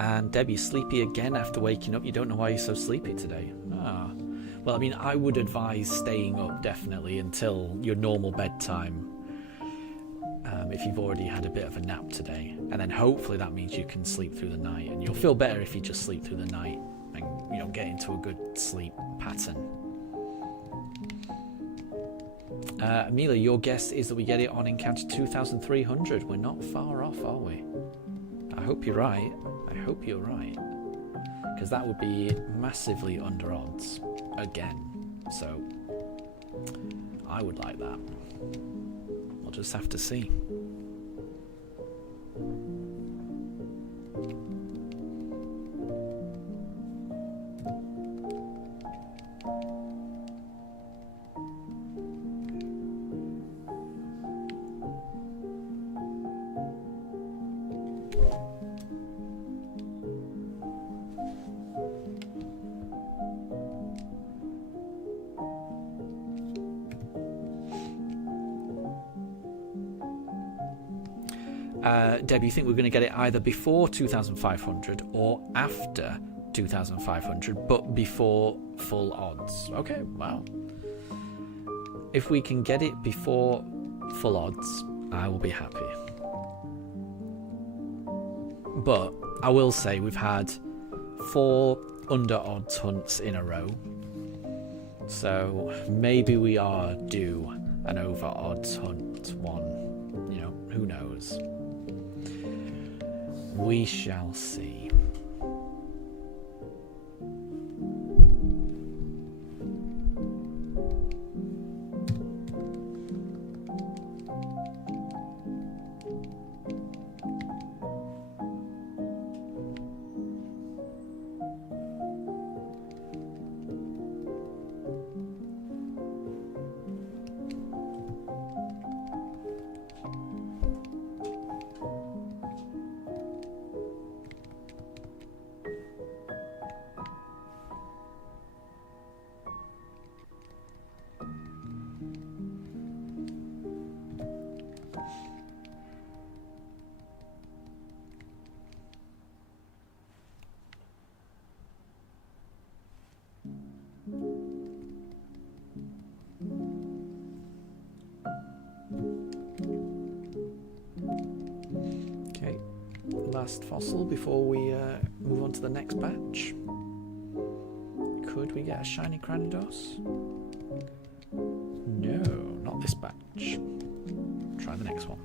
And Deb, you're sleepy again after waking up. You don't know why you're so sleepy today. Ah. Well, I mean, I would advise staying up definitely until your normal bedtime. If you've already had a bit of a nap today. And then hopefully that means you can sleep through the night. And you'll feel better if you just sleep through the night and, you know, get into a good sleep pattern. Amelia, your guess is that we get it on encounter 2300. We're not far off, are we? I hope you're right. I hope you're right. Because that would be massively under odds again. So I would like that. We'll just have to see. Deb, you think we're going to get it either before 2,500 or after 2,500, but before full odds? Okay, well, if we can get it before full odds, I will be happy. But I will say we've had 4 under odds hunts in a row, so maybe we are due an over odds hunt one. You know, who knows? We shall see. last fossil before we move on to the next batch. Could we get a shiny Cranidos? No, not this batch. Try the next one.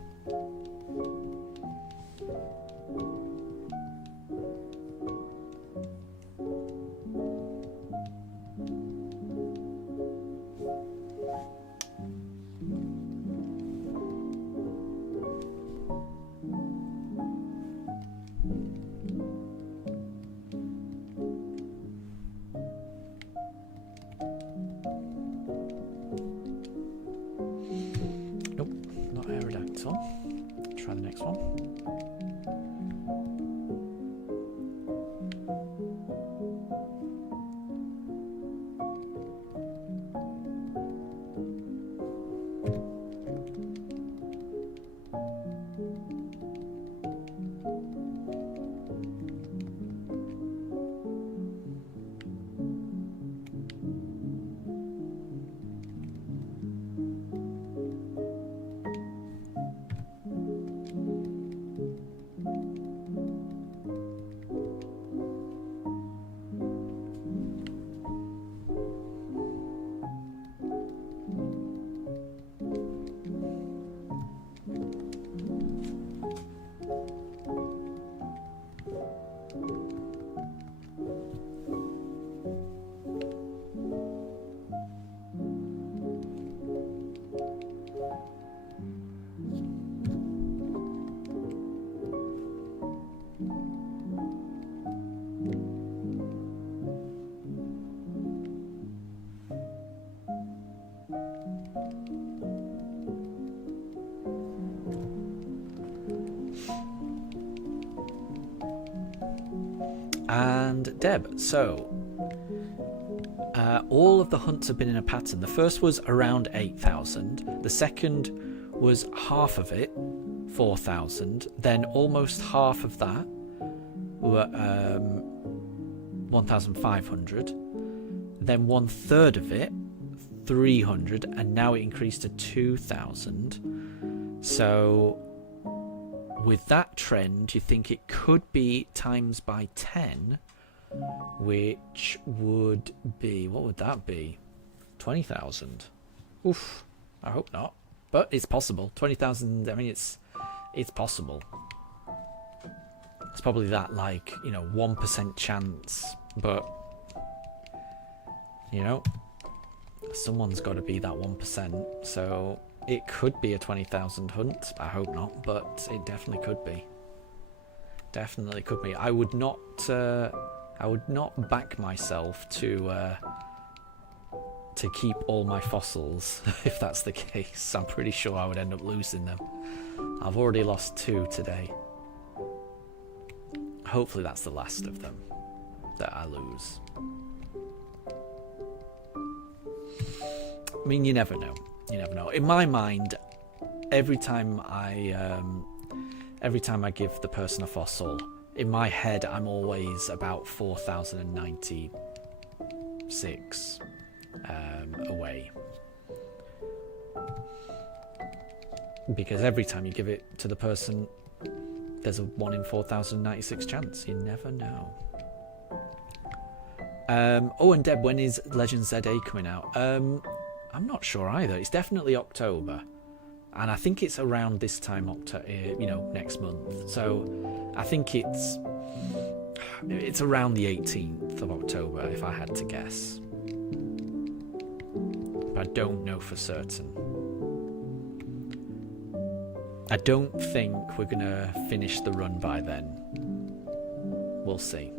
Try the next one. And Deb, so all of the hunts have been in a pattern. The first was around 8,000. The second was half of it, 4,000. Then almost half of that were 1,500. Then 1/3 of it, 300, and now it increased to 2,000. So with that trend, you think it could be times by 10, which would be, what would that be? 20,000. Oof, I hope not. But it's possible. 20,000, I mean, it's possible. It's probably that, like, 1% chance, but, someone's got to be that 1%, so it could be a 20,000 hunt. I hope not, but it definitely could be. Definitely could be. I would not back myself to keep all my fossils if that's the case. I'm pretty sure I would end up losing them. I've already lost 2 today. Hopefully that's the last of them that I lose. I mean, you never know. You never know. In my mind, every time I give the person a fossil, in my head I'm always about 4,096 away. Because every time you give it to the person, there's a 1 in 4,096 chance. You never know. Oh, and Deb, when is Legend ZA coming out? I'm not sure either. It's definitely October, and I think it's around this time, next month. So I think it's around the 18th of October, if I had to guess. But I don't know for certain. I don't think we're gonna finish the run by then. We'll see.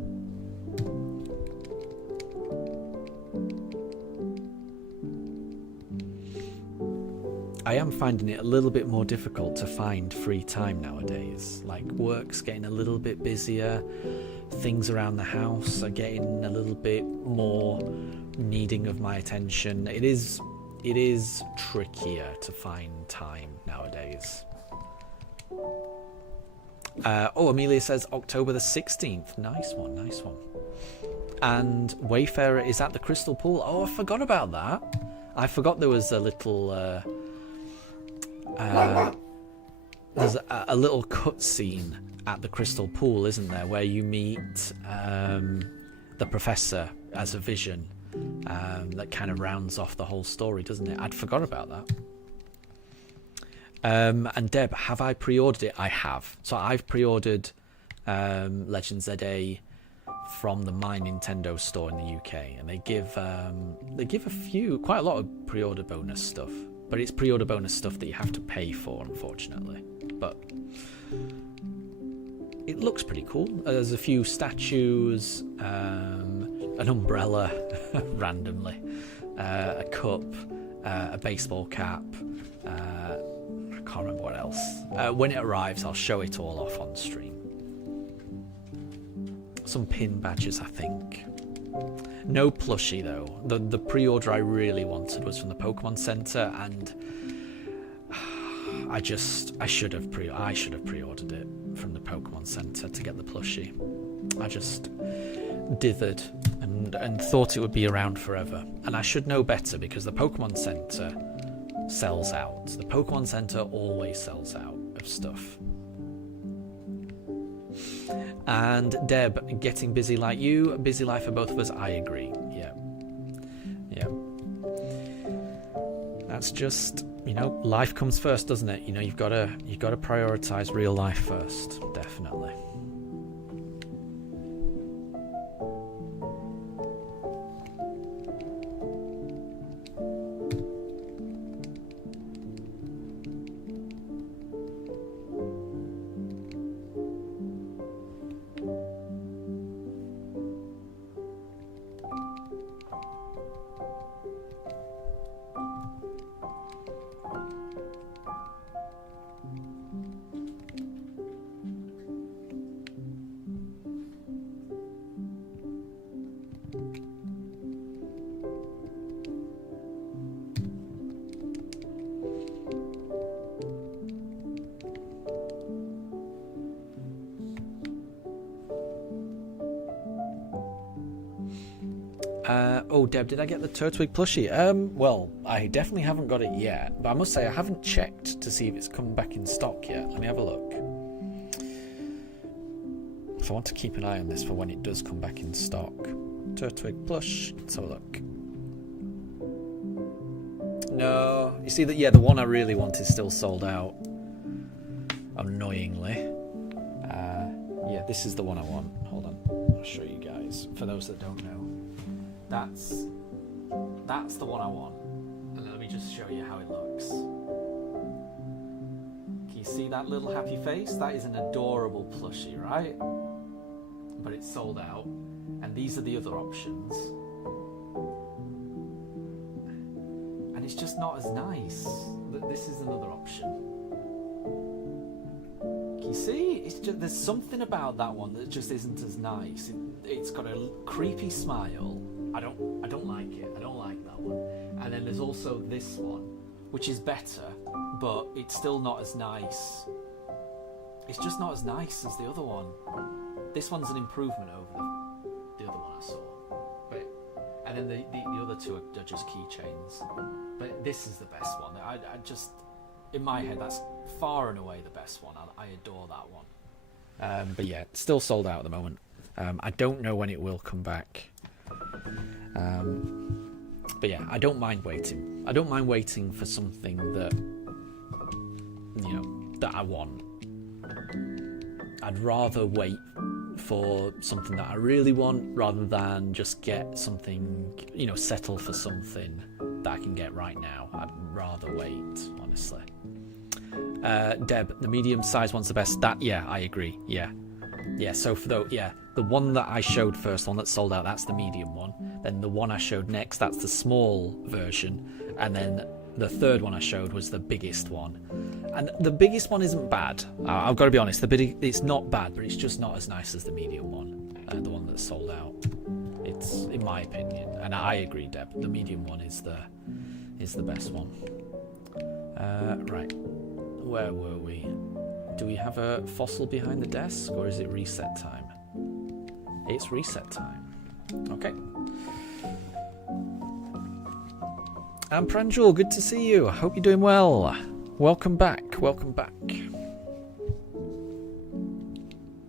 I am finding it a little bit more difficult to find free time nowadays. Like, work's getting a little bit busier, things around the house are getting a little bit more needing of my attention. It is trickier to find time nowadays. Amelia says October the 16th. Nice one, nice one. And Wayfarer is at the Crystal Pool. Oh, I forgot about that. I forgot there was a little... there's a little cutscene at the Crystal Pool, isn't there, where you meet the professor as a vision that kind of rounds off the whole story, doesn't it? I'd forgot about that. And Deb, have I pre-ordered it? I have. So I've pre-ordered Legend ZA from the My Nintendo store in the UK, and they give quite a lot of pre-order bonus stuff, but it's pre-order bonus stuff that you have to pay for, unfortunately. But it looks pretty cool. There's a few statues, an umbrella randomly, a cup, a baseball cap. I can't remember what else. When it arrives, I'll show it all off on stream. Some pin badges, I think. No plushie though. The pre-order I really wanted was from the Pokemon Center, and I should have pre-ordered it from the Pokemon Center to get the plushie. I just dithered and thought it would be around forever, and I should know better because the Pokemon Center sells out. The Pokemon Center always sells out of stuff. And Deb, getting busy like you, busy life for both of us. I agree. Yeah. That's just, life comes first, doesn't it? You've got to prioritize real life first, definitely. Oh, Deb, did I get the Turtwig plushie? Well, I definitely haven't got it yet, but I must say I haven't checked to see if it's come back in stock yet. Let me have a look. So I want to keep an eye on this for when it does come back in stock. Turtwig plush. Let's have a look. No, you see that? Yeah, the one I really want is still sold out. Annoyingly. Yeah, this is the one I want. Hold on, I'll show you guys. For those that don't know. That's the one I want. And let me just show you how it looks. Can you see that little happy face? That is an adorable plushie, right? But it's sold out. And these are the other options. And it's just not as nice. This is another option. Can you see? It's just, there's something about that one that just isn't as nice. It's got a creepy smile. I don't like it. I don't like that one. And then there's also this one, which is better, but it's still not as nice. It's just not as nice as the other one. This one's an improvement over the other one I saw. But and then the other two are just keychains. But this is the best one. I just, in my head, that's far and away the best one. I adore that one. But yeah, it's still sold out at the moment. I don't know when it will come back. But yeah, I don't mind waiting. I don't mind waiting for something that, that I want. I'd rather wait for something that I really want rather than just get something, settle for something that I can get right now. I'd rather wait, honestly. Deb, the medium size one's the best. Yeah, I agree. Yeah. So for the one that I showed first, the one that sold out, that's the medium one. Then the one I showed next, that's the small version. And then the third one I showed was the biggest one. And the biggest one isn't bad. I've got to be honest, it's not bad, but it's just not as nice as the medium one, the one that's sold out. It's, in my opinion, and I agree, Deb, the medium one is the best one. Right, where were we? Do we have a fossil behind the desk, or is it reset time? It's reset time. Okay. And Pranjul, good to see you. I hope you're doing well. Welcome back.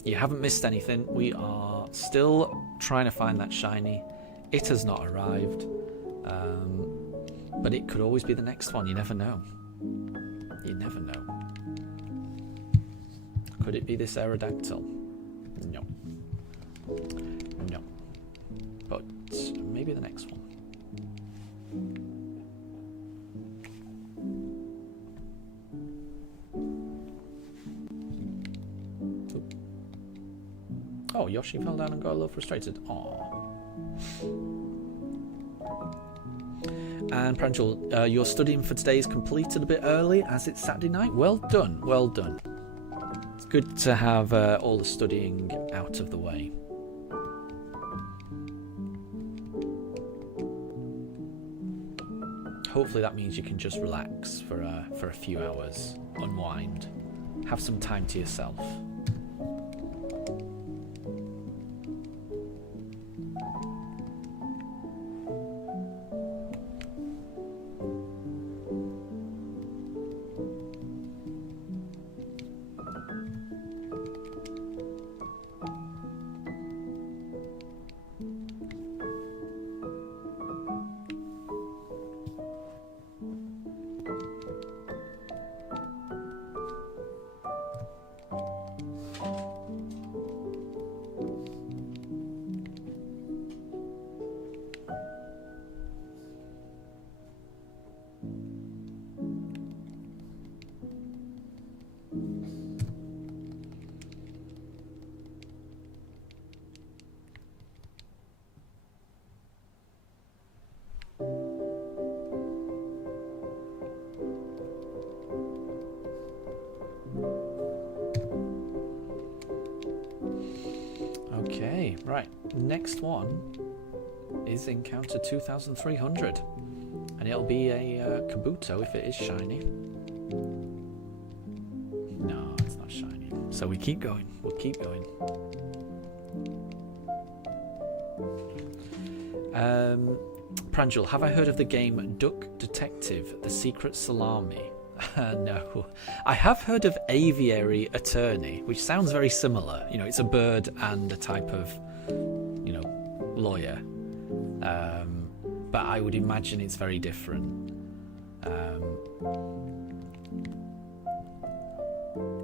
You haven't missed anything. We are still trying to find that shiny. It has not arrived. But it could always be the next one. You never know. You never know. Could it be this Aerodactyl? No. No. But maybe the next one. Oh, Yoshi fell down and got a little frustrated. Aww. And Pranjul, your studying for today is completed a bit early as it's Saturday night. Well done, well done. It's good to have all the studying out of the way. Hopefully that means you can just relax for a few hours, unwind, have some time to yourself. Okay, right. Next one is Encounter 2300. And it'll be a Kabuto if it is shiny. No, it's not shiny. So we keep going. We'll keep going. Pranjul, have I heard of the game Duck Detective, The Secret Salami? No. I have heard of Aviary Attorney, which sounds very similar. You know, it's a bird and a type of, you know, lawyer. But I would imagine it's very different.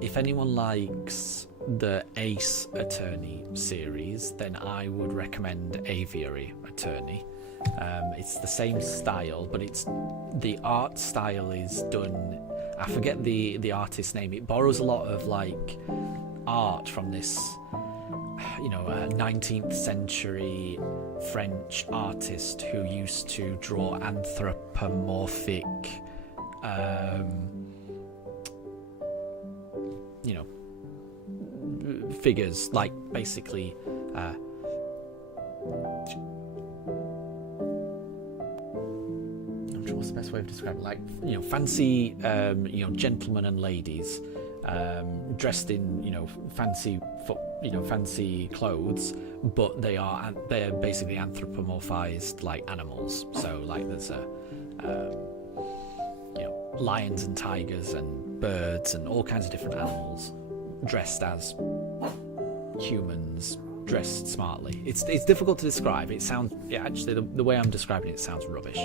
If anyone likes the Ace Attorney series, then I would recommend Aviary Attorney. It's the same style, but the art style is done. I forget the artist's name. It borrows a lot of like art from this, you know, 19th century French artist who used to draw anthropomorphic, you know, figures, like basically. What's the best way of describing it? Like, you know, fancy, you know, gentlemen and ladies, dressed in, you know, fancy clothes, but they're basically anthropomorphized like animals. So like there's you know, lions and tigers and birds and all kinds of different animals dressed as humans, dressed smartly. It's difficult to describe. It sounds, yeah, actually the way I'm describing it sounds rubbish,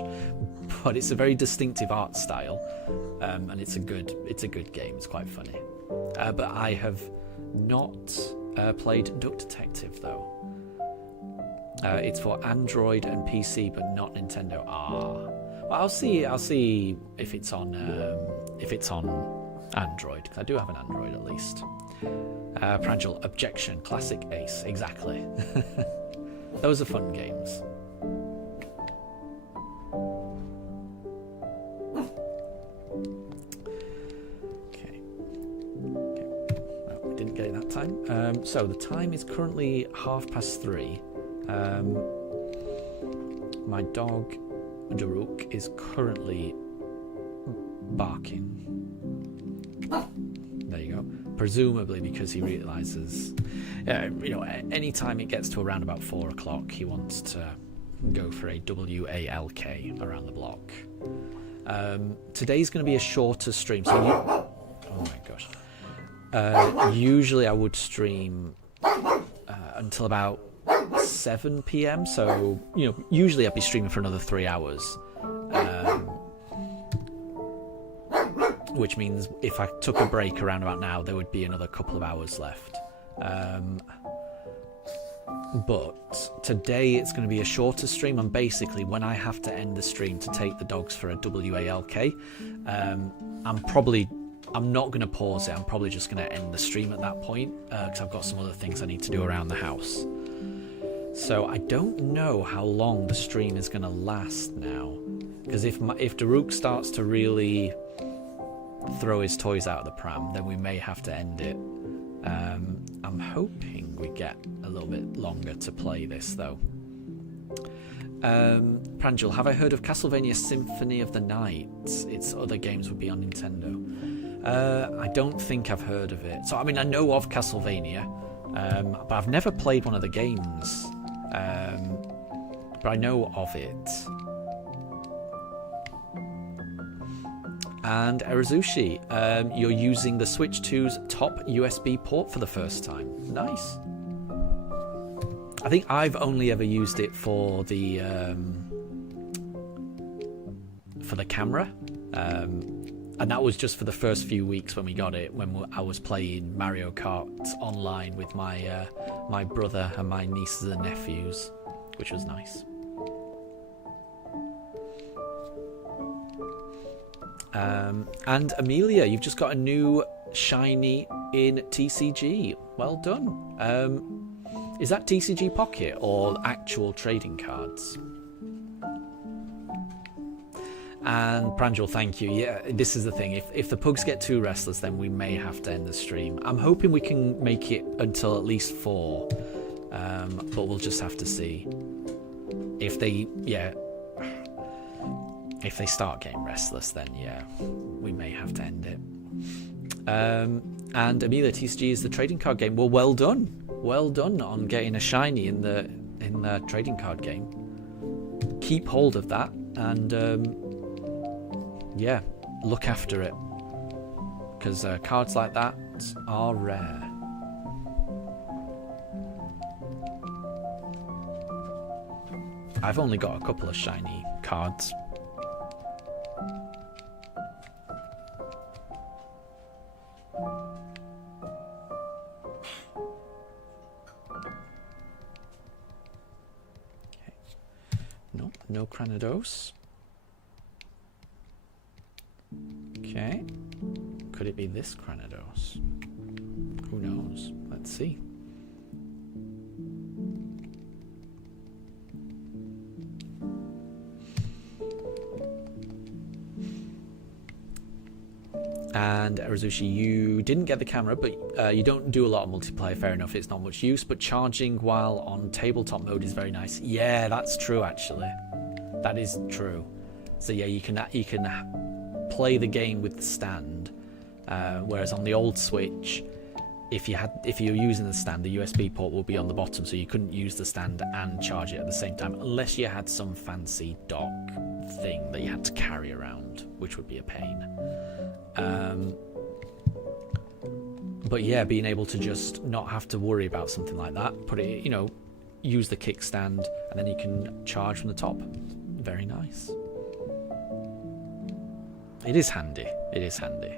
but it's a very distinctive art style, and it's a good game. It's quite funny. But I have not played Duck Detective though. It's for Android and PC, but not Nintendo. Well, I'll see if it's on Android, because I do have an Android at least. Pranjul, objection, classic Ace, exactly. Those are fun games. Okay. Well, we didn't get it that time. So the time is currently 3:30. My dog, Daruk, is currently barking. There you go. Presumably because he realises, you know, any time it gets to around about 4 o'clock, he wants to go for a WALK around the block. Today's going to be a shorter stream, so oh my gosh. Usually I would stream until about 7 p.m. So, you know, usually I'd be streaming for another 3 hours. Which means if I took a break around about now, there would be another couple of hours left. But today it's going to be a shorter stream, and basically when I have to end the stream to take the dogs for a WALK, I'm not going to pause it. I'm probably just going to end the stream at that point because I've got some other things I need to do around the house. So I don't know how long the stream is going to last now, because if Daruk starts to really throw his toys out of the pram, then we may have to end it. I'm hoping we get a little bit longer to play this though. Pranjul, have I heard of Castlevania Symphony of the Night? Its other games would be on Nintendo. I don't think I've heard of it. So I mean, I know of Castlevania, but I've never played one of the games. But I know of it. And Erazushi, you're using the Switch 2's top USB port for the first time. Nice. I think I've only ever used it for the camera, and that was just for the first few weeks when we got it, when I was playing Mario Kart online with my my brother and my nieces and nephews, which was nice. And Amelia, you've just got a new shiny in TCG. Well done. Is that TCG Pocket or actual trading cards? And Pranjul, thank you. Yeah, this is the thing. If the Pugs get too restless, then we may have to end the stream. I'm hoping we can make it until at least 4, but we'll just have to see. If they start getting restless, then yeah, we may have to end it. And Amelia, TCG is the trading card game. Well done. Well done on getting a shiny in the trading card game. Keep hold of that, and yeah, look after it, because cards like that are rare. I've only got a couple of shiny cards. No Cranidos. Okay. Could it be this Cranidos? Who knows? Let's see. And Erazushi, you didn't get the camera, but you don't do a lot of multiplayer. Fair enough, it's not much use, but charging while on tabletop mode is very nice. Yeah, that's true actually. That is true. So yeah, you can play the game with the stand, whereas on the old Switch, if you're using the stand, the USB port will be on the bottom, so you couldn't use the stand and charge it at the same time, unless you had some fancy dock thing that you had to carry around, which would be a pain. But yeah, being able to just not have to worry about something like that, put it, use the kickstand, and then you can charge from the top. Very nice. It is handy. It is handy.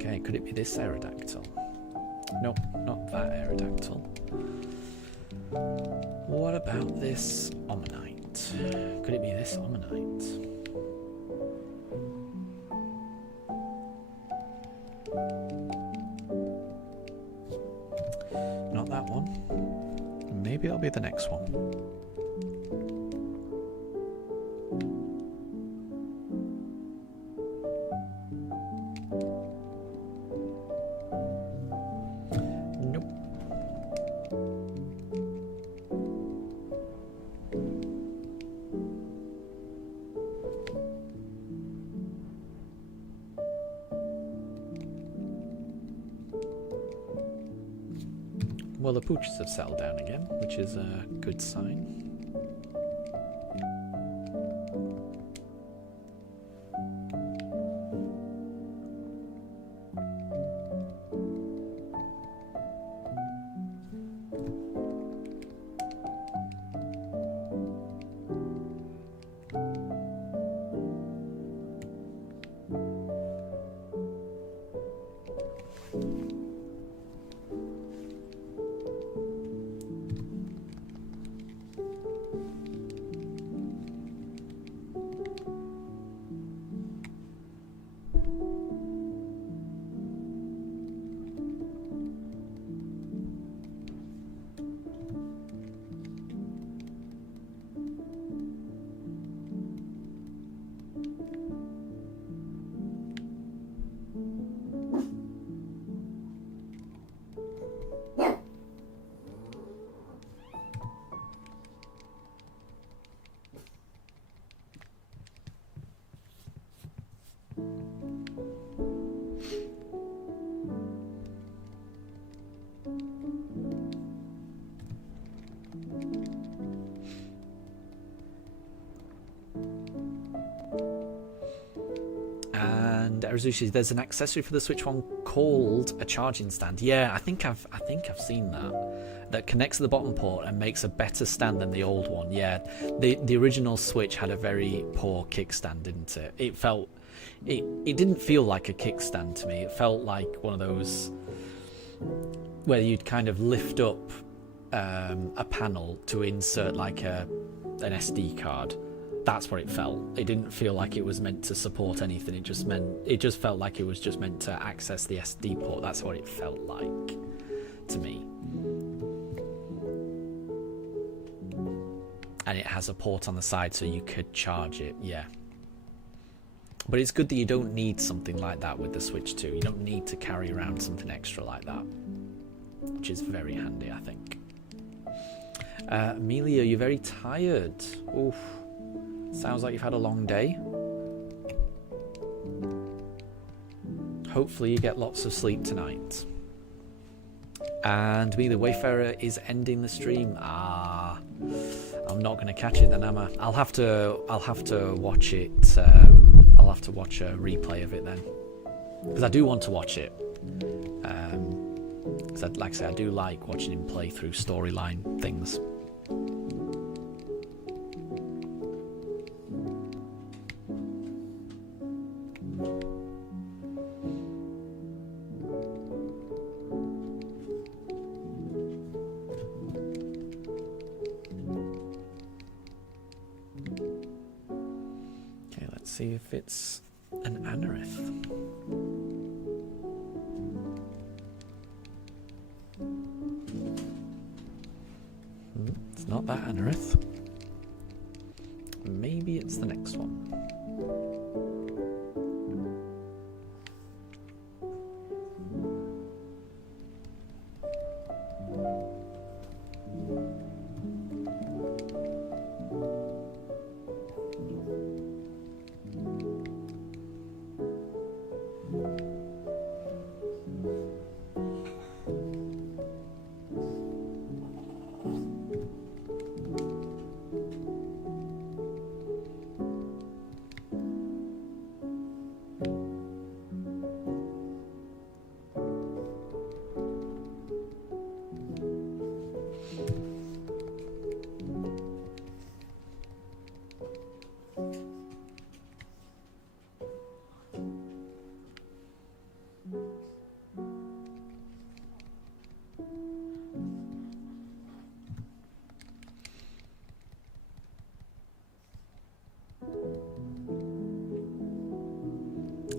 Okay, could it be this Aerodactyl? Nope, not that Aerodactyl. What about this Omanyte? Could it be this Omanyte? Not that one. Maybe it'll be the next one. Nope. well, the pooches have settled down again, which is a good sign. And Arazushi, there's an accessory for the Switch One called a charging stand. Yeah, I think I've seen that. That connects to the bottom port and makes a better stand than the old one. Yeah, the original Switch had a very poor kickstand, didn't it? It didn't feel like a kickstand to me. It felt like one of those where you'd kind of lift up a panel to insert like an SD card. That's what it felt. It didn't feel like it was meant to support anything. It just felt like it was just meant to access the SD port. That's what it felt like to me. And it has a port on the side so you could charge it, yeah. But it's good that you don't need something like that with the Switch 2. You don't need to carry around something extra like that, which is very handy, I think. Amelia, you're very tired. Oof. Sounds like you've had a long day. Hopefully you get lots of sleep tonight. And me, the Wayfarer, is ending the stream. I'm not going to catch it then, am I? I'll have to watch it. I'll have to watch a replay of it then, because I do want to watch it. Because, like I say, I do like watching him play through storyline things. See if it's an anorith. It's not that anorith. Maybe it's the next one.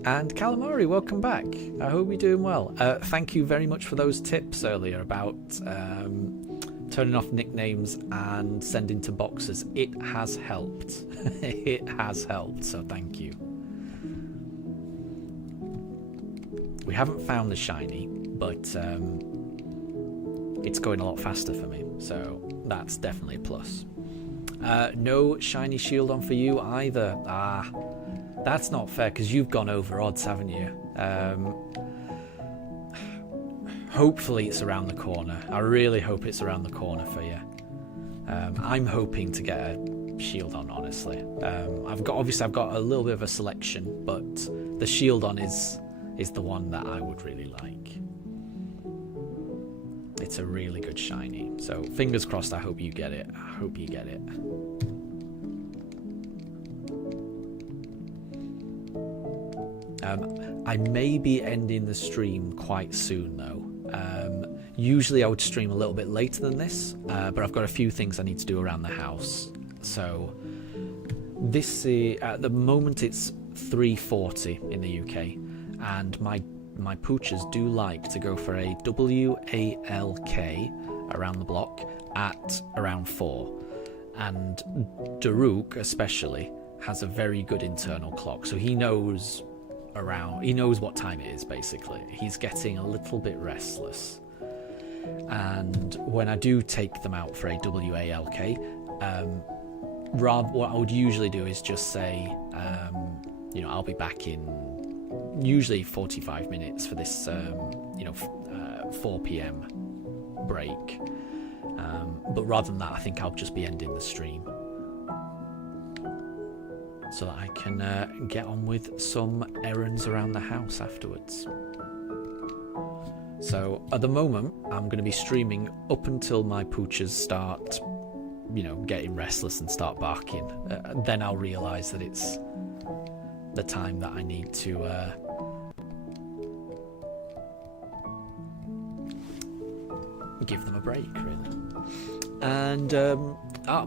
And Calamari, welcome back. I hope you're doing well. Thank you very much for those tips earlier about turning off nicknames and sending to boxes. It has helped. It has helped, so thank you. We haven't found the shiny, but it's going a lot faster for me, so that's definitely a plus. No shiny shield on for you either. That's not fair, because you've gone over odds, haven't you? hopefully it's around the corner. I really hope it's around the corner for you. I'm hoping to get a shield on, honestly. I've got a little bit of a selection, but the shield on is the one that I would really like. It's a really good shiny. So fingers crossed, I hope you get it. I hope you get it. I may be ending the stream quite soon though. Usually I would stream a little bit later than this, but I've got a few things I need to do around the house. So this is, at the moment it's 3:40 in the UK, and my poochers do like to go for a WALK around the block at around 4. And Daruk especially has a very good internal clock, so he knows what time it is. Basically, he's getting a little bit restless, and when I do take them out for a WALK, what I would usually do is just say, I'll be back in usually 45 minutes for this 4 p.m. break, but rather than that, I think I'll just be ending the stream so that I can get on with some errands around the house afterwards. So at the moment, I'm going to be streaming up until my poochers start, getting restless and start barking. Then I'll realise that it's the time that I need to give them a break, really. And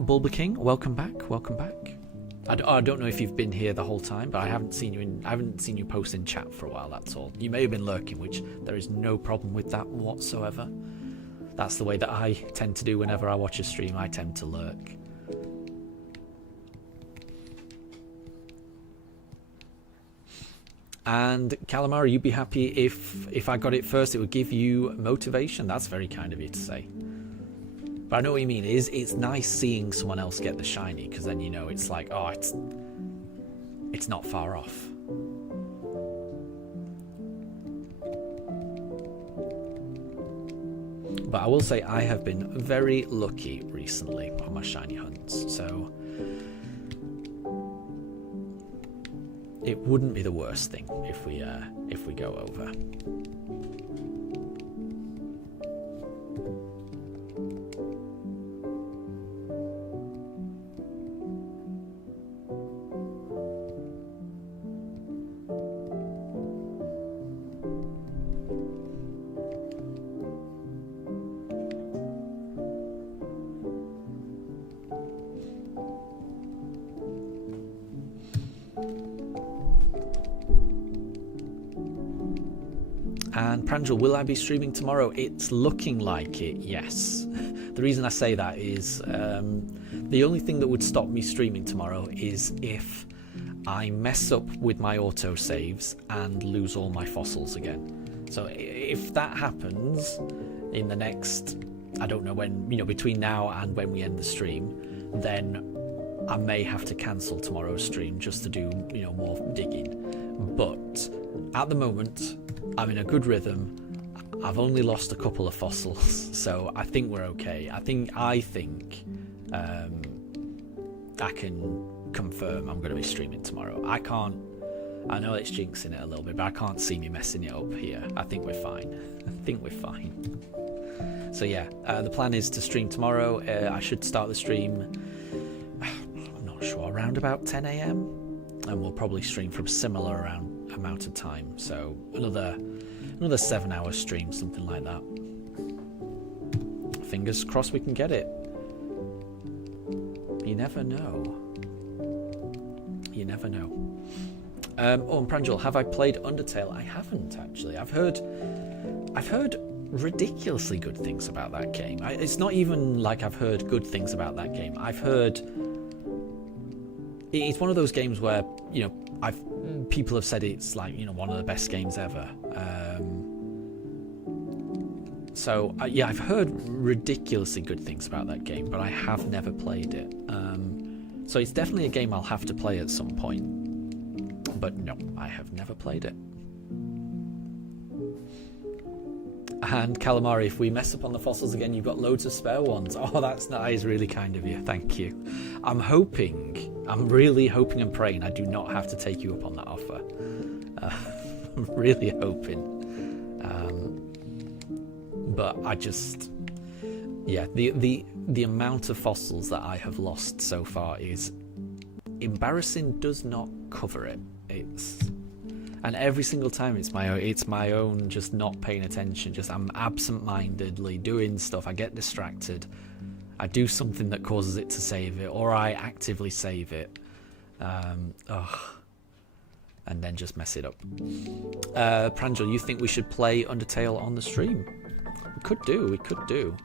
Bulba King, welcome back. I don't know if you've been here the whole time, but I haven't seen you post in chat for a while. That's all. You may have been lurking, which there is no problem with that whatsoever. That's the way that I tend to do whenever I watch a stream. I tend to lurk. And Calamari, you'd be happy if I got it first. It would give you motivation. That's very kind of you to say. But I know what you mean. It's nice seeing someone else get the shiny, because then it's like, oh, it's not far off. But I will say I have been very lucky recently on my shiny hunts, so it wouldn't be the worst thing if we go over. And Pranjal, will I be streaming tomorrow? It's looking like it, yes. The reason I say that is the only thing that would stop me streaming tomorrow is if I mess up with my autosaves and lose all my fossils again. So if that happens in the next, I don't know when, between now and when we end the stream, then I may have to cancel tomorrow's stream just to do, more digging. But at the moment, I'm in a good rhythm. I've only lost a couple of fossils, so I think we're okay. I think I can confirm I'm going to be streaming tomorrow. I know it's jinxing it a little bit, but I can't see me messing it up here. I think we're fine. So yeah, the plan is to stream tomorrow. I should start the stream, I'm not sure, around about 10 a.m. and we'll probably stream from similar amount of time, so another 7-hour stream, something like that. Fingers crossed we can get it. You never know. And Pranjal, have I played Undertale? I haven't actually. I've heard ridiculously good things about that game. It's not even like I've heard good things about that game. I've heard it's one of those games where people have said it's like one of the best games ever. So I've heard ridiculously good things about that game, but I have never played it. So it's definitely a game I'll have to play at some point. But no, I have never played it. And Calamari, if we mess up on the fossils again, you've got loads of spare ones. Oh, that is really kind of you. Thank you. I'm really hoping and praying I do not have to take you up on that offer. I'm really hoping. But I just... Yeah, the amount of fossils that I have lost so far is embarrassing. Does not cover it. And every single time it's my own just not paying attention. Just I'm absent-mindedly doing stuff. I get distracted. I do something that causes it to save it, or I actively save it. And then just mess it up. Pranjal, you think we should play Undertale on the stream? We could do.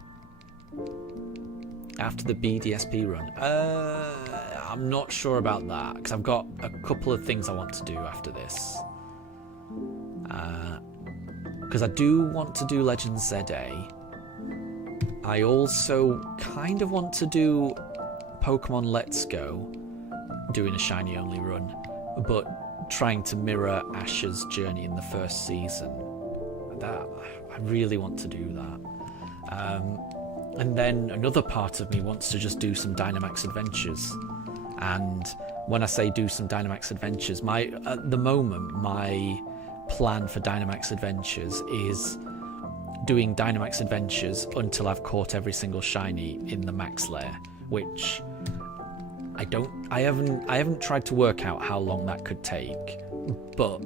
After the BDSP run. I'm not sure about that, because I've got a couple of things I want to do after this. Because I do want to do Legends ZA. I also kind of want to do Pokemon Let's Go, doing a shiny only run, but trying to mirror Ash's journey in the first season. I really want to do that. And then another part of me wants to just do some Dynamax Adventures. And when I say do some Dynamax Adventures, at the moment, my plan for Dynamax Adventures is doing Dynamax Adventures until I've caught every single shiny in the max lair, which I haven't tried to work out how long that could take, but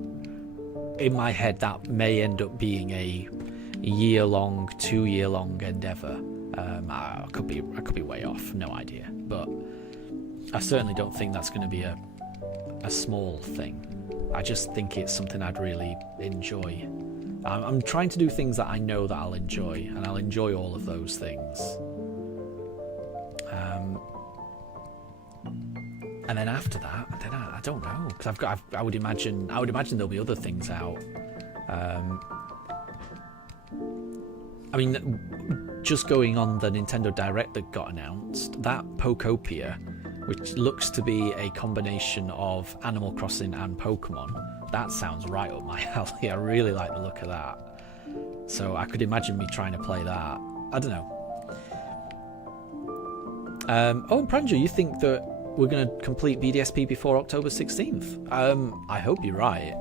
in my head that may end up being a year-long, 2-year-long endeavour. I could be way off, no idea, but I certainly don't think that's going to be a small thing. I just think it's something I'd really enjoy. I'm trying to do things that I know that I'll enjoy, and I'll enjoy all of those things. And then after that, I don't know, because I would imagine there'll be other things out. I mean, just going on the Nintendo Direct that got announced, that Pokopia, which looks to be a combination of Animal Crossing and Pokemon, that sounds right up my alley. I really like the look of that. So I could imagine me trying to play that. I don't know. And Pranjo, you think that we're going to complete BDSP before October 16th? I hope you're right.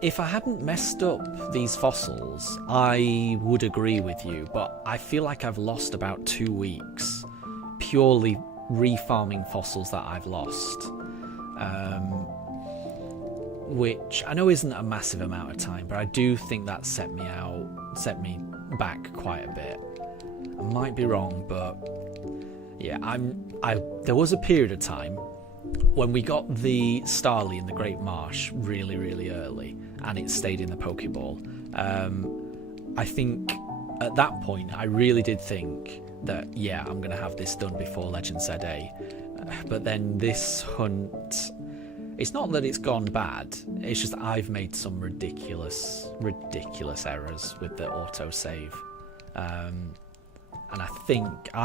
If I hadn't messed up these fossils, I would agree with you, but I feel like I've lost about 2 weeks purely refarming fossils that I've lost, which I know isn't a massive amount of time, but I do think that set me back quite a bit. I might be wrong, but yeah, there was a period of time when we got the Starly in the Great Marsh really, really early, and it stayed in the Pokeball. I think at that point, I really did think that, yeah, I'm going to have this done before Legends ZA. But then this hunt, it's not that it's gone bad, it's just I've made some ridiculous errors with the autosave. And I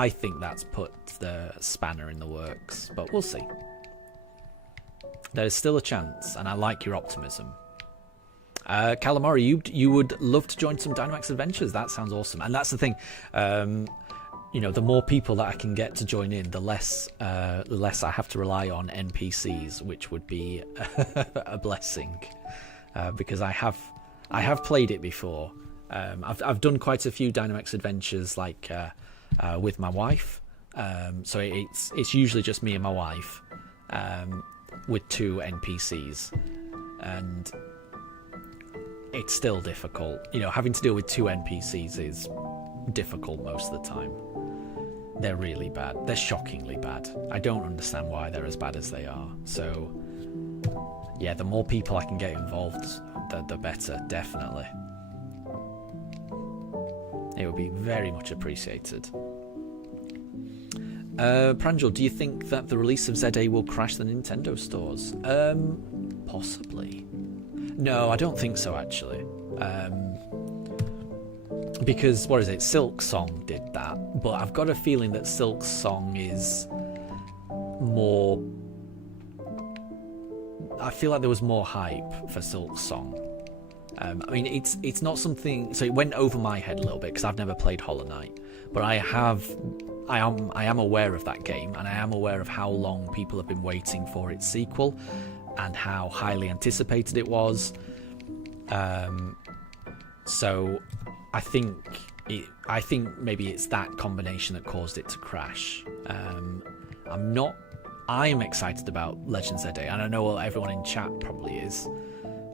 think that's put the spanner in the works, but we'll see. There's still a chance, and I like your optimism. Calamari, you would love to join some Dynamax Adventures. That sounds awesome. And that's the thing, the more people that I can get to join in, the less I have to rely on NPCs, which would be a blessing, because I have played it before. I've done quite a few Dynamax Adventures, like with my wife. So it's usually just me and my wife, with 2 NPCs, and it's still difficult. Having to deal with 2 NPCs is difficult most of the time. They're really bad. They're shockingly bad. I don't understand why they're as bad as they are. So, yeah, the more people I can get involved, the better, definitely. It would be very much appreciated. Pranjal, do you think that the release of ZA will crash the Nintendo stores? Possibly. No, I don't think so, actually. Because, what is it? Silk Song did that. But I've got a feeling that Silk Song is more... I feel like there was more hype for Silk Song. I mean, it's not something. So it went over my head a little bit because I've never played Hollow Knight, but I am aware of that game, and I am aware of how long people have been waiting for its sequel, and how highly anticipated it was. So I think maybe it's that combination that caused it to crash. I'm excited about Legends ZA, and I know everyone in chat probably is,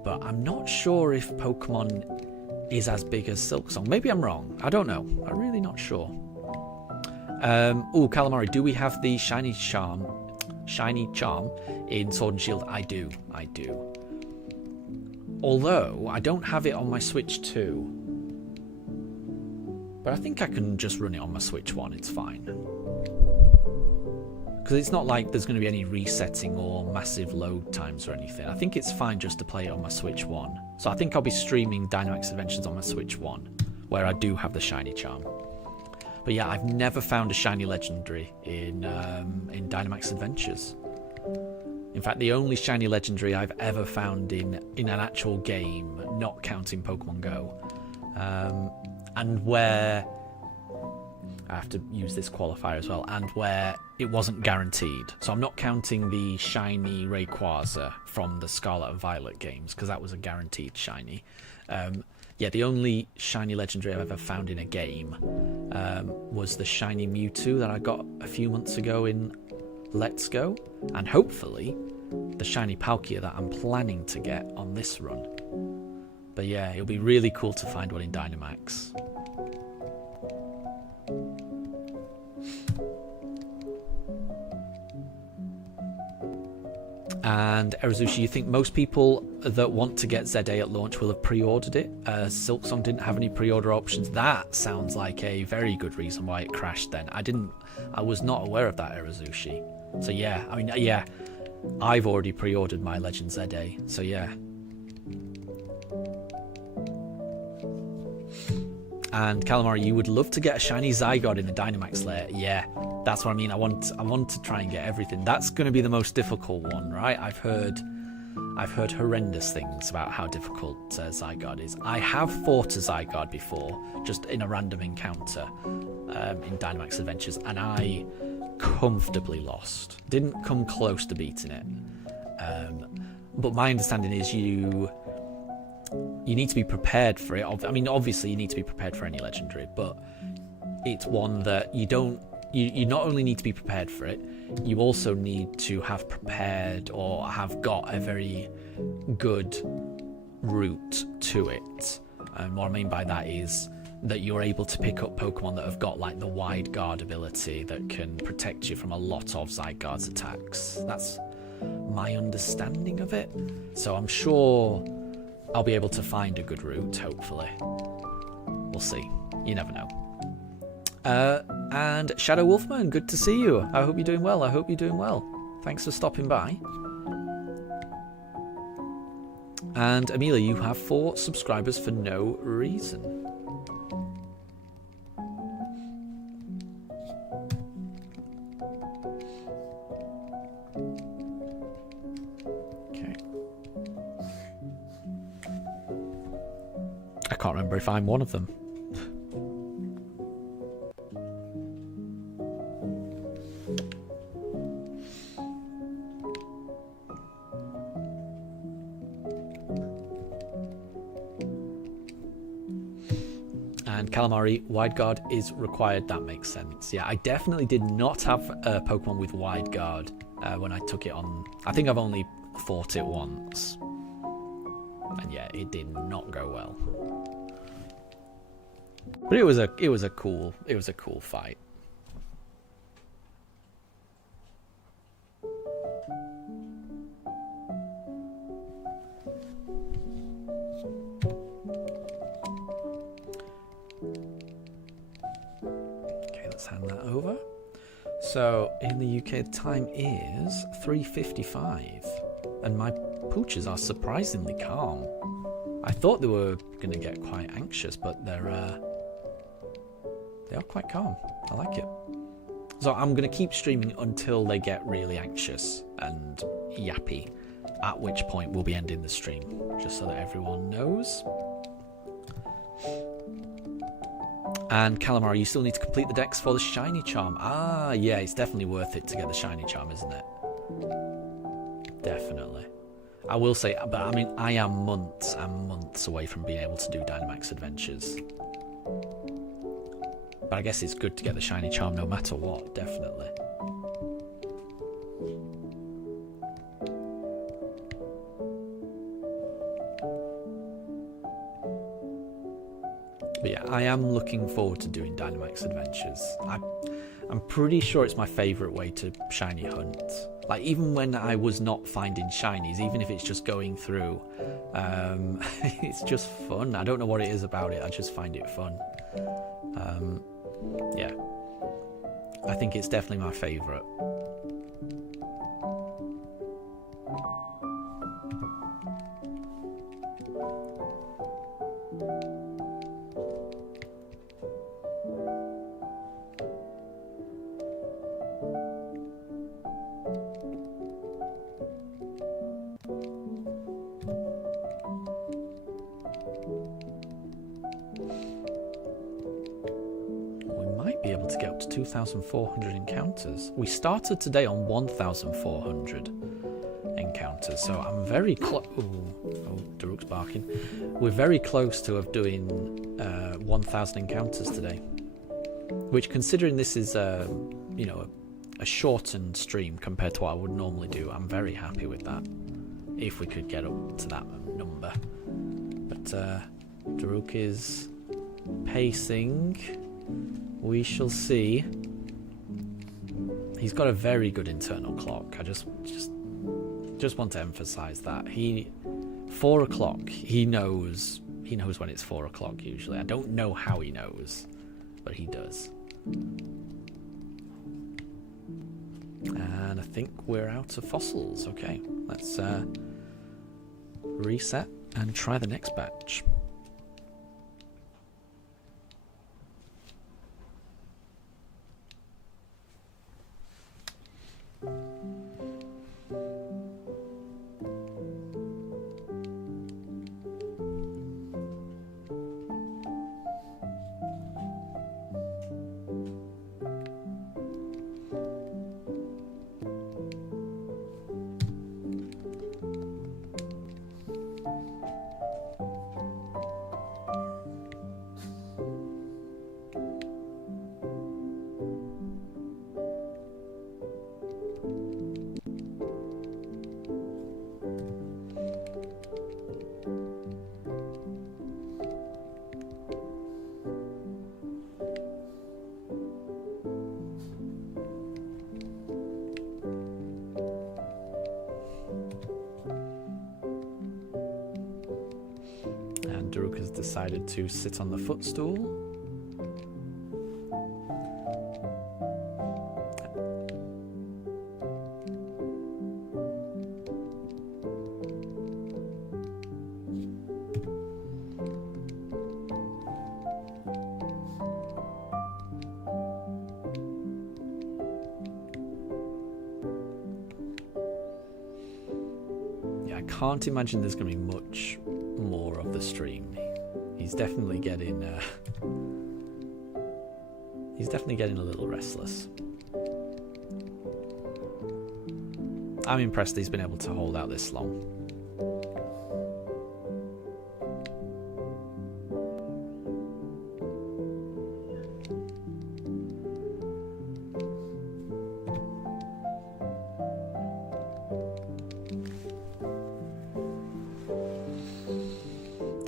but I'm not sure if Pokemon is as big as Silksong. Maybe I'm wrong. I don't know. I'm really not sure. Calamari, do we have the shiny charm in Sword and Shield? I do. Although I don't have it on my Switch 2. But I think I can just run it on my Switch 1, it's fine. Because it's not like there's going to be any resetting or massive load times or anything. I think it's fine just to play it on my Switch 1. So I think I'll be streaming Dynamax Adventures on my Switch 1, where I do have the shiny charm. But yeah, I've never found a shiny legendary in Dynamax Adventures. In fact, the only shiny legendary I've ever found in an actual game, not counting Pokemon Go, and where I have to use this qualifier as well, and where it wasn't guaranteed. So I'm not counting the shiny Rayquaza from the Scarlet and Violet games, because that was a guaranteed shiny. Yeah, the only shiny legendary I've ever found in a game was the shiny Mewtwo that I got a few months ago in Let's Go, and hopefully the shiny Palkia that I'm planning to get on this run. But yeah, it'll be really cool to find one in Dynamax. And Erazushi, you think most people that want to get ZA at launch will have pre-ordered it? Silksong didn't have any pre-order options. That sounds like a very good reason why it crashed then. I was not aware of that, Erazushi. So yeah, I mean, yeah, I've already pre-ordered my Legend ZA, so yeah. And Calamari, you would love to get a shiny Zygarde in the Dynamax layer. Yeah, that's what I mean. I want to try and get everything. That's going to be the most difficult one, right? I've heard horrendous things about how difficult Zygarde is. I have fought a Zygarde before, just in a random encounter in Dynamax Adventures, and I comfortably lost. Didn't come close to beating it. But my understanding is you need to be prepared for it. I mean, obviously you need to be prepared for any legendary, but it's one that you not only need to be prepared for it, you also need to have prepared or have got a very good route to it. And what I mean by that is that you're able to pick up Pokemon that have got like the wide guard ability that can protect you from a lot of Zygarde's attacks. That's my understanding of it. So I'm sure I'll be able to find a good route, hopefully. We'll see. You never know. And Shadow Wolfman, good to see you. I hope you're doing well. Thanks for stopping by. And Amelia, you have 4 subscribers for no reason. I can't remember if I'm one of them. And Calamari, wide guard is required. That makes sense. Yeah, I definitely did not have a Pokemon with wide guard when I took it on. I think I've only fought it once. And yeah, it did not go well. But it was a cool fight. Okay, let's hand that over. So in the UK, the time is 3:55, and my pooches are surprisingly calm. I thought they were going to get quite anxious, but they are quite calm. I like it. So I'm going to keep streaming until they get really anxious and yappy, at which point we'll be ending the stream, just so that everyone knows. And Calamari, you still need to complete the decks for the shiny charm. Ah, yeah, it's definitely worth it to get the shiny charm, isn't it? Definitely. I will say, but I mean, I am months and months away from being able to do Dynamax Adventures. But I guess it's good to get the shiny charm no matter what, definitely. But yeah, I am looking forward to doing Dynamax Adventures. I'm pretty sure it's my favourite way to shiny hunt. Like, even when I was not finding shinies, even if it's just going through, it's just fun. I don't know what it is about it, I just find it fun. Yeah, I think it's definitely my favourite. Be able to get up to 2,400 encounters. We started today on 1,400 encounters, so I'm very close. Oh, Daruk's barking. We're very close to doing 1,000 encounters today, which, considering this is you know, a shortened stream compared to what I would normally do, I'm very happy with that. If we could get up to that number, but Daruk is pacing. We shall see. He's got a very good internal clock. I just want to emphasize that. 4 o'clock, he knows when it's 4 o'clock usually. I don't know how he knows, but he does. And I think we're out of fossils. Okay, let's reset and try the next batch. Daruk has decided to sit on the footstool. Yeah, I can't imagine there's going to be much more of the stream. He's definitely getting a little restless. I'm impressed he's been able to hold out this long.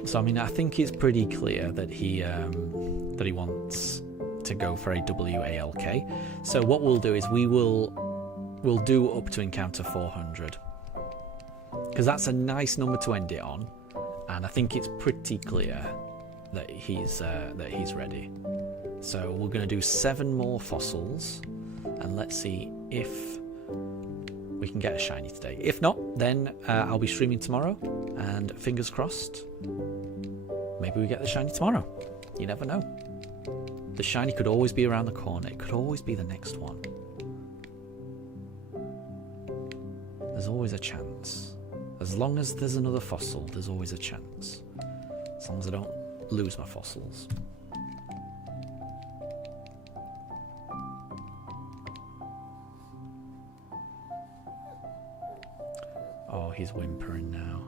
So I mean, I think it's pretty clear that he wants to go for a WALK. So what we'll do is we'll do up to encounter 400, because that's a nice number to end it on, and I think it's pretty clear that he's ready. So we're going to do 7 more fossils, and let's see if we can get a shiny today. If not, then I'll be streaming tomorrow, and fingers crossed, maybe we get the shiny tomorrow. You never know. The shiny could always be around the corner. It could always be the next one. There's always a chance. As long as there's another fossil, there's always a chance. As long as I don't lose my fossils. Oh, he's whimpering now.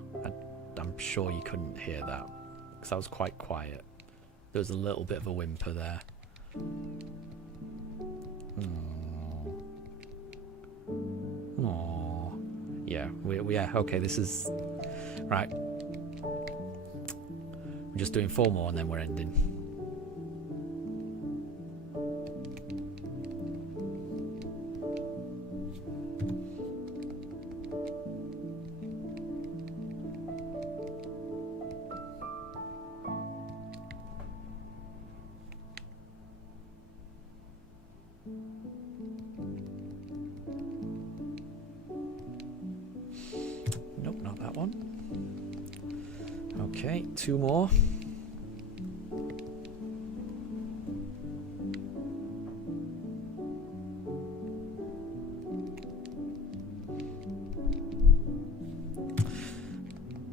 I'm sure you couldn't hear that, because I was quite quiet. There was a little bit of a whimper there. Aww. Yeah, yeah, okay, this is... Right. We're just doing 4 more and then we're ending. Nope, not that one. Okay, 2 more.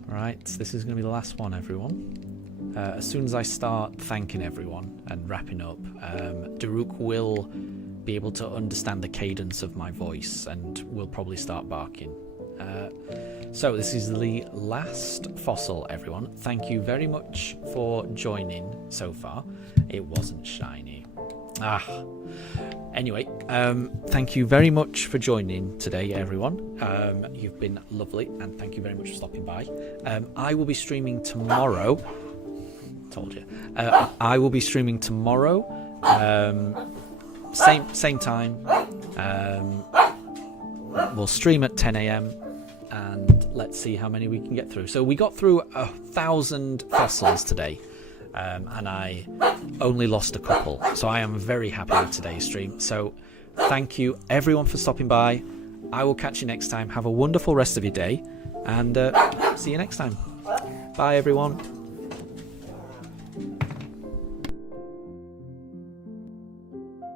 Right, this is going to be the last one, everyone. As soon as I start thanking everyone and wrapping up, Daruk will be able to understand the cadence of my voice and will probably start barking. So this is the last fossil, everyone. Thank you very much for joining so far. It wasn't shiny. Anyway, thank you very much for joining today, everyone. You've been lovely, and thank you very much for stopping by. I will be streaming tomorrow. Told you. I will be streaming tomorrow. Same time. We'll stream at 10 AM. And let's see how many we can get through. So we got through 1,000 fossils today, and I only lost a couple. So I am very happy with today's stream. So thank you everyone for stopping by. I will catch you next time. Have a wonderful rest of your day, and see you next time. Bye everyone.